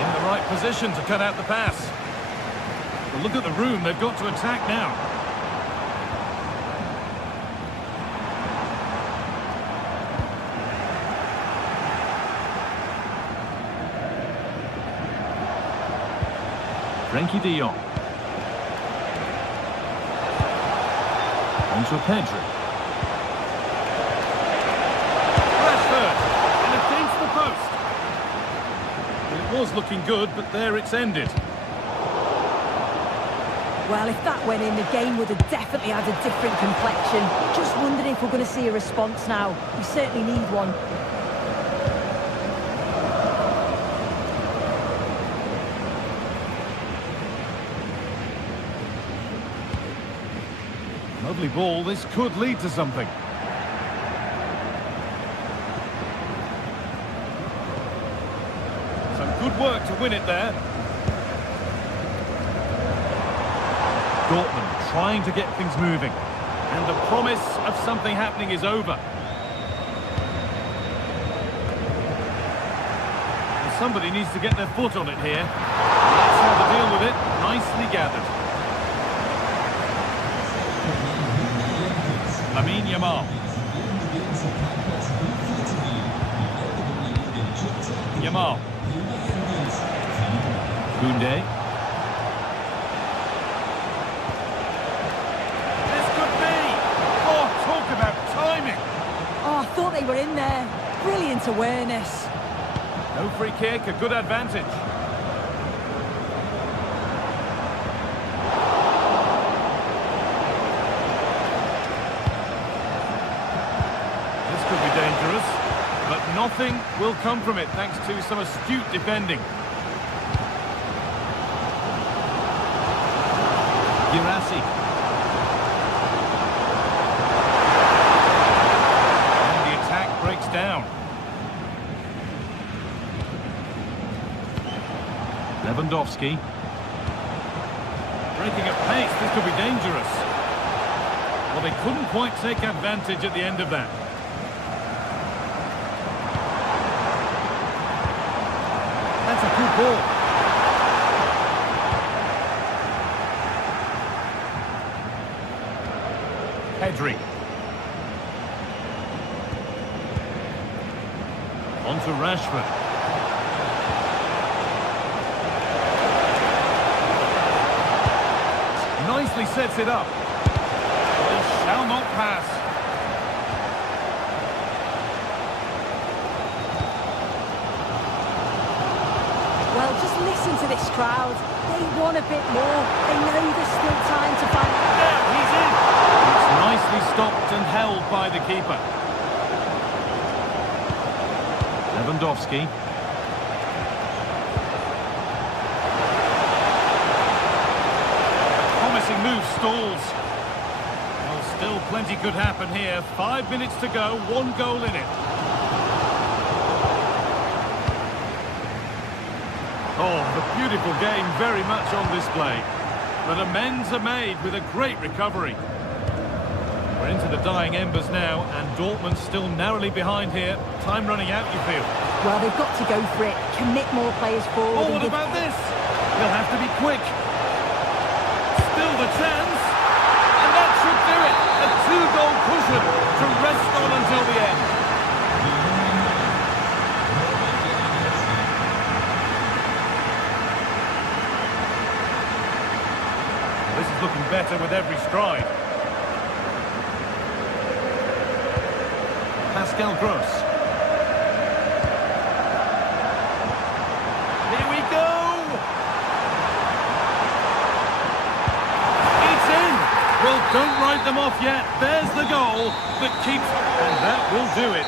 In the right position to cut out the pass. Well, look at the room they've got to attack now. Frenkie de Jong. On to Pedri. And against the post. It was looking good, but there it's ended. Well, if that went in, the game would have definitely had a different complexion. Just wondering if we're going to see a response now. We certainly need one. Lovely ball, this could lead to something. Some good work to win it there. Dortmund trying to get things moving. And the promise of something happening is over. And somebody needs to get their foot on it here. That's how to deal with it. Nicely gathered. Lamine Yamal. Yamal. Koundé. This could be. Oh, talk about timing. Oh, I thought they were in there. Brilliant awareness. No free kick, a good advantage. This could be dangerous, but nothing will come from it thanks to some astute defending. Girassi. And the attack breaks down. Lewandowski. Breaking at pace, this could be dangerous. Well, they couldn't quite take advantage at the end of that. That's a good ball. Pedri. On to Rashford. Nicely sets it up. He shall not pass. Well, just listen to this crowd. They want a bit more. They know there's still time to find... There, he's in. It's nicely stopped and held by the keeper. Lewandowski. Promising move stalls. Well, still plenty could happen here. 5 minutes to go, 1 goal in it. Oh, the beautiful game very much on display. But amends are made with a great recovery. We're into the dying embers now, and Dortmund still narrowly behind here. Time running out, you feel? Well, they've got to go for it. Commit more players forward. Oh, what about this? They'll have to be quick. Still the chance. And that should do it. A 2-goal cushion to rest on until the end. This is looking better with every stride. Pascal Gross. Here we go! It's in! Well, don't write them off yet. There's the goal that keeps... And that will do it.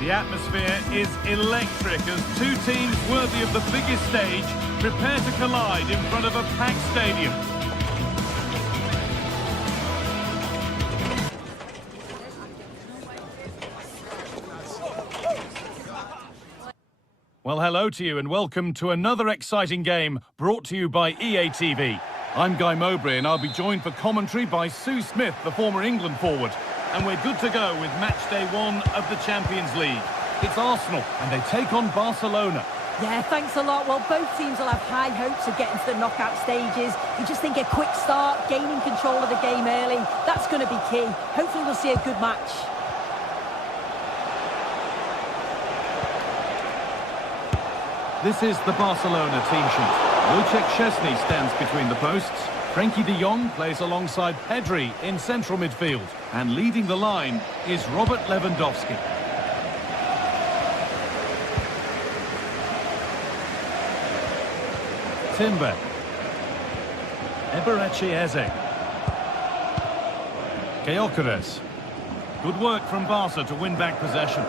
The atmosphere is electric as two teams worthy of the biggest stage prepare to collide in front of a packed stadium. Well, hello to you and welcome to another exciting game brought to you by EA TV. I'm Guy Mowbray, and I'll be joined for commentary by Sue Smith, the former England forward. And we're good to go with match day 1 of the Champions League. It's Arsenal, and they take on Barcelona. Yeah, thanks a lot. Well, both teams will have high hopes of getting to the knockout stages. You just think a quick start, gaining control of the game early, that's going to be key. Hopefully we'll see a good match. This is the Barcelona team sheet. Wojciech Szczesny stands between the posts. Frenkie de Jong plays alongside Pedri in central midfield. And leading the line is Robert Lewandowski. Timber. Eberechi Eze. Gyökeres. Good work from Barca to win back possession.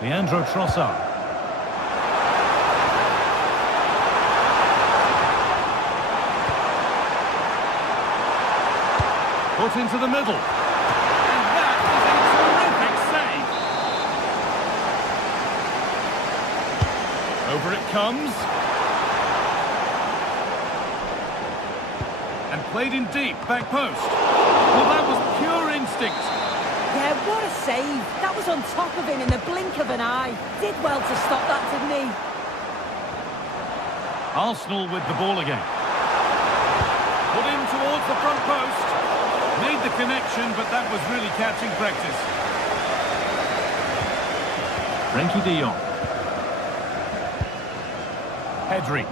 Leandro Trossard. Put into the middle. And that is a terrific save. Over it comes. And played in deep, back post. Well, that was pure instinct. Yeah, what a save. That was on top of him in the blink of an eye. Did well to stop that, didn't he? Arsenal with the ball again. Put in towards the front post. Made the connection, but that was really catching practice. Frenkie de Jong. Pedri.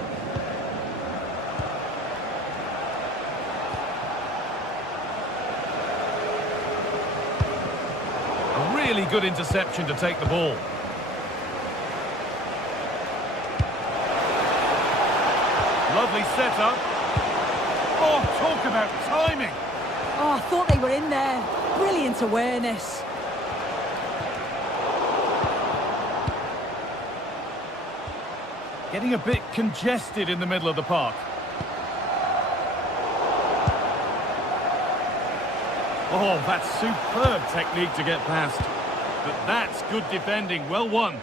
Really good interception to take the ball. Lovely setup. Oh, talk about timing. Oh, I thought they were in there. Brilliant awareness. Getting a bit congested in the middle of the park. Oh, that's superb technique to get past. But that's good defending. Well won.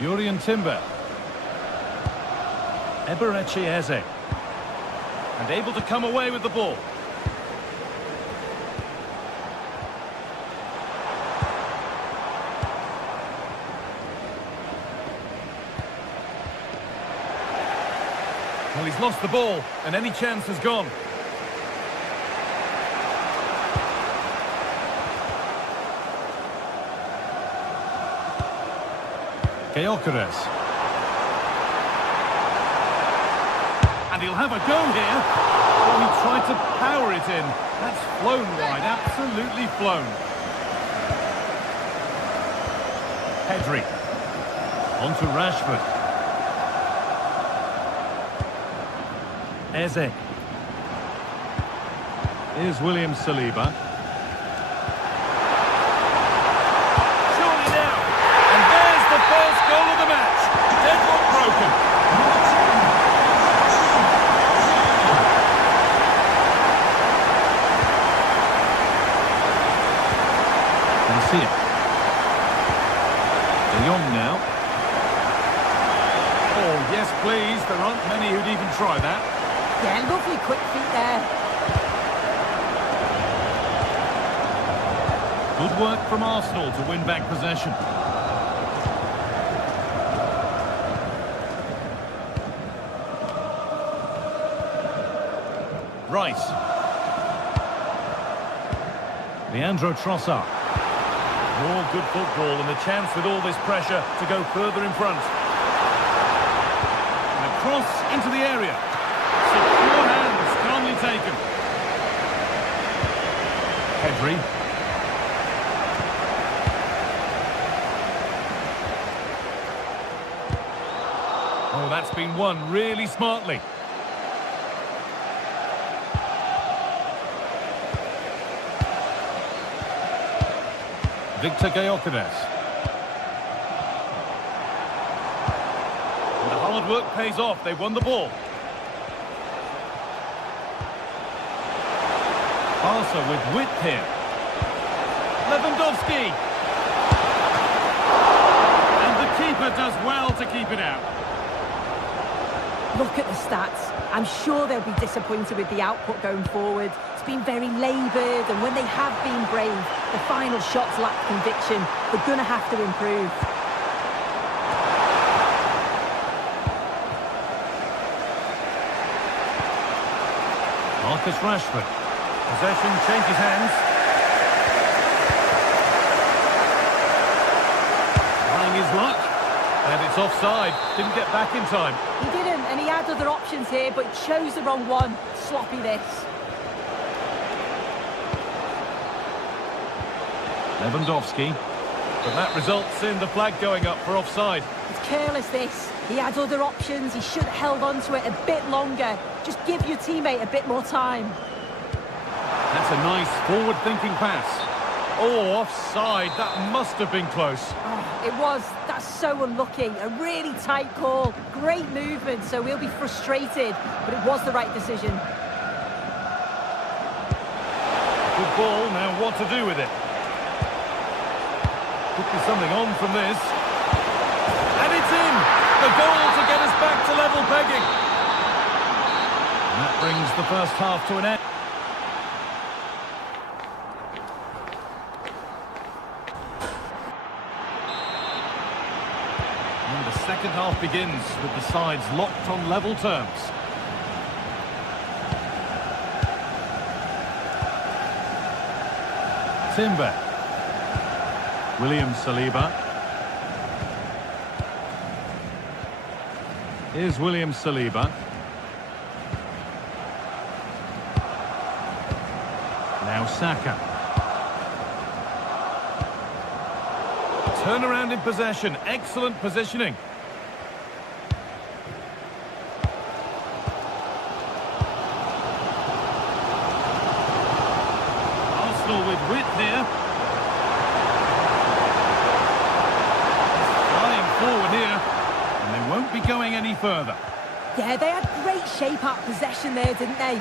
Jurrien Timber. Eberechi Eze. And able to come away with the ball. Well, he's lost the ball, and any chance has gone. Gyökeres. And he'll have a go here. Oh, he tried to power it in. That's flown wide, absolutely flown. Pedri. On to Rashford. Eze. Here's William Saliba. Surely now. And there's the first goal of the match. Deadlock broken. Garcia. De Jong now. Oh, yes, please. There aren't many who'd even try that. Yeah, lovely quick feet there. Good work from Arsenal to win back possession. Rice. Leandro Trossard. More good football and the chance with all this pressure to go further in front. And a cross into the area. Secure hands, calmly taken. Pedri. Oh, that's been won really smartly. Victor Gyökeres. And the hard work pays off. They won the ball. Barca with width here. Lewandowski. And the keeper does well to keep it out. Look at the stats. I'm sure they'll be disappointed with the output going forward. It's been very laboured, and when they have been brave, the final shots lack conviction. They're going to have to improve. Marcus Rashford. Possession changes hands. Trying his luck. And it's offside. Didn't get back in time. He didn't, and he had other options here, but chose the wrong one. Sloppy this. Lewandowski. But that results in the flag going up for offside. It's careless this. He had other options. He should have held on to it a bit longer. Just give your teammate a bit more time. That's a nice forward-thinking pass. Oh, offside. That must have been close. Oh, it was. That's so unlucky. A really tight call. Great movement, so we'll be frustrated. But it was the right decision. Good ball. Now what to do with it? Could be something on from this. And it's in! The goal to get us back to level pegging. And that brings the first half to an end. And the second half begins with the sides locked on level terms. Timber. William Saliba. Here's William Saliba. Now Saka. Turnaround in possession. Excellent positioning. Arsenal with width here. Forward here, and they won't be going any further. Yeah, they had great shape out possession there, didn't they?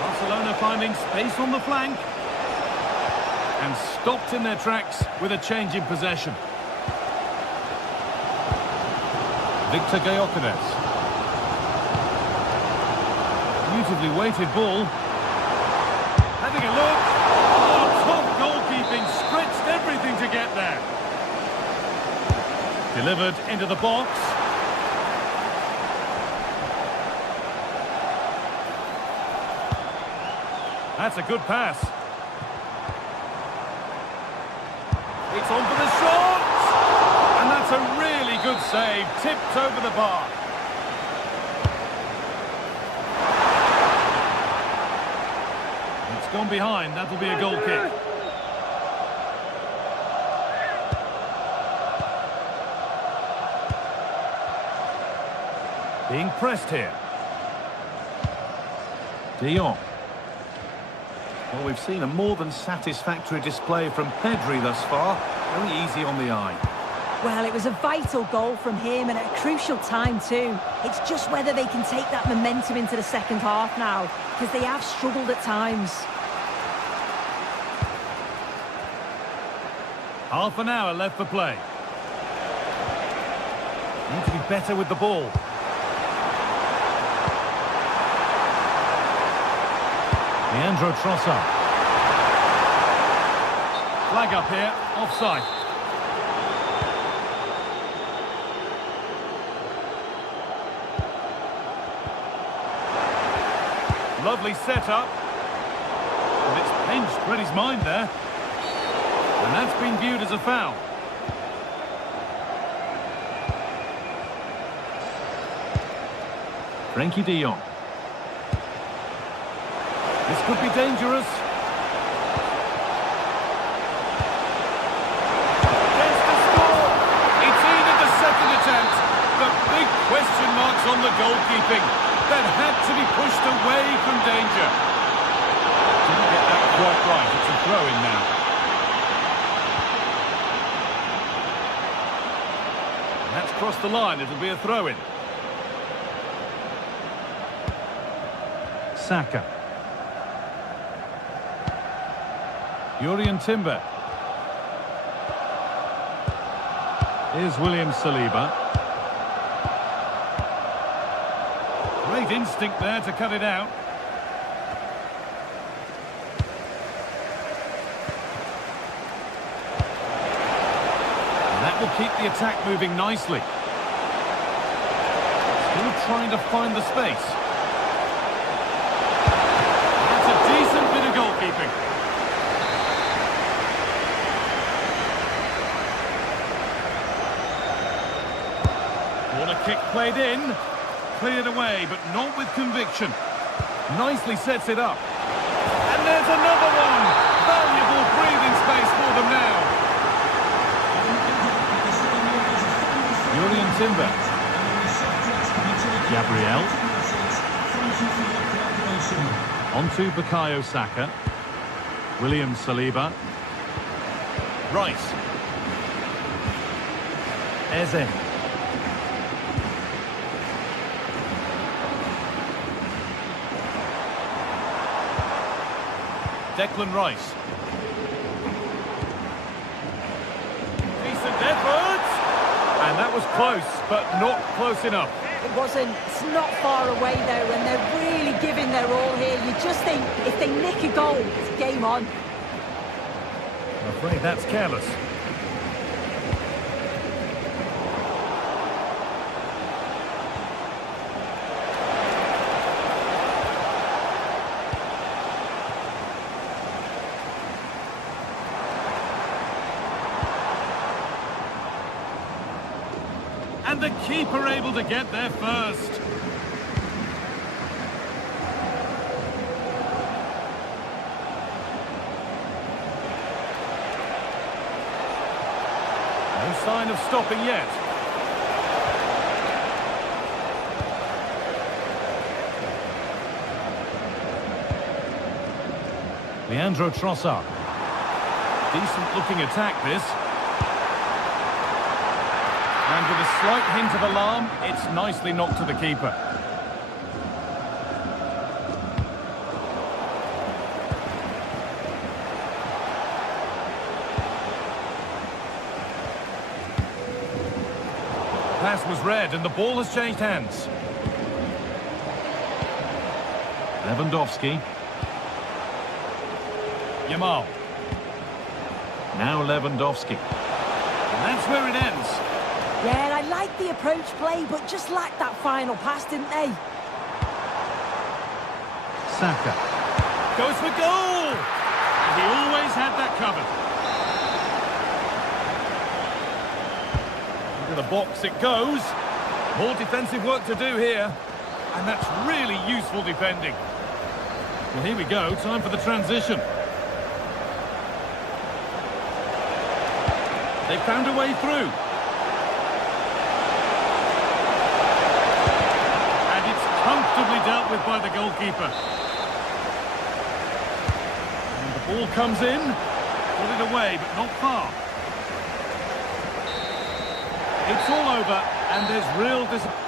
Barcelona finding space on the flank and stopped in their tracks with a change in possession. Victor Gyökeres. Beautifully weighted ball. Having a look. Stretched everything to get there. Delivered into the box. That's a good pass. It's on for the shot! And that's a really good save. Tipped over the bar. It's gone behind. That'll be a goal kick. Being pressed here. De Jong. Well, we've seen a more than satisfactory display from Pedri thus far. Very easy on the eye. Well, it was a vital goal from him and at a crucial time too. It's just whether they can take that momentum into the second half now, because they have struggled at times. Half an hour left for play. Need to be better with the ball. Leandro Trossard. Flag up here, offside. Lovely setup. And it's pinched Reddy's mind there. And that's been viewed as a foul. Frankie de Jong. This could be dangerous. Gets the score. It's in at the second attempt. The big question marks on the goalkeeping. That had to be pushed away from danger. Didn't get that quite right. It's a throw-in now. across the line. It'll be a throw-in. Saka. Jurriën Timber. Here's William Saliba. Great instinct there to cut it out. And that will keep the attack moving nicely. Still trying to find the space. That's a decent bit of goalkeeping. Corner kick played in. Cleared away, but not with conviction. Nicely sets it up. And there's another one! Valuable breathing space for them now. Jurriën Timber. Gabriel. Onto Bukayo Saka. William Saliba. Rice. Eze. Declan Rice. Decent effort! And that was close, but not close enough. It wasn't. It's not far away, though, and they're really giving their all here. You just think, if they nick a goal, it's game on. I'm afraid that's careless. And the keeper able to get there first. No sign of stopping yet. Leandro Trossard. Decent looking attack this. And with a slight hint of alarm, it's nicely knocked to the keeper. Pass was read and the ball has changed hands. Lewandowski. Yamal. Now Lewandowski. And that's where it ends. Yeah, I like the approach play, but just lacked that final pass, didn't they? Saka. Goes for goal! And he always had that covered. Into the box it goes. More defensive work to do here. And that's really useful defending. Well, here we go. Time for the transition. They found a way through. Comfortably dealt with by the goalkeeper. And the ball comes in. Put it away, but not far. It's all over, and there's real disappointment.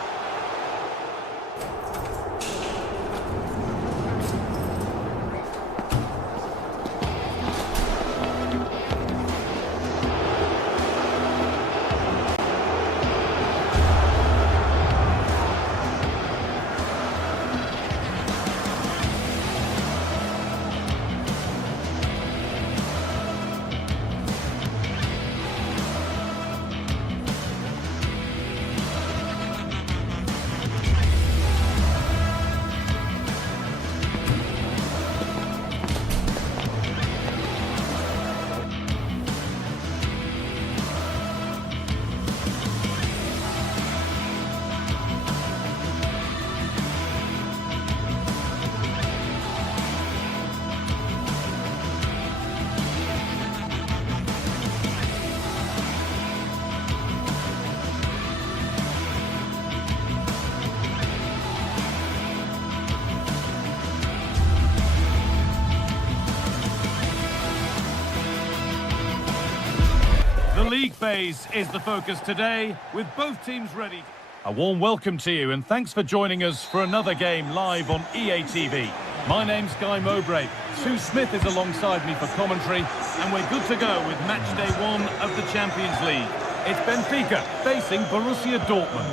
league phase is the focus today, with both teams ready. A warm welcome to you, and thanks for joining us for another game live on EA TV. My name's Guy Mowbray. Sue Smith is alongside me for commentary, and we're good to go with match day 1 of the Champions League. It's Benfica facing Borussia Dortmund.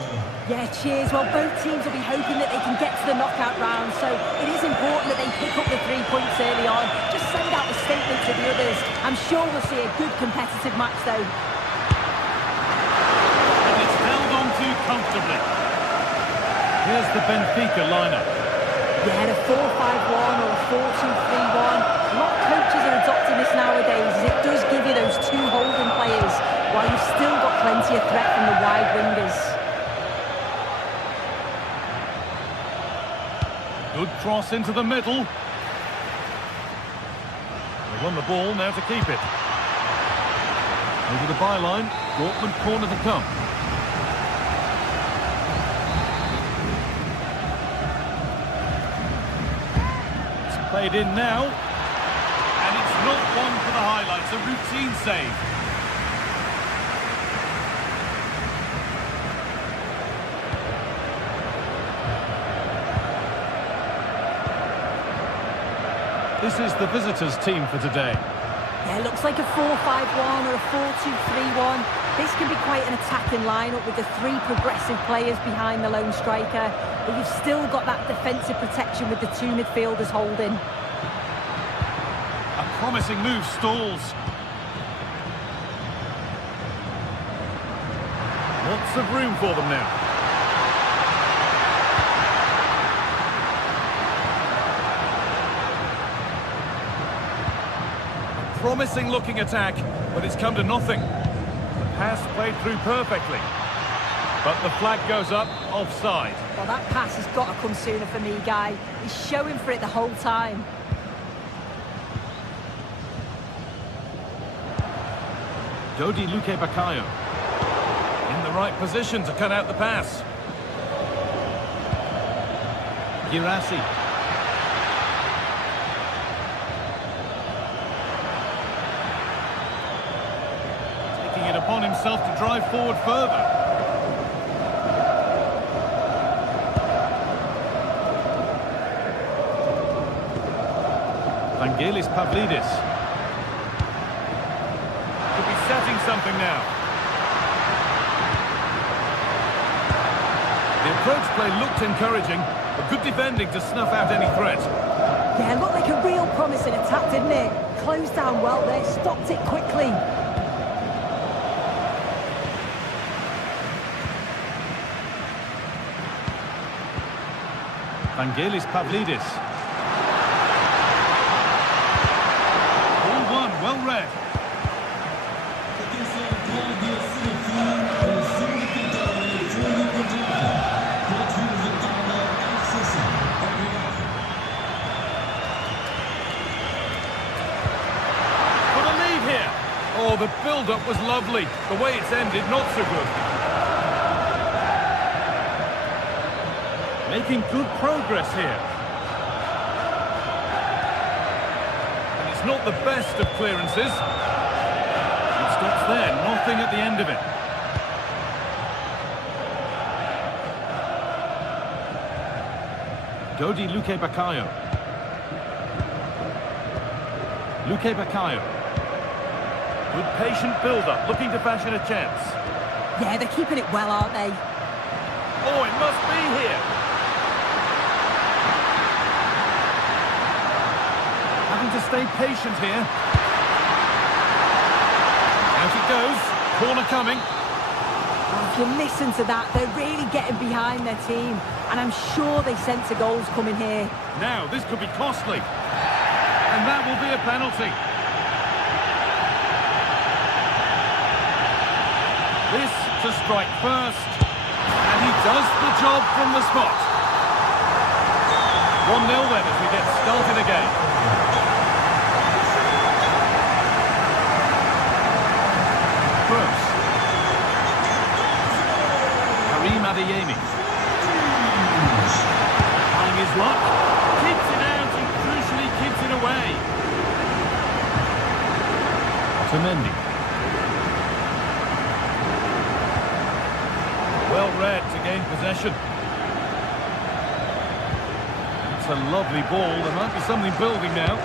Yeah, cheers. Well, both teams will be hoping that they can get to the knockout round, so it is important that they pick up the 3 points early on. Just send out a statement to the others. I'm sure we'll see a good competitive match, though. And it's held on to comfortably. Here's the Benfica lineup. Yeah, a 4-5-1 or a 4-2-3-1. A lot of coaches are adopting this nowadays, as it does give you those 2 holding players, while you've still got plenty of threat from the wide wingers. Good cross into the middle. They won the ball, now to keep it. Over the byline, Dortmund corner to come. It's played in now. And it's not one for the highlights, a routine save. This is the visitors' team for today. Yeah, it looks like a 4-5-1 or a 4-2-3-1. This can be quite an attacking lineup with the 3 progressive players behind the lone striker, but you've still got that defensive protection with the 2 midfielders holding. A promising move stalls. Lots of room for them now. Promising looking attack, but it's come to nothing. The pass played through perfectly. But the flag goes up, offside. Well, that pass has got to come sooner for me, Guy. He's showing for it the whole time. Dodi Luque Baccaio. In the right position to cut out the pass. Girassi. It upon himself to drive forward further. Vangelis Pavlidis. Could be setting something now. The approach play looked encouraging, but good defending to snuff out any threat. Yeah, looked like a real promising attack, didn't it? Closed down well there, stopped it quickly. Vangelis Pavlidis. All one, well read. For the lead here. Oh, the build-up was lovely. The way it's ended, not so good. Making good progress here. And it's not the best of clearances. It stops there, nothing at the end of it. Dodi Luque Baccaio. Luque Baccaio. Good patient build-up, looking to fashion a chance. Yeah, they're keeping it well, aren't they? Oh, it must be here. Having to stay patient here. Out it goes. Corner coming. Oh, if you listen to that, they're really getting behind their team. And I'm sure they sense a goal's coming here. Now, this could be costly. And that will be a penalty. This to strike first. And he does the job from the spot. 1-0 then as we get started again. Gross. Karim Adeyemi. Trying his luck. Keeps it out and crucially keeps it away. Otamendi. Well read to gain possession. It's a lovely ball. There might be something building now.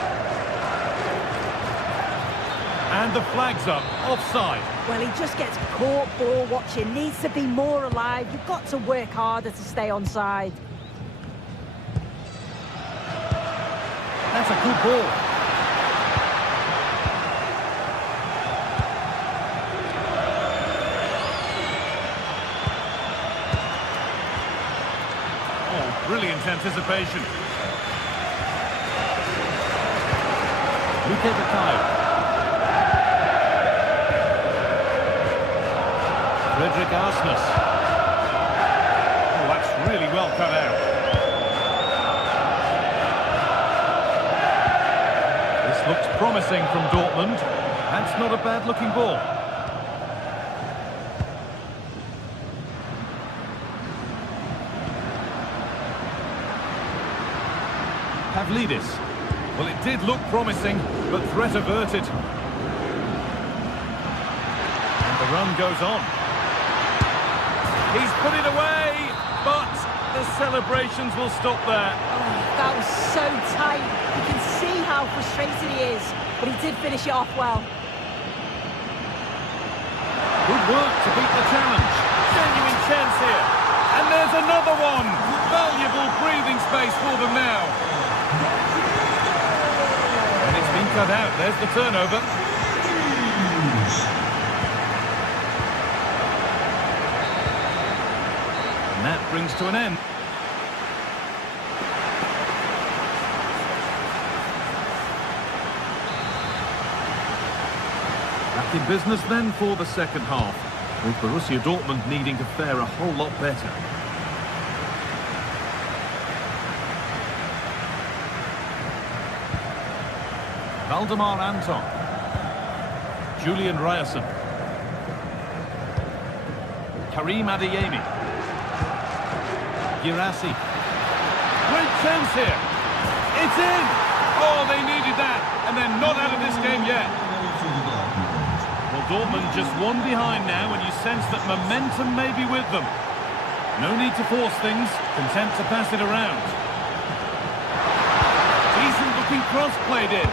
And the flag's up. Offside. Well, he just gets caught ball watching. Needs to be more alive. You've got to work harder to stay onside. That's a good ball. Oh, brilliant anticipation. Luke Bakayo. Frederick Arsnes. Oh, that's really well cut out. This looks promising from Dortmund. That's not a bad-looking ball. Pavlidis. Well, it did look promising, but threat averted. And the run goes on. He's put it away, but the celebrations will stop there. Oh, that was so tight. You can see how frustrated he is, but he did finish it off well. Good work to beat the challenge. Genuine chance here. And there's another one. Valuable breathing space for them now. And it's been cut out. There's the turnover. And that brings to an end. Back in business then for the second half, with Borussia Dortmund needing to fare a whole lot better. Valdemar Anton. Julian Ryerson. Karim Adeyemi. Girassi. Great chance here. It's in! Oh, they needed that, and they're not out of this game yet. Well, Dortmund just one behind now, and you sense that momentum may be with them. No need to force things, content to pass it around. Decent-looking cross played in.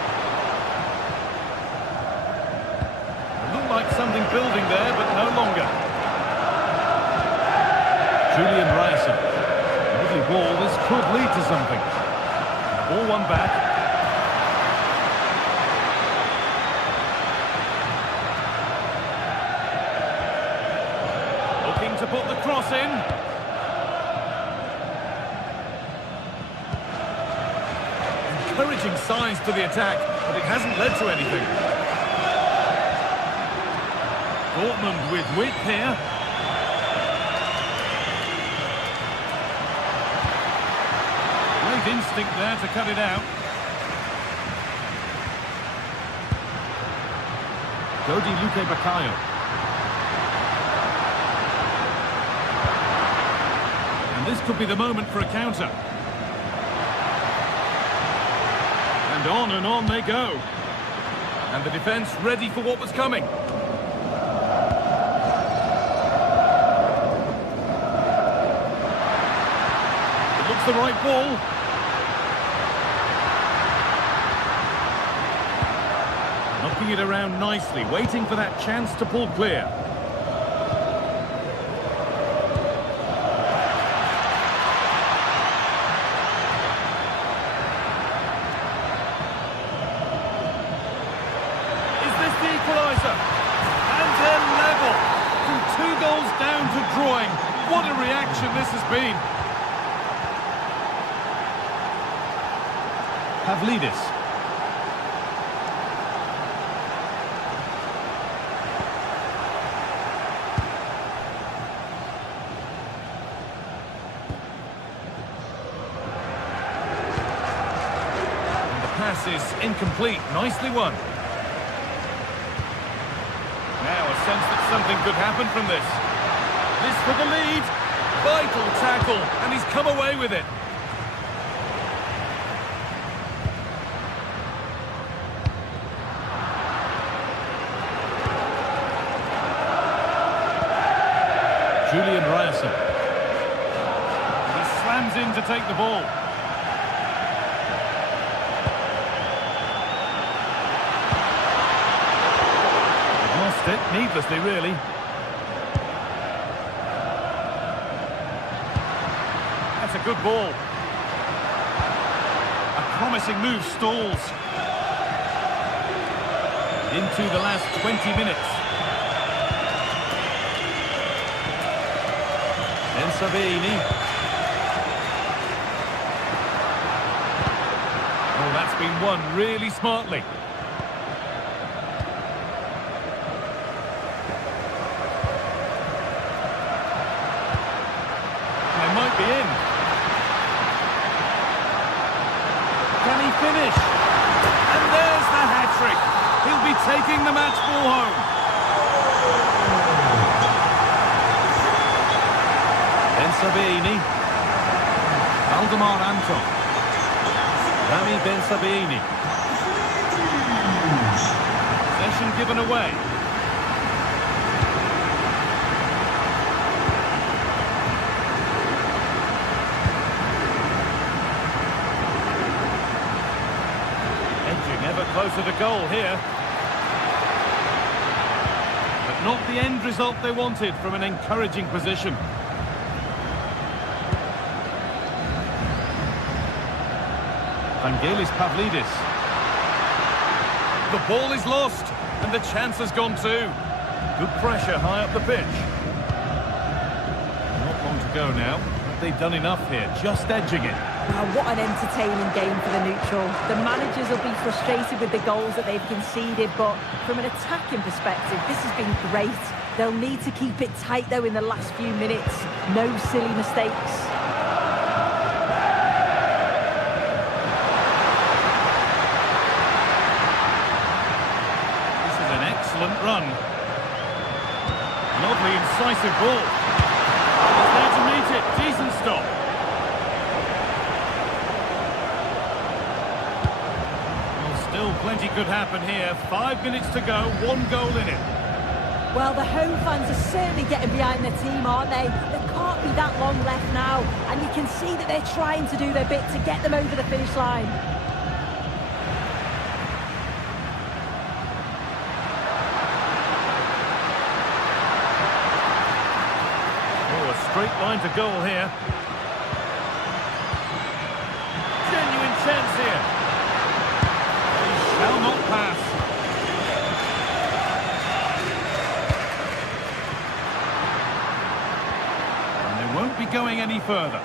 It looked like something building there, but no longer. Julian Ryerson. Lovely ball, this could lead to something. Ball one back. Looking to put the cross in. Encouraging signs to the attack, but it hasn't led to anything. Dortmund with width here. Great instinct there to cut it out. Dodi Luke Bakayo. And this could be the moment for a counter. And on they go. And the defence ready for what was coming. It looks the right ball. Knocking it around nicely, waiting for that chance to pull clear. Is this the equaliser? And they're level. From 2 goals down to drawing. What a reaction this has been. Pavlidis. Pass is incomplete. Nicely won. Now a sense that something could happen from this. This for the lead. Vital tackle, and he's come away with it. Julian Ryerson. He slams in to take the ball. They've lost it, needlessly, really. That's a good ball. A promising move stalls. Into the last 20 minutes. Sabini. Oh, that's been won really smartly. They might be in. Can he finish? And there's the hat-trick. He'll be taking the match ball home. Sabini, Aldemar Anton, Rami Ben Sabini. Possession given away. Edging ever closer to goal here. But not the end result they wanted from an encouraging position. Vangelis Pavlidis. The ball is lost, and the chance has gone too. Good pressure high up the pitch. Not long to go now. Have they done enough here? Just edging it. Wow, what an entertaining game for the neutral. The managers will be frustrated with the goals that they've conceded, but from an attacking perspective, this has been great. They'll need to keep it tight, though, in the last few minutes. No silly mistakes. Run. Lovely, incisive ball. He's there to meet it. Decent stop. Well, still plenty could happen here. 5 minutes to go, 1 goal in it. Well, the home fans are certainly getting behind their team, aren't they? There can't be that long left now. And you can see that they're trying to do their bit to get them over the finish line. Straight line to goal here. Genuine chance here. He shall not pass. And they won't be going any further.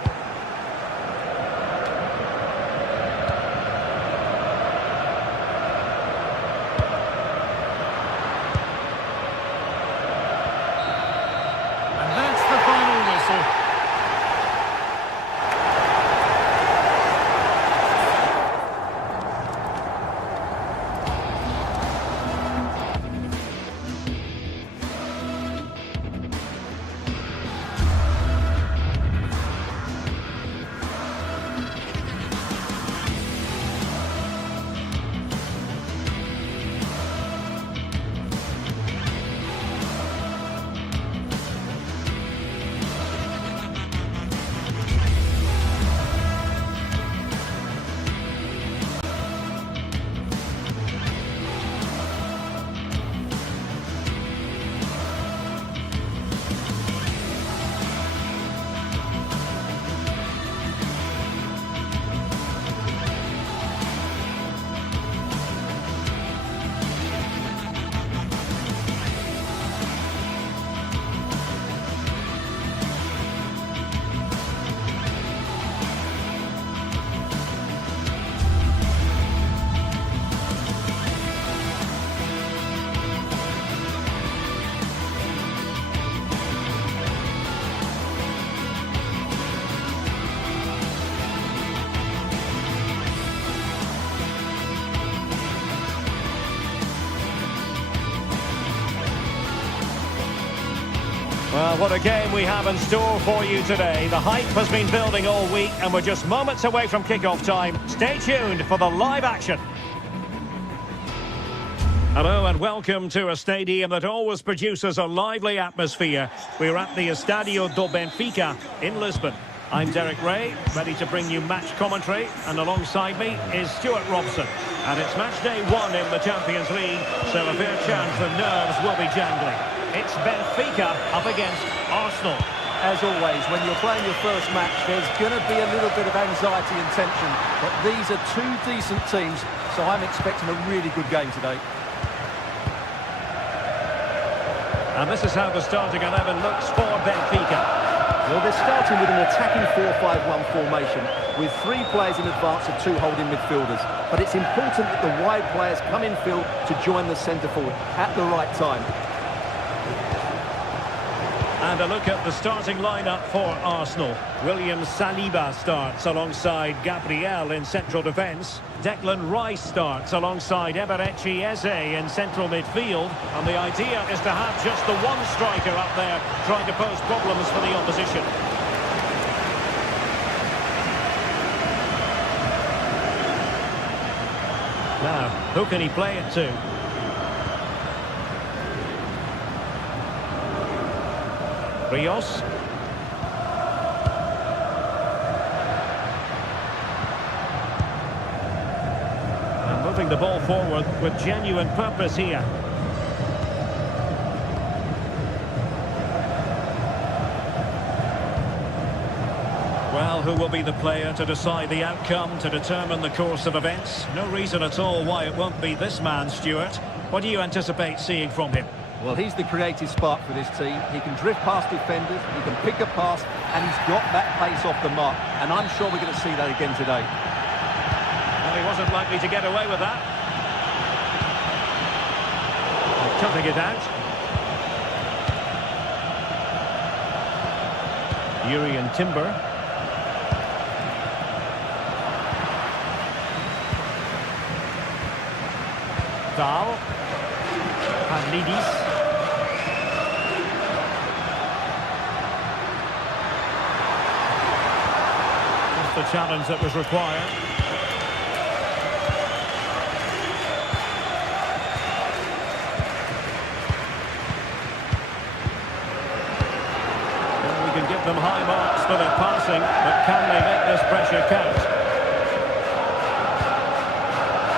Well, what a game we have in store for you today. The hype has been building all week and we're just moments away from kick-off time. Stay tuned for the live action. Hello and welcome to a stadium that always produces a lively atmosphere. We're at the Estadio do Benfica in Lisbon. I'm Derek Ray, ready to bring you match commentary, and alongside me is Stuart Robson. And it's match day 1 in the Champions League, so a fair chance the nerves will be jangling. It's Benfica up against Arsenal. As always, when you're playing your first match, there's going to be a little bit of anxiety and tension. But these are two decent teams, so I'm expecting a really good game today. And this is how the starting 11 looks for Benfica. Well, they're starting with an attacking 4-5-1 formation with 3 players in advance of 2 holding midfielders. But it's important that the wide players come in field to join the centre forward at the right time. And a look at the starting lineup for Arsenal. William Saliba starts alongside Gabriel in central defence. Declan Rice starts alongside Eberechi Eze in central midfield. And the idea is to have just the one striker up there trying to pose problems for the opposition. Now, who can he play it to? Rios. And moving the ball forward with genuine purpose here. Well, who will be the player to decide the outcome, to determine the course of events? No reason at all why it won't be this man, Stuart. What do you anticipate seeing from him? Well, he's the creative spark for this team. He can drift past defenders, he can pick a pass, and he's got that pace off the mark. And I'm sure we're going to see that again today. Well, he wasn't likely to get away with that. Cutting it out. Urian Timber. Dahl. Pavlidis. Just the challenge that was required. Well, we can give them high marks for their passing, but can they make this pressure count?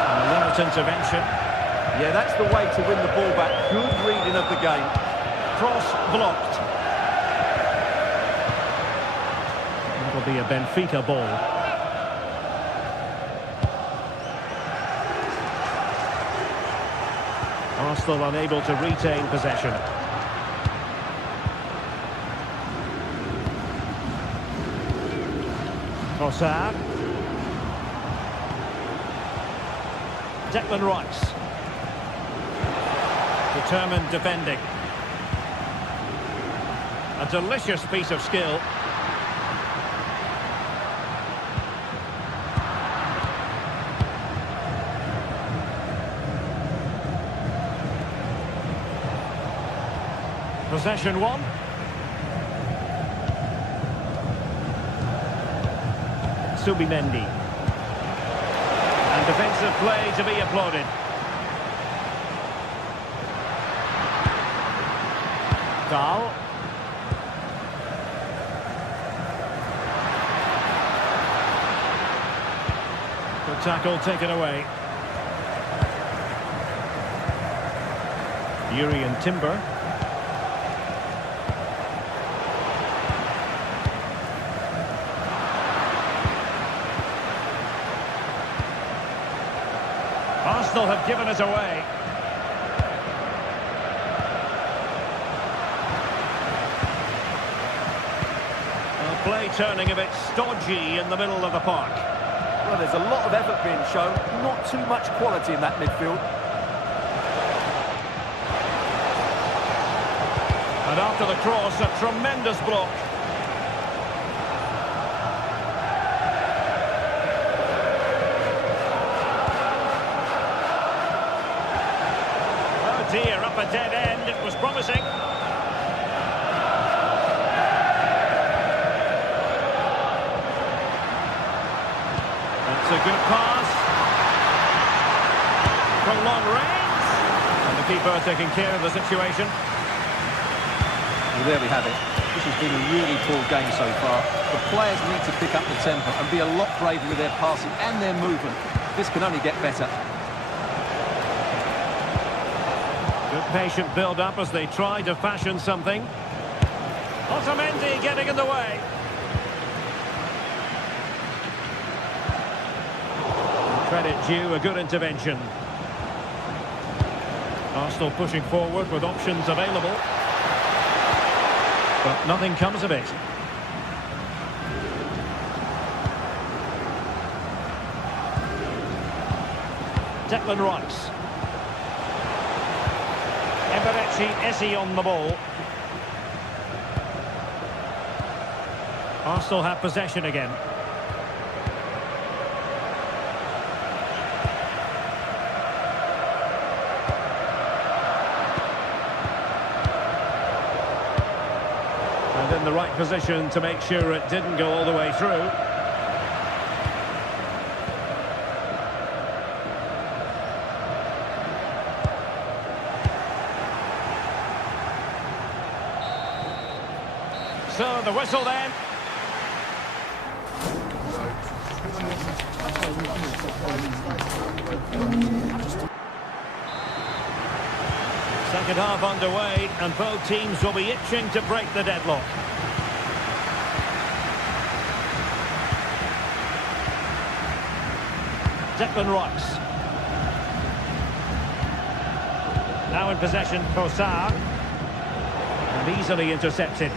And a remote intervention. Yeah, that's the way to win the ball back. Good reading of the game. Cross blocked. That'll be a Benfica ball. Arsenal unable to retain possession. Trossard. Declan Rice. Determined defending. A delicious piece of skill. Possession 1. Subimendi. And defensive play to be applauded. Dahl. The tackle taken away. Urian Timber. Arsenal have given it away. Play turning a bit stodgy in the middle of the park. Well, there's a lot of effort being shown, not too much quality in that midfield. And after the cross, a tremendous block. Oh dear, up a dead end. It was promising. That's a good pass. From long range. goalkeeper taking care of the situation. Well, there we have it. This has been a really poor game so far. The players need to pick up the tempo and be a lot braver with their passing and their movement. This can only get better. Good patient build-up as they try to fashion something. Otamendi getting in the way. Credit due, a good intervention. Arsenal pushing forward with options available. But nothing comes of it. Declan Rice. Eze on the ball. Arsenal have possession again. And in the right position to make sure it didn't go all the way through. So the whistle then. Second half underway, and both teams will be itching to break the deadlock. Declan Rice. Now in possession, Kossar. And easily intercepted.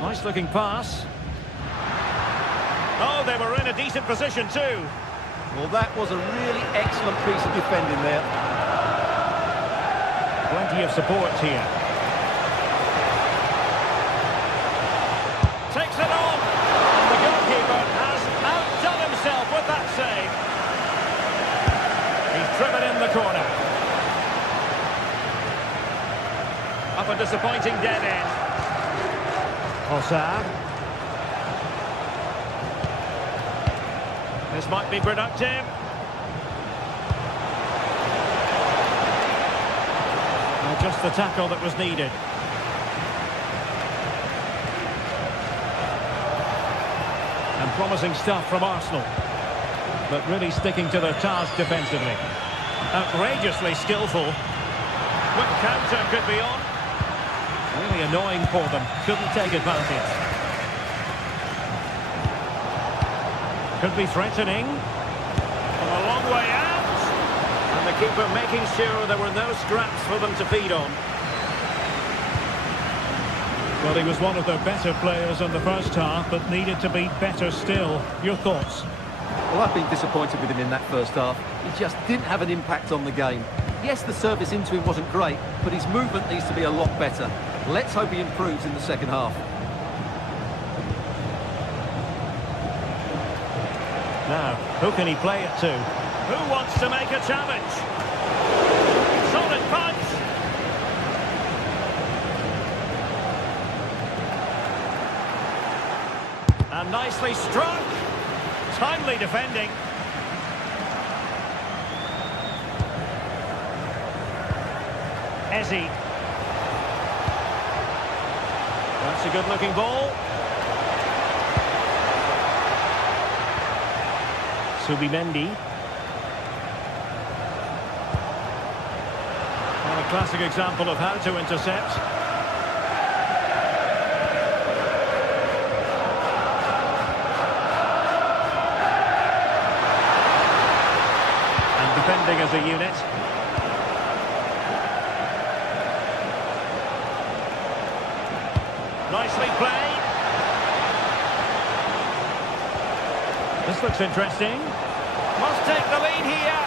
Nice looking pass. Oh, they were in a decent position too. Well, that was a really excellent piece of defending there. Plenty of support here. Takes it on. The goalkeeper has outdone himself with that save. He's driven in the corner. Up a disappointing dead end. Kossar. This might be productive. Just the tackle that was needed. And promising stuff from Arsenal. But really sticking to their task defensively. Outrageously skillful. Quick counter could be on. Really annoying for them. Couldn't take advantage. Could be threatening. From a long way out. And the keeper making sure there were no scraps for them to feed on. Well, he was one of their better players in the first half, but needed to be better still. Your thoughts? Well, I've been disappointed with him in that first half. He just didn't have an impact on the game. Yes, the service into him wasn't great, but his movement needs to be a lot better. Let's hope he improves in the second half. Now, who can he play it to? Who wants to make a challenge? Solid punch! And nicely struck! Timely defending. Eze. That's a good-looking ball. Subimendi. Well, a classic example of how to intercept. And defending as a unit. Nicely played. This looks interesting. Must take the lead here.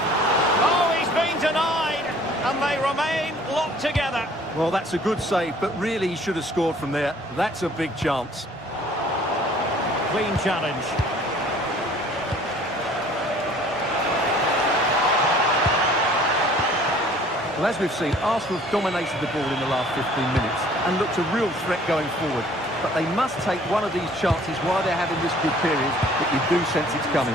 Oh, he's been denied. And they remain locked together. Well, that's a good save, but really he should have scored from there. That's a big chance. Clean challenge. Well, as we've seen, Arsenal have dominated the ball in the last 15 minutes and looked a real threat going forward. But they must take one of these chances while they're having this good period, but you do sense it's coming.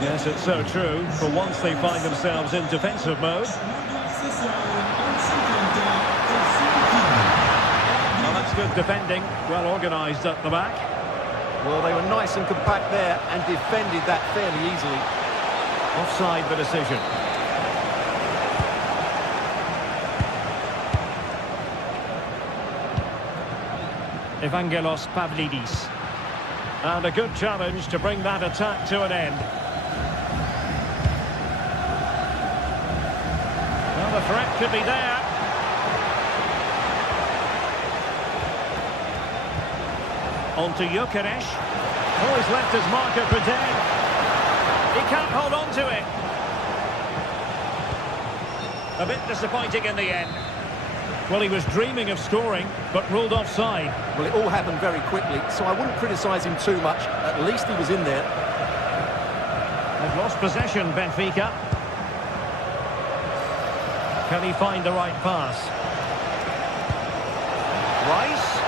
Yes, it's so true. For once they find themselves in defensive mode. Well, that's good defending. Well organised at the back. Well, they were nice and compact there and defended that fairly easily. Offside the decision. Evangelos Pavlidis. And a good challenge to bring that attack to an end. Well, the threat could be there. On to Gyökeres. Oh, he's left his marker for dead. He can't hold on to it. A bit disappointing in the end. Well, he was dreaming of scoring, but ruled offside. Well, it all happened very quickly, so I wouldn't criticise him too much. At least he was in there. They've lost possession, Benfica. Can he find the right pass? Rice.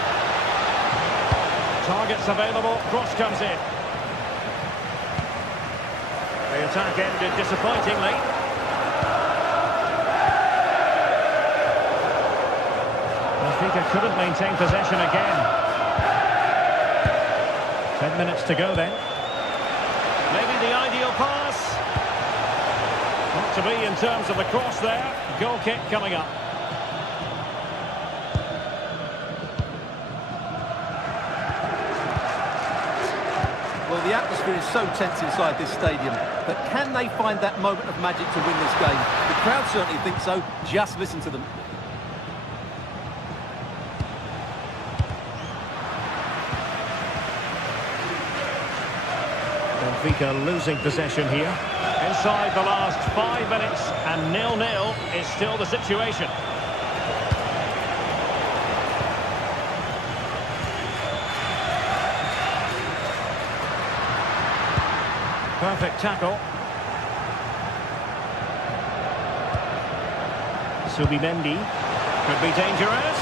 Targets available, cross comes in. The attack ended disappointingly. Benfica couldn't maintain possession again. 10 minutes to go then. Maybe the ideal pass. Not to be in terms of the cross there. Goal kick coming up. Well, the atmosphere is so tense inside this stadium, but can they find that moment of magic to win this game? The crowd certainly think so. Just listen to them. Benfica losing possession here. Inside the last 5 minutes, and 0-0 is still the situation. Perfect tackle. Subimendi could be dangerous.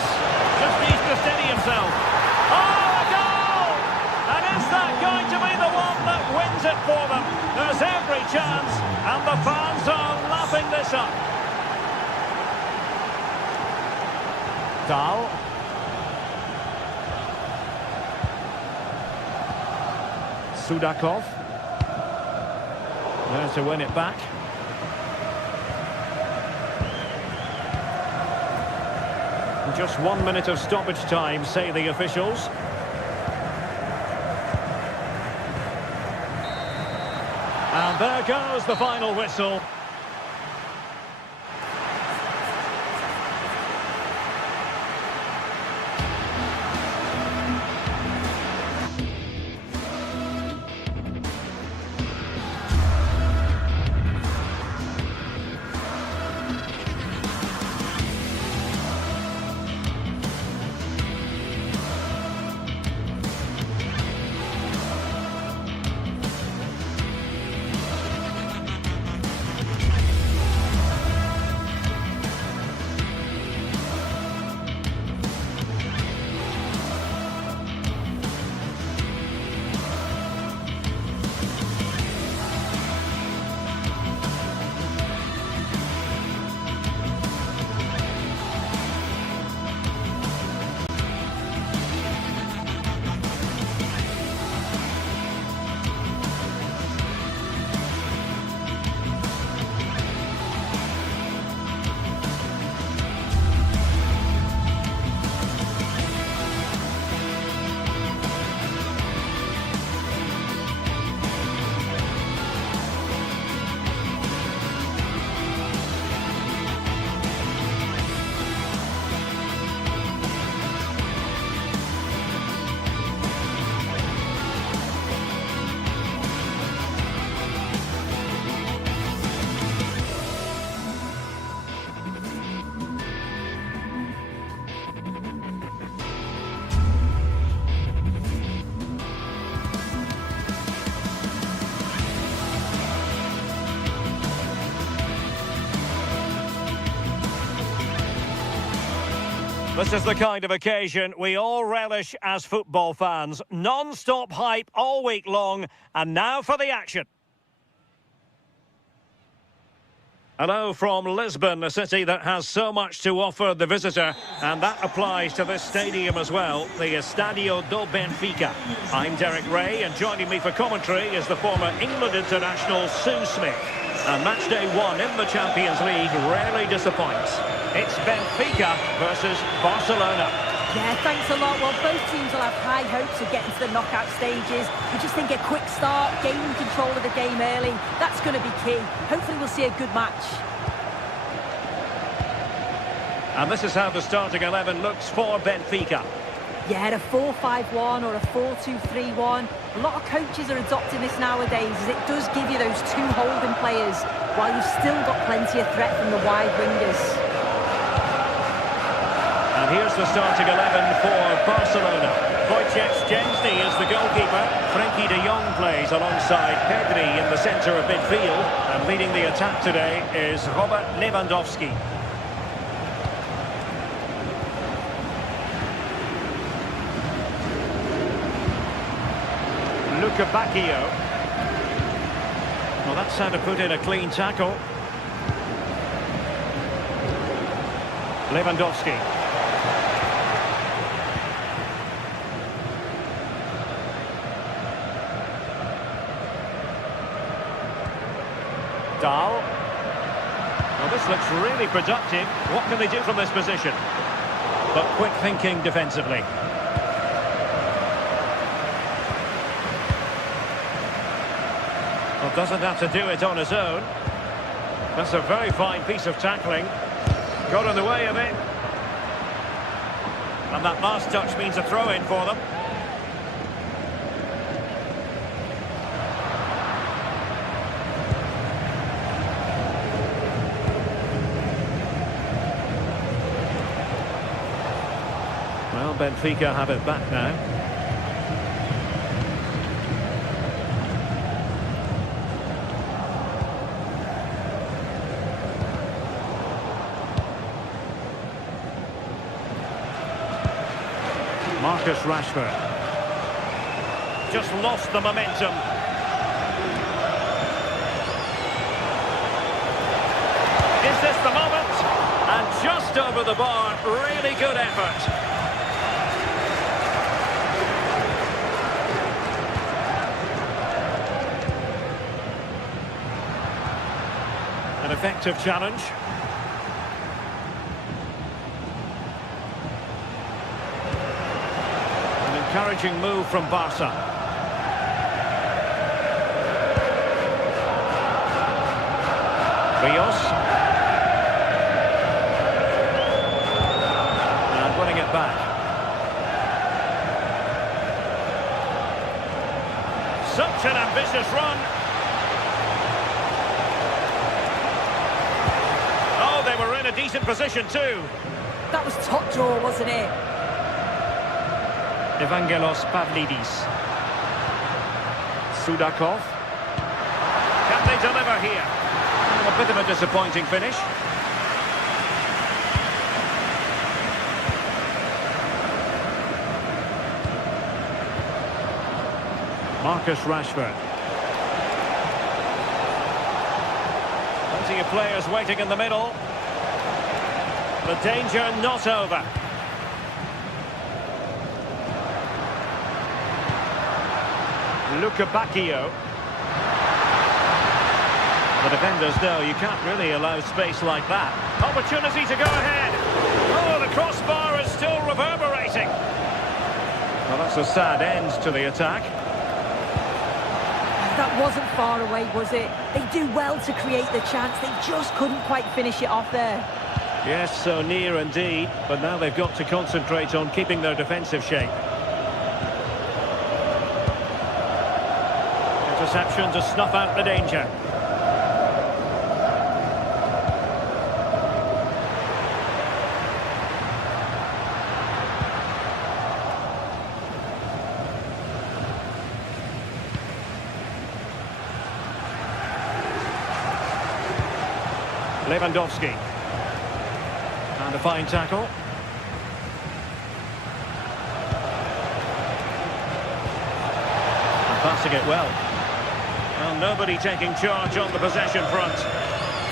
Just needs to steady himself. Oh, a goal! And is that going to be the one that wins it for them? There's every chance, and the fans are lapping this up. Dahl. Sudakov. There to win it back. Just 1 minute of stoppage time, say the officials. And there goes the final whistle. This is the kind of occasion we all relish as football fans. Non-stop hype all week long, and now for the action. Hello from Lisbon, a city that has so much to offer the visitor, and that applies to this stadium as well, the Estadio do Benfica. I'm Derek Ray, and joining me for commentary is the former England international Sue Smith. And match day one in the Champions League rarely disappoints. It's Benfica versus Barcelona. Yeah, thanks a lot. Well, both teams will have high hopes of getting to the knockout stages. We just think a quick start, gaining control of the game early, that's going to be key. Hopefully we'll see a good match. And this is how the starting 11 looks for Benfica. Yeah, a 4-5-1 or a 4-2-3-1. A lot of coaches are adopting this nowadays, as it does give you those two holding players, while you've still got plenty of threat from the wide wingers. And here's the starting 11 for Barcelona. Wojciech Szczęsny is the goalkeeper. Frenkie de Jong plays alongside Pedri in the centre of midfield. And leading the attack today is Robert Lewandowski. Luca Bacchio. Well, that's how to put in a clean tackle. Lewandowski. Dahl. Well, this looks really productive. What can they do from this position? But quick thinking defensively. Well, doesn't have to do it on his own. That's a very fine piece of tackling. Got in the way of it. And that last touch means a throw-in for them. Well, Benfica have it back now. Marcus Rashford. Just lost the momentum. Is this the moment? And just over the bar, really good effort. An effective challenge. Encouraging move from Barca. Rios. And winning it back. Such an ambitious run. Oh, they were in a decent position too. That was top draw, wasn't it? Evangelos Pavlidis. Sudakov. Can they deliver here? A bit of a disappointing finish. Marcus Rashford. Plenty of players waiting in the middle. The danger not over. Luca Bacchio. The defenders know you can't really allow space like that. Opportunity to go ahead. Oh, the crossbar is still reverberating. Well, that's a sad end to the attack. That wasn't far away, was it? They do well to create the chance. They just couldn't quite finish it off there. Yes, so near indeed. But now they've got to concentrate on keeping their defensive shape. Interception to snuff out the danger. Lewandowski. And a fine tackle. Passing it well. Well, nobody taking charge on the possession front.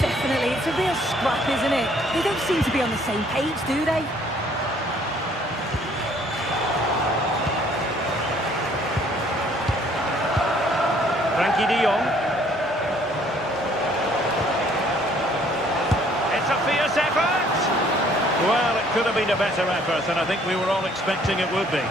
Definitely, it's a real scrap, isn't it? They don't seem to be on the same page, do they? Frankie de Jong. It's a fierce effort! Well, it could have been a better effort, and I think we were all expecting it would be.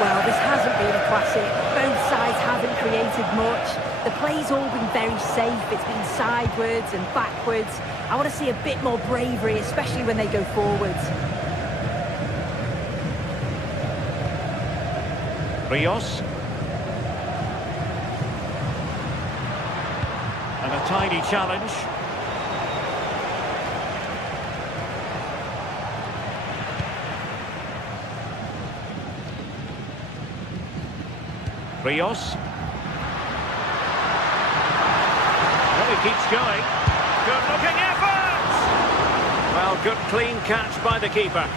Well, this hasn't been a classic. Both sides haven't created much. The play's all been very safe. It's been sidewards and backwards. I want to see a bit more bravery, especially when they go forwards. Rios. And a tiny challenge. Rios. Well, he keeps going. Good-looking effort! Well, good clean catch by the keeper.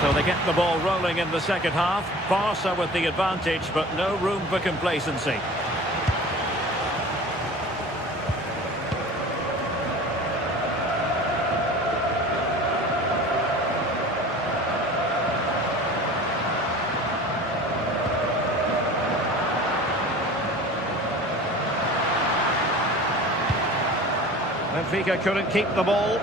So they get the ball rolling in the second half. Barca with the advantage, but no room for complacency. Benfica couldn't keep the ball.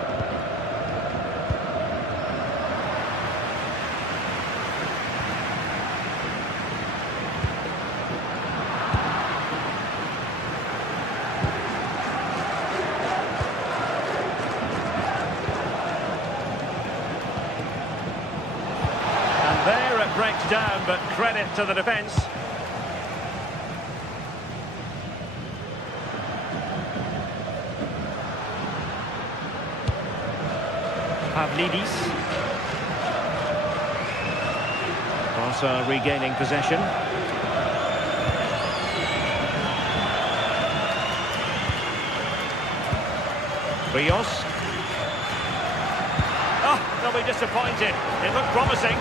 There it breaks down, but credit to the defence. Pavlidis. Barca regaining possession. Rios. Oh, they'll be disappointed. It looked promising.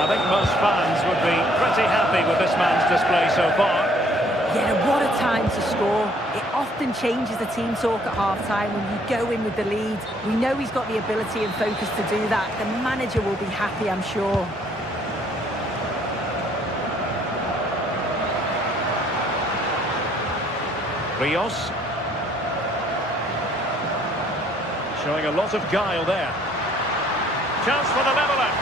I think most fans would be pretty happy with this man's display so far. Yeah, what a time to score. It often changes the team talk at half-time when you go in with the lead. We know he's got the ability and focus to do that. The manager will be happy, I'm sure. Rios. Showing a lot of guile there. Chance for the leveller.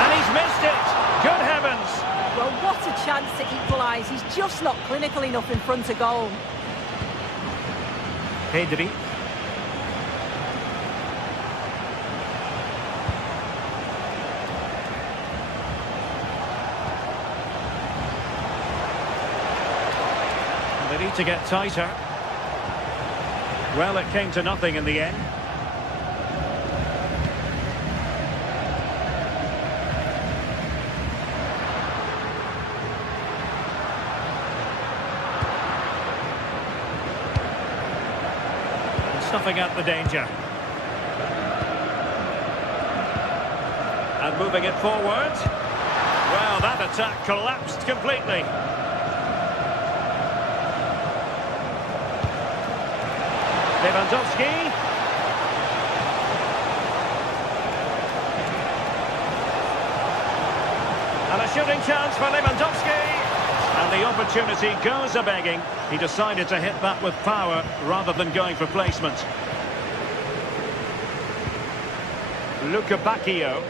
And he's missed it. Good heavens. Well, what a chance to equalise. He's just not clinical enough in front of goal. Pedri. They need to get tighter. Well, it came to nothing in the end. Snuffing out the danger. And moving it forward. Well, that attack collapsed completely. Lewandowski. And a shooting chance for Lewandowski. And the opportunity goes a-begging. He decided to hit that with power rather than going for placement. Luka Bacchio.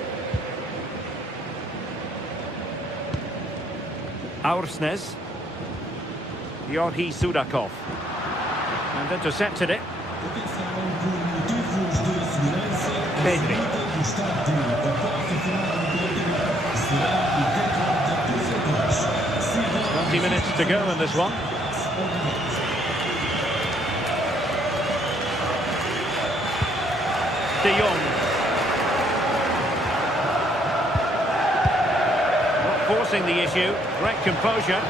Aursnes. Yorhi Sudakov. And intercepted it. Dit verhaal voor de motiefvoerster Firenze. Pedri. Die staat in de quarta finale betekenen. Será o título da terceira. 20 minutes to go in this one. De Jong. Not forcing the issue. Great composure.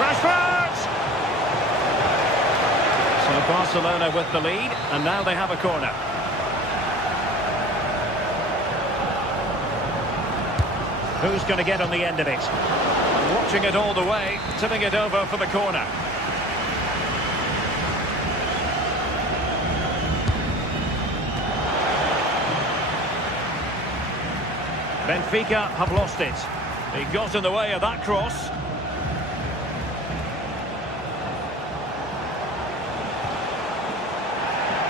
Rashford! So Barcelona with the lead, and now they have a corner. Who's going to get on the end of it? Watching it all the way, tipping it over for the corner. Benfica have lost it. He got in the way of that cross.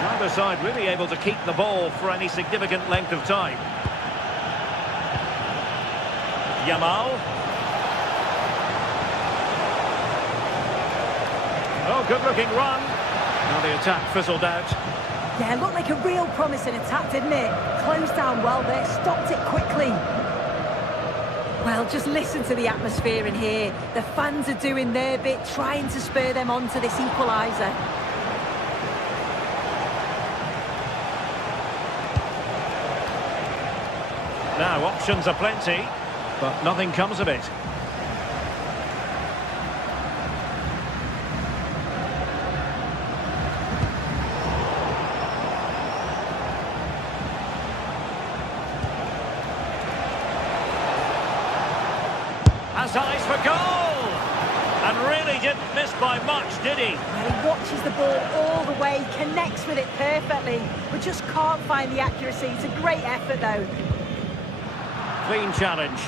Neither side really able to keep the ball for any significant length of time. Yamal. Oh, good-looking run. Now the attack fizzled out. Yeah, looked like a real promising attack, didn't it? Closed down well there, stopped it quickly. Well, just listen to the atmosphere in here. The fans are doing their bit, trying to spur them on to this equaliser. Now, options are plenty, but nothing comes of it. Has eyes for goal! And really didn't miss by much, did he? Well, he watches the ball all the way, connects with it perfectly, but just can't find the accuracy. It's a great effort, though. Clean challenge.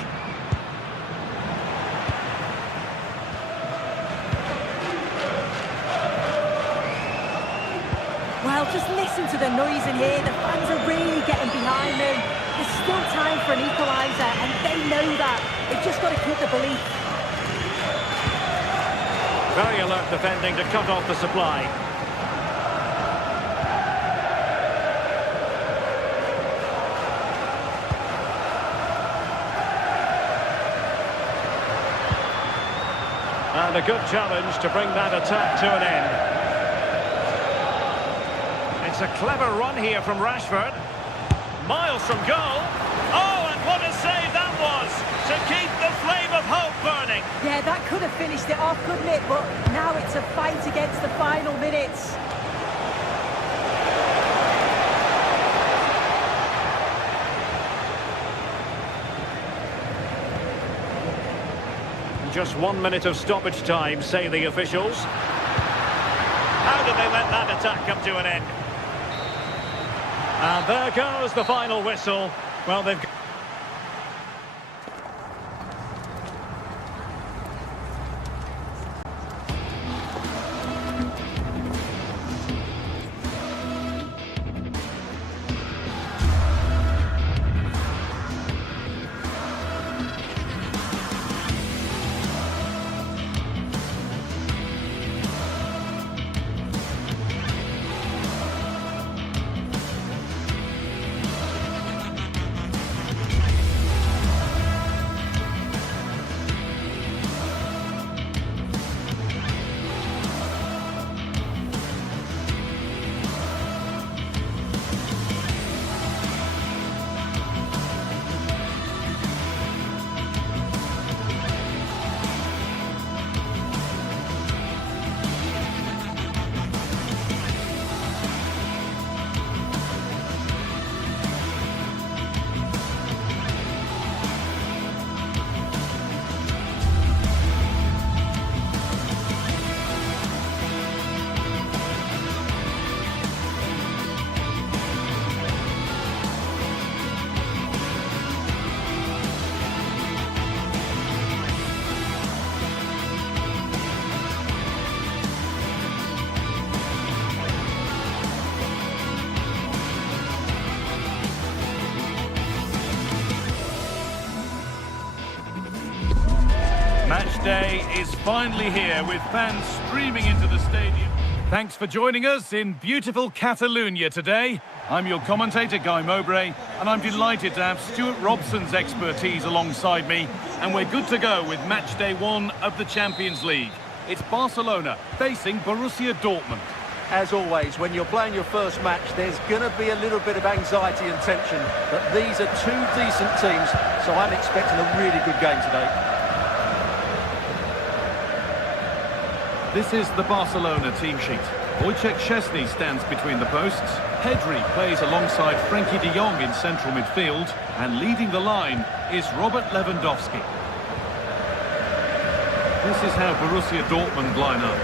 Well, just listen to the noise in here. The fans are really getting behind them. There's still time for an equaliser, and they know that. They've just got to keep the belief. Very alert defending to cut off the supply. And a good challenge to bring that attack to an end. It's a clever run here from Rashford. Miles from goal. Oh, and what a save that was to keep the flame of hope burning. Yeah, that could have finished it off, couldn't it? But now it's a fight against the final minutes. Just 1 minute of stoppage time, say the officials. How did they let that attack come to an end? And there goes the final whistle. Well, they've... Match day is finally here with fans streaming into the stadium. Thanks for joining us in beautiful Catalonia today. I'm your commentator, Guy Mowbray, and I'm delighted to have Stuart Robson's expertise alongside me, and we're good to go with match day 1 of the Champions League. It's Barcelona facing Borussia Dortmund. As always, when you're playing your first match, there's going to be a little bit of anxiety and tension, but these are two decent teams, so I'm expecting a really good game today. This is the Barcelona team sheet. Wojciech Szczesny stands between the posts. Pedri plays alongside Frenkie de Jong in central midfield, and leading the line is Robert Lewandowski. This is how Borussia Dortmund line up.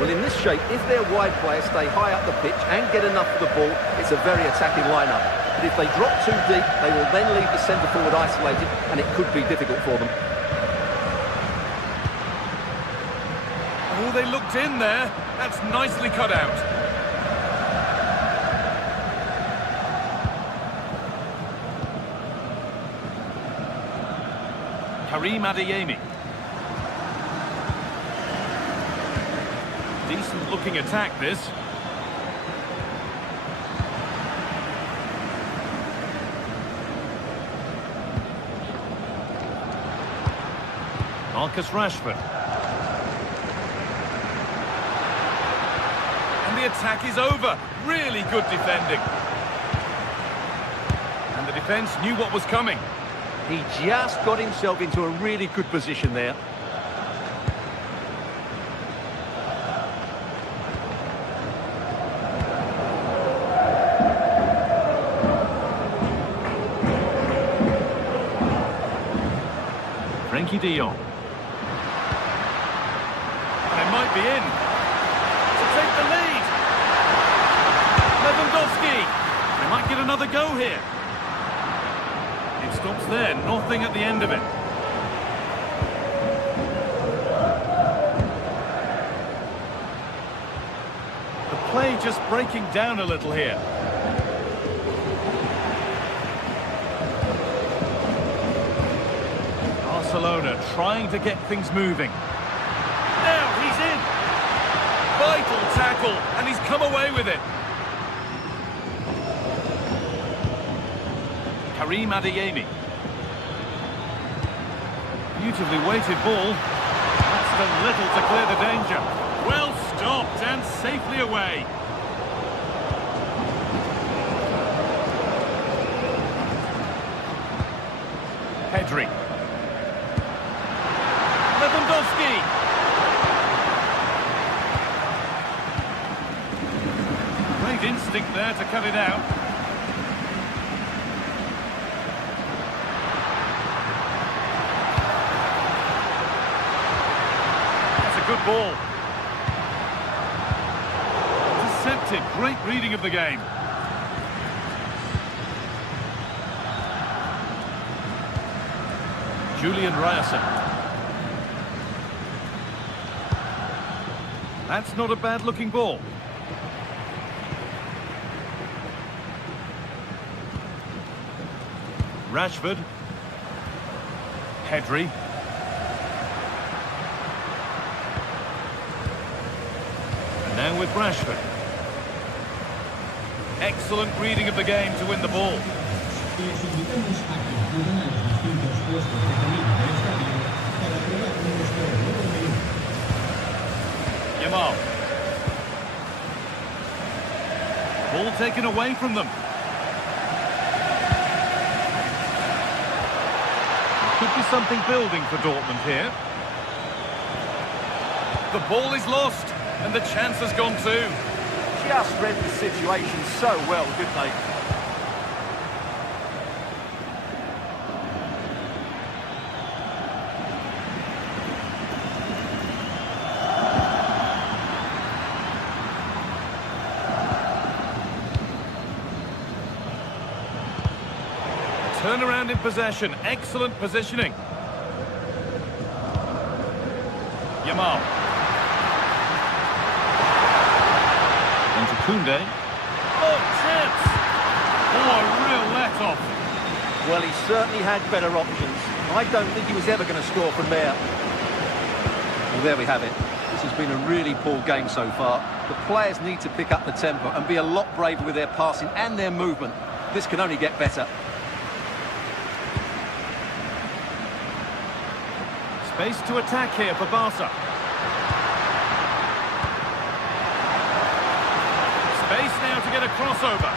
Well, in this shape, if their wide players stay high up the pitch and get enough of the ball, it's a very attacking lineup. But if they drop too deep, they will then leave the centre forward isolated, and it could be difficult for them. Oh, they looked in there. That's nicely cut out. Karim Adeyemi. Decent looking attack, this. Marcus Rashford. And the attack is over. Really good defending. And the defence knew what was coming. He just got himself into a really good position there. Frenkie de Jong. They might be in to take the lead. Lewandowski. They might get another go here. It stops there, nothing at the end of it. The play just breaking down a little here. Barcelona trying to get things moving. Now he's in. Vital tackle, and he's come away with it. Karim Adeyemi. Beautifully weighted ball. That's done little to clear the danger. Well stopped and safely away. Pedri. Lewandowski. Great instinct there to cut it out. That's a good ball. Deceptive, great reading of the game. Julian Ryerson. That's not a bad-looking ball. Rashford. Pedri. And now with Rashford. Excellent reading of the game to win the ball. Yamal. Ball taken away from them. There could be something building for Dortmund here. The ball is lost, and the chance has gone too. Just read the situation so well, didn't they? Turnaround in possession, excellent positioning. Yamal. Into Koundé. Oh, chance! Oh, a real let-off. Well, he certainly had better options. I don't think he was ever going to score from there. Well, there we have it. This has been a really poor game so far. The players need to pick up the tempo and be a lot braver with their passing and their movement. This can only get better. Space to attack here for Barca. Space now to get a crossover.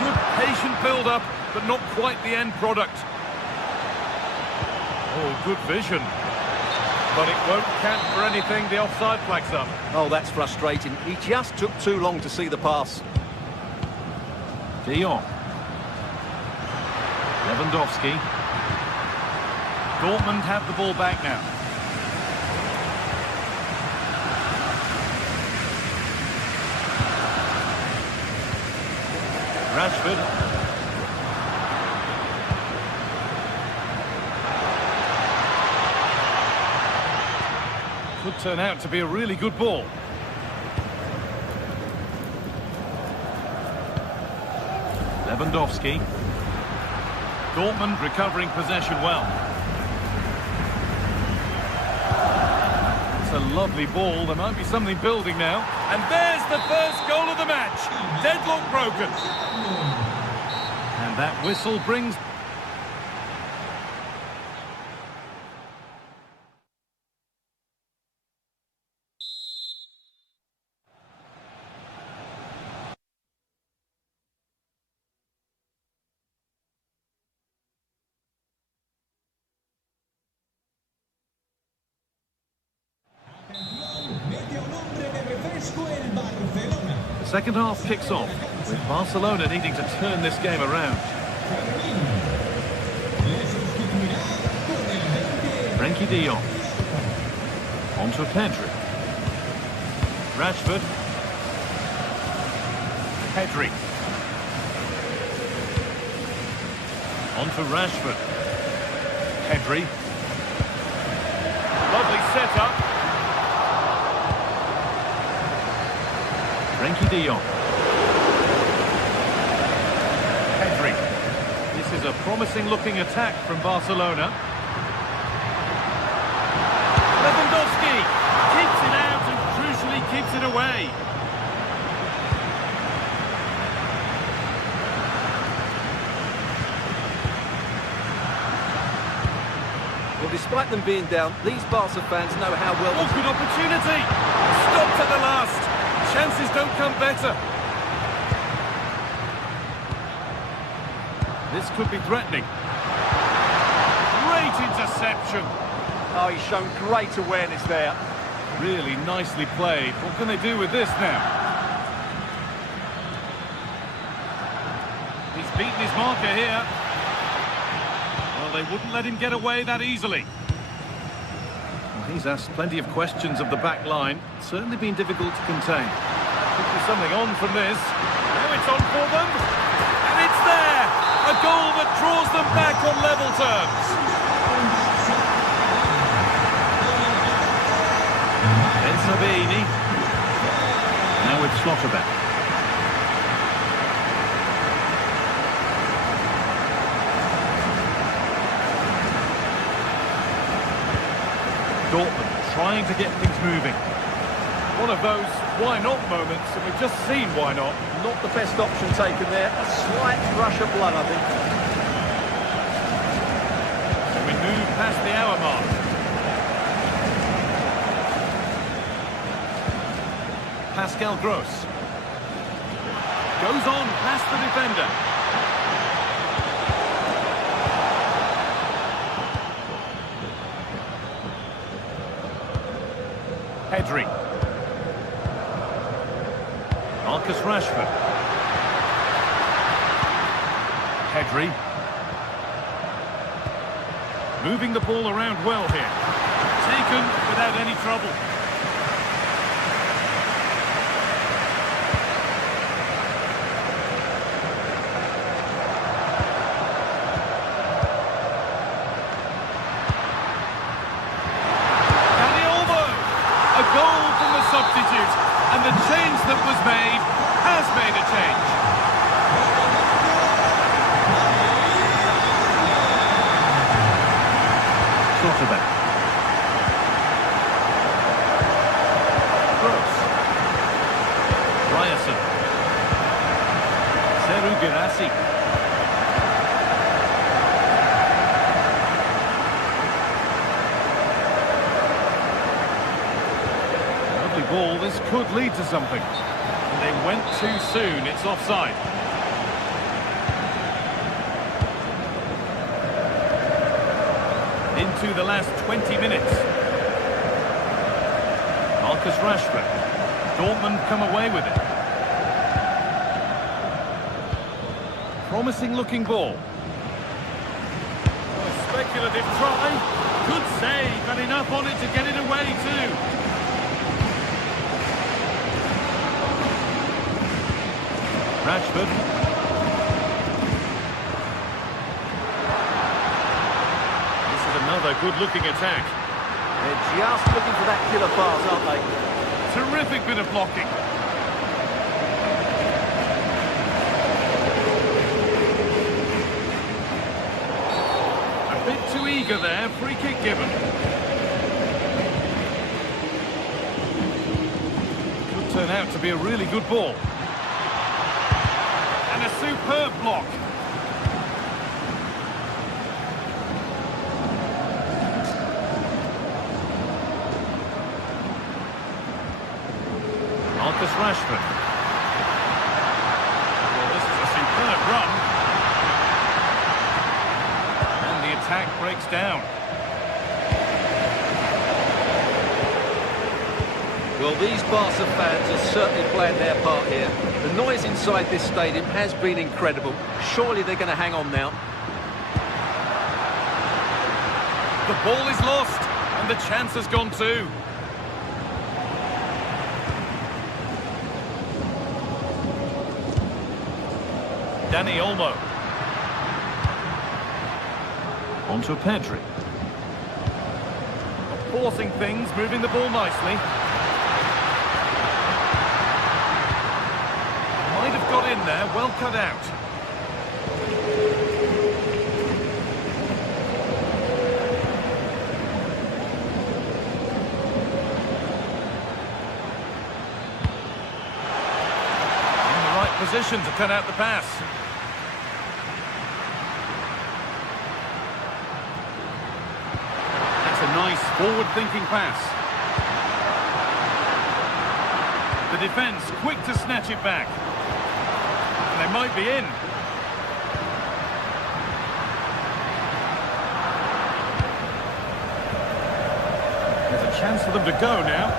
Good patient build-up, but not quite the end product. Oh, good vision. But it won't count for anything, the offside flag's up. Oh, that's frustrating. He just took too long to see the pass. De Jong. Lewandowski. Dortmund have the ball back now. Rashford. Could turn out to be a really good ball. Lewandowski. Dortmund recovering possession well. It's a lovely ball. There might be something building now. And there's the first goal of the match. Deadlock broken. And that whistle brings... The second half kicks off, with Barcelona needing to turn this game around. Frenkie de Jong. On to Pedri. Rashford. Pedri. On to Rashford. Pedri. Lovely setup. Frenkie de Jong. Pedri. This is a promising-looking attack from Barcelona. Lewandowski keeps it out and crucially keeps it away. Well, despite them being down, these Barca fans know how well... Oh, good opportunity! Stopped at the last. Chances don't come better. This could be threatening. Great interception. Oh, he's shown great awareness there. Really nicely played. What can they do with this now? He's beaten his marker here. Well, they wouldn't let him get away that easily. He's asked plenty of questions of the back line. Certainly been difficult to contain. Could be something on from this. Now it's on for them. And it's there! A goal that draws them back on level terms. Ben Sabini. Now with Schlotterbeck. Dortmund trying to get things moving. One of those why-not moments, and we've just seen why not. Not the best option taken there. A slight rush of blood, I think. So we move past the hour mark. Pascal Gross. Goes on past the defender. Pedri. Marcus Rashford. Pedri. Moving the ball around well here. Taken without any trouble. Substitute, and the change that was made has made a change. Schlotterbeck. ball, this could lead to something. And they went too soon, it's offside. Into the last 20 minutes. Marcus Rashford. Dortmund come away with it. Promising looking ball. Speculative try. Good save, and enough on it to get it away too. Rashford. This is another good-looking attack. They're just looking for that killer pass, aren't they? Terrific bit of blocking. Bit too eager there, free kick given. Could turn out to be a really good ball. And a superb block. Marcus Rashford. Well, this is a superb run. Attack breaks down. Well, these Barca fans are certainly playing their part here. The noise inside this stadium has been incredible. Surely they're going to hang on now. The ball is lost, and the chance has gone too. Dani Olmo. On to Pedri. Forcing things, moving the ball nicely. Might have got in there, well cut out. In the right position to cut out the pass. Nice forward-thinking pass. The defence quick to snatch it back. And they might be in. There's a chance for them to go now.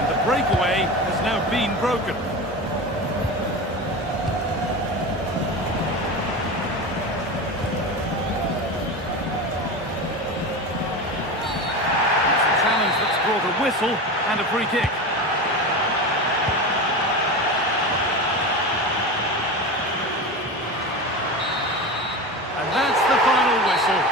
And the breakaway has now been broken. A whistle and a free kick. And that's the final whistle.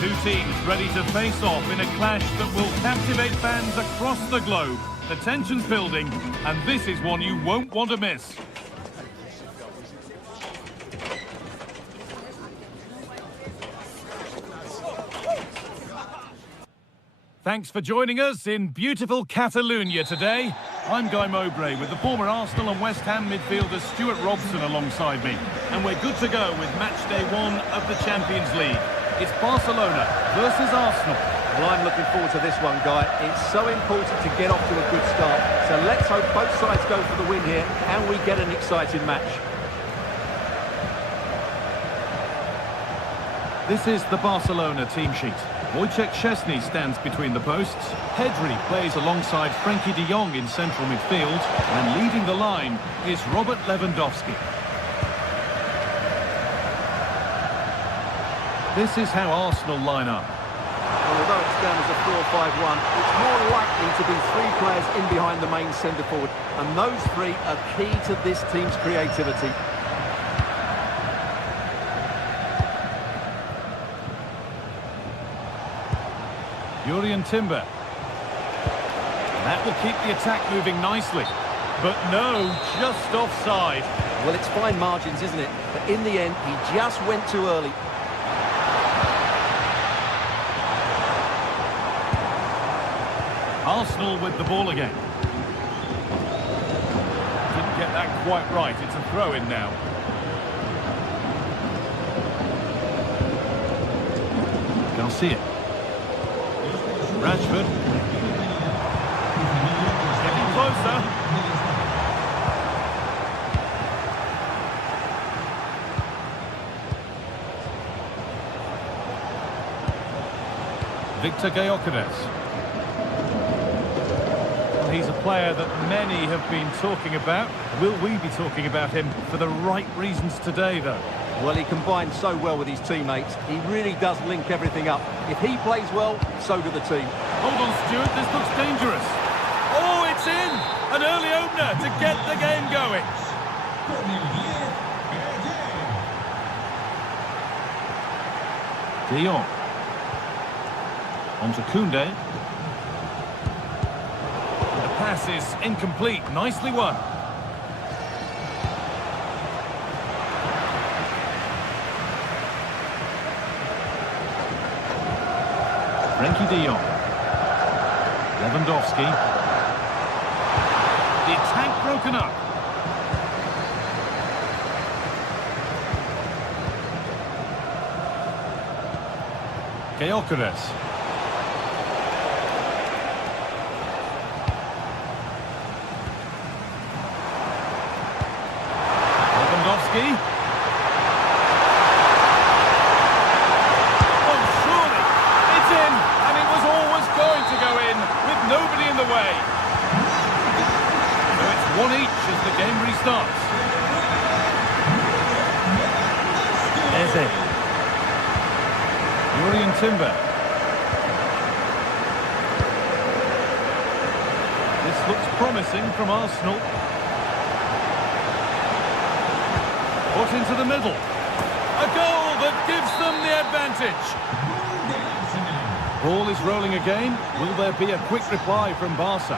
2 teams ready to face off in a clash that will captivate fans across the globe. The tension's building, and this is one you won't want to miss. Thanks for joining us in beautiful Catalonia today. I'm Guy Mowbray with the former Arsenal and West Ham midfielder Stuart Robson alongside me. And we're good to go with match day 1 of the Champions League. It's Barcelona versus Arsenal. Well, I'm looking forward to this one, Guy. It's so important to get off to a good start. So let's hope both sides go for the win here and we get an exciting match. This is the Barcelona team sheet. Wojciech Szczesny stands between the posts. Pedri plays alongside Frenkie de Jong in central midfield. And leading the line is Robert Lewandowski. This is how Arsenal line up. Well, although it's down as a 4-5-1, it's more likely to be 3 players in behind the main centre-forward. And those 3 are key to this team's creativity. Jurrien Timber. That will keep the attack moving nicely. But no, just offside. Well, it's fine margins, isn't it? But in the end, he just went too early. Arsenal with the ball again. Didn't get that quite right. It's a throw-in now. Garcia. Rashford. Getting closer. Victor Gyökeres. He's a player that many have been talking about. Will we be talking about him for the right reasons today, though? Well, he combines so well with his teammates. He really does link everything up. If he plays well, so do the team. Hold on, Stuart. This looks dangerous. Oh, it's in! An early opener to get the game going. De Jong. On to Koundé. The pass is incomplete. Nicely won. Frenkie de Jong. Lewandowski. The attack broken up. Gyökeres. Lewandowski. Nobody in the way. So it's 1 each as the game restarts. Eze. Jurrien Timber. This looks promising from Arsenal. Put into the middle. A goal that gives them the advantage. Ball is rolling again. Will there be a quick reply from Barca?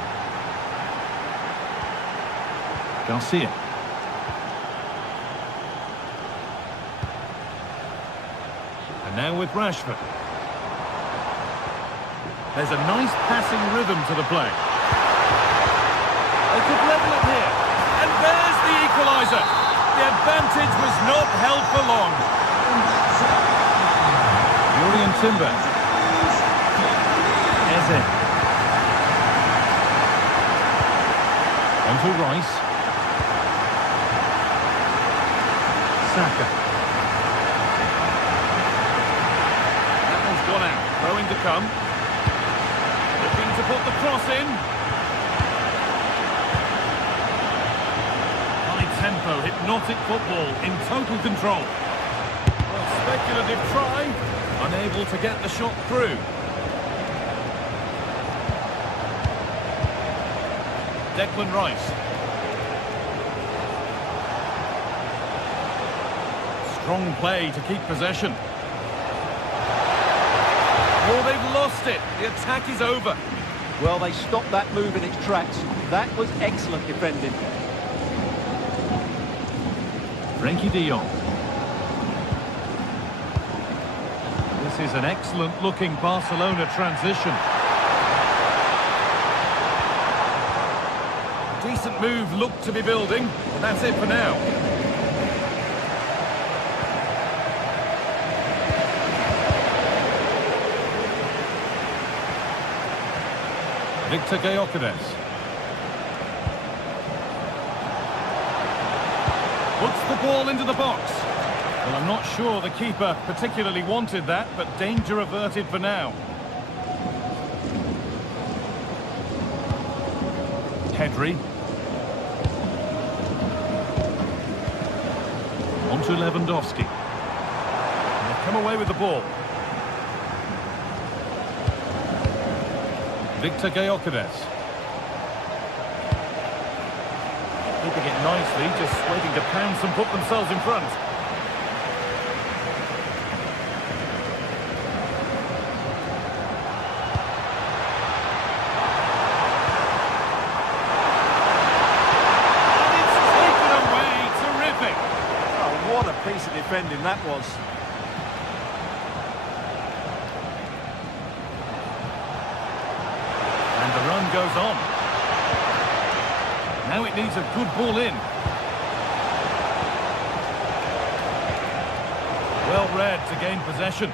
Garcia. And now with Rashford. There's a nice passing rhythm to the play. They could level it here. And there's the equaliser. The advantage was not held for long. Jurrien Timber. Eze. On to Rice. Saka. That one's gone out. Throwing to come. Looking to put the cross in. High tempo, hypnotic football in total control. Well, speculative try. Unable to get the shot through. Declan Rice. Strong play to keep possession. Oh, they've lost it. The attack is over. Well, they stopped that move in its tracks. That was excellent defending. Frenkie de Jong. This is an excellent-looking Barcelona transition. decent move looked to be building. That's it for now. Victor Gyökeres. Puts the ball into the box. Well, I'm not sure the keeper particularly wanted that, but danger averted for now. Pedri. On to Lewandowski. And they've come away with the ball. Victor Gyökeres. Keeping it nicely, just waiting to pounce and put themselves in front. And it's taken away. Terrific. Oh, what a piece of defending that was. And the run goes on. Now it needs a good ball in. Well read to gain possession.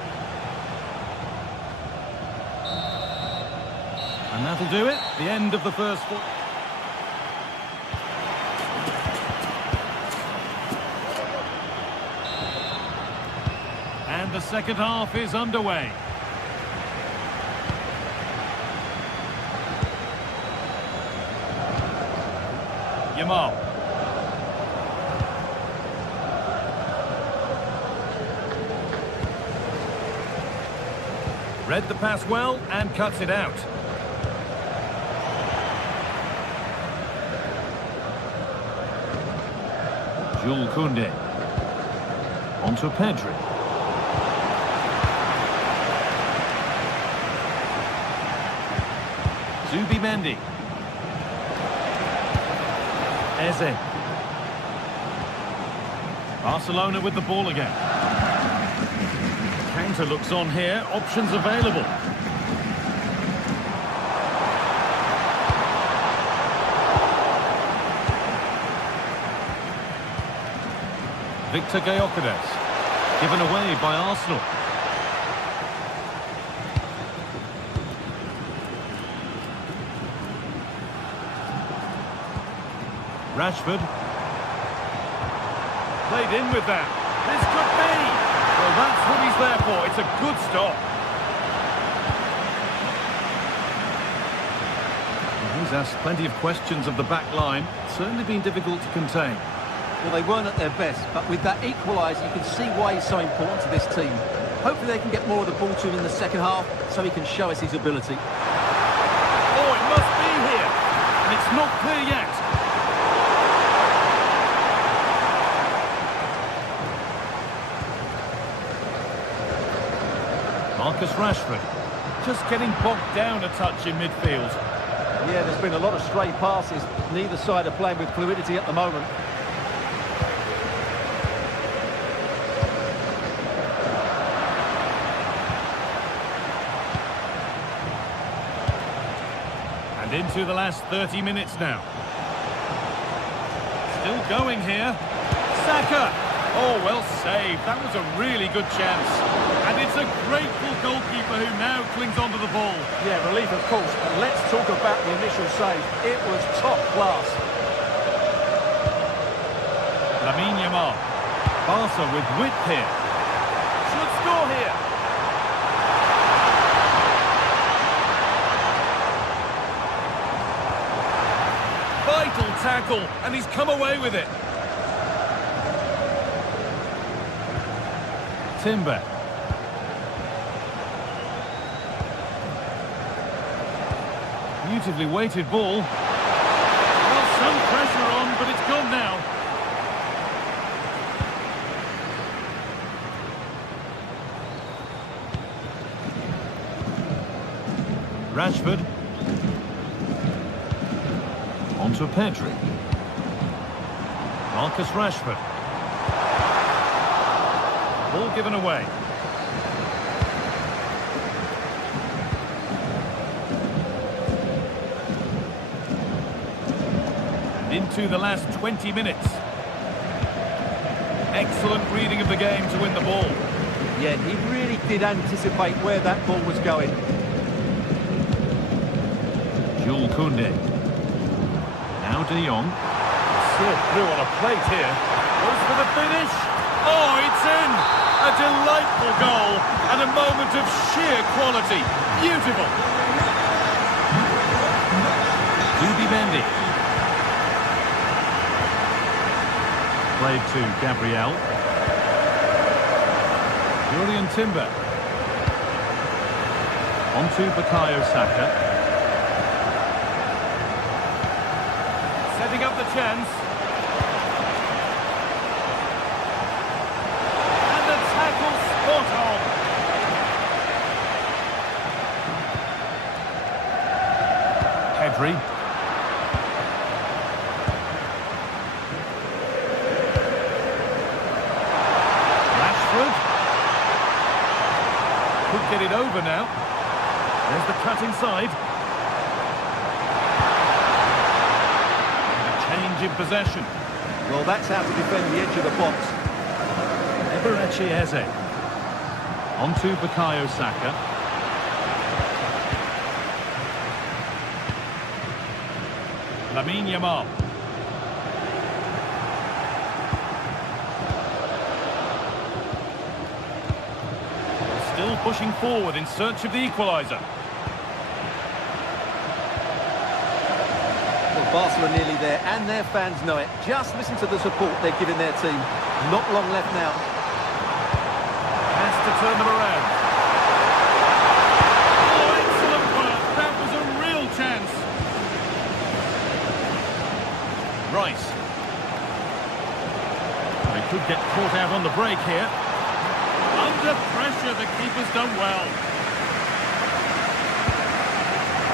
And that'll do it. The end of the first four. And the second half is underway. Yamal. Read the pass well and cuts it out. Jules Koundé. On to Pedri. Zubimendi. Eze. Barcelona with the ball again. Counter looks on here. Options available. Victor Gyökeres. Given away by Arsenal. Rashford. Played in with that. This could be. Well, that's what he's there for. It's a good stop. Well, he's asked plenty of questions of the back line. It's certainly been difficult to contain. Well, they weren't at their best, but with that equaliser, you can see why he's so important to this team. Hopefully they can get more of the ball to him in the second half, so he can show us his ability. Oh, it must be here. And it's not clear yet. Marcus Rashford, just getting bogged down a touch in midfield. Yeah, there's been a lot of stray passes. Neither side are playing with fluidity at the moment. And into the last 30 minutes now. Still going here. Saka! Oh, well saved. That was a really good chance. And it's a grateful goalkeeper who now clings onto the ball. Yeah, relief of course, but let's talk about the initial save. It was top class. Lamine Yamal. Barca with width here. Should score here. Vital tackle, and he's come away with it. Timber. Beautifully weighted ball. Well, some pressure on, but it's gone now. Rashford. On to Pedri. Marcus Rashford. Ball given away. Into the last 20 minutes. Excellent reading of the game to win the ball. Yeah, he really did anticipate where that ball was going. Jules Koundé. Now De Jong. Served through on a plate here. Goes for the finish. Oh, it's in! A delightful goal and a moment of sheer quality. Beautiful. Zubimendi. Played to Gabriel. Julian Timber. On to Bukayo Saka. Setting up the chance. And the tackle spot on. Pedri. Could get it over now. There's the cut inside. And a change in possession. Well, that's how to defend the edge of the box. Eberechi Eze. On to Bukayo Saka. Lamine Yamal. Still pushing forward in search of the equaliser. Well, Barca are nearly there, and their fans know it. Just listen to the support they're giving their team. Not long left now. Has to turn them around. Oh, excellent work. That was a real chance. Rice. They could get caught out on the break here. Under pressure, the keeper's done well.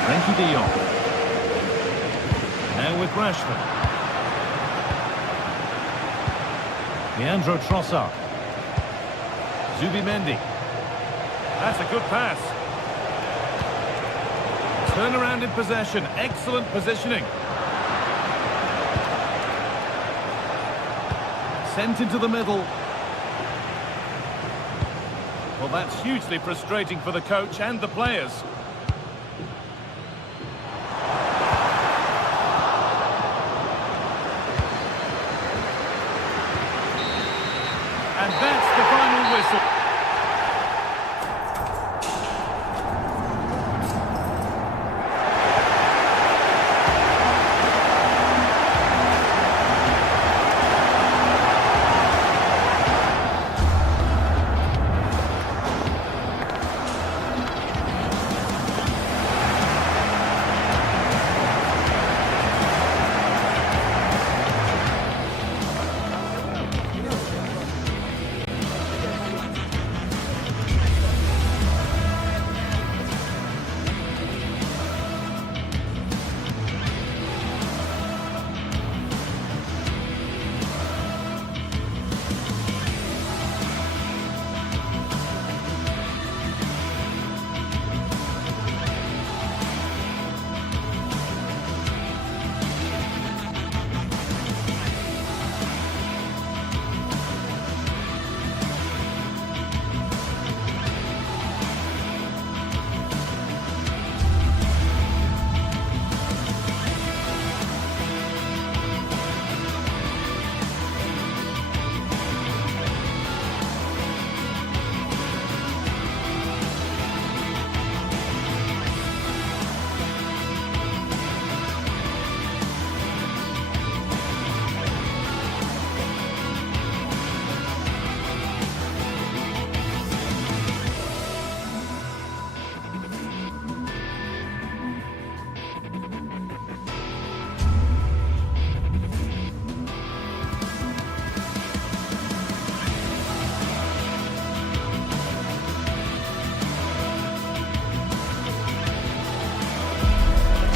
Frenkie de Jong. Now with Rashford. Leandro Trossard. Zubimendi. That's a good pass. Turn around in possession. Excellent positioning. Sent into the middle. Well, that's hugely frustrating for the coach and the players. And that's the final whistle.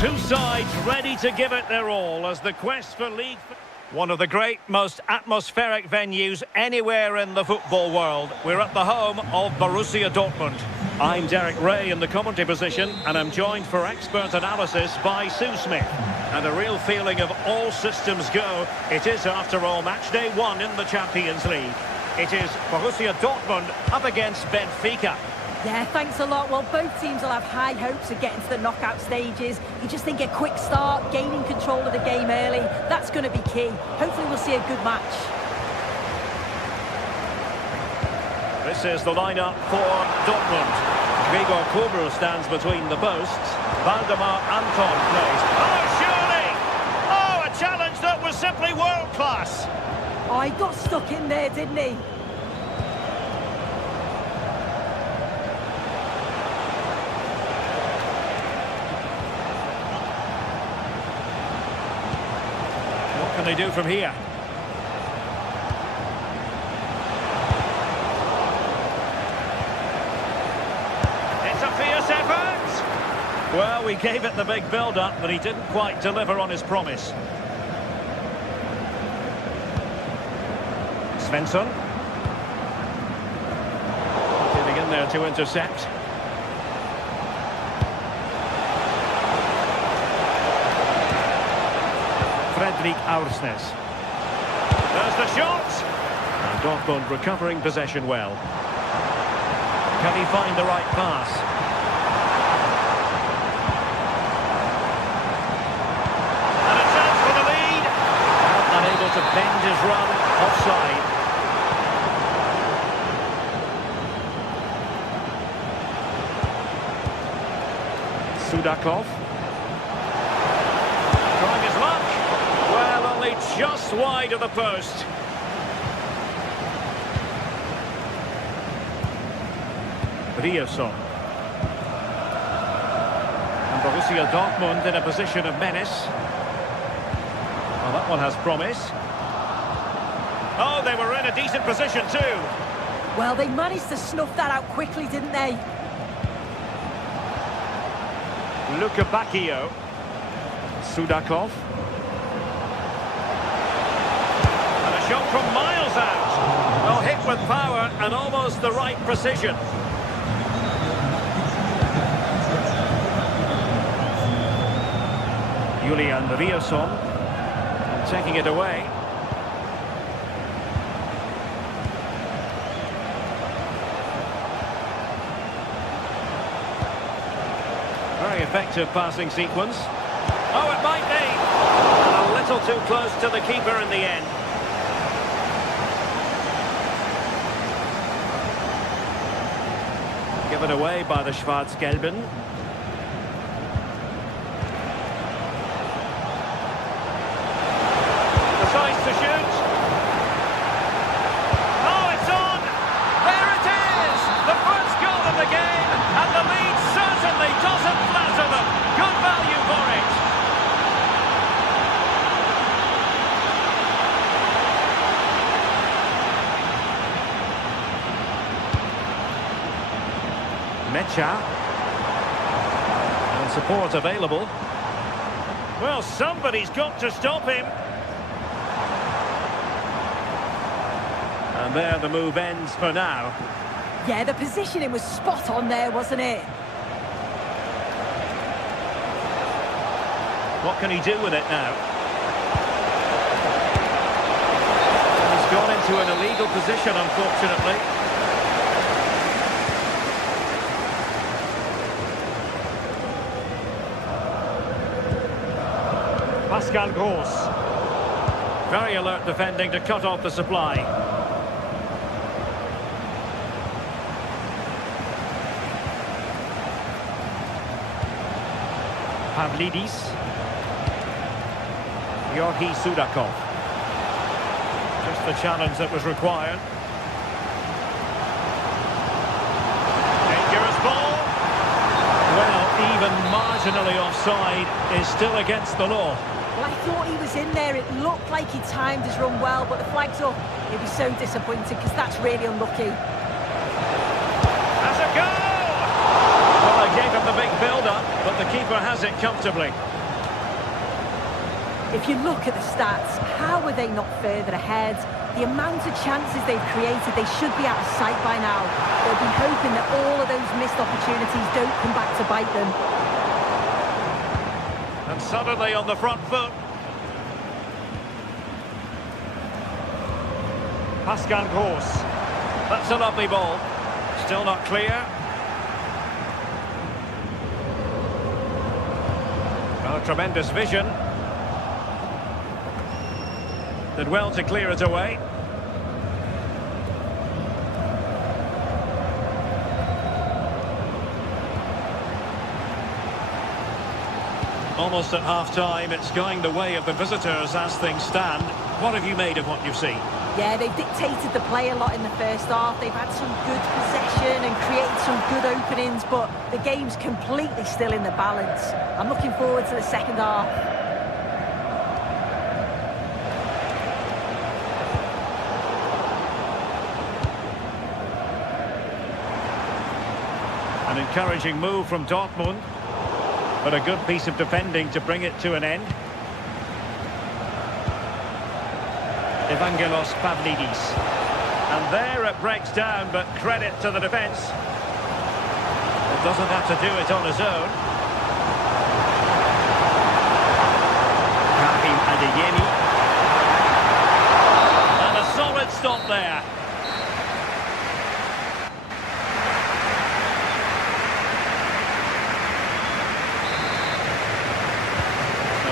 Two sides ready to give it their all as the quest for league... One of the great, most atmospheric venues anywhere in the football world. We're at the home of Borussia Dortmund. I'm Derek Ray in the commentary position, and I'm joined for expert analysis by Sue Smith. And a real feeling of all systems go. It is, after all, match day 1 in the Champions League. It is Borussia Dortmund up against Benfica. Yeah, thanks a lot. Well, both teams will have high hopes of getting to the knockout stages. You just think a quick start, gaining control of the game early, that's going to be key. Hopefully we'll see a good match. This is the lineup for Dortmund. Gregor Kobel stands between the posts. Valdemar Anton plays. Oh, surely! Oh, a challenge that was simply world-class. Oh, he got stuck in there, didn't he? What can they do from here? Well, we gave it the big build-up, but he didn't quite deliver on his promise. Svensson. Getting in there to intercept. Fredrik Aursnes. There's the shot! And Dortmund recovering possession well. Can he find the right pass? To bend his run offside. Sudakov trying his luck. Well, only just wide of the post. Rioson. And Borussia Dortmund in a position of menace. Well, that one has promise. Oh, they were in a decent position too. Well, they managed to snuff that out quickly, didn't they? Luka Bacchio. Sudakov. And a shot from miles out. Well, hit with power and almost the right precision. Julian Rioson. Taking it away. Very effective passing sequence. Oh, it might be. A little too close to the keeper in the end. Given away by the Schwarz-Gelben. To shoot. Oh, it's on! There it is! The first goal of the game, and the lead certainly doesn't flatter them. Good value for it. Mecha. And support available. Well, somebody's got to stop him. And there the move ends for now. Yeah, the positioning was spot on there, wasn't it? What can he do with it now? He's gone into an illegal position, unfortunately. Pascal Gross. Very alert defending to cut off the supply. Pavlidis. Georgi Sudakov. Just the challenge that was required. Dangerous ball. Well, even marginally offside is still against the law. Well, I thought he was in there. It looked like he timed his run well, but the flag's up. He'll be so disappointed because that's really unlucky. Has a goal! Well, they gave him the big build-up, but the keeper has it comfortably. If you look at the stats, how were they not further ahead? The amount of chances they've created, they should be out of sight by now. They'll be hoping that all of those missed opportunities don't come back to bite them. And suddenly on the front foot. Pascal Gross. That's a lovely ball. Still not clear. Oh, tremendous vision. Did well to clear it away. Almost at half-time, it's going the way of the visitors as things stand. What have you made of what you've seen? Yeah, they've dictated the play a lot in the first half. They've had some good possession and created some good openings, but the game's completely still in the balance. I'm looking forward to the second half. An encouraging move from Dortmund, but a good piece of defending to bring it to an end. Evangelos Pavlidis. And there it breaks down, but credit to the defence. It doesn't have to do it on his own. Karim Adeyemi. And a solid stop there.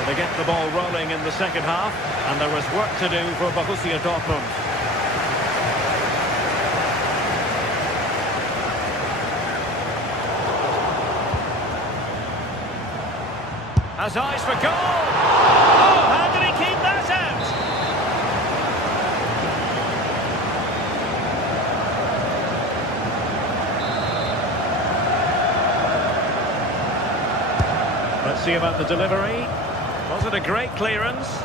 They get the ball rolling in the second half, and there was work to do for Borussia Dortmund. Has eyes for goal! Oh, how did he keep that out? Let's see about the delivery. Was it a great clearance?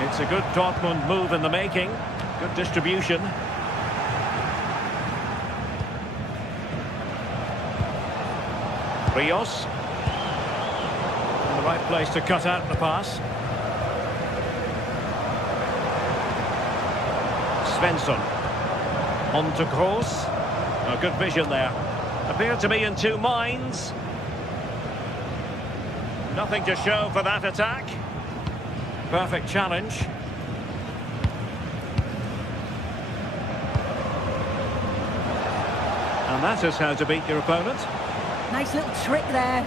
It's a good Dortmund move in the making. Good distribution. Rios. In the right place to cut out the pass. Svensson. On to Gross. Oh, good vision there. Appeared to be in two minds. Nothing to show for that attack. Perfect challenge. And that is how to beat your opponent. Nice little trick there.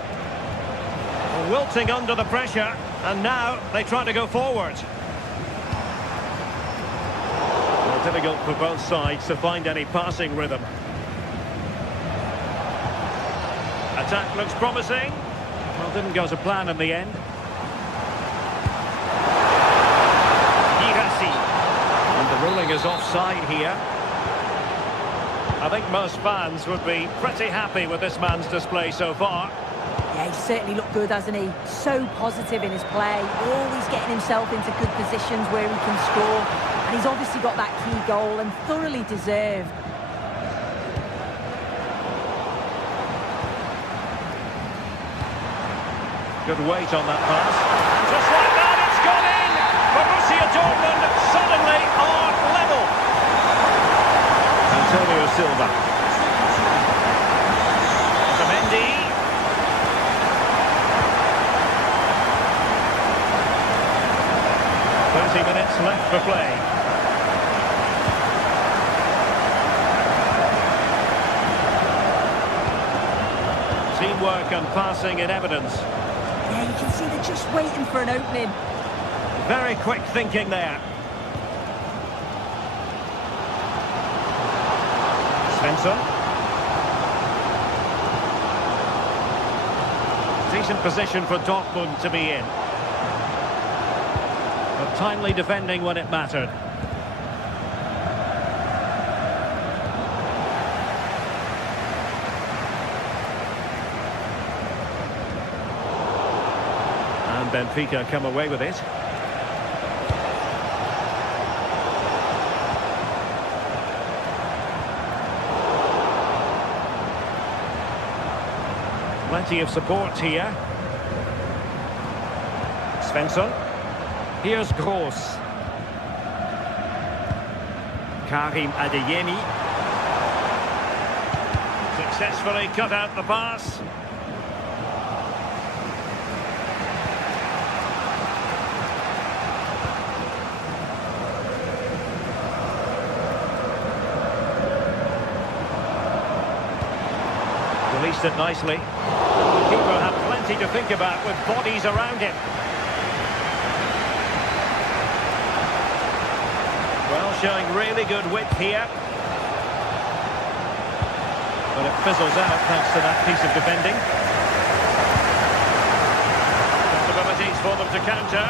Wilting under the pressure, and now they try to go forward. Well, difficult for both sides to find any passing rhythm. Attack looks promising. Well, didn't go to plan in the end. Girassi. And the ruling is offside here. I think most fans would be pretty happy with this man's display so far. Yeah, he's certainly looked good, hasn't he? So positive in his play, always getting himself into good positions where he can score. And he's obviously got that key goal and thoroughly deserved. Good weight on that pass. And just like that, it's gone in! Borussia Dortmund suddenly are level. Antonio Silva. Otamendi. Minutes left for play. Teamwork and passing in evidence. Yeah, you can see they're just waiting for an opening. Very quick thinking there. Svensson. Decent position for Dortmund to be in. But timely defending when it mattered. And Benfica come away with it. Plenty of support here. Svensson. Here's Gross. Karim Adeyemi. Successfully cut out the pass. Released it nicely. The keeper had plenty to think about with bodies around him. Well, showing really good width here. But it fizzles out thanks to that piece of defending. Possibilities for them to counter.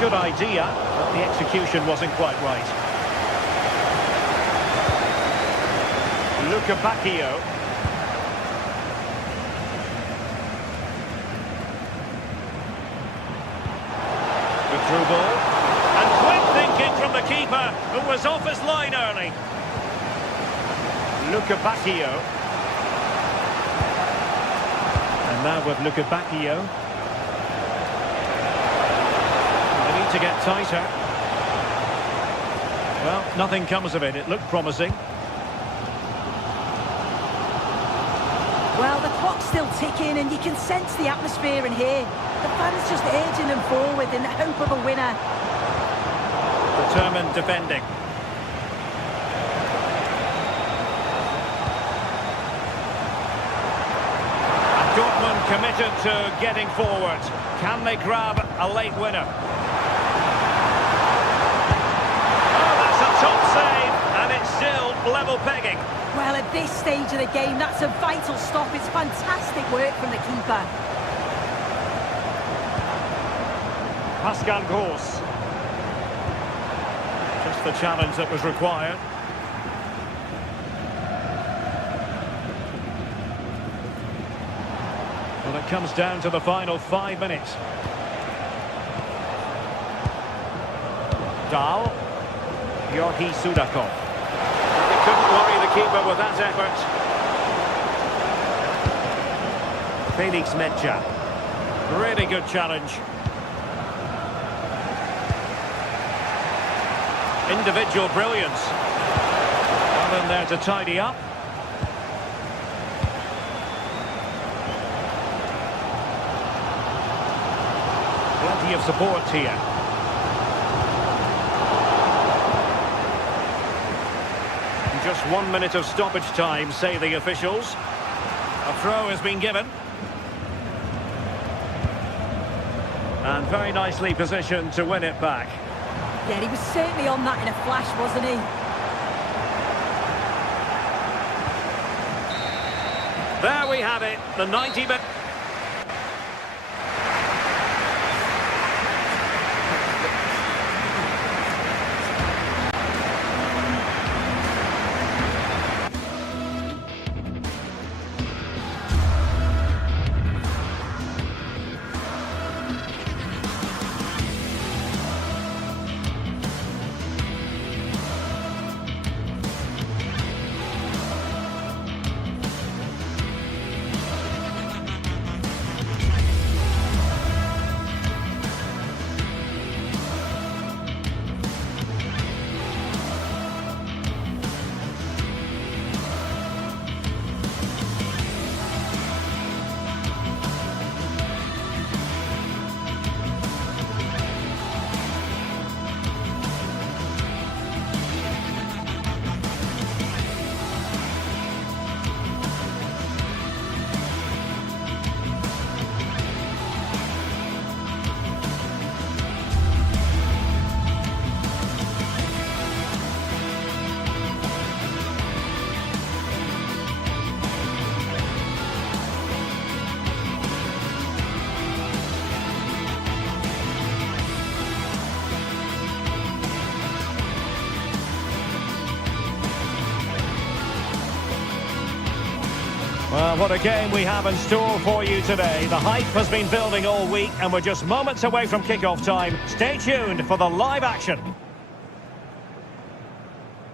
Good idea, but the execution wasn't quite right. Luca Bacchio. Good through ball. And quick thinking from the keeper, who was off his line early. Luca Bacchio. And now with Luca Bacchio. They need to get tighter. Well, nothing comes of it. It looked promising. Well, the clock's still ticking and you can sense the atmosphere in here. The fans just urging them forward in the hope of a winner. Determined defending. And Dortmund committed to getting forward. Can they grab a late winner? Oh, that's a top save, and it's still level pegging. Well, at this stage of the game, that's a vital stop. It's fantastic work from the keeper. Pascal Gross. Just the challenge that was required. Well, it comes down to the final 5 minutes. Dahl. Yorgi Sudakov. Couldn't worry the keeper with that effort. Felix Medja. Really good challenge. Individual brilliance. Well in there to tidy up. Plenty of support here. Just 1 minute of stoppage time, say the officials. A throw has been given. And very nicely positioned to win it back. Yeah, he was certainly on that in a flash, wasn't he? There we have it, the 90-minute... Well, what a game we have in store for you today. The hype has been building all week and we're just moments away from kick-off time. Stay tuned for the live action.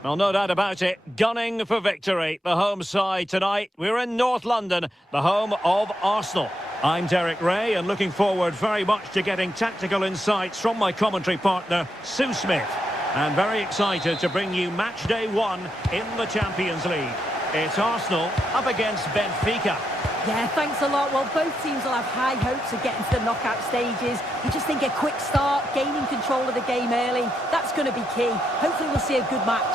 Well, no doubt about it, gunning for victory. The home side tonight. We're in North London, the home of Arsenal. I'm Derek Ray and looking forward very much to getting tactical insights from my commentary partner, Sue Smith. And very excited to bring you match day 1 in the Champions League. It's Arsenal up against Benfica. Yeah, thanks a lot. Well, both teams will have high hopes of getting to the knockout stages. You just think a quick start, gaining control of the game early, that's going to be key. Hopefully we'll see a good match.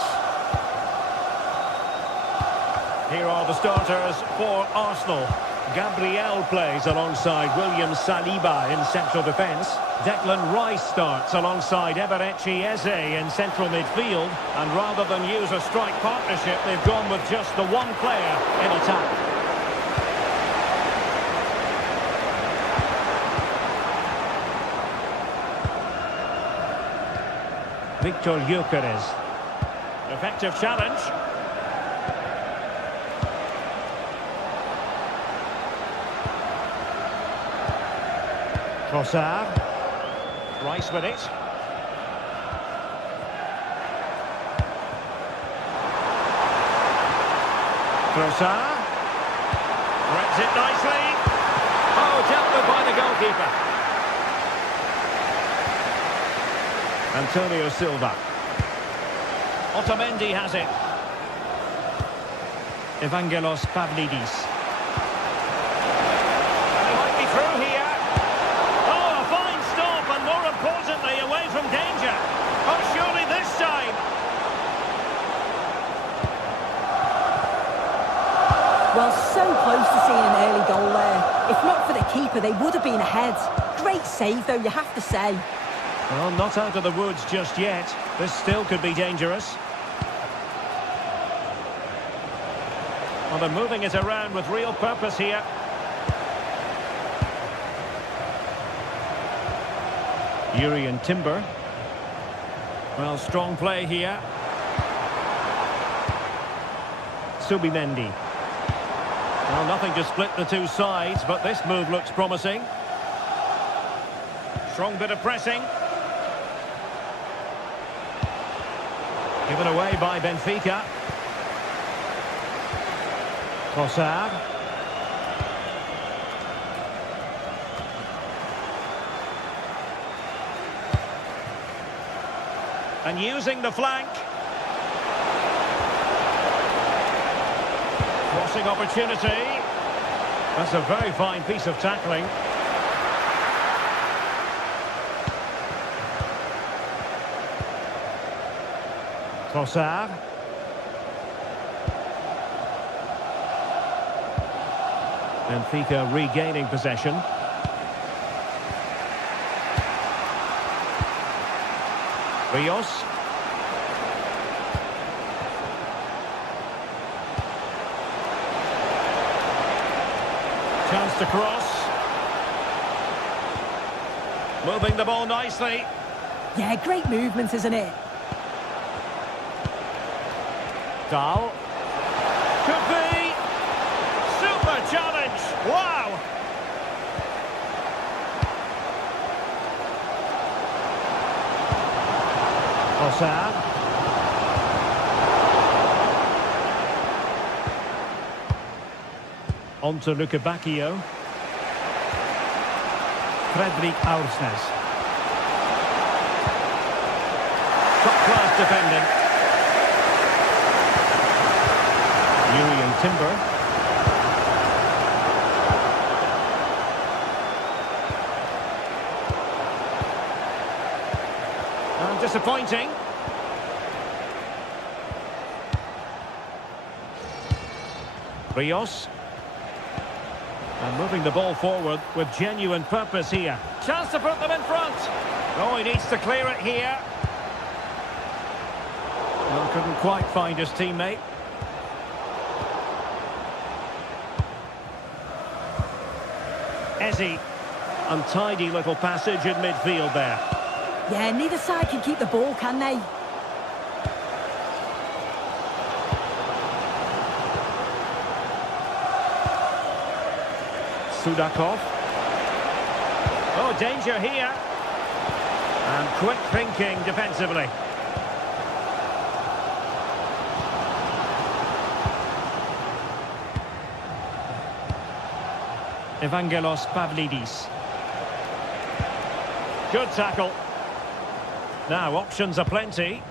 Here are the starters for Arsenal. Gabriel plays alongside William Saliba in central defence. Declan Rice starts alongside Eberechi Eze in central midfield. And rather than use a strike partnership, they've gone with just the one player in attack. Victor Gyökeres. Effective challenge. Trossard. Rice with it. Trossard. Threads it nicely. Oh, dealt with by the goalkeeper. Antonio Silva. Otamendi has it. Evangelos Pavlidis. He might be through here. Oh, a fine stop, and more importantly, away from danger. Oh, surely this time. Well, so close to seeing an early goal there. If not for the keeper, they would have been ahead. Great save, though, you have to say. Well, not out of the woods just yet. This still could be dangerous. Well, they're moving it around with real purpose here. Jurrien Timber. Well, strong play here. Subimendi. Well, nothing to split the two sides, but this move looks promising. Strong bit of pressing. Given away by Benfica. Trossard. And using the flank. Crossing opportunity. That's a very fine piece of tackling. Trossard. Benfica regaining possession. Rios. Chance to cross. Moving the ball nicely. Yeah, great movement, isn't it? Dahl. Could be. Super challenge. Wow. Trossard. On to Luca Bacchio. Fredrik Aursnes. Top-class defending. Jurrien Timber. And disappointing. Rios. And moving the ball forward with genuine purpose here. Chance to put them in front. Oh, he needs to clear it here. Well, couldn't quite find his teammate. Eze. Untidy little passage in midfield there. Yeah, neither side can keep the ball, can they? Sudakov. Oh, danger here. And quick thinking defensively. Evangelos Pavlidis. Good tackle. Now options are plenty.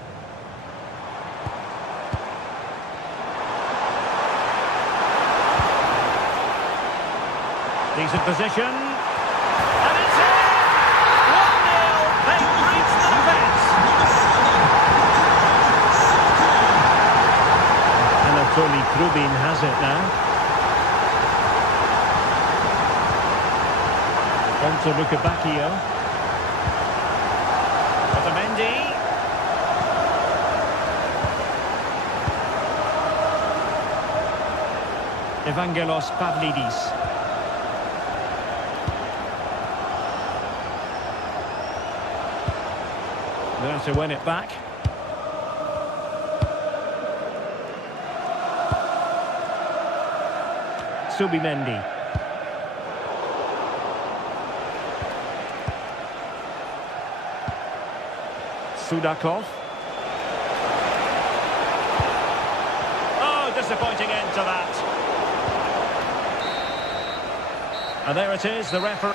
Decent position. And it's in! 1-0. They've reached the defence. Anatoly Krubin has it now. On to Lukebakio. Otamendi. Evangelos Pavlidis. There to win it back. Subimendi. Sudakov. Oh, disappointing end to that. And there it is, the referee.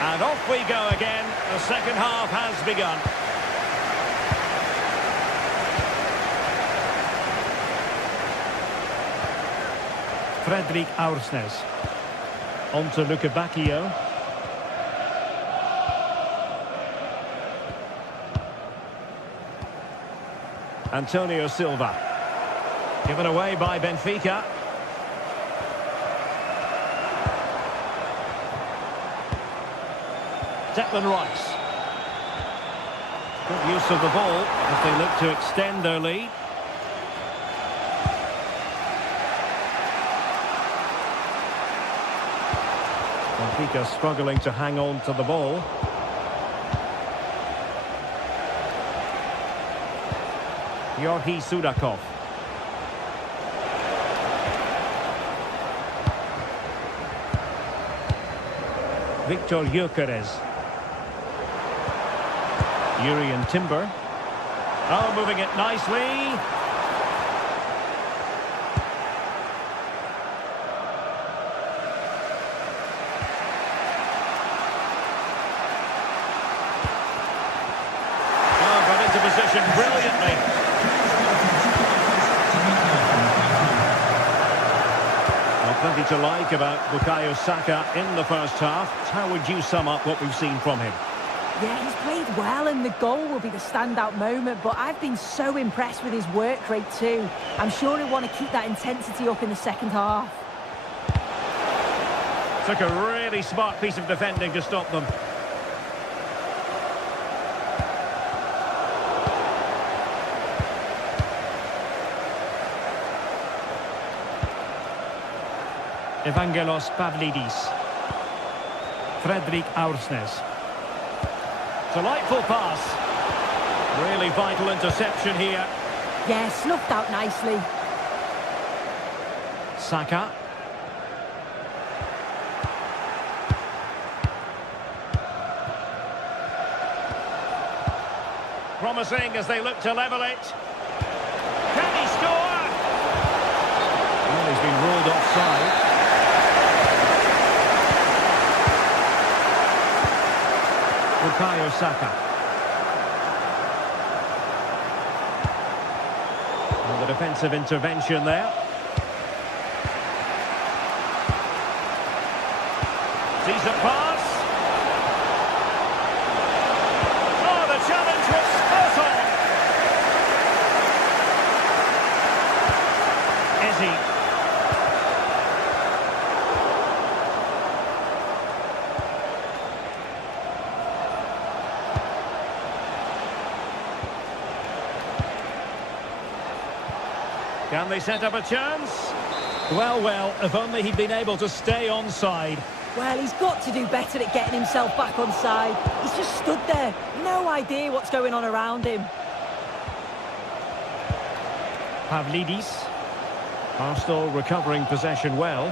And off we go again. The second half has begun. Fredrik Aursnes. On to Lukebakio. Antonio Silva. Given away by Benfica. Declan Rice. Good use of the ball as they look to extend their lead. Benfica struggling to hang on to the ball. Georgi Sudakov. Victor Gyökeres. Jurriën Timber. Oh, moving it nicely. Oh, got into position brilliantly. Well, plenty to like about Bukayo Saka in the first half. How would you sum up what we've seen from him? Yeah, he's played well and the goal will be the standout moment, but I've been so impressed with his work rate too. I'm sure he'll want to keep that intensity up in the second half. Took a really smart piece of defending to stop them. Evangelos Pavlidis. Fredrik Aursnes. Delightful pass. Really vital interception here. Yeah, snuffed out nicely. Saka. Promising as they look to level it. Can he score? Well, he's been ruled offside. Bukayo Saka. And the defensive intervention there. Decent pass. Oh, the challenge was spot on. Izzy. Can they set up a chance? Well, if only he'd been able to stay onside. Well, he's got to do better at getting himself back onside. He's just stood there. No idea what's going on around him. Pavlidis. Arsenal recovering possession well.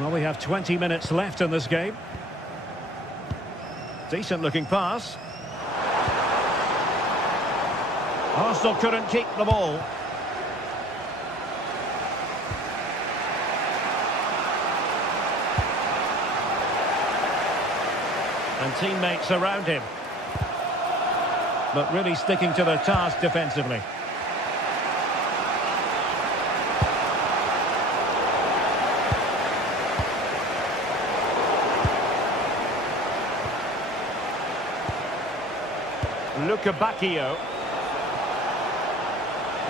Well, we have 20 minutes left in this game. Decent looking pass. Arsenal couldn't keep the ball. And teammates around him. But really sticking to their task defensively. Luca Bacchio.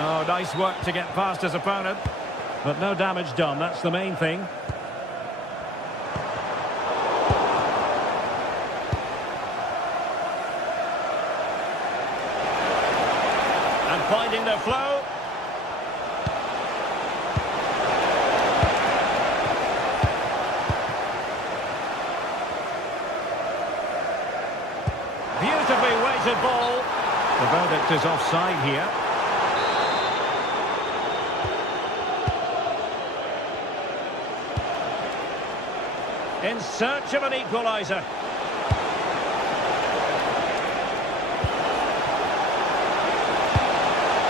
Oh, nice work to get past his opponent. But no damage done, that's the main thing. And finding their flow. Beautifully weighted ball. The verdict is offside here. In search of an equaliser.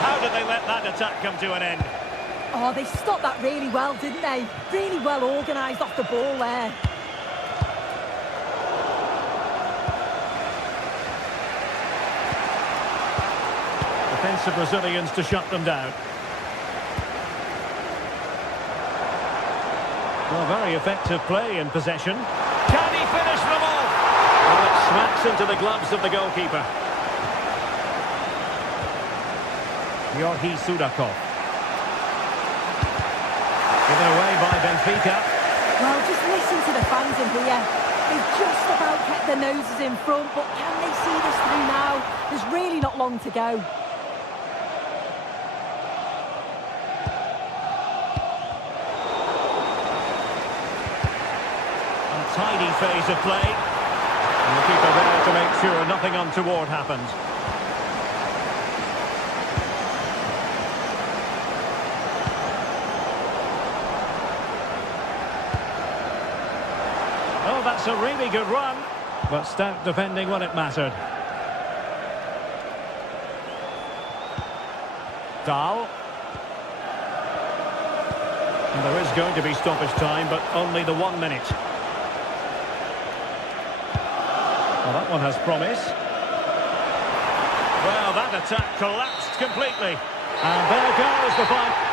How did they let that attack come to an end? Oh, they stopped that really well, didn't they? Really well organised off the ball there. Defensive Brazilians to shut them down. Well, very effective play in possession. Can he finish them off? Well, it smacks into the gloves of the goalkeeper. Jorge Sudakov. Given away by Benfica. Well, just listen to the fans in here. They've just about kept their noses in front, but can they see this through now? There's really not long to go. Tiny phase of play. And the keeper there to make sure nothing untoward happened. Oh, that's a really good run. But stout defending when it mattered. Dahl. And there is going to be stoppage time, but only the 1 minute. Well, that one has promise. Well, that attack collapsed completely. And there goes the final.